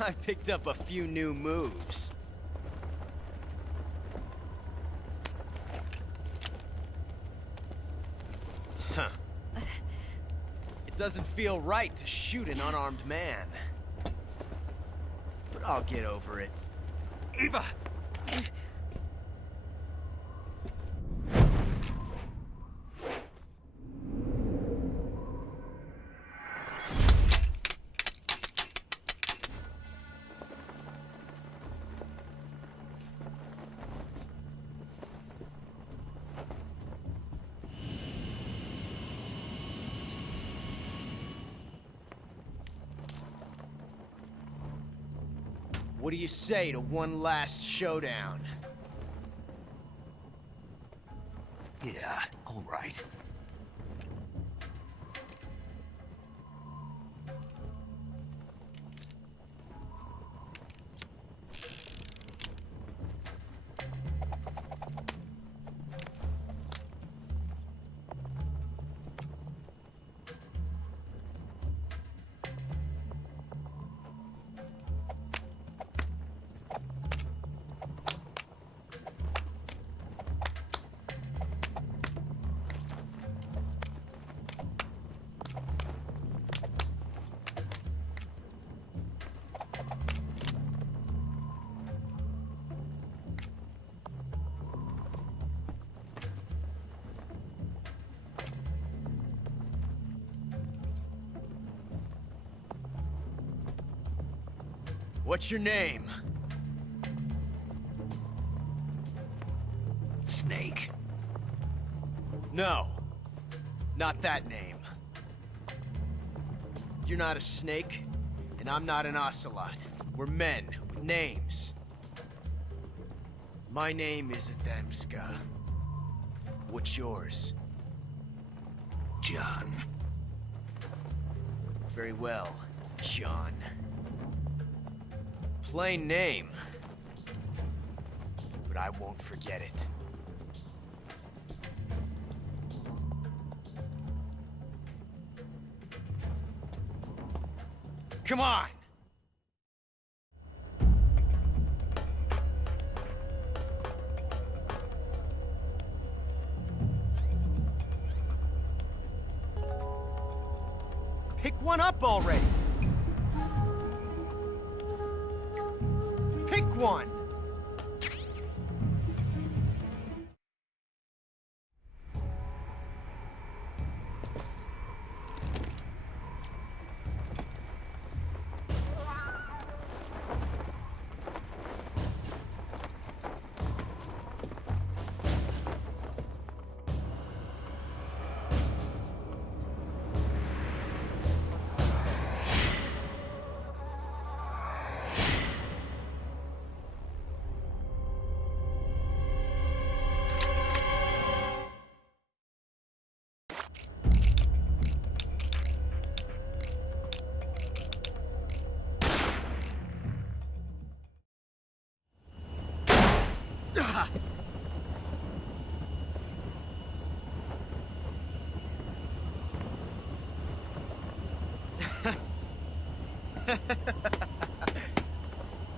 I picked up a few new moves. Huh. It doesn't feel right to shoot an unarmed man. But I'll get over it. Eva! What do you say to one last showdown? Yeah, all right. What's your name? Snake. No. Not that name. You're not a snake, and I'm not an ocelot. We're men with names. My name is Adamska. What's yours? John. Very well, John. Plain name. But I won't forget it. Come on! Pick one up already! Pick one!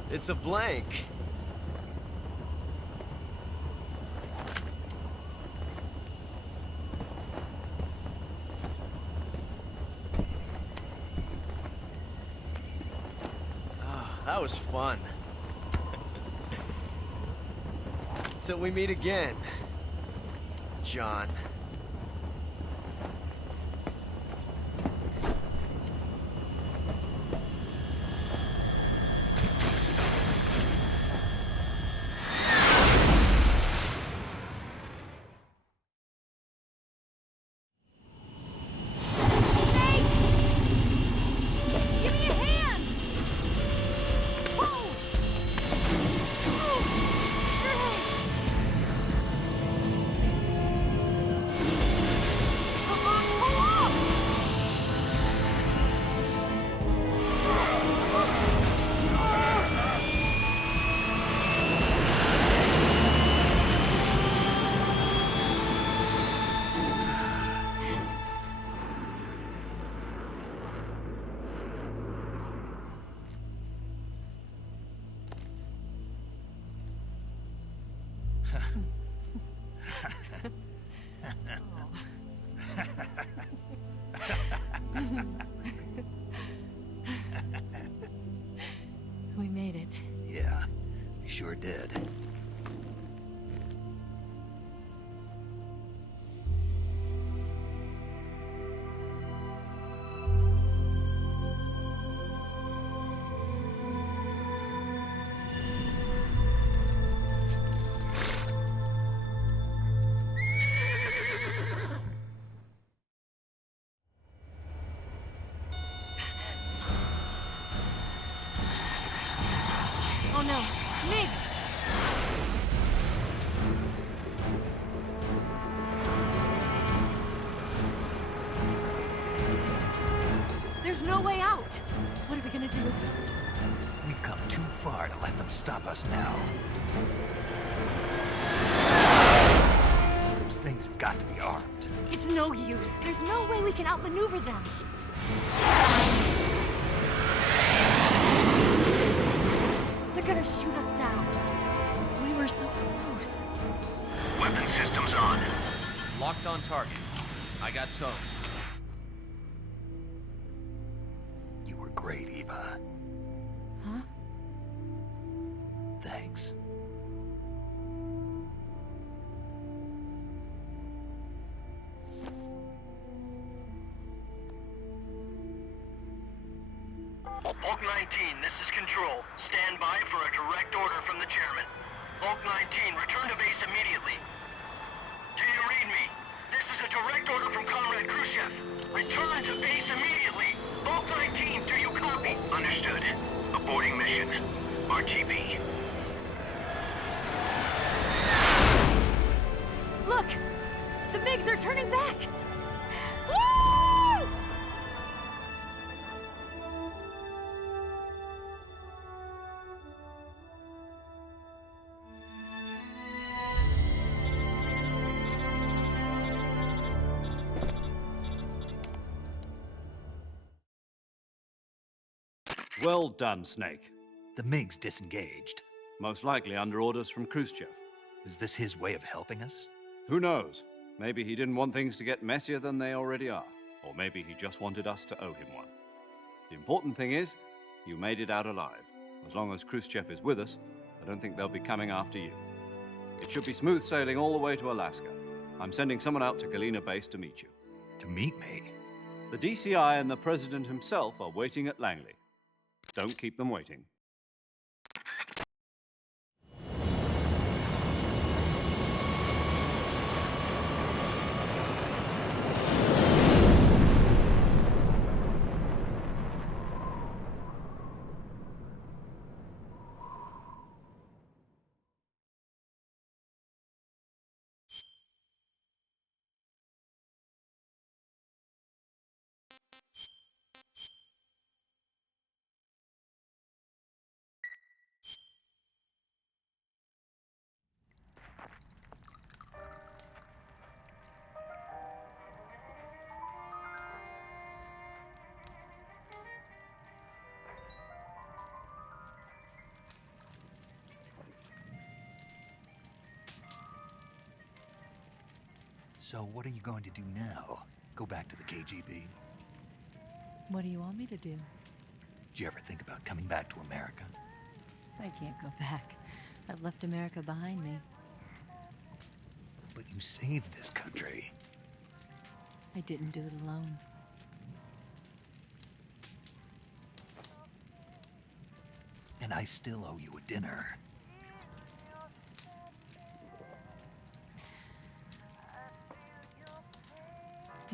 It's a blank. Oh, that was fun. Till we meet again, John. We made it. Yeah, we sure did. Oh no, Migs! There's no way out! What are we gonna do? We've come too far to let them stop us now. Those things have got to be armed. It's no use. There's no way we can outmaneuver them. They're gonna shoot us down. We were so close. Weapon systems on. Locked on target. I got towed. You were great, Eva. Huh? Thanks. Hulk 19, this is Control. Stand by for a direct order from the chairman. Hulk 19, return to base immediately. Do you read me? This is a direct order from Comrade Khrushchev. Return to base immediately. Hulk 19, do you copy? Understood. Aborting mission. RTB. Look! The Migs, they're turning back! Well done, Snake. The MiG's disengaged. Most likely under orders from Khrushchev. Is this his way of helping us? Who knows? Maybe he didn't want things to get messier than they already are. Or maybe he just wanted us to owe him one. The important thing is, you made it out alive. As long as Khrushchev is with us, I don't think they'll be coming after you. It should be smooth sailing all the way to Alaska. I'm sending someone out to Galena Base to meet you. To meet me? The DCI and the President himself are waiting at Langley. Don't keep them waiting. So what are you going to do now? Go back to the KGB? What do you want me to do? Did you ever think about coming back to America? I can't go back. I've left America behind me. But you saved this country. I didn't do it alone. And I still owe you a dinner.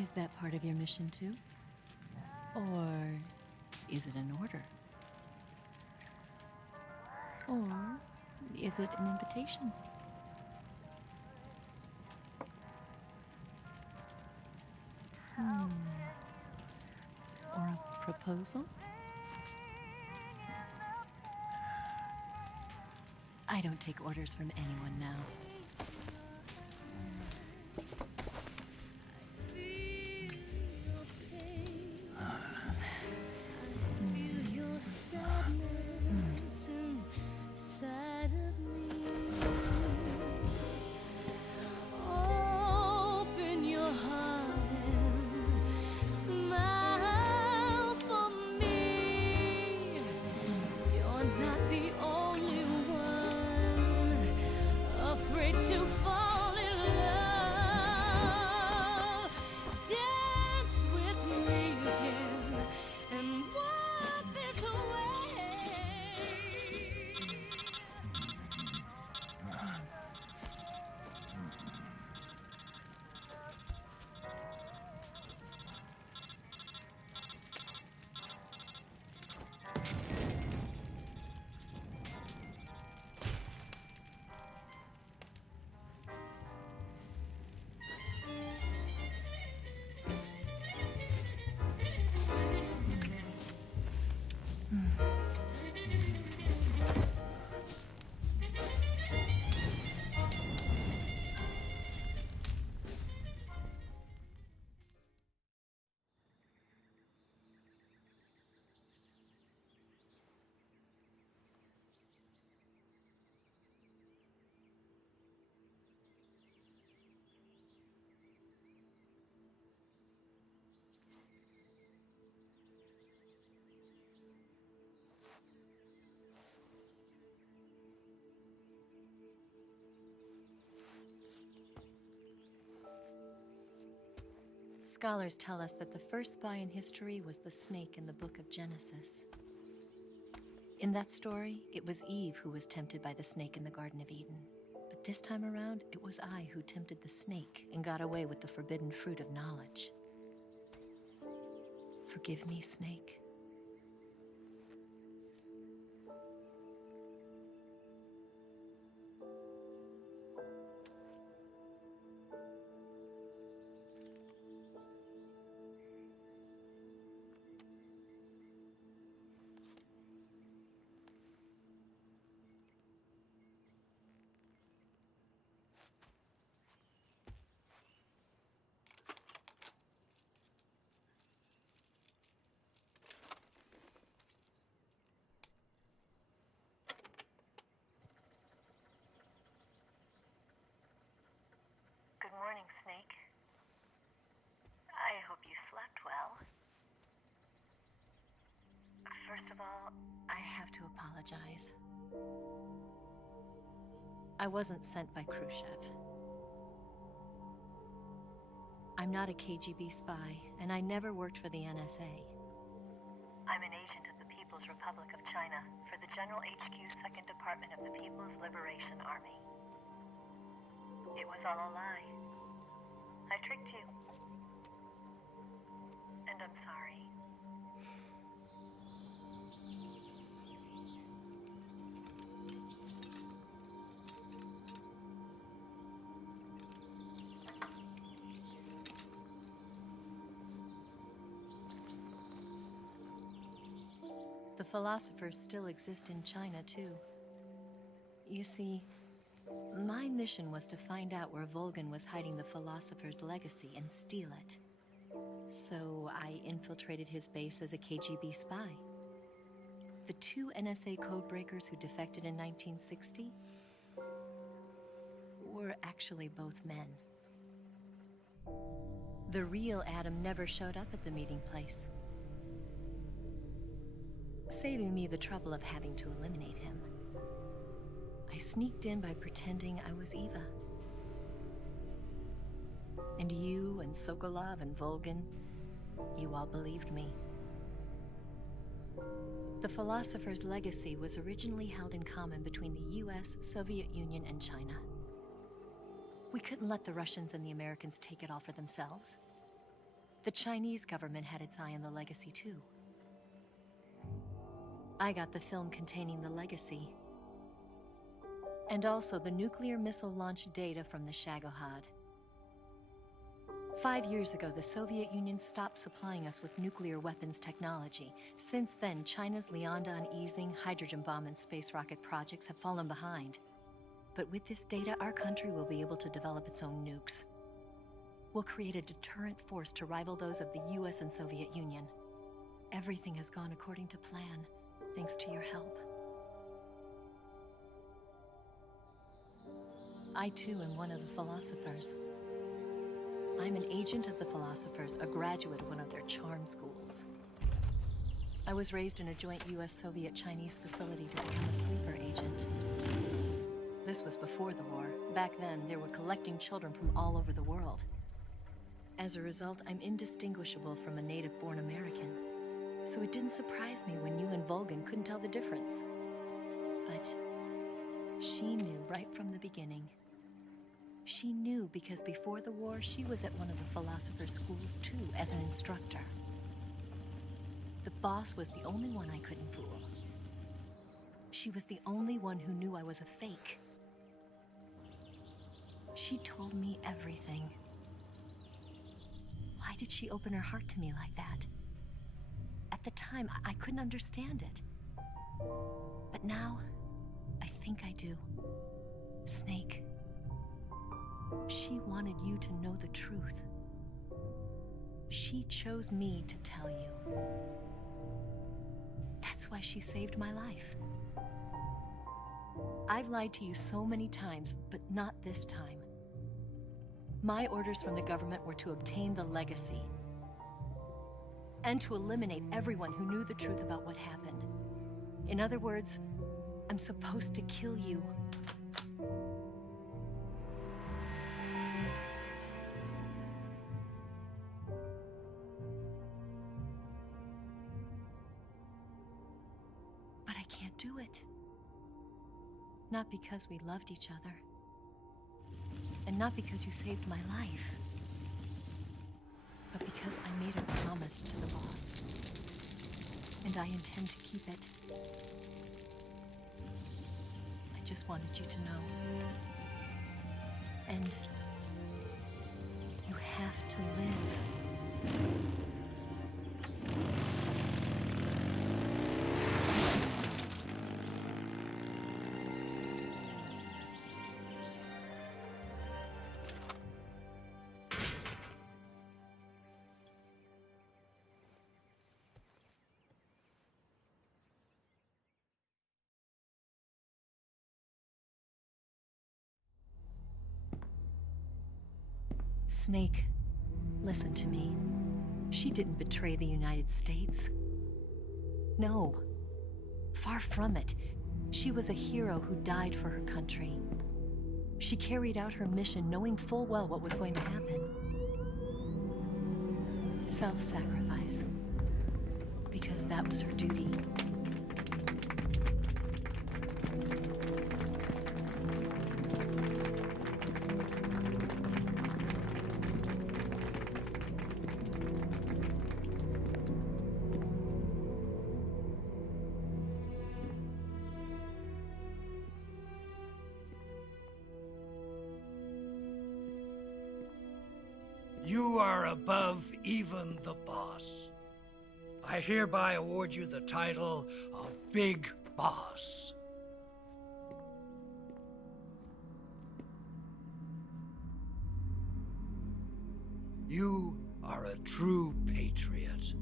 Is that part of your mission too? Or is it an order? Or is it an invitation? Or a proposal? I don't take orders from anyone now. Scholars tell us that the first spy in history was the snake in the book of Genesis. In that story, it was Eve who was tempted by the snake in the Garden of Eden. But this time around, it was I who tempted the snake and got away with the forbidden fruit of knowledge. Forgive me, Snake. First of all, I have to apologize. I wasn't sent by Khrushchev. I'm not a KGB spy, and I never worked for the NSA. I'm an agent of the People's Republic of China for the General HQ 2nd Department of the People's Liberation Army. It was all a lie. I tricked you. And I'm sorry. The philosophers still exist in China, too. You see, my mission was to find out where Volgin was hiding the philosopher's legacy and steal it. So I infiltrated his base as a KGB spy. The 2 NSA codebreakers who defected in 1960 were actually both men. The real Adam never showed up at the meeting place, saving me the trouble of having to eliminate him. I sneaked in by pretending I was Eva. And you and Sokolov and Volgin, you all believed me. The philosopher's legacy was originally held in common between the US, Soviet Union, and China. We couldn't let the Russians and the Americans take it all for themselves. The Chinese government had its eye on the legacy, too. I got the film containing the legacy, and also the nuclear missile launch data from the Shagohod. 5 years ago, the Soviet Union stopped supplying us with nuclear weapons technology. Since then, China's Liaodong easing, hydrogen bomb, and space rocket projects have fallen behind. But with this data, our country will be able to develop its own nukes. We'll create a deterrent force to rival those of the US and Soviet Union. Everything has gone according to plan, thanks to your help. I, too, am one of the philosophers. I'm an agent of the philosophers, a graduate of one of their charm schools. I was raised in a joint US-Soviet-Chinese facility to become a sleeper agent. This was before the war. Back then, they were collecting children from all over the world. As a result, I'm indistinguishable from a native-born American. So it didn't surprise me when you and Volgin couldn't tell the difference. But she knew right from the beginning. She knew because before the war, she was at one of the philosopher's schools too, as an instructor. The boss was the only one I couldn't fool. She was the only one who knew I was a fake. She told me everything. Why did she open her heart to me like that? At the time, I couldn't understand it. But now, I think I do. Snake. She wanted you to know the truth. She chose me to tell you. That's why she saved my life. I've lied to you so many times, but not this time. My orders from the government were to obtain the legacy and to eliminate everyone who knew the truth about what happened. In other words, I'm supposed to kill you. But I can't do it. Not because we loved each other. And not because you saved my life. But because I made a promise to the boss. And I intend to keep it. I just wanted you to know. And you have to live. Snake, listen to me. She didn't betray the United States. No, Far from it. She was a hero who died for her country. She carried out her mission knowing full well what was going to happen. Self-sacrifice. Because that was her duty. You are above even the boss. I hereby award you the title of Big Boss. You are a true patriot.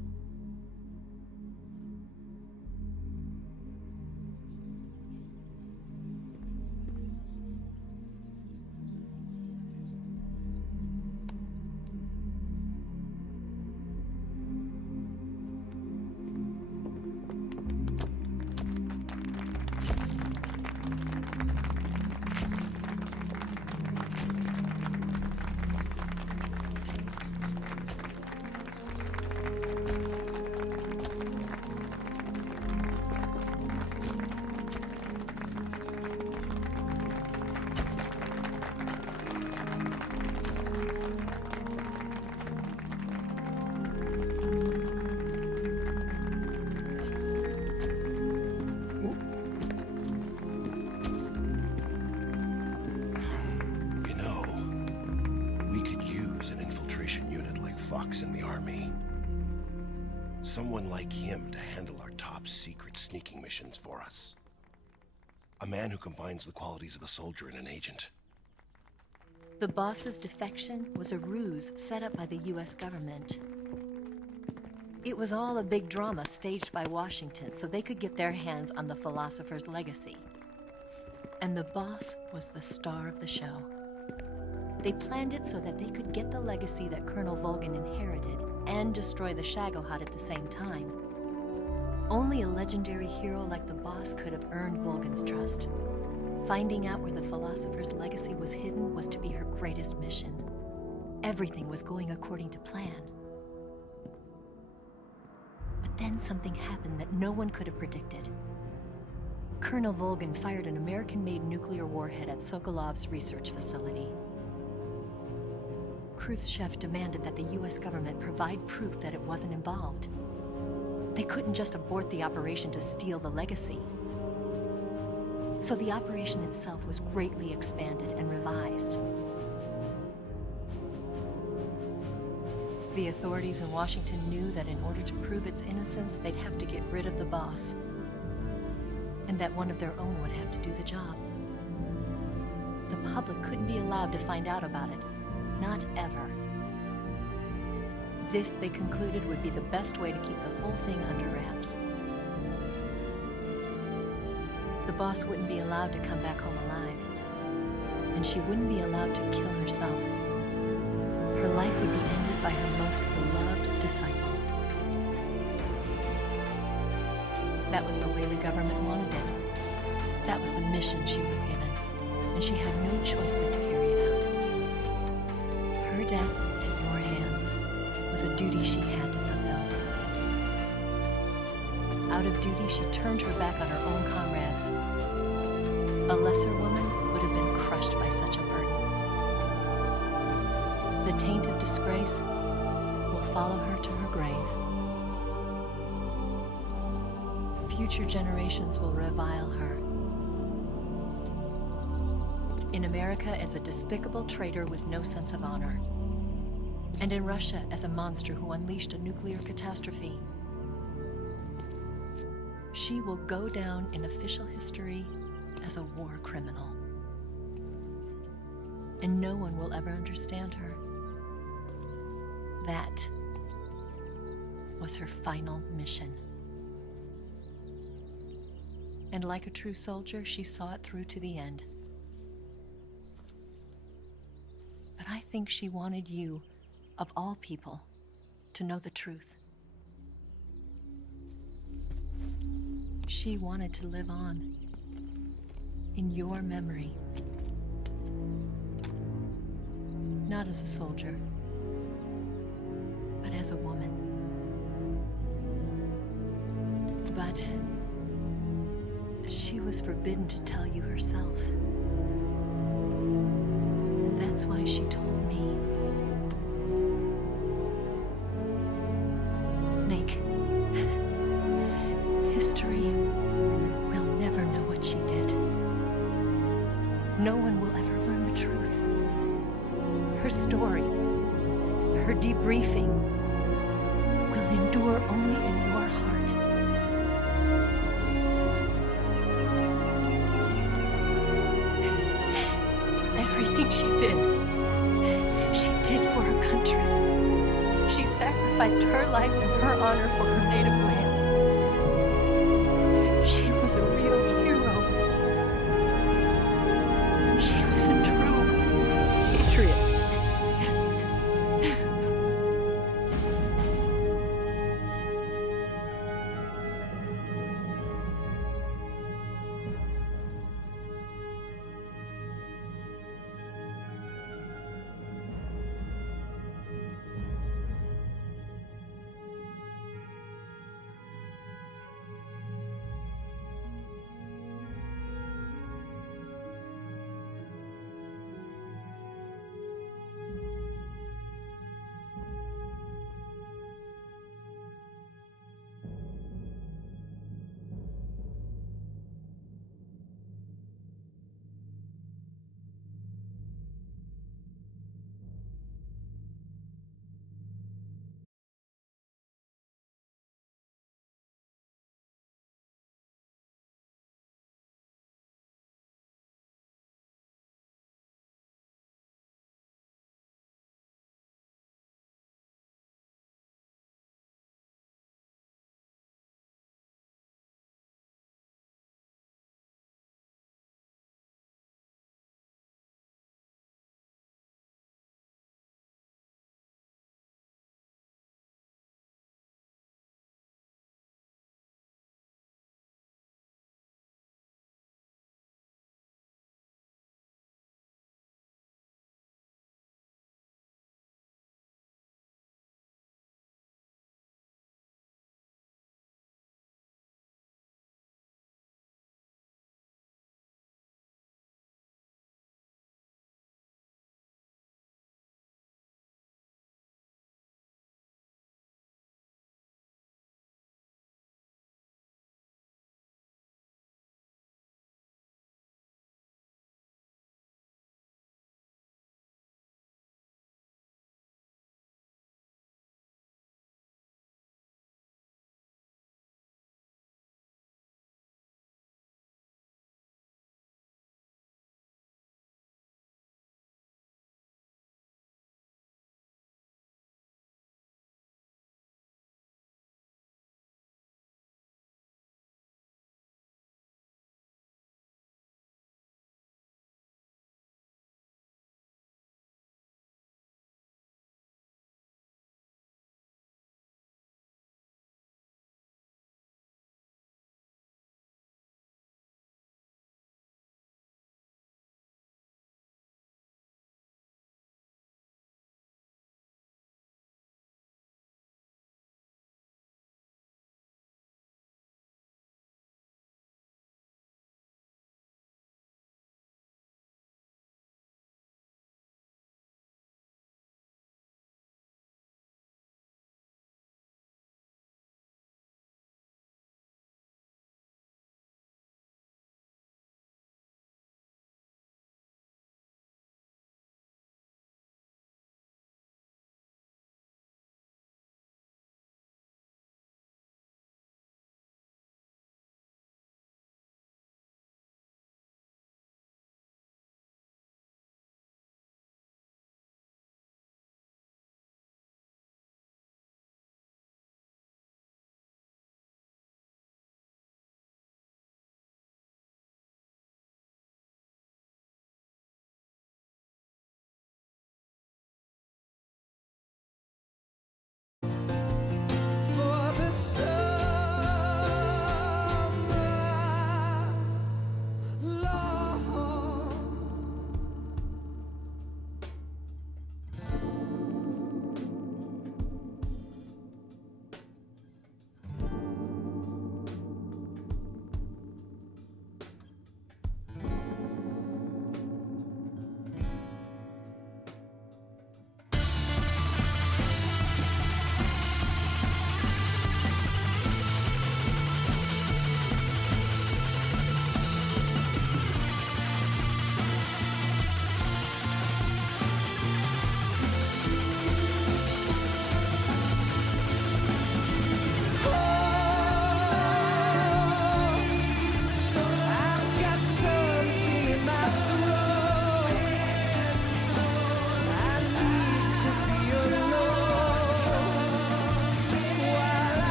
In the army. Someone like him to handle our top secret sneaking missions for us. A man who combines the qualities of a soldier and an agent. The boss's defection was a ruse set up by the US government. It was all a big drama staged by Washington so they could get their hands on the philosopher's legacy. And the boss was the star of the show. They planned it so that they could get the legacy that Colonel Volgin inherited and destroy the Shagohod at the same time. Only a legendary hero like the boss could have earned Volgin's trust. Finding out where the philosopher's legacy was hidden was to be her greatest mission. Everything was going according to plan. But then something happened that no one could have predicted. Colonel Volgin fired an American-made nuclear warhead at Sokolov's research facility. Khrushchev demanded that the US government provide proof that it wasn't involved. They couldn't just abort the operation to steal the legacy. So the operation itself was greatly expanded and revised. The authorities in Washington knew that in order to prove its innocence, they'd have to get rid of the boss. And that one of their own would have to do the job. The public couldn't be allowed to find out about it. Not ever. This, they concluded, would be the best way to keep the whole thing under wraps. The boss wouldn't be allowed to come back home alive. And she wouldn't be allowed to kill herself. Her life would be ended by her most beloved disciple. That was the way the government wanted it. That was the mission she was given. And she had no choice but to carry it out. Her death at your hands was a duty she had to fulfill. Out of duty, she turned her back on her own comrades. A lesser woman would have been crushed by such a burden. The taint of disgrace will follow her to her grave. Future generations will revile her. In America as a despicable traitor with no sense of honor. And in Russia as a monster who unleashed a nuclear catastrophe. She will go down in official history as a war criminal. And no one will ever understand her. That was her final mission. And like a true soldier, she saw it through to the end. But I think she wanted you, of all people, to know the truth. She wanted to live on. In your memory. Not as a soldier, but as a woman. But she was forbidden to tell you herself. And that's why she told me. Snake, history will never know what she did. No one will ever learn the truth. Her story, her debriefing, will endure only in your heart. Everything she did for her country. She sacrificed her life and her honor for her native land. She was a real hero. She was a true patriot.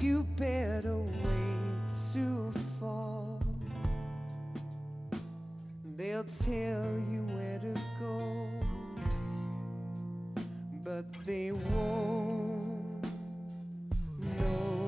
You better wait to fall. They'll tell you where to go, but they won't know.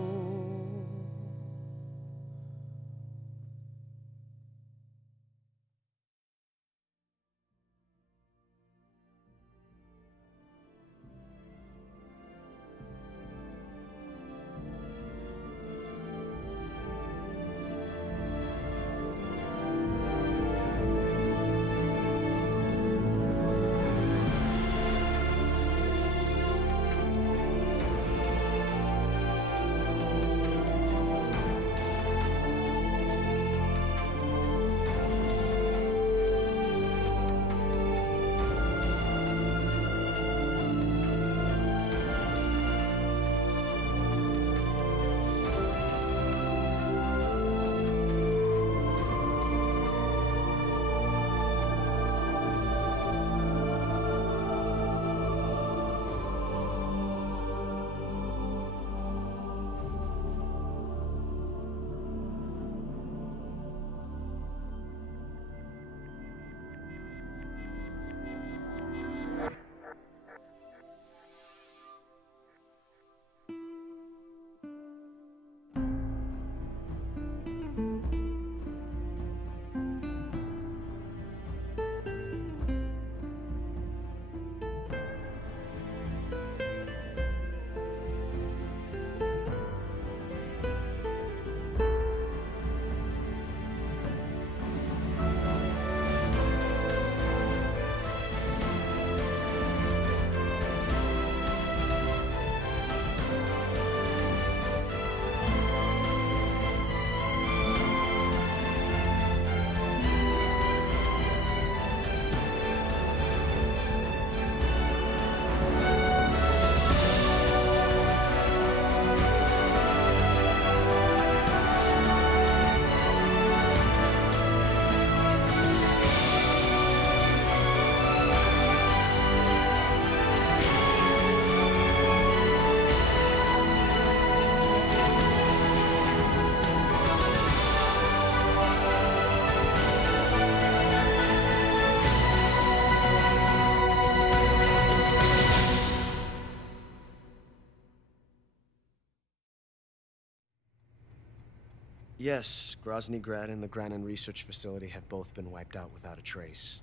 Yes, Grozny Grad and the Granin Research Facility have both been wiped out without a trace.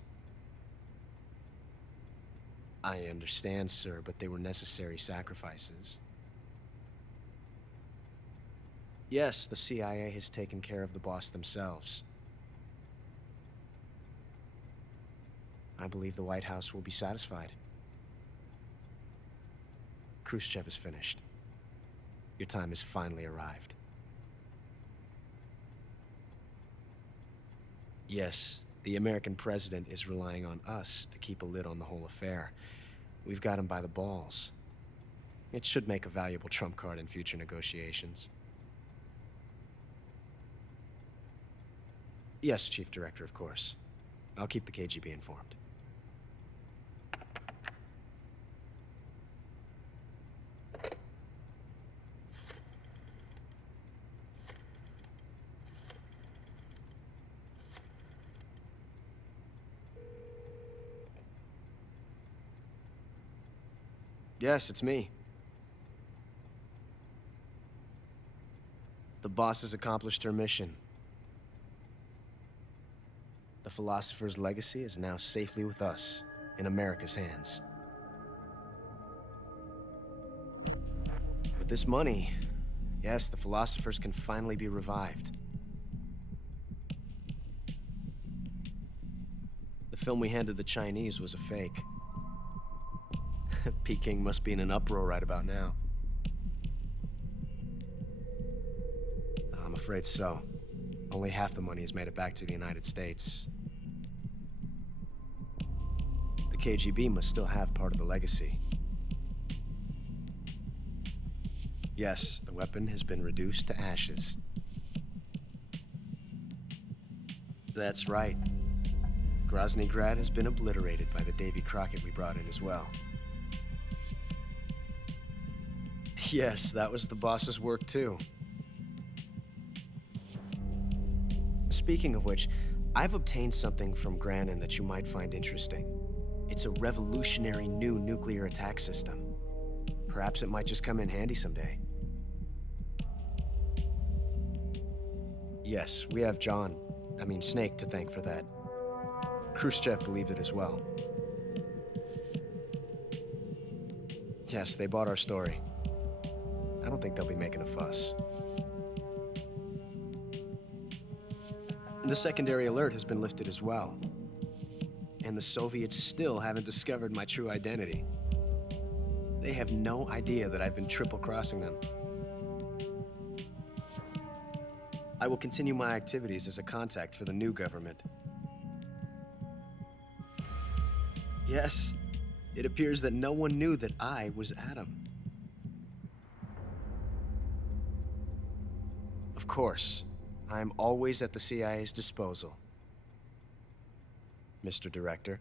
I understand, sir, but they were necessary sacrifices. Yes, the CIA has taken care of the boss themselves. I believe the White House will be satisfied. Khrushchev is finished. Your time has finally arrived. Yes, the American president is relying on us to keep a lid on the whole affair. We've got him by the balls. It should make a valuable trump card in future negotiations. Yes, Chief Director, of course. I'll keep the KGB informed. Yes, it's me. The boss has accomplished her mission. The philosopher's legacy is now safely with us, in America's hands. With this money, yes, the philosophers can finally be revived. The film we handed the Chinese was a fake. Peking must be in an uproar right about now. I'm afraid so. Only half the money has made it back to the United States. The KGB must still have part of the legacy. Yes, the weapon has been reduced to ashes. That's right. Grozny Grad has been obliterated by the Davy Crockett we brought in as well. Yes, that was the boss's work too. Speaking of which, I've obtained something from Granin that you might find interesting. It's a revolutionary new nuclear attack system. Perhaps it might just come in handy someday. Yes, we have Snake to thank for that. Khrushchev believed it as well. Yes, they bought our story. I don't think they'll be making a fuss. The secondary alert has been lifted as well. And the Soviets still haven't discovered my true identity. They have no idea that I've been triple-crossing them. I will continue my activities as a contact for the new government. Yes, it appears that no one knew that I was Adam. Of course, I'm always at the CIA's disposal, Mr. Director.